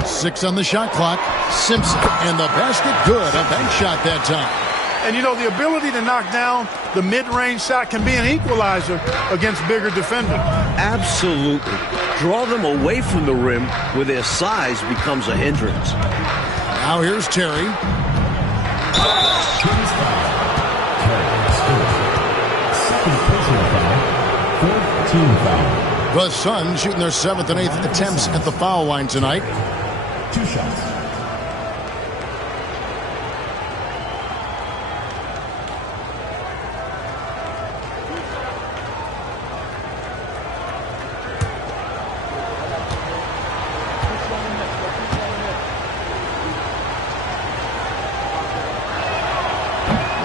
6 on the shot clock. Simpson, and the basket good. A bank shot that time. And, you know, the ability to knock down the mid-range shot can be an equalizer against bigger defenders. Absolutely. Draw them away from the rim where their size becomes a hindrance. Now here's Terry. Kings foul. Terry scores. Second personal foul. Fourth team foul. The Suns shooting their 7th and 8th attempts at the foul line tonight. 2 shots.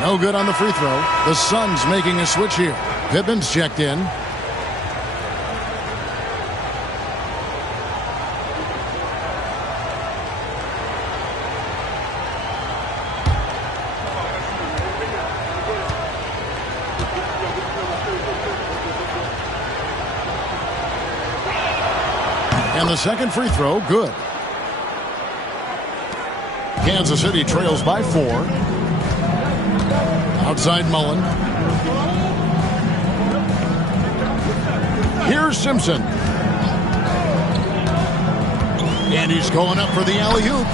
No good on the free throw. The Suns making a switch here. Pippen's checked in. And the second free throw, good. Kansas City trails by 4. Outside Mullen. Here's Simpson. And he's going up for the alley-oop.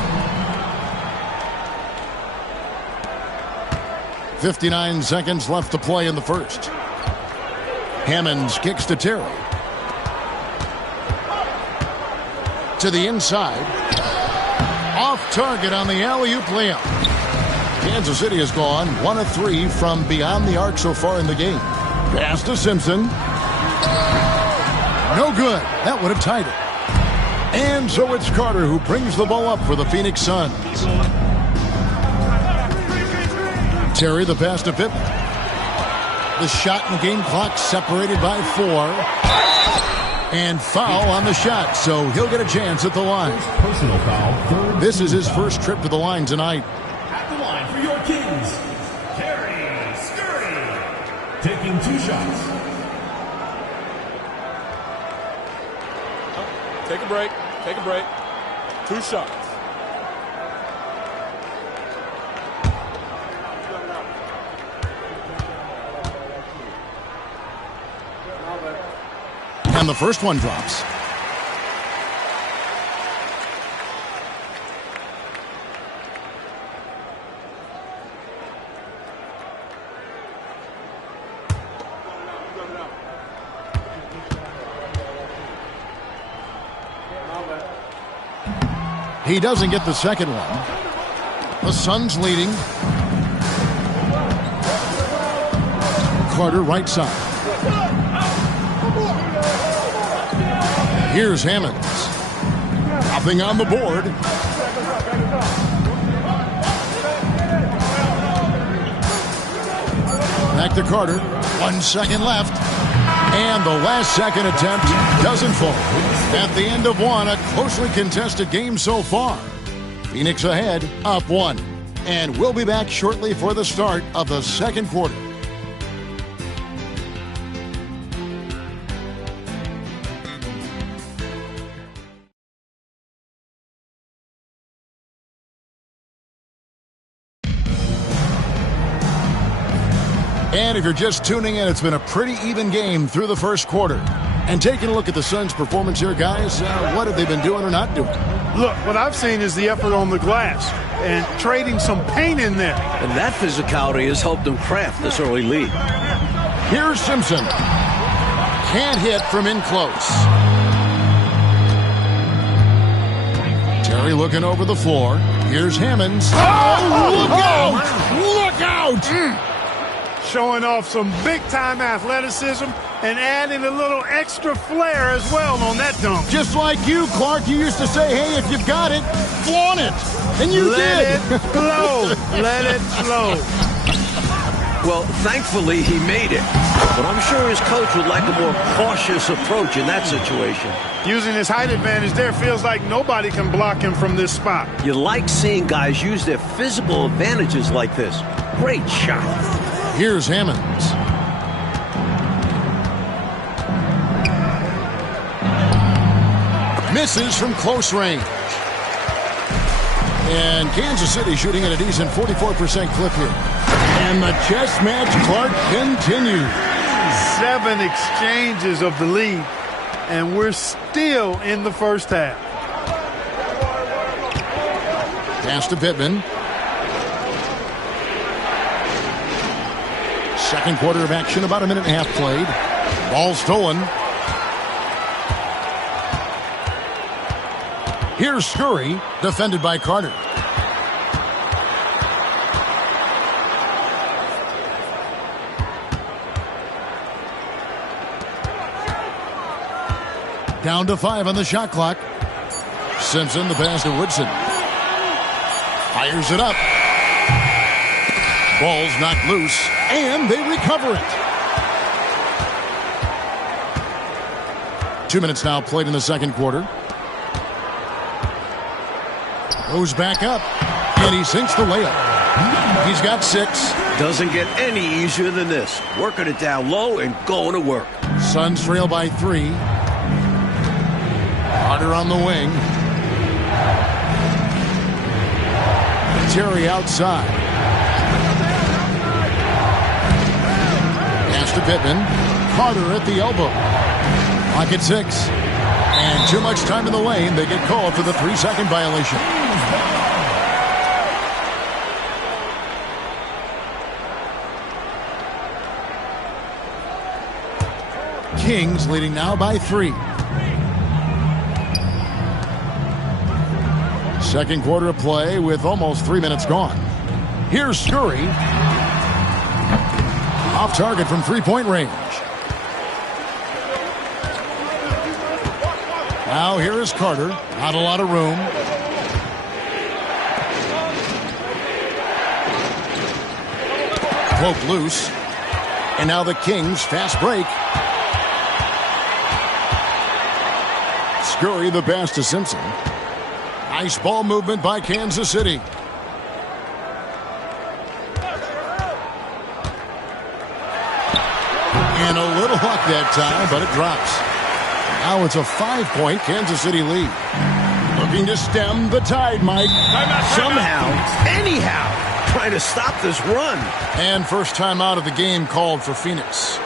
59 seconds left to play in the first. Hammonds kicks to Terry. To the inside. Off target on the alley-oop layup. Kansas City has gone 1 of 3 from beyond the arc so far in the game. Pass to Simpson. No good. That would have tied it. And so it's Carter who brings the ball up for the Phoenix Suns. Terry the pass to Pippen. The shot and game clock separated by 4. And foul on the shot, so he'll get a chance at the line. Personal foul. This is his first trip to the line tonight. At the line for your Kings, Terry Scurry. Taking 2 shots. Take a break. Take a break. 2 shots. And the first one drops. He doesn't get the second one. The Suns leading. Carter right side. Here's Hammonds. Nothing on the board. Back to Carter. 1 second left. And the last second attempt doesn't fall. At the end of one, a closely contested game so far. Phoenix ahead, up 1. And we'll be back shortly for the start of the second quarter. And if you're just tuning in, it's been a pretty even game through the first quarter. And taking a look at the Suns' performance here, guys, what have they been doing or not doing? Look, what I've seen is the effort on the glass and trading some paint in there. And that physicality has helped them craft this early lead. Here's Simpson. Can't hit from in close. Terry looking over the floor. Here's Hammonds. Oh, look out! Look out! Showing off some big-time athleticism and adding a little extra flair as well on that dunk. Just like you, Clark, you used to say, hey, if you've got it, flaunt it. And you did. Let it flow. Let it flow. Well, thankfully, he made it. But I'm sure his coach would like a more cautious approach in that situation. Using his height advantage there feels like nobody can block him from this spot. You like seeing guys use their physical advantages like this. Great shot. Here's Hammonds. Misses from close range. And Kansas City shooting at a decent 44% clip here. And the chess match, Clark, continues. 7 exchanges of the lead, and we're still in the first half. Pass to Pittman. Second quarter of action, about a minute and a half played. Ball stolen. Here's Scurry, defended by Carter. Down to 5 on the shot clock. Simpson, the pass to Woodson. Fires it up. Ball's knocked loose, and they recover it. 2 minutes now played in the second quarter. Goes back up, and he sinks the layup. He's got 6. Doesn't get any easier than this. Working it down low and going to work. Suns trail by 3. Carter on the wing. Terry outside. Pass to Pittman. Carter at the elbow. Clock at 6. And too much time in the lane. They get called for the 3-second violation. Kings leading now by 3. Second quarter of play with almost 3 minutes gone. Here's Scurry. Off target from three-point range. Now here is Carter. Not a lot of room. Poke loose. And now the Kings fast break. Scurry the pass to Simpson. Nice ball movement by Kansas City. And a little luck that time, but it drops. Now it's a 5-point Kansas City lead. Looking to stem the tide, Mike. Somehow, anyhow, trying to stop this run. And first time out of the game called for Phoenix.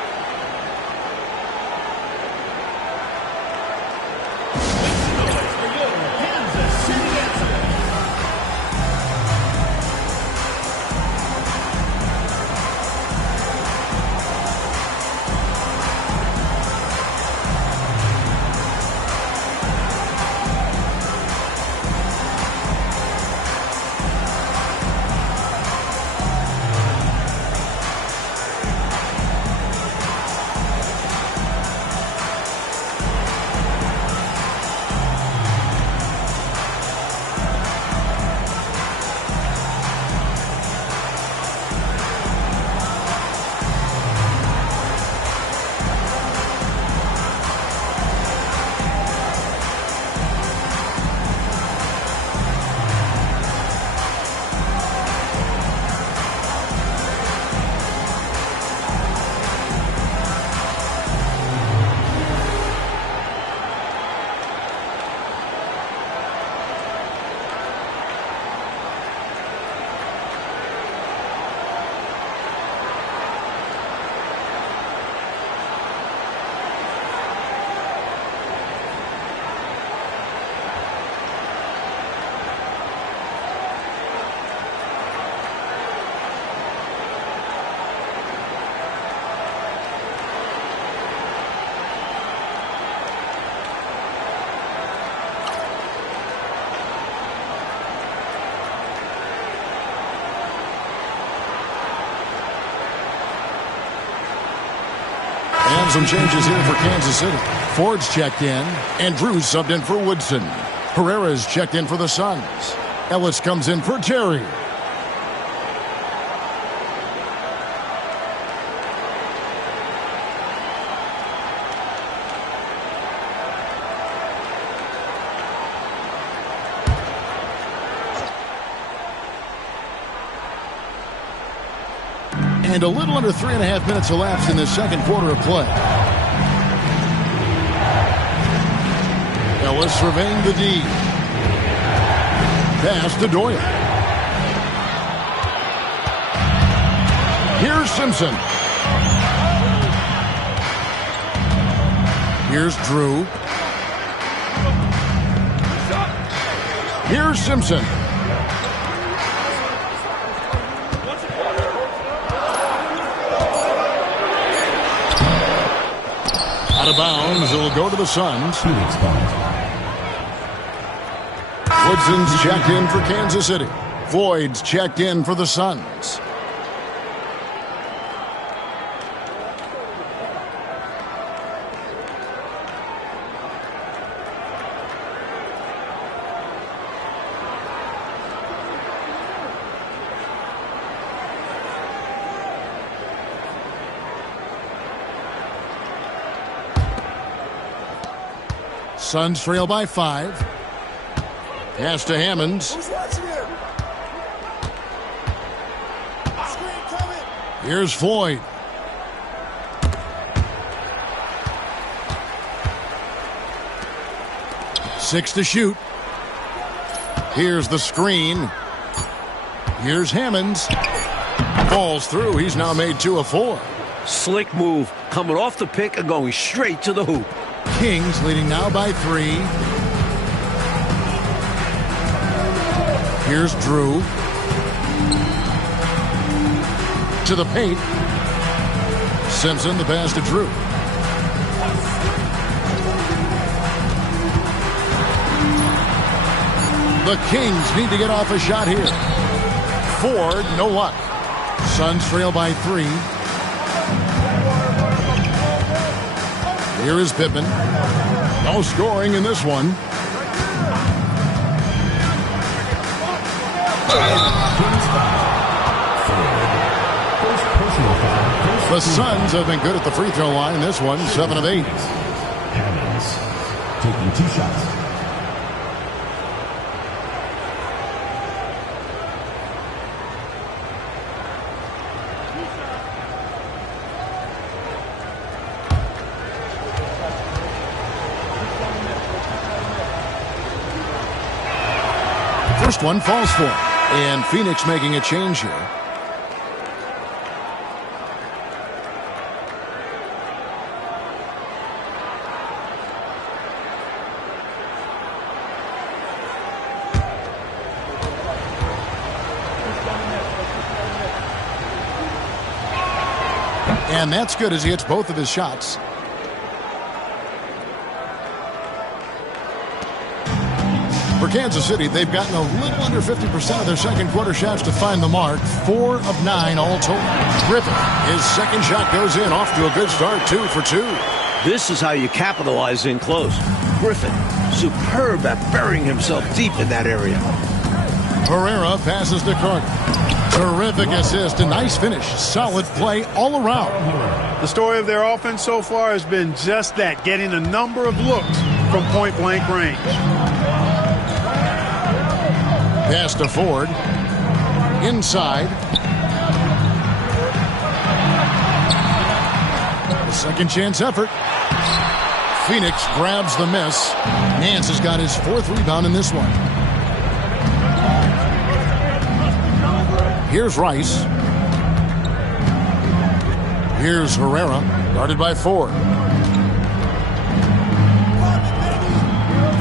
And some changes here for Kansas City. Ford's checked in, and Drew's subbed in for Woodson. Herrera's checked in for the Suns. Ellis comes in for Terry. And a little under 3.5 minutes elapsed in the second quarter of play. Ellis surveying the D. Pass to Doyle. Here's Simpson. Here's Drew. Here's Simpson. Out of bounds, it'll go to the Suns. Woodson's checked in for Kansas City. Floyd's checked in for the Suns. Suns trail by 5. Pass to Hammonds. Who's watching here? Screen coming. Here's Floyd. Six to shoot. Here's the screen. Here's Hammonds. Falls through. He's now made 2 of 4. Slick move, coming off the pick and going straight to the hoop. Kings leading now by 3. Here's Drew. To the paint. Simpson, the pass to Drew. The Kings need to get off a shot here. Ford, no luck. Suns trail by 3. Here is Pittman. No scoring in this one. The Suns have been good at the free throw line. This one, 7 of 8. Hammonds taking 2 shots. First one falls for him. And Phoenix making a change here. And that's good as he hits both of his shots. For Kansas City, they've gotten a little under 50% of their second quarter shots to find the mark. 4 of 9 all total. Griffin, his second shot goes in, off to a good start, 2 for 2. This is how you capitalize in close. Griffin, superb at burying himself deep in that area. Herrera passes to Carter. Terrific assist, a nice finish. Solid play all around. The story of their offense so far has been just that, getting a number of looks from point-blank range. Pass to Ford. Inside. A second chance effort. Phoenix grabs the miss. Nance has got his 4th rebound in this one. Here's Rice. Here's Herrera, guarded by Ford.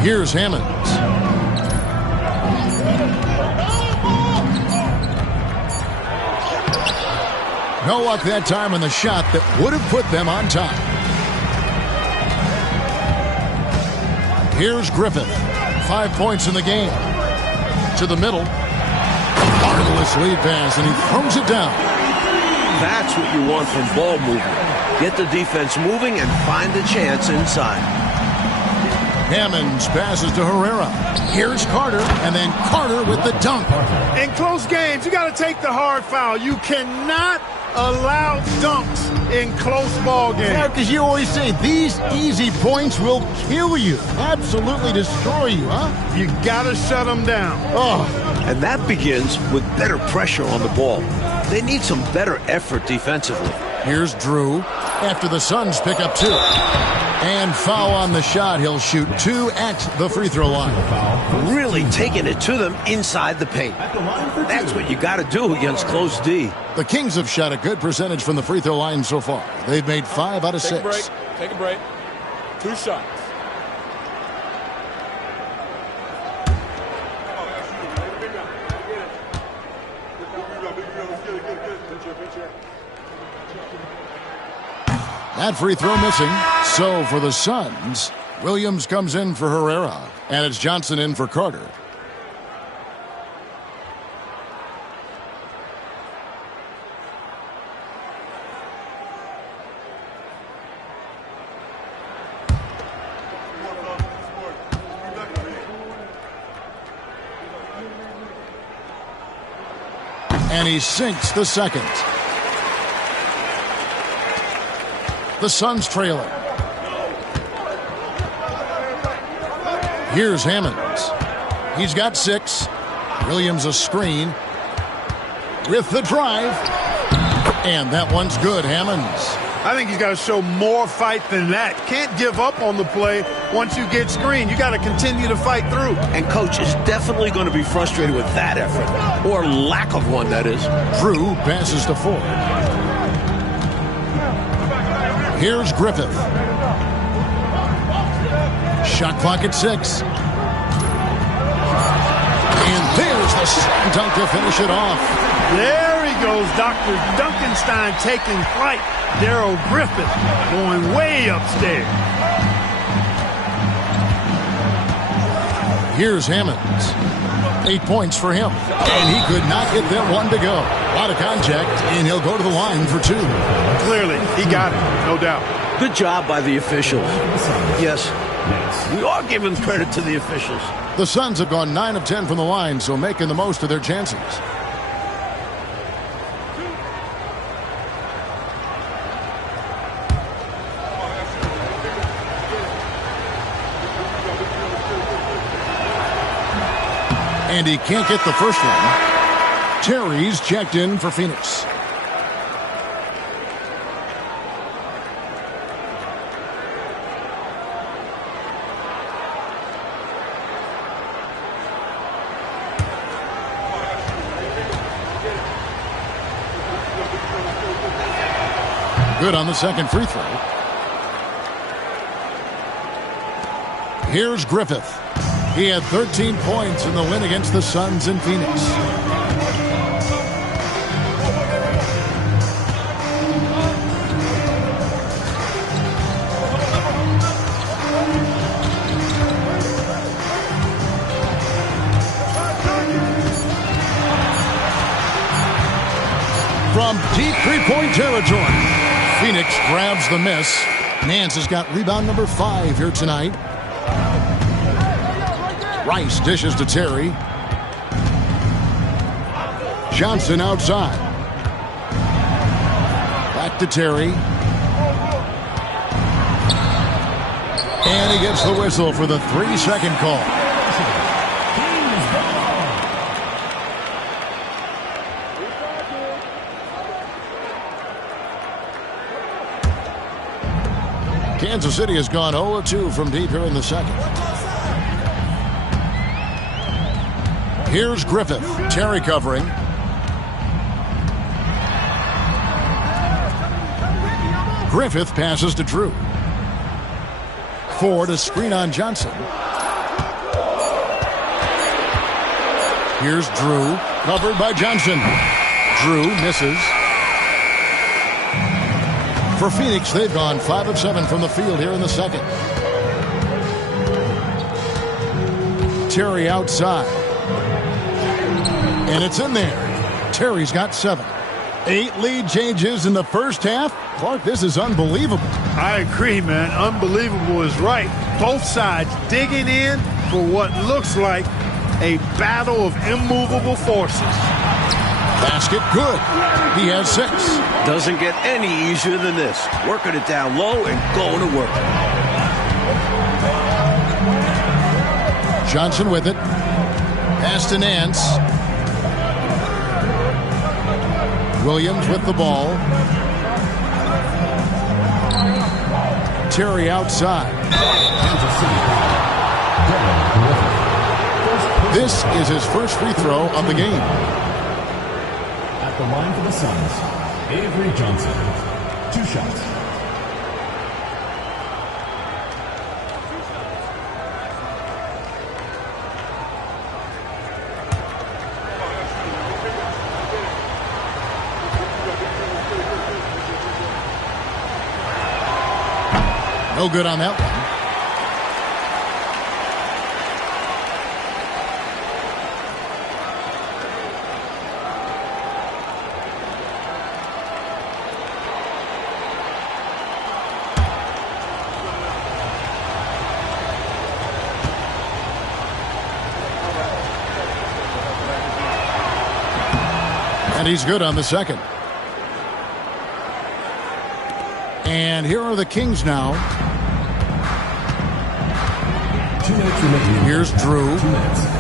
Here's Hammonds. No luck that time on the shot that would have put them on top. Here's Griffin. 5 points in the game. To the middle. Marvelous lead pass, and he throws it down. That's what you want from ball movement. Get the defense moving and find the chance inside. Hammonds passes to Herrera. Here's Carter, and then Carter with the dunk. In close games, you got to take the hard foul. You cannot allow dunks in close ball games. Yeah, because you always say these easy points will kill you. Absolutely destroy you, huh? You got to shut them down. Oh. And that begins with better pressure on the ball. They need some better effort defensively. Here's Drew after the Suns pick up 2. And foul on the shot. He'll shoot 2 at the free throw line. Really taking it to them inside the paint. That's what you got to do against close D. The Kings have shot a good percentage from the free throw line so far. They've made 5 out of 6. Take a break. Take a break. 2 shots. That free throw missing. So for the Suns, Williams comes in for Herrera, and it's Johnson in for Carter. And he sinks the second. The Suns trailing. Here's Hammonds. He's got 6. Williams a screen. With the drive. And that one's good, Hammonds. I think he's got to show more fight than that. Can't give up on the play once you get screened. You got to continue to fight through. And coach is definitely going to be frustrated with that effort, or lack of one, that is. Drew passes to Ford. Here's Griffith. Shot clock at 6. And there's the slam dunk to finish it off. There he goes, Dr. Duncanstein taking flight. Darrell Griffith going way upstairs. Here's Hammonds. 8 points for him. And he could not get that one to go. A lot of contact, and he'll go to the line for 2. Clearly, he got it, no doubt. Good job by the officials. Yes, we are giving credit to the officials. The Suns have gone 9 of 10 from the line, so making the most of their chances. And he can't get the first one. Terry's checked in for Phoenix. Good on the second free throw. Here's Griffith. He had 13 points in the win against the Suns in Phoenix. From deep three-point territory, Phoenix grabs the miss. Nance has got rebound number 5 here tonight. Rice dishes to Terry. Johnson outside. Back to Terry. And he gets the whistle for the 3-second call. Kansas City has gone 0-2 from deep here in the second. Here's Griffith. Terry covering. Griffith passes to Drew. Ford a screen on Johnson. Here's Drew. Covered by Johnson. Drew misses. For Phoenix, they've gone 5 of 7 from the field here in the second. Terry outside. And it's in there. Terry's got 7. 8 lead changes in the first half. Clark, this is unbelievable. I agree, man. Unbelievable is right. Both sides digging in for what looks like a battle of immovable forces. Basket good. He has 6. Doesn't get any easier than this. Working it down low and going to work. Johnson with it. Pass to Nance. Williams with the ball. Terry outside. This is his first free throw of the game. At the line for the Suns, Avery Johnson. 2 shots. No good on that one. And he's good on the second. And here are the Kings now. Here's Drew.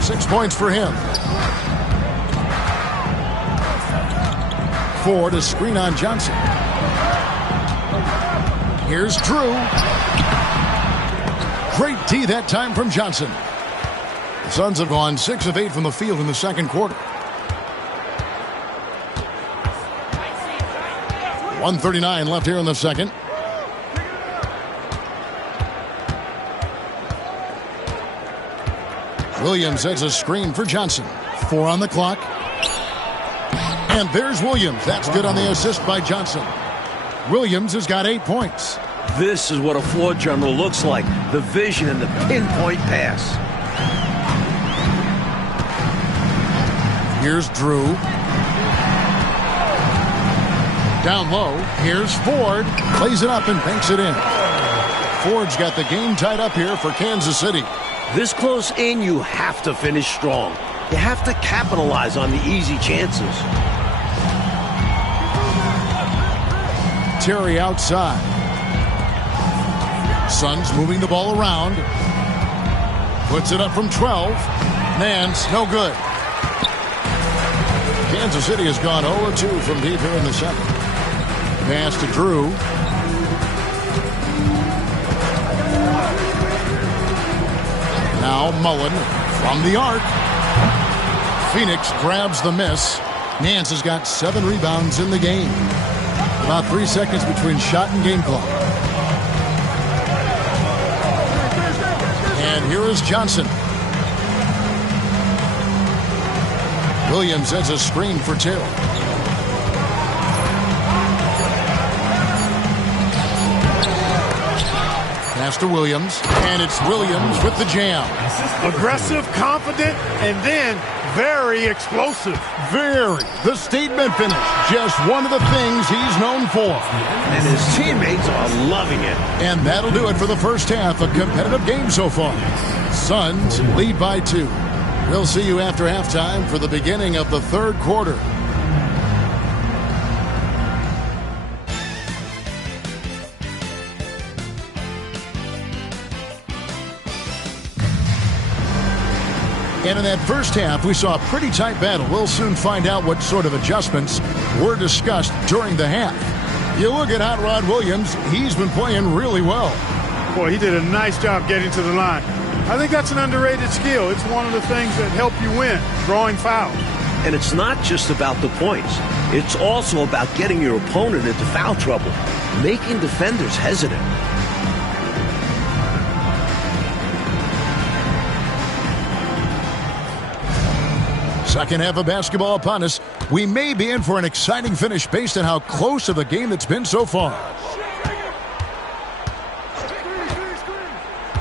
6 points for him. 4 to screen on Johnson. Here's Drew. Great D that time from Johnson. The Suns have gone 6 of 8 from the field in the second quarter. 1:39 left here in the second. Williams sets a screen for Johnson. 4 on the clock. And there's Williams. That's good on the assist by Johnson. Williams has got 8 points. This is what a floor general looks like. The vision and the pinpoint pass. Here's Drew. Down low. Here's Ford. Plays it up and banks it in. Ford's got the game tied up here for Kansas City. This close in, you have to finish strong. You have to capitalize on the easy chances. Terry outside. Suns moving the ball around. Puts it up from 12. Nance, no good. Kansas City has gone 0-2 from deep here in the second. Pass to Drew. Now Mullen from the arc. Phoenix grabs the miss. Nance has got 7 rebounds in the game. About 3 seconds between shot and game clock. And here is Johnson. Williams sets a screen for Till. Pass to Williams, and it's Williams with the jam. Aggressive, confident, and then very explosive. Very. The statement finish. Just one of the things he's known for. And his teammates are loving it. And that'll do it for the first half. A competitive game so far. Suns lead by 2. We'll see you after halftime for the beginning of the third quarter. And in that first half, we saw a pretty tight battle. We'll soon find out what sort of adjustments were discussed during the half. You look at Hot Rod Williams, he's been playing really well. Boy, he did a nice job getting to the line. I think that's an underrated skill. It's one of the things that help you win, drawing fouls. And it's not just about the points. It's also about getting your opponent into foul trouble, making defenders hesitant. Second half of basketball upon us. We may be in for an exciting finish based on how close of the game it's been so far.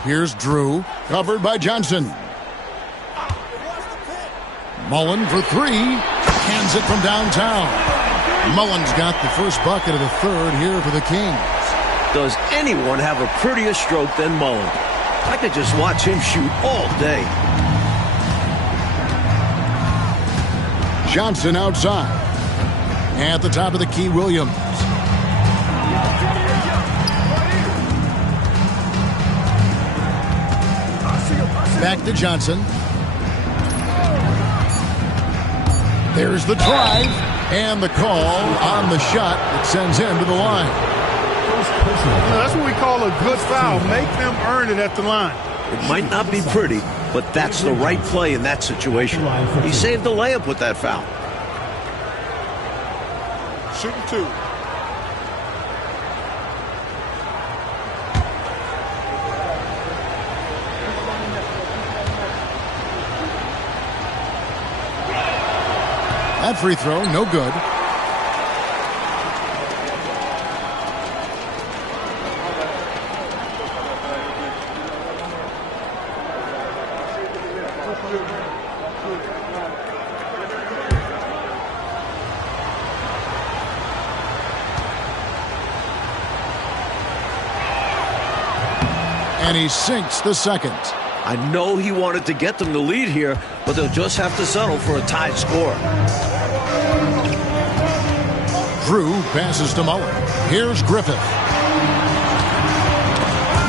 Here's Drew, covered by Johnson. Mullen for 3. Hands it from downtown. Mullen's got the first bucket of the third here for the Kings. Does anyone have a prettier stroke than Mullen? I could just watch him shoot all day. Johnson outside. At the top of the key, Williams. Back to Johnson. There's the drive and the call on the shot that sends him to the line. That's what we call a good foul. Make them earn it at the line. It might not be pretty, but that's the right play in that situation. He saved the layup with that foul. Shooting 2. That free throw, no good. And he sinks the second. I know he wanted to get them to lead here, but they'll just have to settle for a tied score. Drew passes to Mullen. Here's Griffith.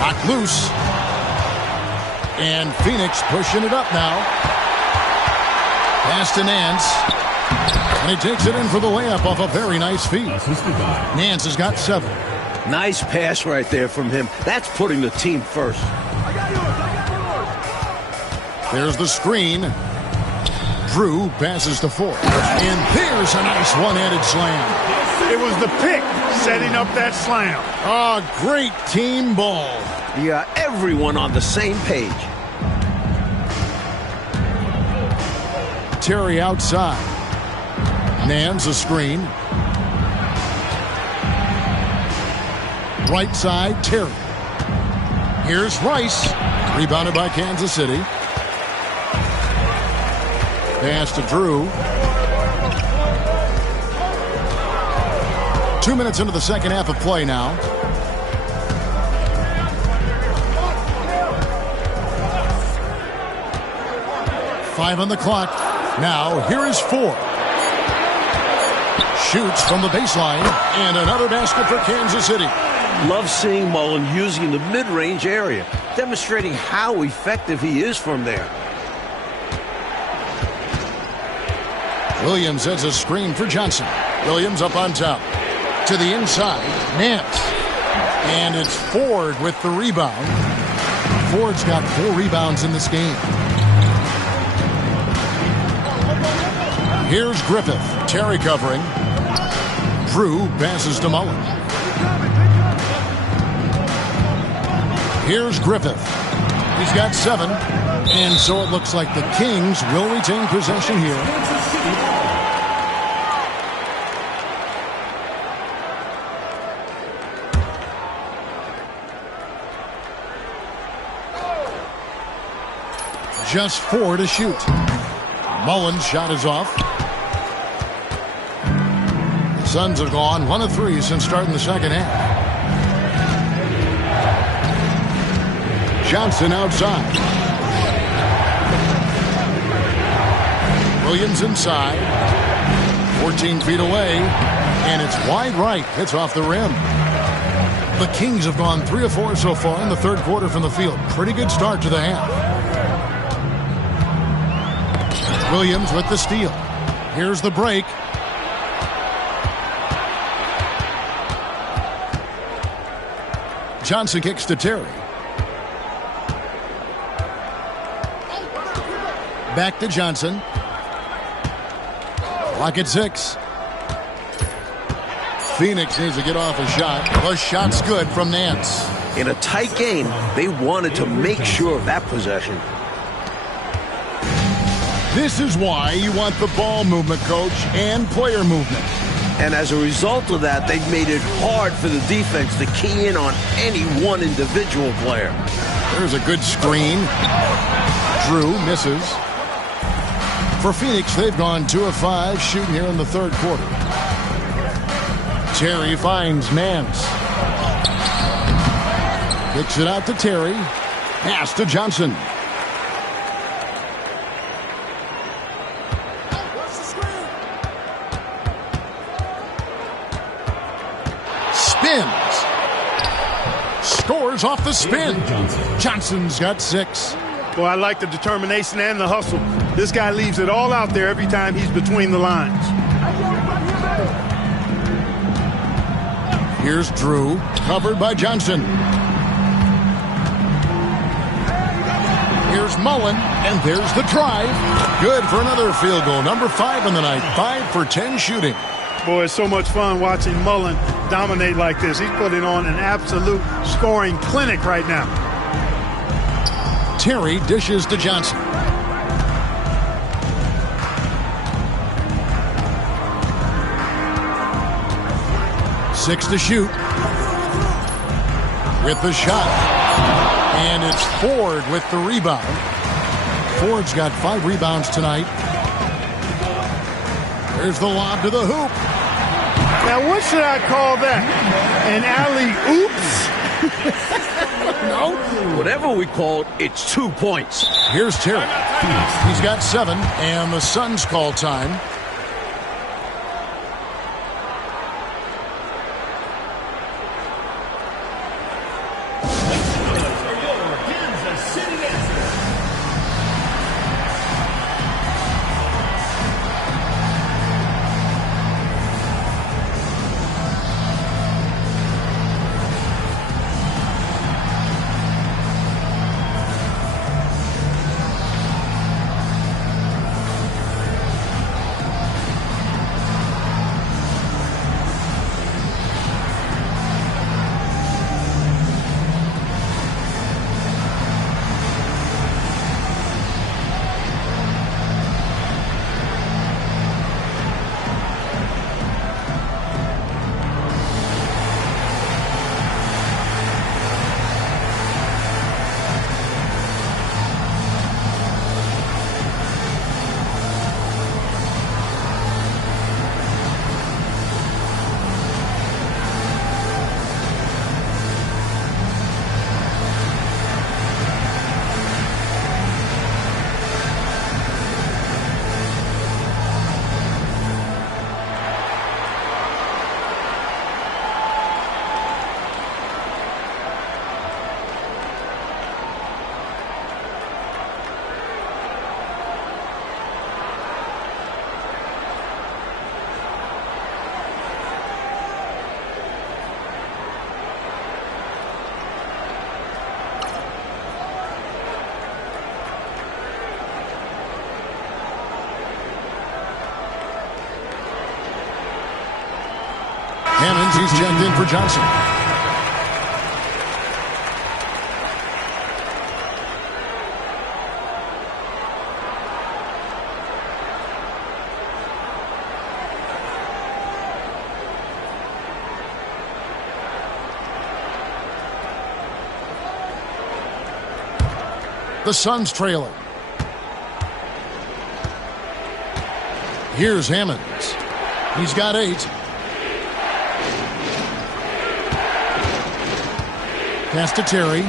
Knocked loose. And Phoenix pushing it up now. Pass to Nance. And he takes it in for the layup off a very nice feed. Assisted by Nance has got 7. Nice pass right there from him. That's putting the team first. There's the screen. Drew passes to Ford. And there's a nice one-handed slam. It was the pick setting up that slam. Ah, great team ball. You got everyone on the same page. Terry outside. Nance a screen. Right side, Terry. Here's Rice. Rebounded by Kansas City. Pass to Drew. 2 minutes into the second half of play now. Five on the clock. Now, here is Ford. Shoots from the baseline. And another basket for Kansas City. Love seeing Mullen using the mid-range area, demonstrating how effective he is from there. Williams sets a screen for Johnson. Williams up on top. To the inside. Nance. And it's Ford with the rebound. Ford's got 4 rebounds in this game. Here's Griffith. Terry covering. Drew passes to Mullen. Here's Griffith. He's got 7. And so it looks like the Kings will retain possession here. Just 4 to shoot. Mullen's shot is off. The Suns have gone 1 of 3 since starting the second half. Johnson outside. Williams inside. 14 feet away. And it's wide right. Hits off the rim. The Kings have gone 3 of 4 so far in the third quarter from the field. Pretty good start to the half. Williams with the steal. Here's the break. Johnson kicks to Terry. Back to Johnson. Clock at 6. Phoenix needs to get off a shot. The shot's good from Nance. In a tight game, they wanted to make sure of that possession. This is why you want the ball movement, coach, and player movement. And as a result of that, they've made it hard for the defense to key in on any one individual player. There's a good screen. Drew misses. For Phoenix, they've gone 2 of 5 shooting here in the third quarter. Terry finds Nance. Kicks it out to Terry. Pass to Johnson. Spins. Scores off the spin. Johnson's got 6. Boy, I like the determination and the hustle. This guy leaves it all out there every time he's between the lines. Here's Drew, covered by Johnson. Here's Mullen, and there's the drive. Good for another field goal. Number 5 in the night. 5 for 10 shooting. Boy, it's so much fun watching Mullen dominate like this. He's putting on an absolute scoring clinic right now. Terry dishes to Johnson. Six to shoot. With the shot. And it's Ford with the rebound. Ford's got 5 rebounds tonight. There's the lob to the hoop. Now, what should I call that? An alley-oops? No. Whatever we call it, it's 2 points. Here's Terry. He's got 7, and the Suns call time. Hammonds, he's checked in for Johnson. The Suns trailing. Here's Hammonds. He's got 8. Pass to Terry.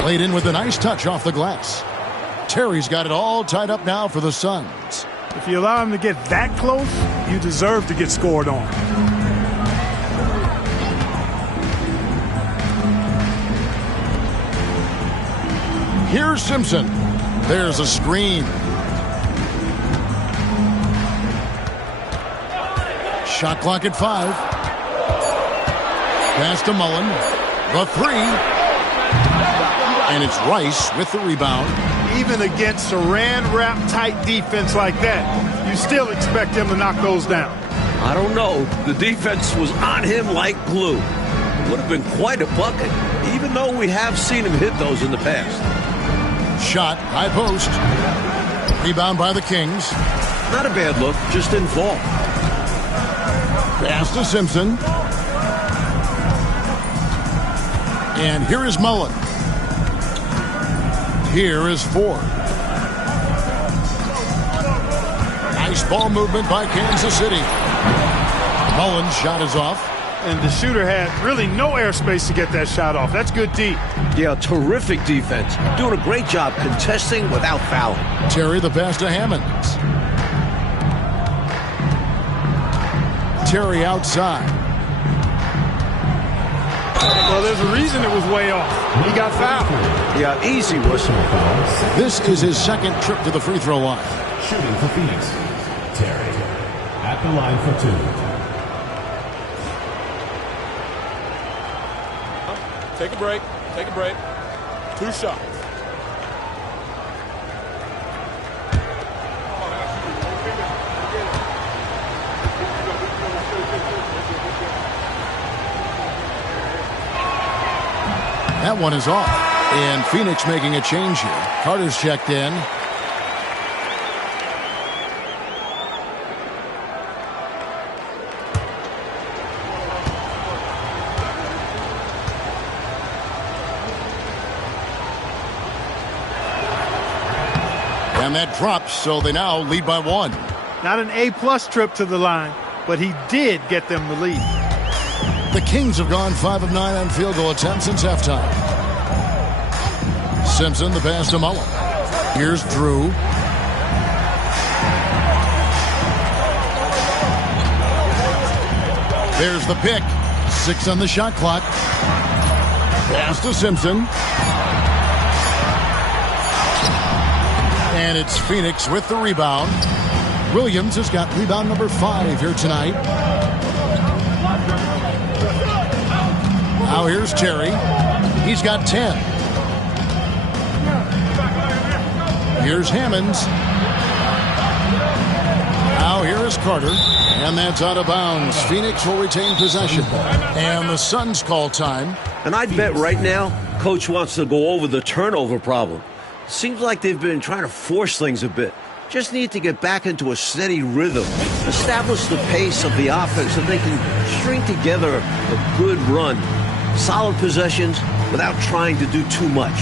Played in with a nice touch off the glass. Terry's got it all tied up now for the Suns. If you allow him to get that close, you deserve to get scored on. Here's Simpson. There's a screen. Shot clock at 5. Pass to Mullen. The 3. And it's Rice with the rebound. Even against Saran wrap tight defense like that, you still expect him to knock those down. I don't know. The defense was on him like glue. It would have been quite a bucket, even though we have seen him hit those in the past. Shot, high post. Rebound by the Kings. Not a bad look, just didn't fall. Pass to Simpson. And here is Mullen. Here is Ford. Nice ball movement by Kansas City. Mullen's shot is off. And the shooter had really no airspace to get that shot off. That's good deep. Yeah, terrific defense. Doing a great job contesting without fouling. Terry the pass to Hammonds. Terry outside. Well, there's a reason it was way off. He got fouled. Yeah, easy whistle. This is his second trip to the free throw line. Shooting for Phoenix, Terry at the line for 2. Take a break. Take a break. 2 shots. That one is off. And Phoenix making a change here. Carter's checked in. And that drops, so they now lead by 1. Not an A-plus trip to the line, but he did get them the lead. The Kings have gone 5 of 9 on field goal attempts since halftime. Simpson, the pass to Mullen. Here's Drew. There's the pick. 6 on the shot clock. Pass to Simpson. And it's Phoenix with the rebound. Williams has got rebound number 5 here tonight. Now here's Terry. He's got 10. Here's Hammonds. Now here is Carter. And that's out of bounds. Phoenix will retain possession. And the Suns call time. And I'd bet right now, Coach wants to go over the turnover problem. Seems like they've been trying to force things a bit. Just need to get back into a steady rhythm. Establish the pace of the offense so they can string together a good run. Solid possessions without trying to do too much.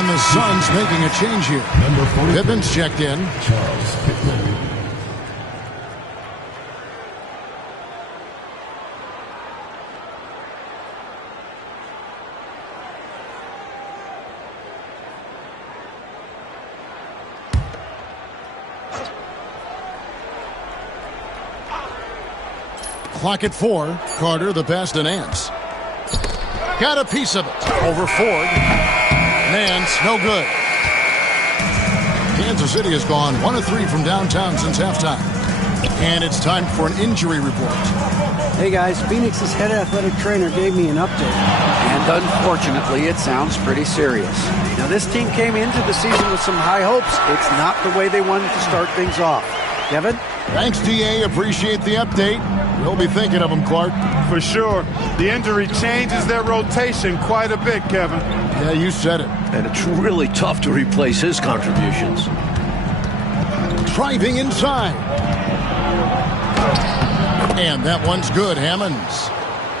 And the Suns making a change here. Number 40. Pittman's checked in. Charles Pittman. Clock at 4. Carter, the pass to Nance. Got a piece of it. Over Ford. Nance, no good. Kansas City has gone 1 of 3 from downtown since halftime. And it's time for an injury report. Hey guys, Phoenix's head athletic trainer gave me an update. And unfortunately, it sounds pretty serious. Now, this team came into the season with some high hopes. It's not the way they wanted to start things off. Kevin? Thanks, DA. Appreciate the update. We'll be thinking of him, Clark. For sure. The injury changes their rotation quite a bit, Kevin. Yeah, you said it. And it's really tough to replace his contributions. Driving inside. And that one's good, Hammonds.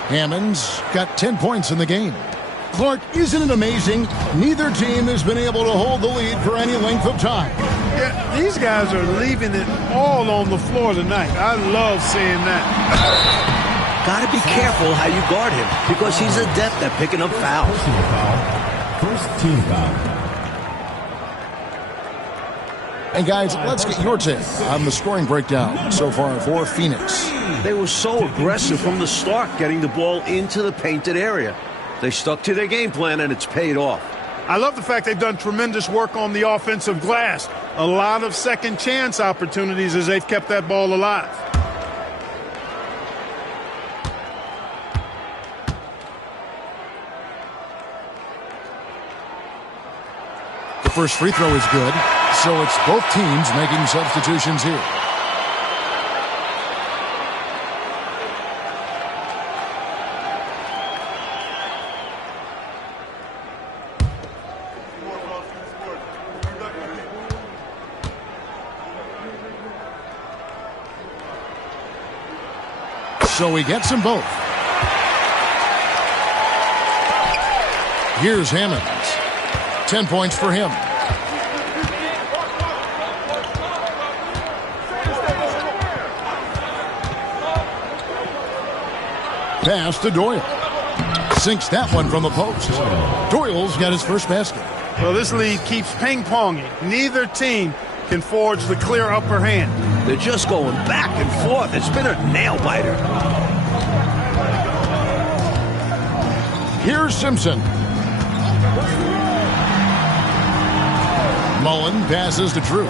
Hammonds got 10 points in the game. Clark, isn't it amazing? Neither team has been able to hold the lead for any length of time. Yeah, these guys are leaving it all on the floor tonight. I love seeing that. Got to be careful how you guard him because he's adept at picking up fouls. Personal foul. First team foul. And guys, let's get your take on the scoring breakdown so far for Phoenix. They were so aggressive from the start, getting the ball into the painted area. They stuck to their game plan, and it's paid off. I love the fact they've done tremendous work on the offensive glass. A lot of second chance opportunities as they've kept that ball alive. The first free throw is good, so it's both teams making substitutions here. So he gets them both. Here's Hammonds. 10 points for him. Pass to Doyle. Sinks that one from the post. Doyle's got his first basket. Well, this lead keeps ping-ponging. Neither team can forge the clear upper hand. They're just going back and forth. It's been a nail-biter. Here's Simpson. Mullen passes to Drew.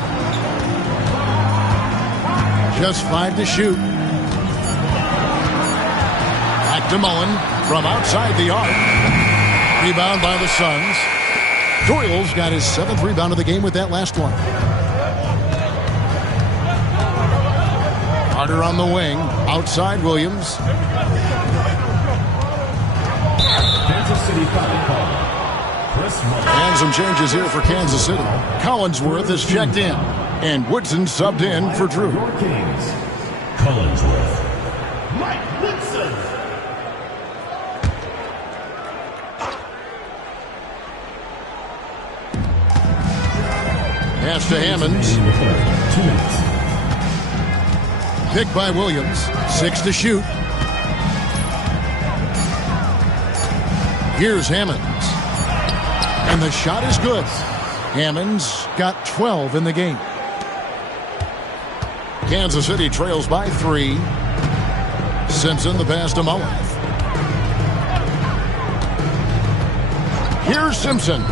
Just 5 to shoot. Back to Mullen from outside the arc. Rebound by the Suns. Doyle's got his 7th rebound of the game with that last one. Carter on the wing. Outside Williams. Kansas City foul call. Chris Mullin. And some changes here for Kansas City. Collinsworth is checked in. And Woodson subbed in for Drew. Your Kings. Collinsworth. Mike Woodson. Pass to Hammonds. 2 minutes. Picked by Williams. 6 to shoot. Here's Hammonds. And the shot is good. Hammonds got 12 in the game. Kansas City trails by 3. Simpson the pass to Mullen. Here's Simpson.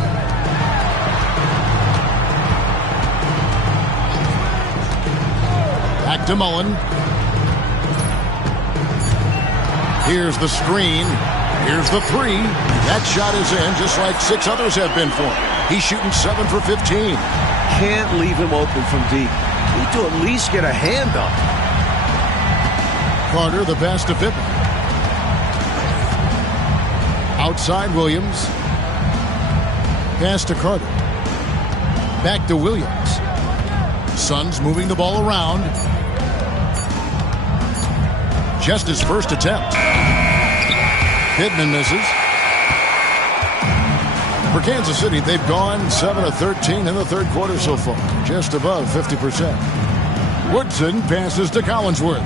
Back to Mullen. Here's the screen. Here's the 3. That shot is in just like 6 others have been for him. He's shooting 7 for 15. Can't leave him open from deep. Need to at least get a hand up. Carter the pass to Pittman. Outside Williams. Pass to Carter. Back to Williams. Suns moving the ball around. Just his first attempt. Pittman misses. For Kansas City, they've gone 7 of 13 in the third quarter so far, just above 50%. Woodson passes to Collinsworth.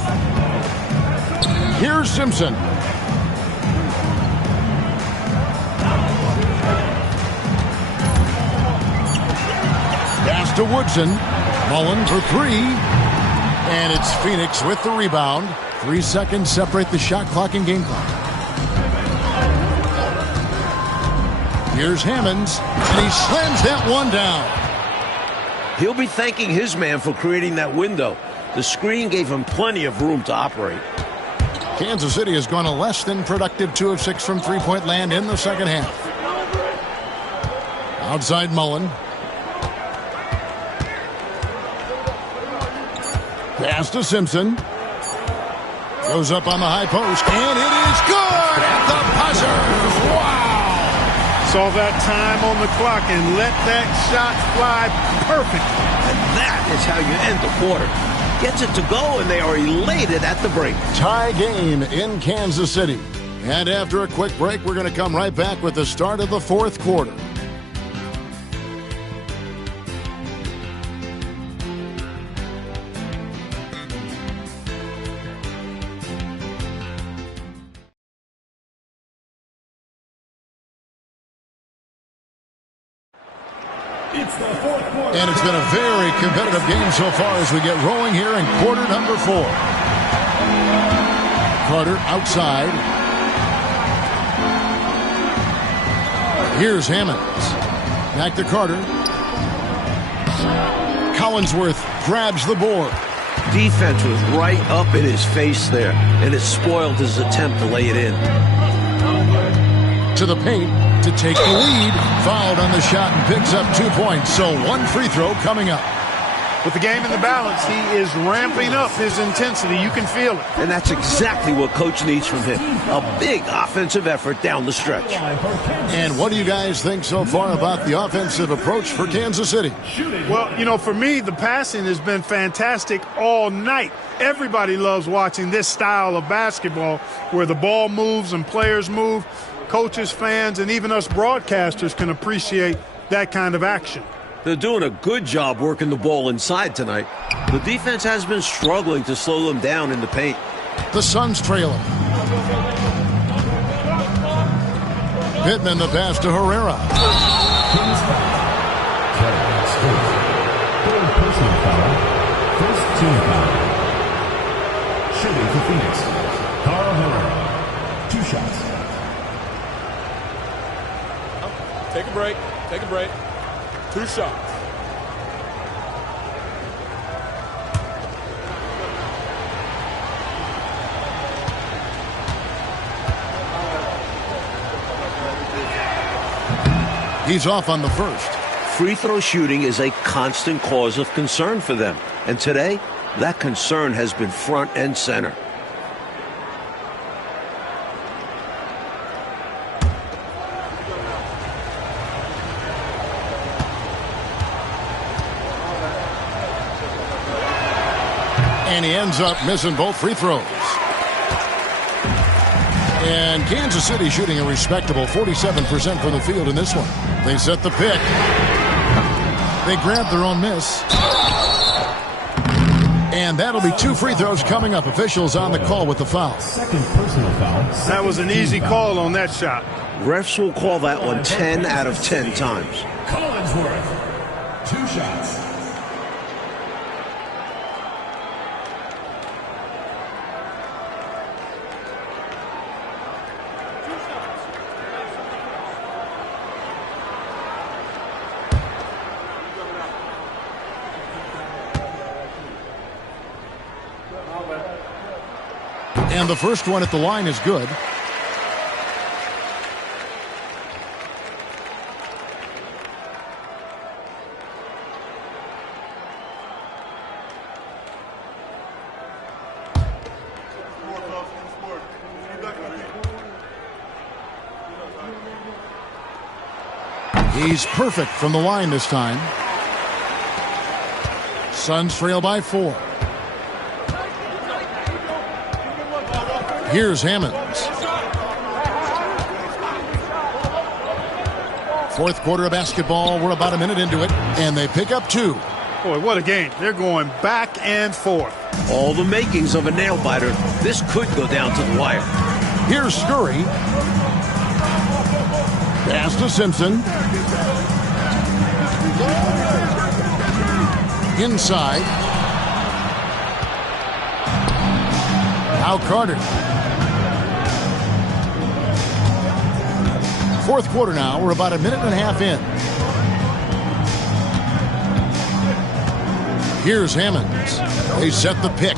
Here's Simpson. Pass to Woodson. Mullen for three. And it's Phoenix with the rebound. 3 seconds separate the shot clock and game clock. Here's Hammonds, and he slams that one down. He'll be thanking his man for creating that window. The screen gave him plenty of room to operate. Kansas City has gone a less than productive 2 of 6 from three-point land in the second half. Outside Mullen. Pass to Simpson. Goes up on the high post, and it is good at the buzzer. Wow! Saw that time on the clock and let that shot fly perfect. And that is how you end the quarter. Gets it to go, and they are elated at the break. Tie game in Kansas City. And after a quick break, we're going to come right back with the start of the fourth quarter. And it's been a very competitive game so far as we get rolling here in quarter number 4. Carter outside. Here's Hammonds. Back to Carter. Collinsworth grabs the board. Defense was right up in his face there, and it spoiled his attempt to lay it in. To the paint to take the lead. Fouled on the shot and picks up 2 points. So 1 free throw coming up. With the game in the balance, he is ramping up his intensity. You can feel it. And that's exactly what Coach needs from him. A big offensive effort down the stretch. And what do you guys think so far about the offensive approach for Kansas City? Well, you know, for me, the passing has been fantastic all night. Everybody loves watching this style of basketball where the ball moves and players move. Coaches, fans, and even us broadcasters can appreciate that kind of action. They're doing a good job working the ball inside tonight. The defense has been struggling to slow them down in the paint. The Suns trailing. Pittman the pass to Herrera. Third personal foul. First team foul. Shooting for Phoenix. Carl Herrera. 2 shots. Take a break. Take a break. 2 shots. He's off on the first. Free throw shooting is a constant cause of concern for them. And today, that concern has been front and center. And he ends up missing both free throws. And Kansas City shooting a respectable 47% from the field in this one. They set the pick. They grab their own miss. And that'll be 2 free throws coming up. Officials on the call with the foul. Second personal foul. That was an easy call on that shot. Refs will call that one 10 out of 10 times. Collinsworth. 2 shots. And the first one at the line is good. He's perfect from the line this time. Suns trail by 4. Here's Hammonds. Fourth quarter of basketball. We're about a minute into it, and they pick up 2. Boy, what a game. They're going back and forth. All the makings of a nail-biter. This could go down to the wire. Here's Scurry. Pass to Simpson. Inside. Now Carter. Fourth quarter now. We're about a minute and a half in. Here's Hammonds. They set the pick.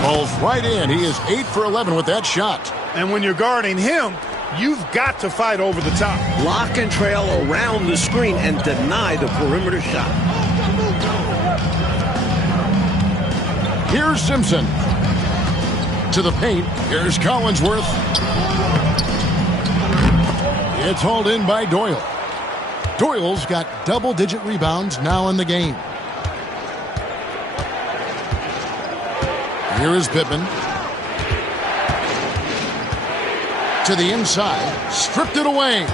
Falls right in. He is 8 for 11 with that shot. And when you're guarding him, you've got to fight over the top. Block and trail around the screen and deny the perimeter shot. Here's Simpson. To the paint. Here's Collinsworth. It's hauled in by Doyle. Doyle's got double-digit rebounds now in the game. Here is Pippen. To the inside. Stripped it away.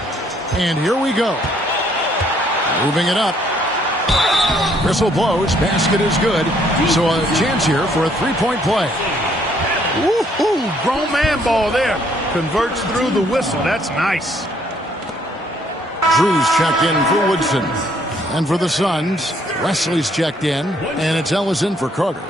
And here we go. Moving it up. Whistle blows. Basket is good. So a chance here for a three-point play. Woohoo! Grown man ball there. Converts through the whistle. That's nice. Drew's checked in for Woodson. And for the Suns, Wesley's checked in. And it's Ellison for Carter.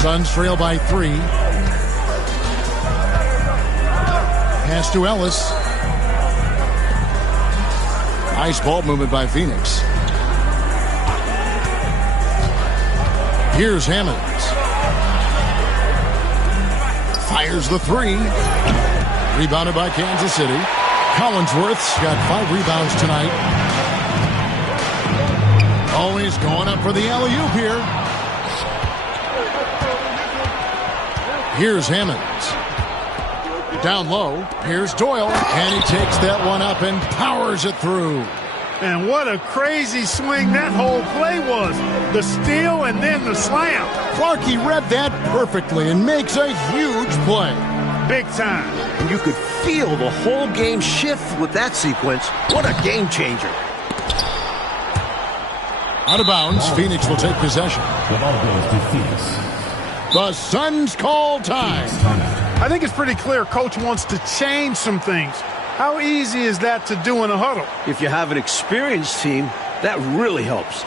Suns trail by 3. Pass to Ellis. Nice ball movement by Phoenix. Here's Hammonds. Fires the 3. Rebounded by Kansas City. Collinsworth's got 5 rebounds tonight. Oh, he's going up for the alley-oop here. Here's Hammonds. Down low. Here's Doyle. And he takes that one up and powers it through. And what a crazy swing that whole play was. The steal and then the slam. Clarkie read that perfectly and makes a huge play. Big time. And you could feel the whole game shift with that sequence. What a game changer. Out of bounds. Phoenix will take possession. The ball goes to Phoenix. The Suns call time. I think it's pretty clear Coach wants to change some things. How easy is that to do in a huddle? If you have an experienced team, that really helps.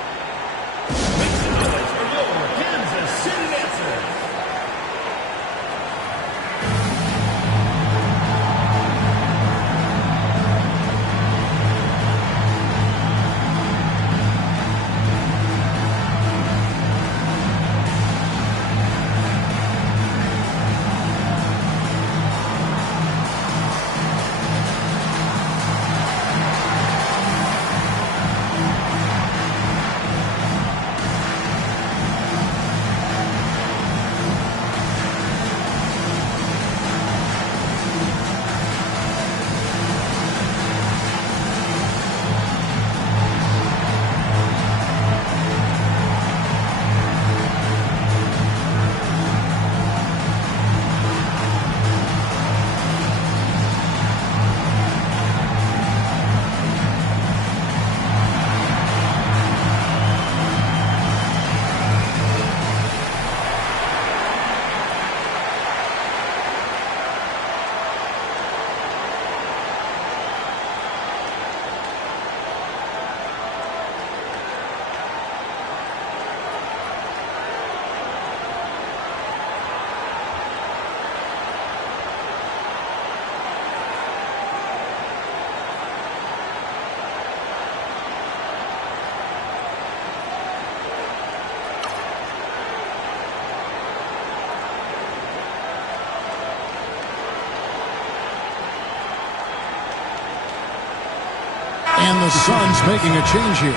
And the Suns making a change here.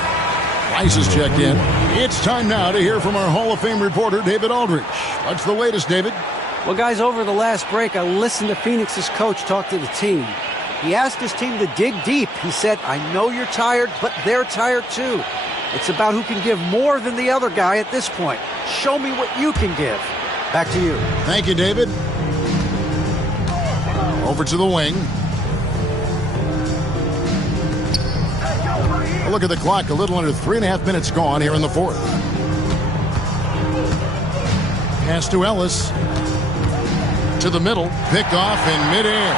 Rice is checked in. It's time now to hear from our Hall of Fame reporter, David Aldridge. What's the latest, David? Well, guys, over the last break, I listened to Phoenix's coach talk to the team. He asked his team to dig deep. He said, I know you're tired, but they're tired too. It's about who can give more than the other guy at this point. Show me what you can give. Back to you. Thank you, David. Over to the wing. A look at the clock. A little under 3.5 minutes gone here in the fourth. Pass to Ellis. To the middle. Picked off in midair.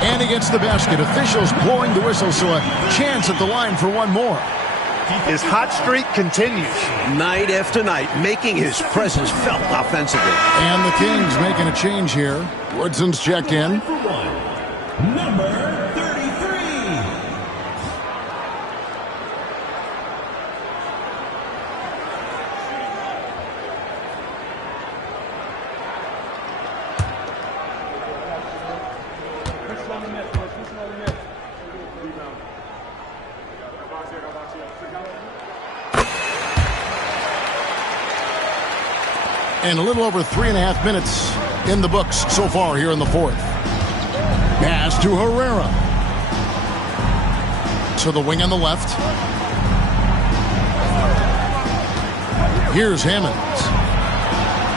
And against the basket. Officials blowing the whistle, so a chance at the line for one more. His hot streak continues. Night after night, making his presence felt offensively. And the Kings making a change here. Woodson's checked in. Number 33. And a little over 3.5 minutes in the books so far here in the fourth. Pass to Herrera. To the wing on the left. Here's Hammonds.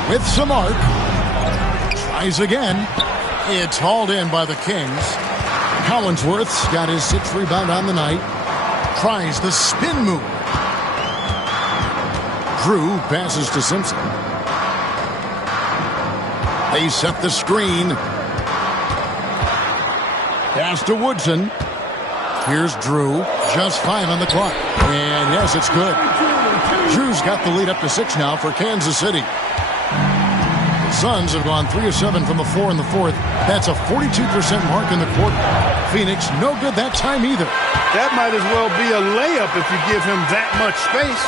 With some arc. Tries again. It's hauled in by the Kings. Collinsworth's got his 6th rebound on the night. Tries the spin move. Drew passes to Simpson. They set the screen. Pass to Woodson. Here's Drew. Just 5 on the clock. And yes, it's good. Drew's got the lead up to 6 now for Kansas City. The Suns have gone 3 of 7 from the floor in the fourth. That's a 42% mark in the quarter. Phoenix, no good that time either. That might as well be a layup if you give him that much space.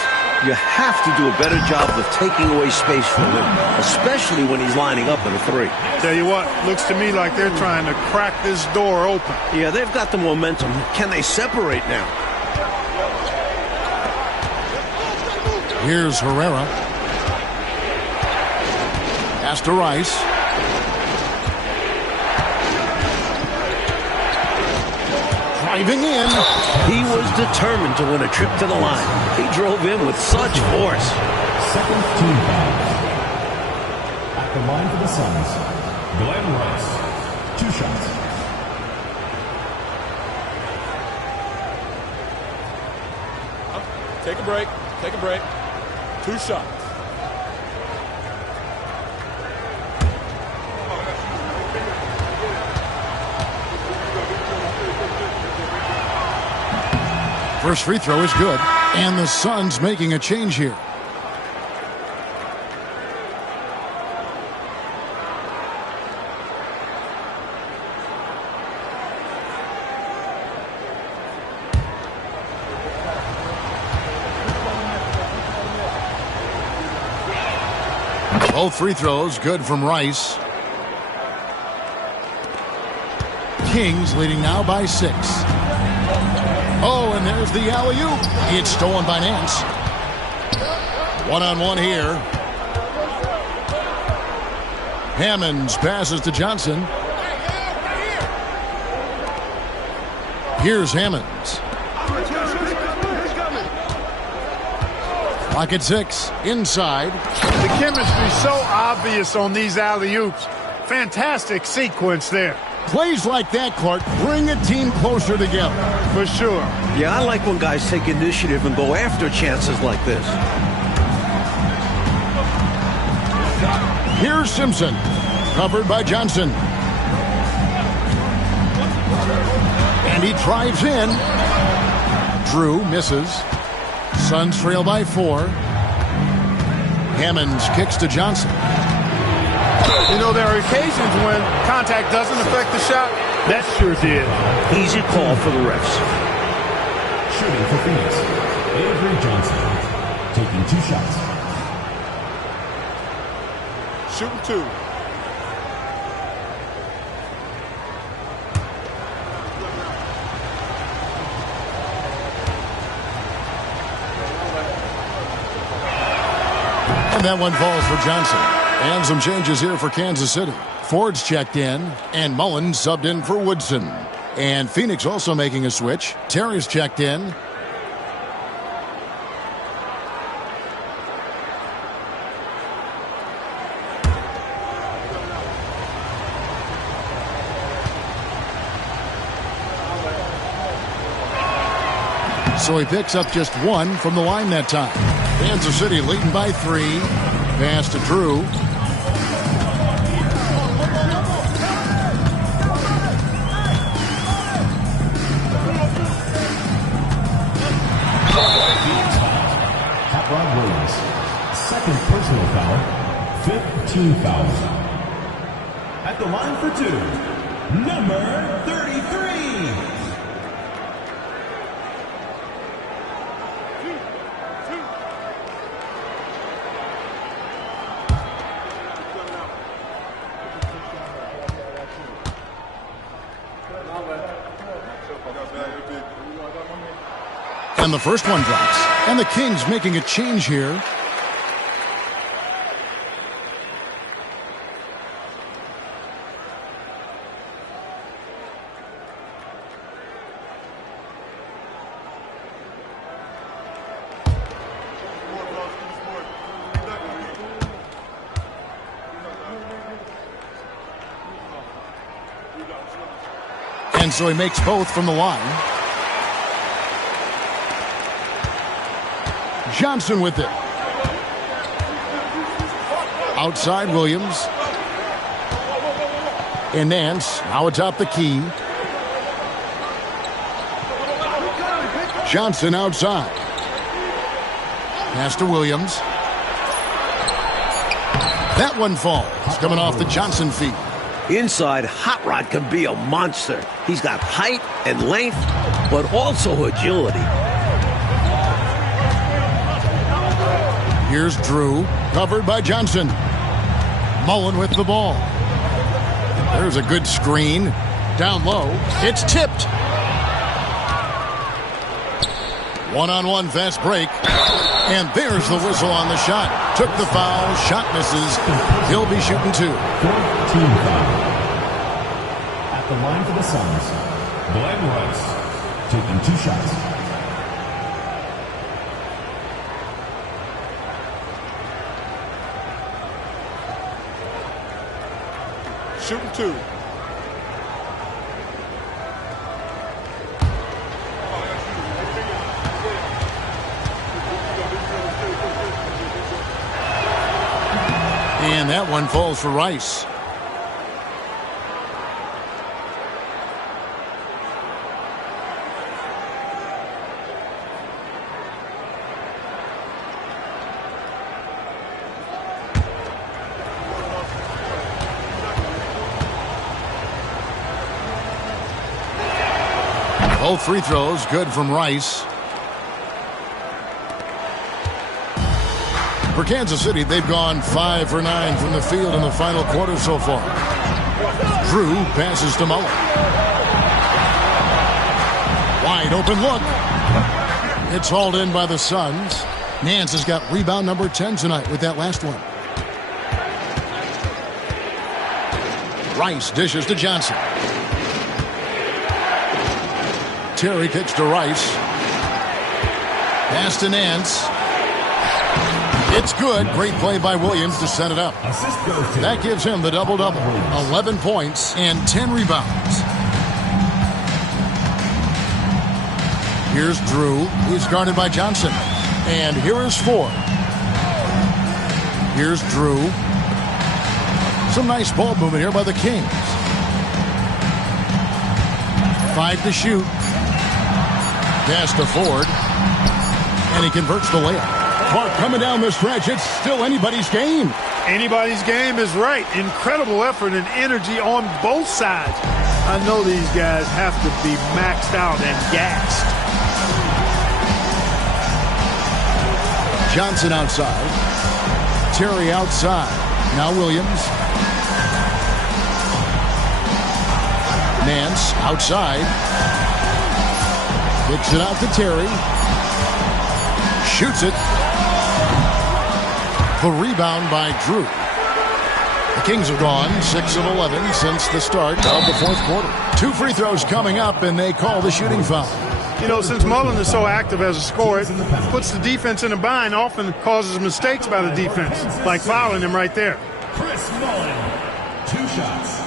You have to do a better job of taking away space from him, especially when he's lining up in a 3. Tell you what, looks to me like they're trying to crack this door open. Yeah, they've got the momentum. Can they separate now? Here's Herrera. Pass to Rice. Driving in. He was determined to win a trip to the line. He drove in with such force. Second team foul. At the line for the Suns, Glenn Rice. 2 shots. Take a break. Take a break. 2 shots. First free throw is good. And the Suns making a change here. Both free throws good from Rice. Kings leading now by 6. Oh, and there's the alley-oop. It's stolen by Nance. One-on-one here. Hammonds passes to Johnson. Here's Hammonds. Clock at 6. Inside. The chemistry's so obvious on these alley-oops. Fantastic sequence there. Plays like that, Clark, bring a team closer together. For sure. Yeah, I like when guys take initiative and go after chances like this. Here's Simpson. Covered by Johnson. And he drives in. Drew misses. Suns trail by 4. Hammonds kicks to Johnson. You know, there are occasions when contact doesn't affect the shot. That sure did. Easy call for the refs. Shooting for Phoenix, Avery Johnson. Taking 2 shots. Shooting 2. And that one falls for Johnson. And some changes here for Kansas City. Ford's checked in, and Mullen subbed in for Woodson. And Phoenix also making a switch. Terry's checked in. So he picks up just one from the line that time. Kansas City leading by 3. Pass to Drew. Hot Rod Williams. Second personal foul. 5th team foul. At the line for 2, number 33. And the first one drops. And the Kings making a change here. And so he makes both from the line. Johnson with it. Outside Williams. And Nance now atop the key. Johnson outside. Pass to Williams. That one falls. Coming off the Johnson feet. Inside, Hot Rod can be a monster. He's got height and length, but also agility. Here's Drew, covered by Johnson. Mullen with the ball. There's a good screen. Down low. It's tipped. One-on-one fast break. And there's the whistle on the shot. Took the foul. Shot misses. He'll be shooting 2. 4th team foul. At the line for the Suns, Glenn Rice taking 2 shots. Shooting 2. And that one falls for Rice. Both free throws good from Rice. For Kansas City, they've gone 5 for 9 from the field in the final quarter so far. Drew passes to Mullen. Wide open look. It's hauled in by the Suns. Nance has got rebound number 10 tonight with that last one. Rice dishes to Johnson. Terry kicks to Rice. Pass to Nance. It's good. Great play by Williams to set it up. That gives him the double-double. 11 points and 10 rebounds. Here's Drew. He's guarded by Johnson. And here is Ford. Here's Drew. Some nice ball movement here by the Kings. 5 to shoot. Pass to Ford. And he converts the layup. Clark coming down the stretch. It's still anybody's game. Anybody's game is right. Incredible effort and energy on both sides. I know these guys have to be maxed out and gassed. Johnson outside. Terry outside. Now Williams. Nance outside. Kicks it out to Terry. Shoots it. The rebound by Drew. The Kings have gone 6 of 11 since the start of the fourth quarter. 2 free throws coming up, and they call the shooting foul. You know, since Mullen is so active as a scorer, it puts the defense in a bind, often causes mistakes by the defense, like fouling him right there. Chris Mullen, 2 shots.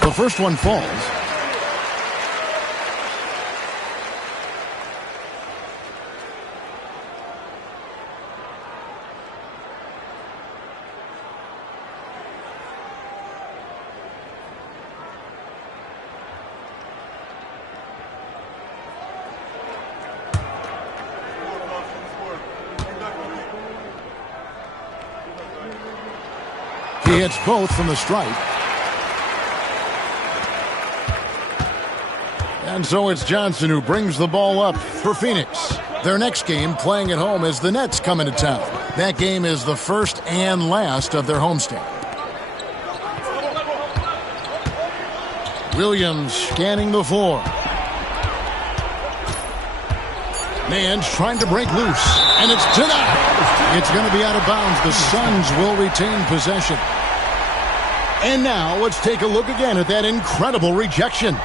The first one falls. He hits both from the stripe. And so it's Johnson who brings the ball up for Phoenix. Their next game, playing at home, as the Nets come into town. That game is the first and last of their homestand. Williams scanning the floor. Mann's trying to break loose, and it's denied. It's going to be out of bounds. The Suns will retain possession. And now let's take a look again at that incredible rejection.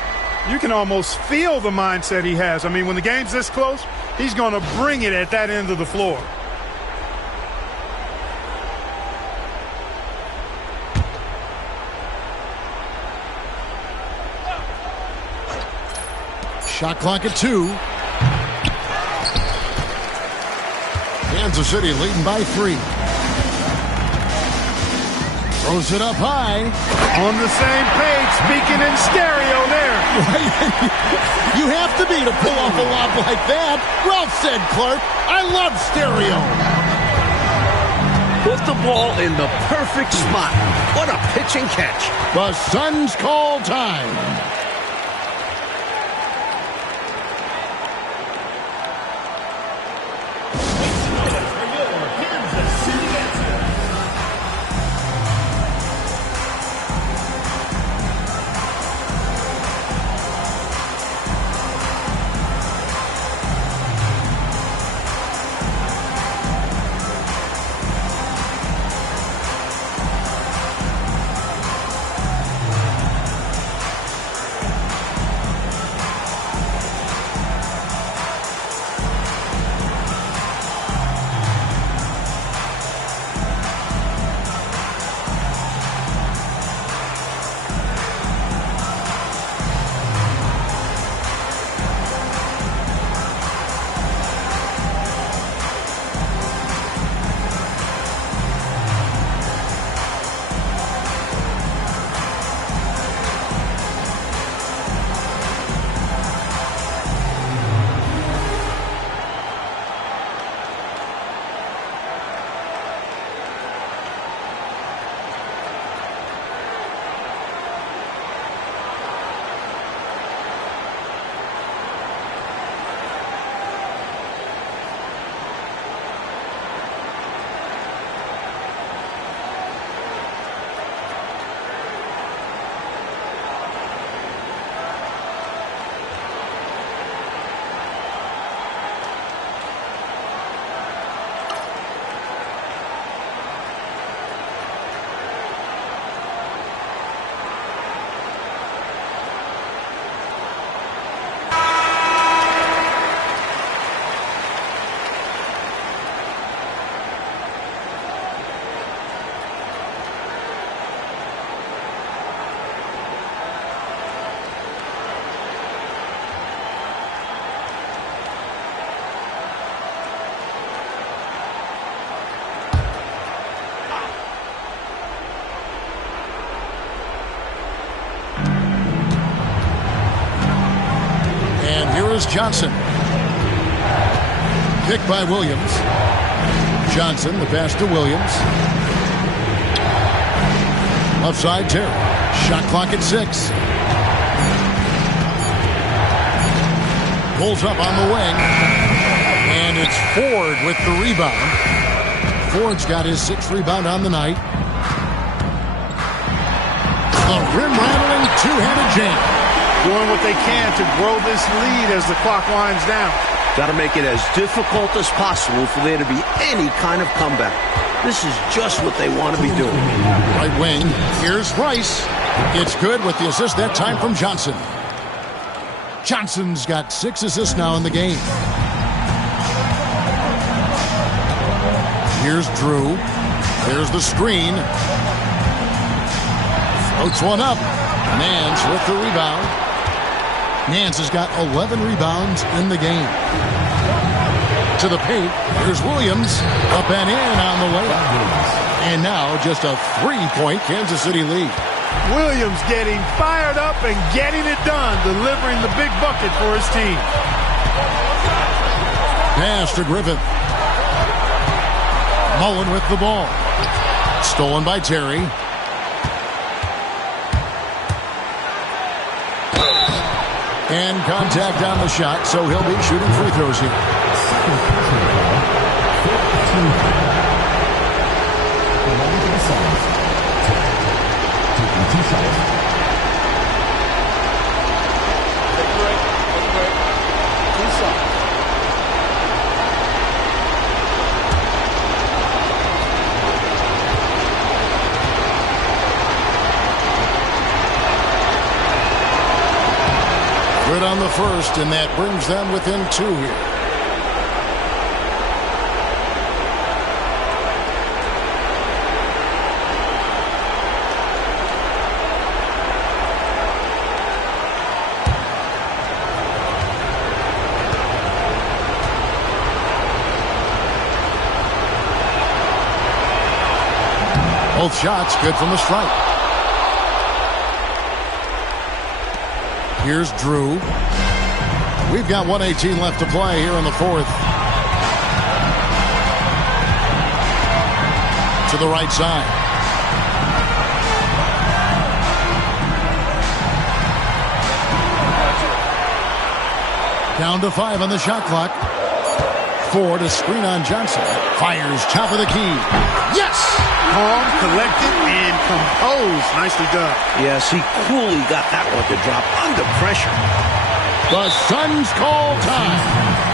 You can almost feel the mindset he has. I mean, when the game's this close, he's going to bring it at that end of the floor. Shot clock at 2. Kansas City leading by 3. Throws it up high. On the same page, speaking in stereo there. You have to be to pull off a lob like that. Well said, Clark. I love stereo. Put the ball in the perfect spot. What a pitch and catch. The Suns call time. Johnson. Picked by Williams. Johnson, the pass to Williams. Left side, Terry. Shot clock at 6. Pulls up on the wing. And it's Ford with the rebound. Ford's got his 6th rebound on the night. The rim-rattling two-handed jam. Doing what they can to grow this lead as the clock winds down. Got to make it as difficult as possible for there to be any kind of comeback. This is just what they want to be doing. Right wing, here's Rice. It's good with the assist that time from Johnson. Johnson's got 6 assists now in the game. Here's Drew. There's the screen. Floats one up. Nance with the rebound. Nance has got 11 rebounds in the game. To the paint. Here's Williams. Up and in on the way. And now just a 3-point Kansas City lead. Williams getting fired up and getting it done, delivering the big bucket for his team. Pass to Griffith. Mullen with the ball. Stolen by Terry. And contact on the shot, so he'll be shooting free throws here. Good on the first, and that brings them within 2 here. Both shots good from the stripe. Here's Drew. We've got 1:18 left to play here in the 4th. To the right side. Down to 5 on the shot clock. Ford, a screen on Johnson. Fires top of the key. Yes! Calm, collected, and composed. Nicely done. Yes, he coolly got that one to drop under pressure. The Suns call time.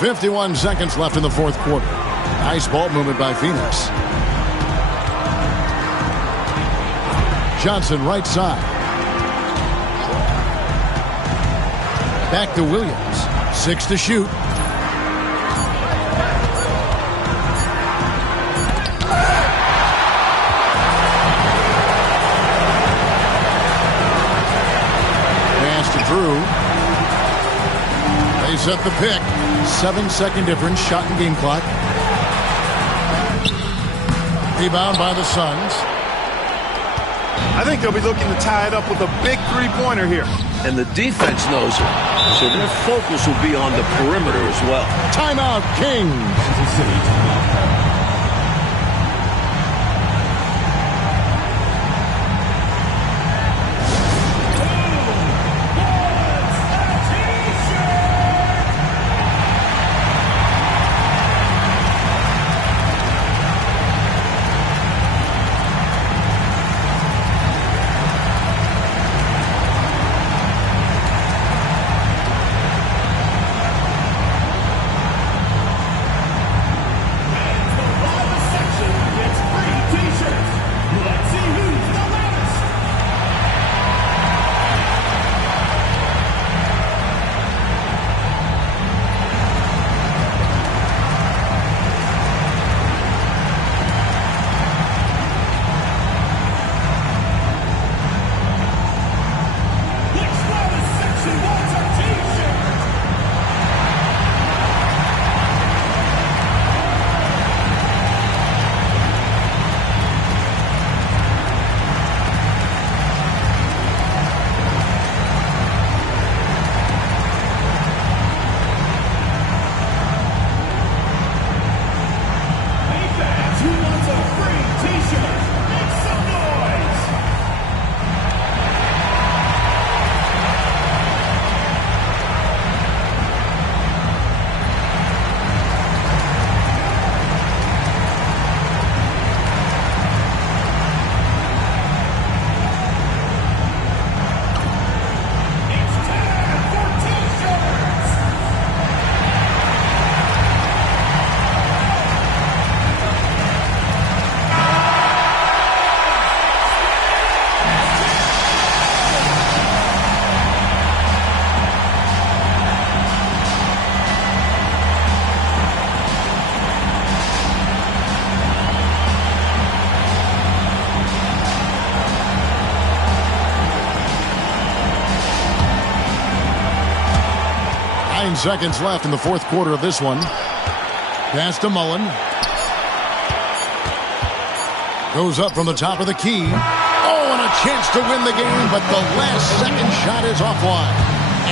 51 seconds left in the fourth quarter. Nice ball movement by Phoenix. Johnson right side. Back to Williams. 6 to shoot. Pass to Drew. They set the pick. 7-second difference. Shot and game clock. Rebound by the Suns. I think they'll be looking to tie it up with a big three-pointer here. And the defense knows it. So their focus will be on the perimeter as well. Timeout, Kings. Kansas City timeout. Seconds left in the fourth quarter of this one. Pass to Mullen. Goes up from the top of the key. Oh, and a chance to win the game, but the last second shot is offline.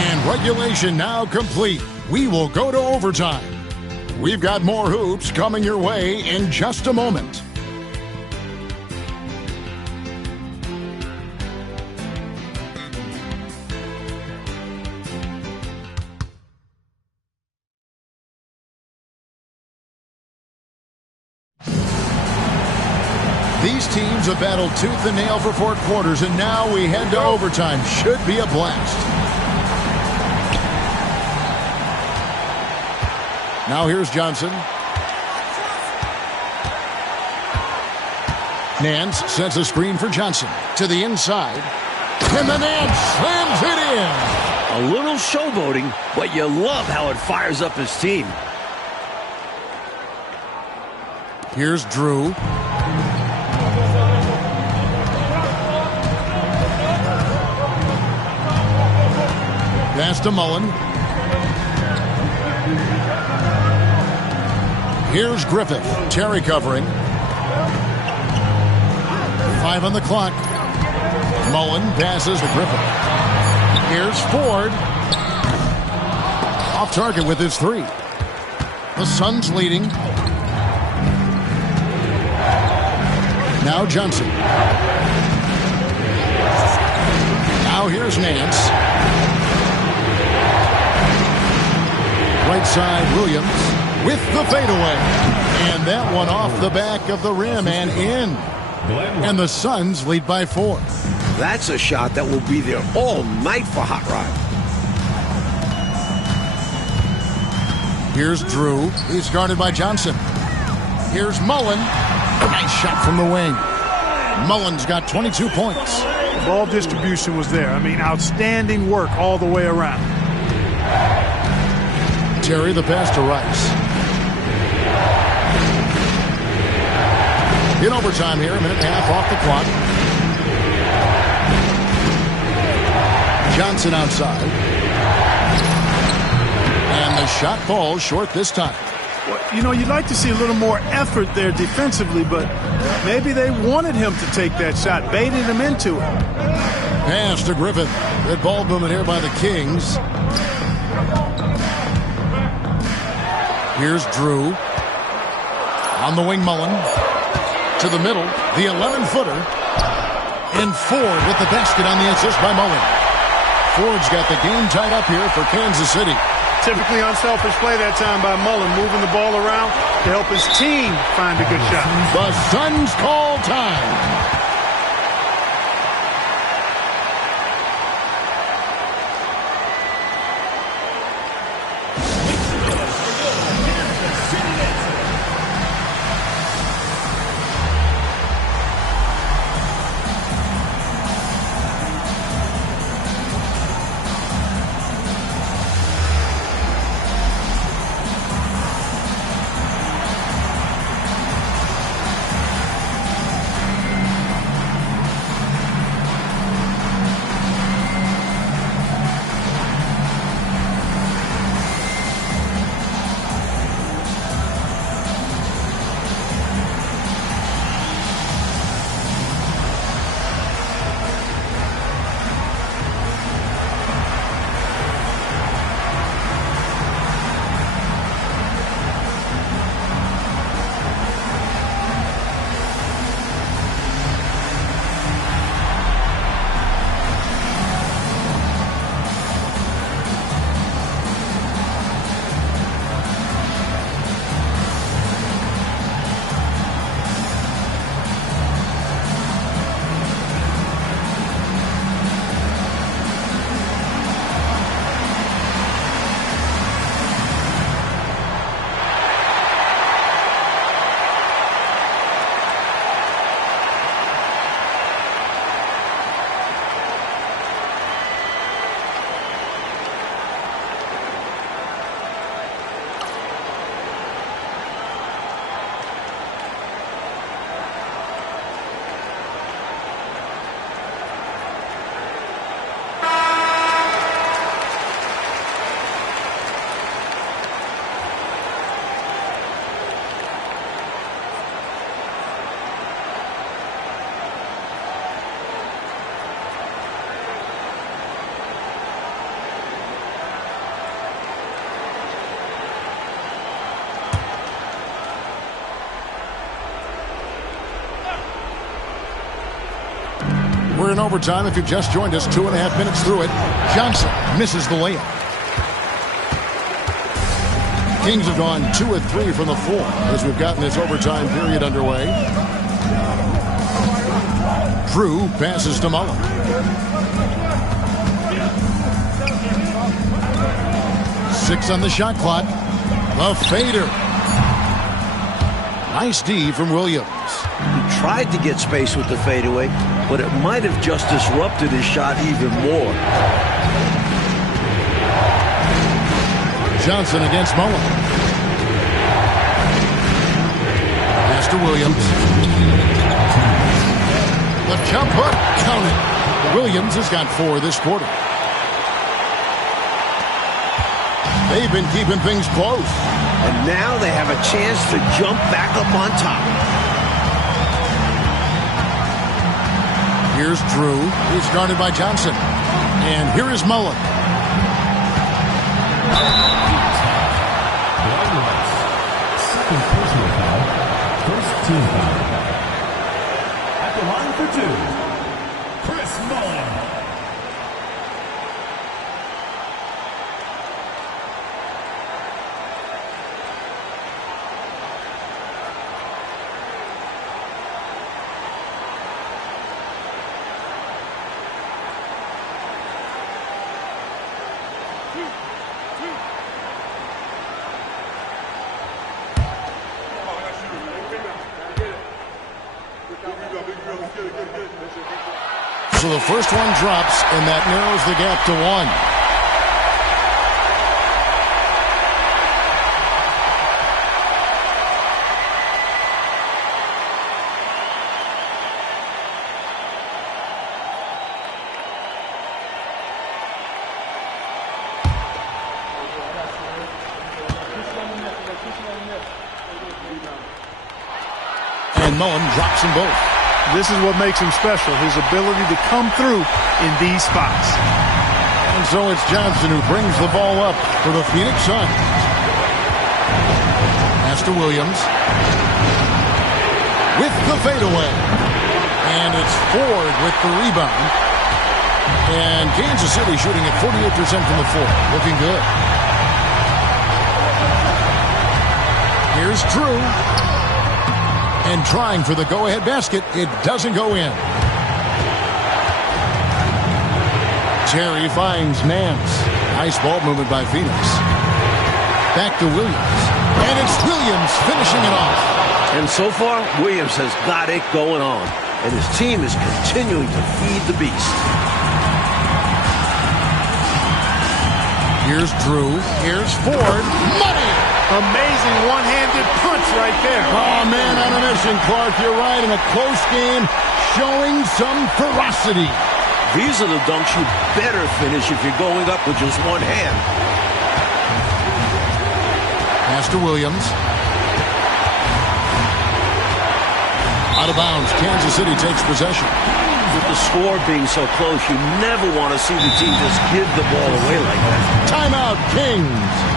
And regulation now complete. We will go to overtime. We've got more hoops coming your way in just a moment. These teams have battled tooth and nail for 4 quarters, and now we head to overtime. Should be a blast. Now here's Johnson. Nance sets a screen for Johnson. To the inside. And the Nance slams it in. A little showboating, but you love how it fires up his team. Here's Drew. Pass to Mullen. Here's Griffith. Terry covering. 5 on the clock. Mullen passes to Griffith. Here's Ford. Off target with his 3. The Suns leading. Now Johnson. Now here's Nance. Right side, Williams with the fadeaway. And that one off the back of the rim and in. And the Suns lead by 4. That's a shot that will be there all night for Hot Rod. Here's Drew. He's guarded by Johnson. Here's Mullen. Nice shot from the wing. Mullen's got 22 points. The ball distribution was there. I mean, outstanding work all the way around. Terry, the pass to Rice. In overtime here, a minute and a half off the clock. Johnson outside. And the shot falls short this time. Well, you know, you'd like to see a little more effort there defensively, but maybe they wanted him to take that shot, baited him into it. Pass to Griffin. Good ball movement here by the Kings. Here's Drew. On the wing, Mullen. To the middle, the 11-footer. And Ford with the basket on the assist by Mullen. Ford's got the game tied up here for Kansas City. Typically unselfish play that time by Mullen, moving the ball around to help his team find a good shot. The Suns call time. We're in overtime. If you've just joined us, 2.5 minutes through it. Johnson misses the layup. Kings have gone 2 of 3 from the floor as we've gotten this overtime period underway. Drew passes to Mullen. Six on the shot clock. The fader. Nice D from Williams. He tried to get space with the fadeaway, but it might have just disrupted his shot even more. Johnson against Mullen. Pass to Williams. The jump hook, counted. Williams has got 4 this quarter. They've been keeping things close. And now they have a chance to jump back up on top. Here's Drew. He's guarded by Johnson. And here is Mullen. Second personal foul. First team foul. At the line for 2, Chris Mullen. So the first one drops, and that narrows the gap to 1. And Mullen drops them both. This is what makes him special, his ability to come through in these spots. And so it's Johnson who brings the ball up for the Phoenix Suns. Pass to Williams. With the fadeaway. And it's Ford with the rebound. And Kansas City shooting at 48% from the floor. Looking good. Here's Drew. And trying for the go-ahead basket. It doesn't go in. Terry finds Nance. Nice ball movement by Phoenix. Back to Williams. And it's Williams finishing it off. And so far, Williams has got it going on. And his team is continuing to feed the beast. Here's Drew. Here's Ford. Money! Amazing one-handed punch right there. Oh, man, on a mission, Clark. You're right. In a close game, showing some ferocity. These are the dunks you better finish if you're going up with just one hand. Pass to Williams. Out of bounds. Kansas City takes possession. With the score being so close, you never want to see the team just give the ball away like that. Timeout, Kings.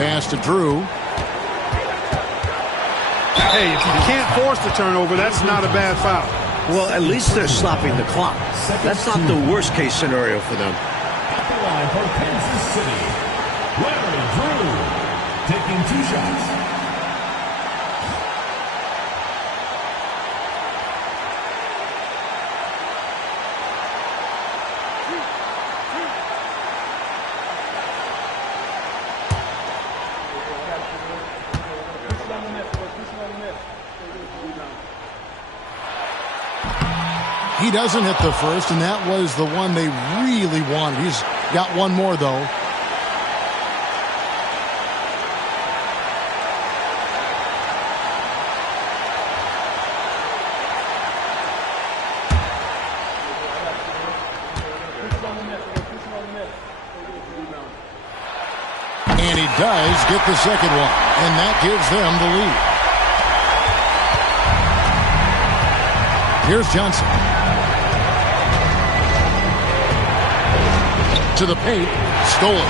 Pass to Drew. Hey, if you can't force the turnover, that's not a bad foul. Well, at least they're stopping the clock. That's not the worst case scenario for them. At the line for Kansas City, Larry Drew, taking 2 shots. He doesn't hit the first, and that was the one they really wanted. He's got one more, though. does get the second one, and that gives them the lead. Here's Johnson. To the paint. Stolen.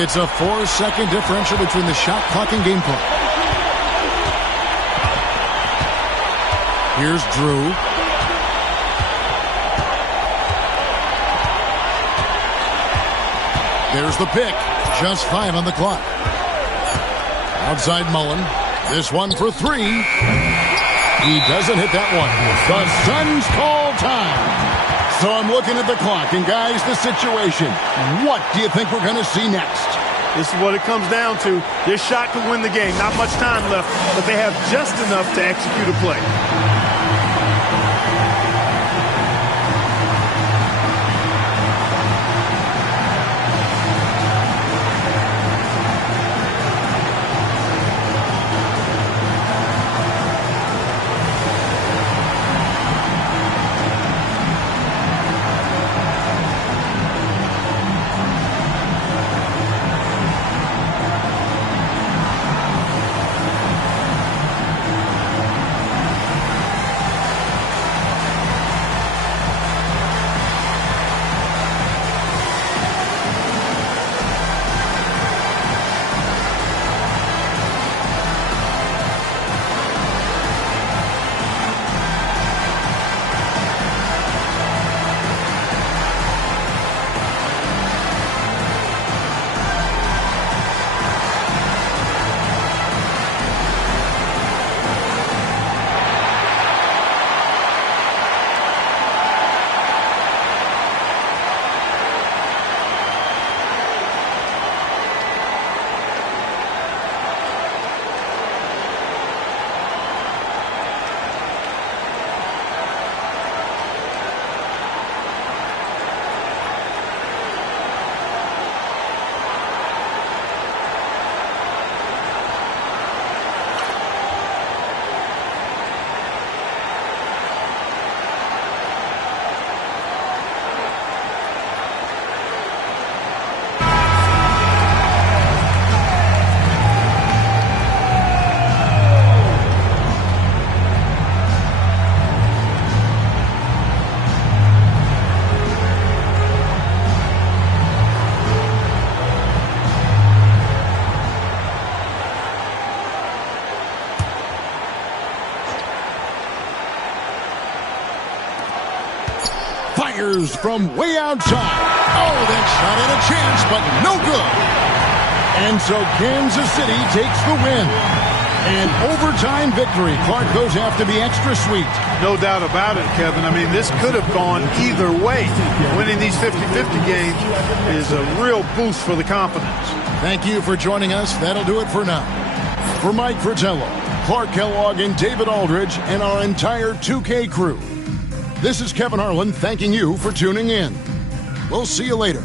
It's a 4-second differential between the shot clock and game clock. Here's Drew. There's the pick. Just 5 on the clock. Outside Mullen. This one for 3. He doesn't hit that one. The Suns call time. So I'm looking at the clock, and guys, the situation. What do you think we're going to see next? This is what it comes down to. This shot could win the game. Not much time left, but they have just enough to execute a play. Fires from way outside. Oh, that shot had a chance, but no good. And so Kansas City takes the win. An overtime victory. Clark, those have to be extra sweet. No doubt about it, Kevin. I mean, this could have gone either way. Winning these 50-50 games is a real boost for the confidence. Thank you for joining us. That'll do it for now. For Mike Fratello, Clark Kellogg, and David Aldridge, and our entire 2K crew, this is Kevin Harlan thanking you for tuning in. We'll see you later.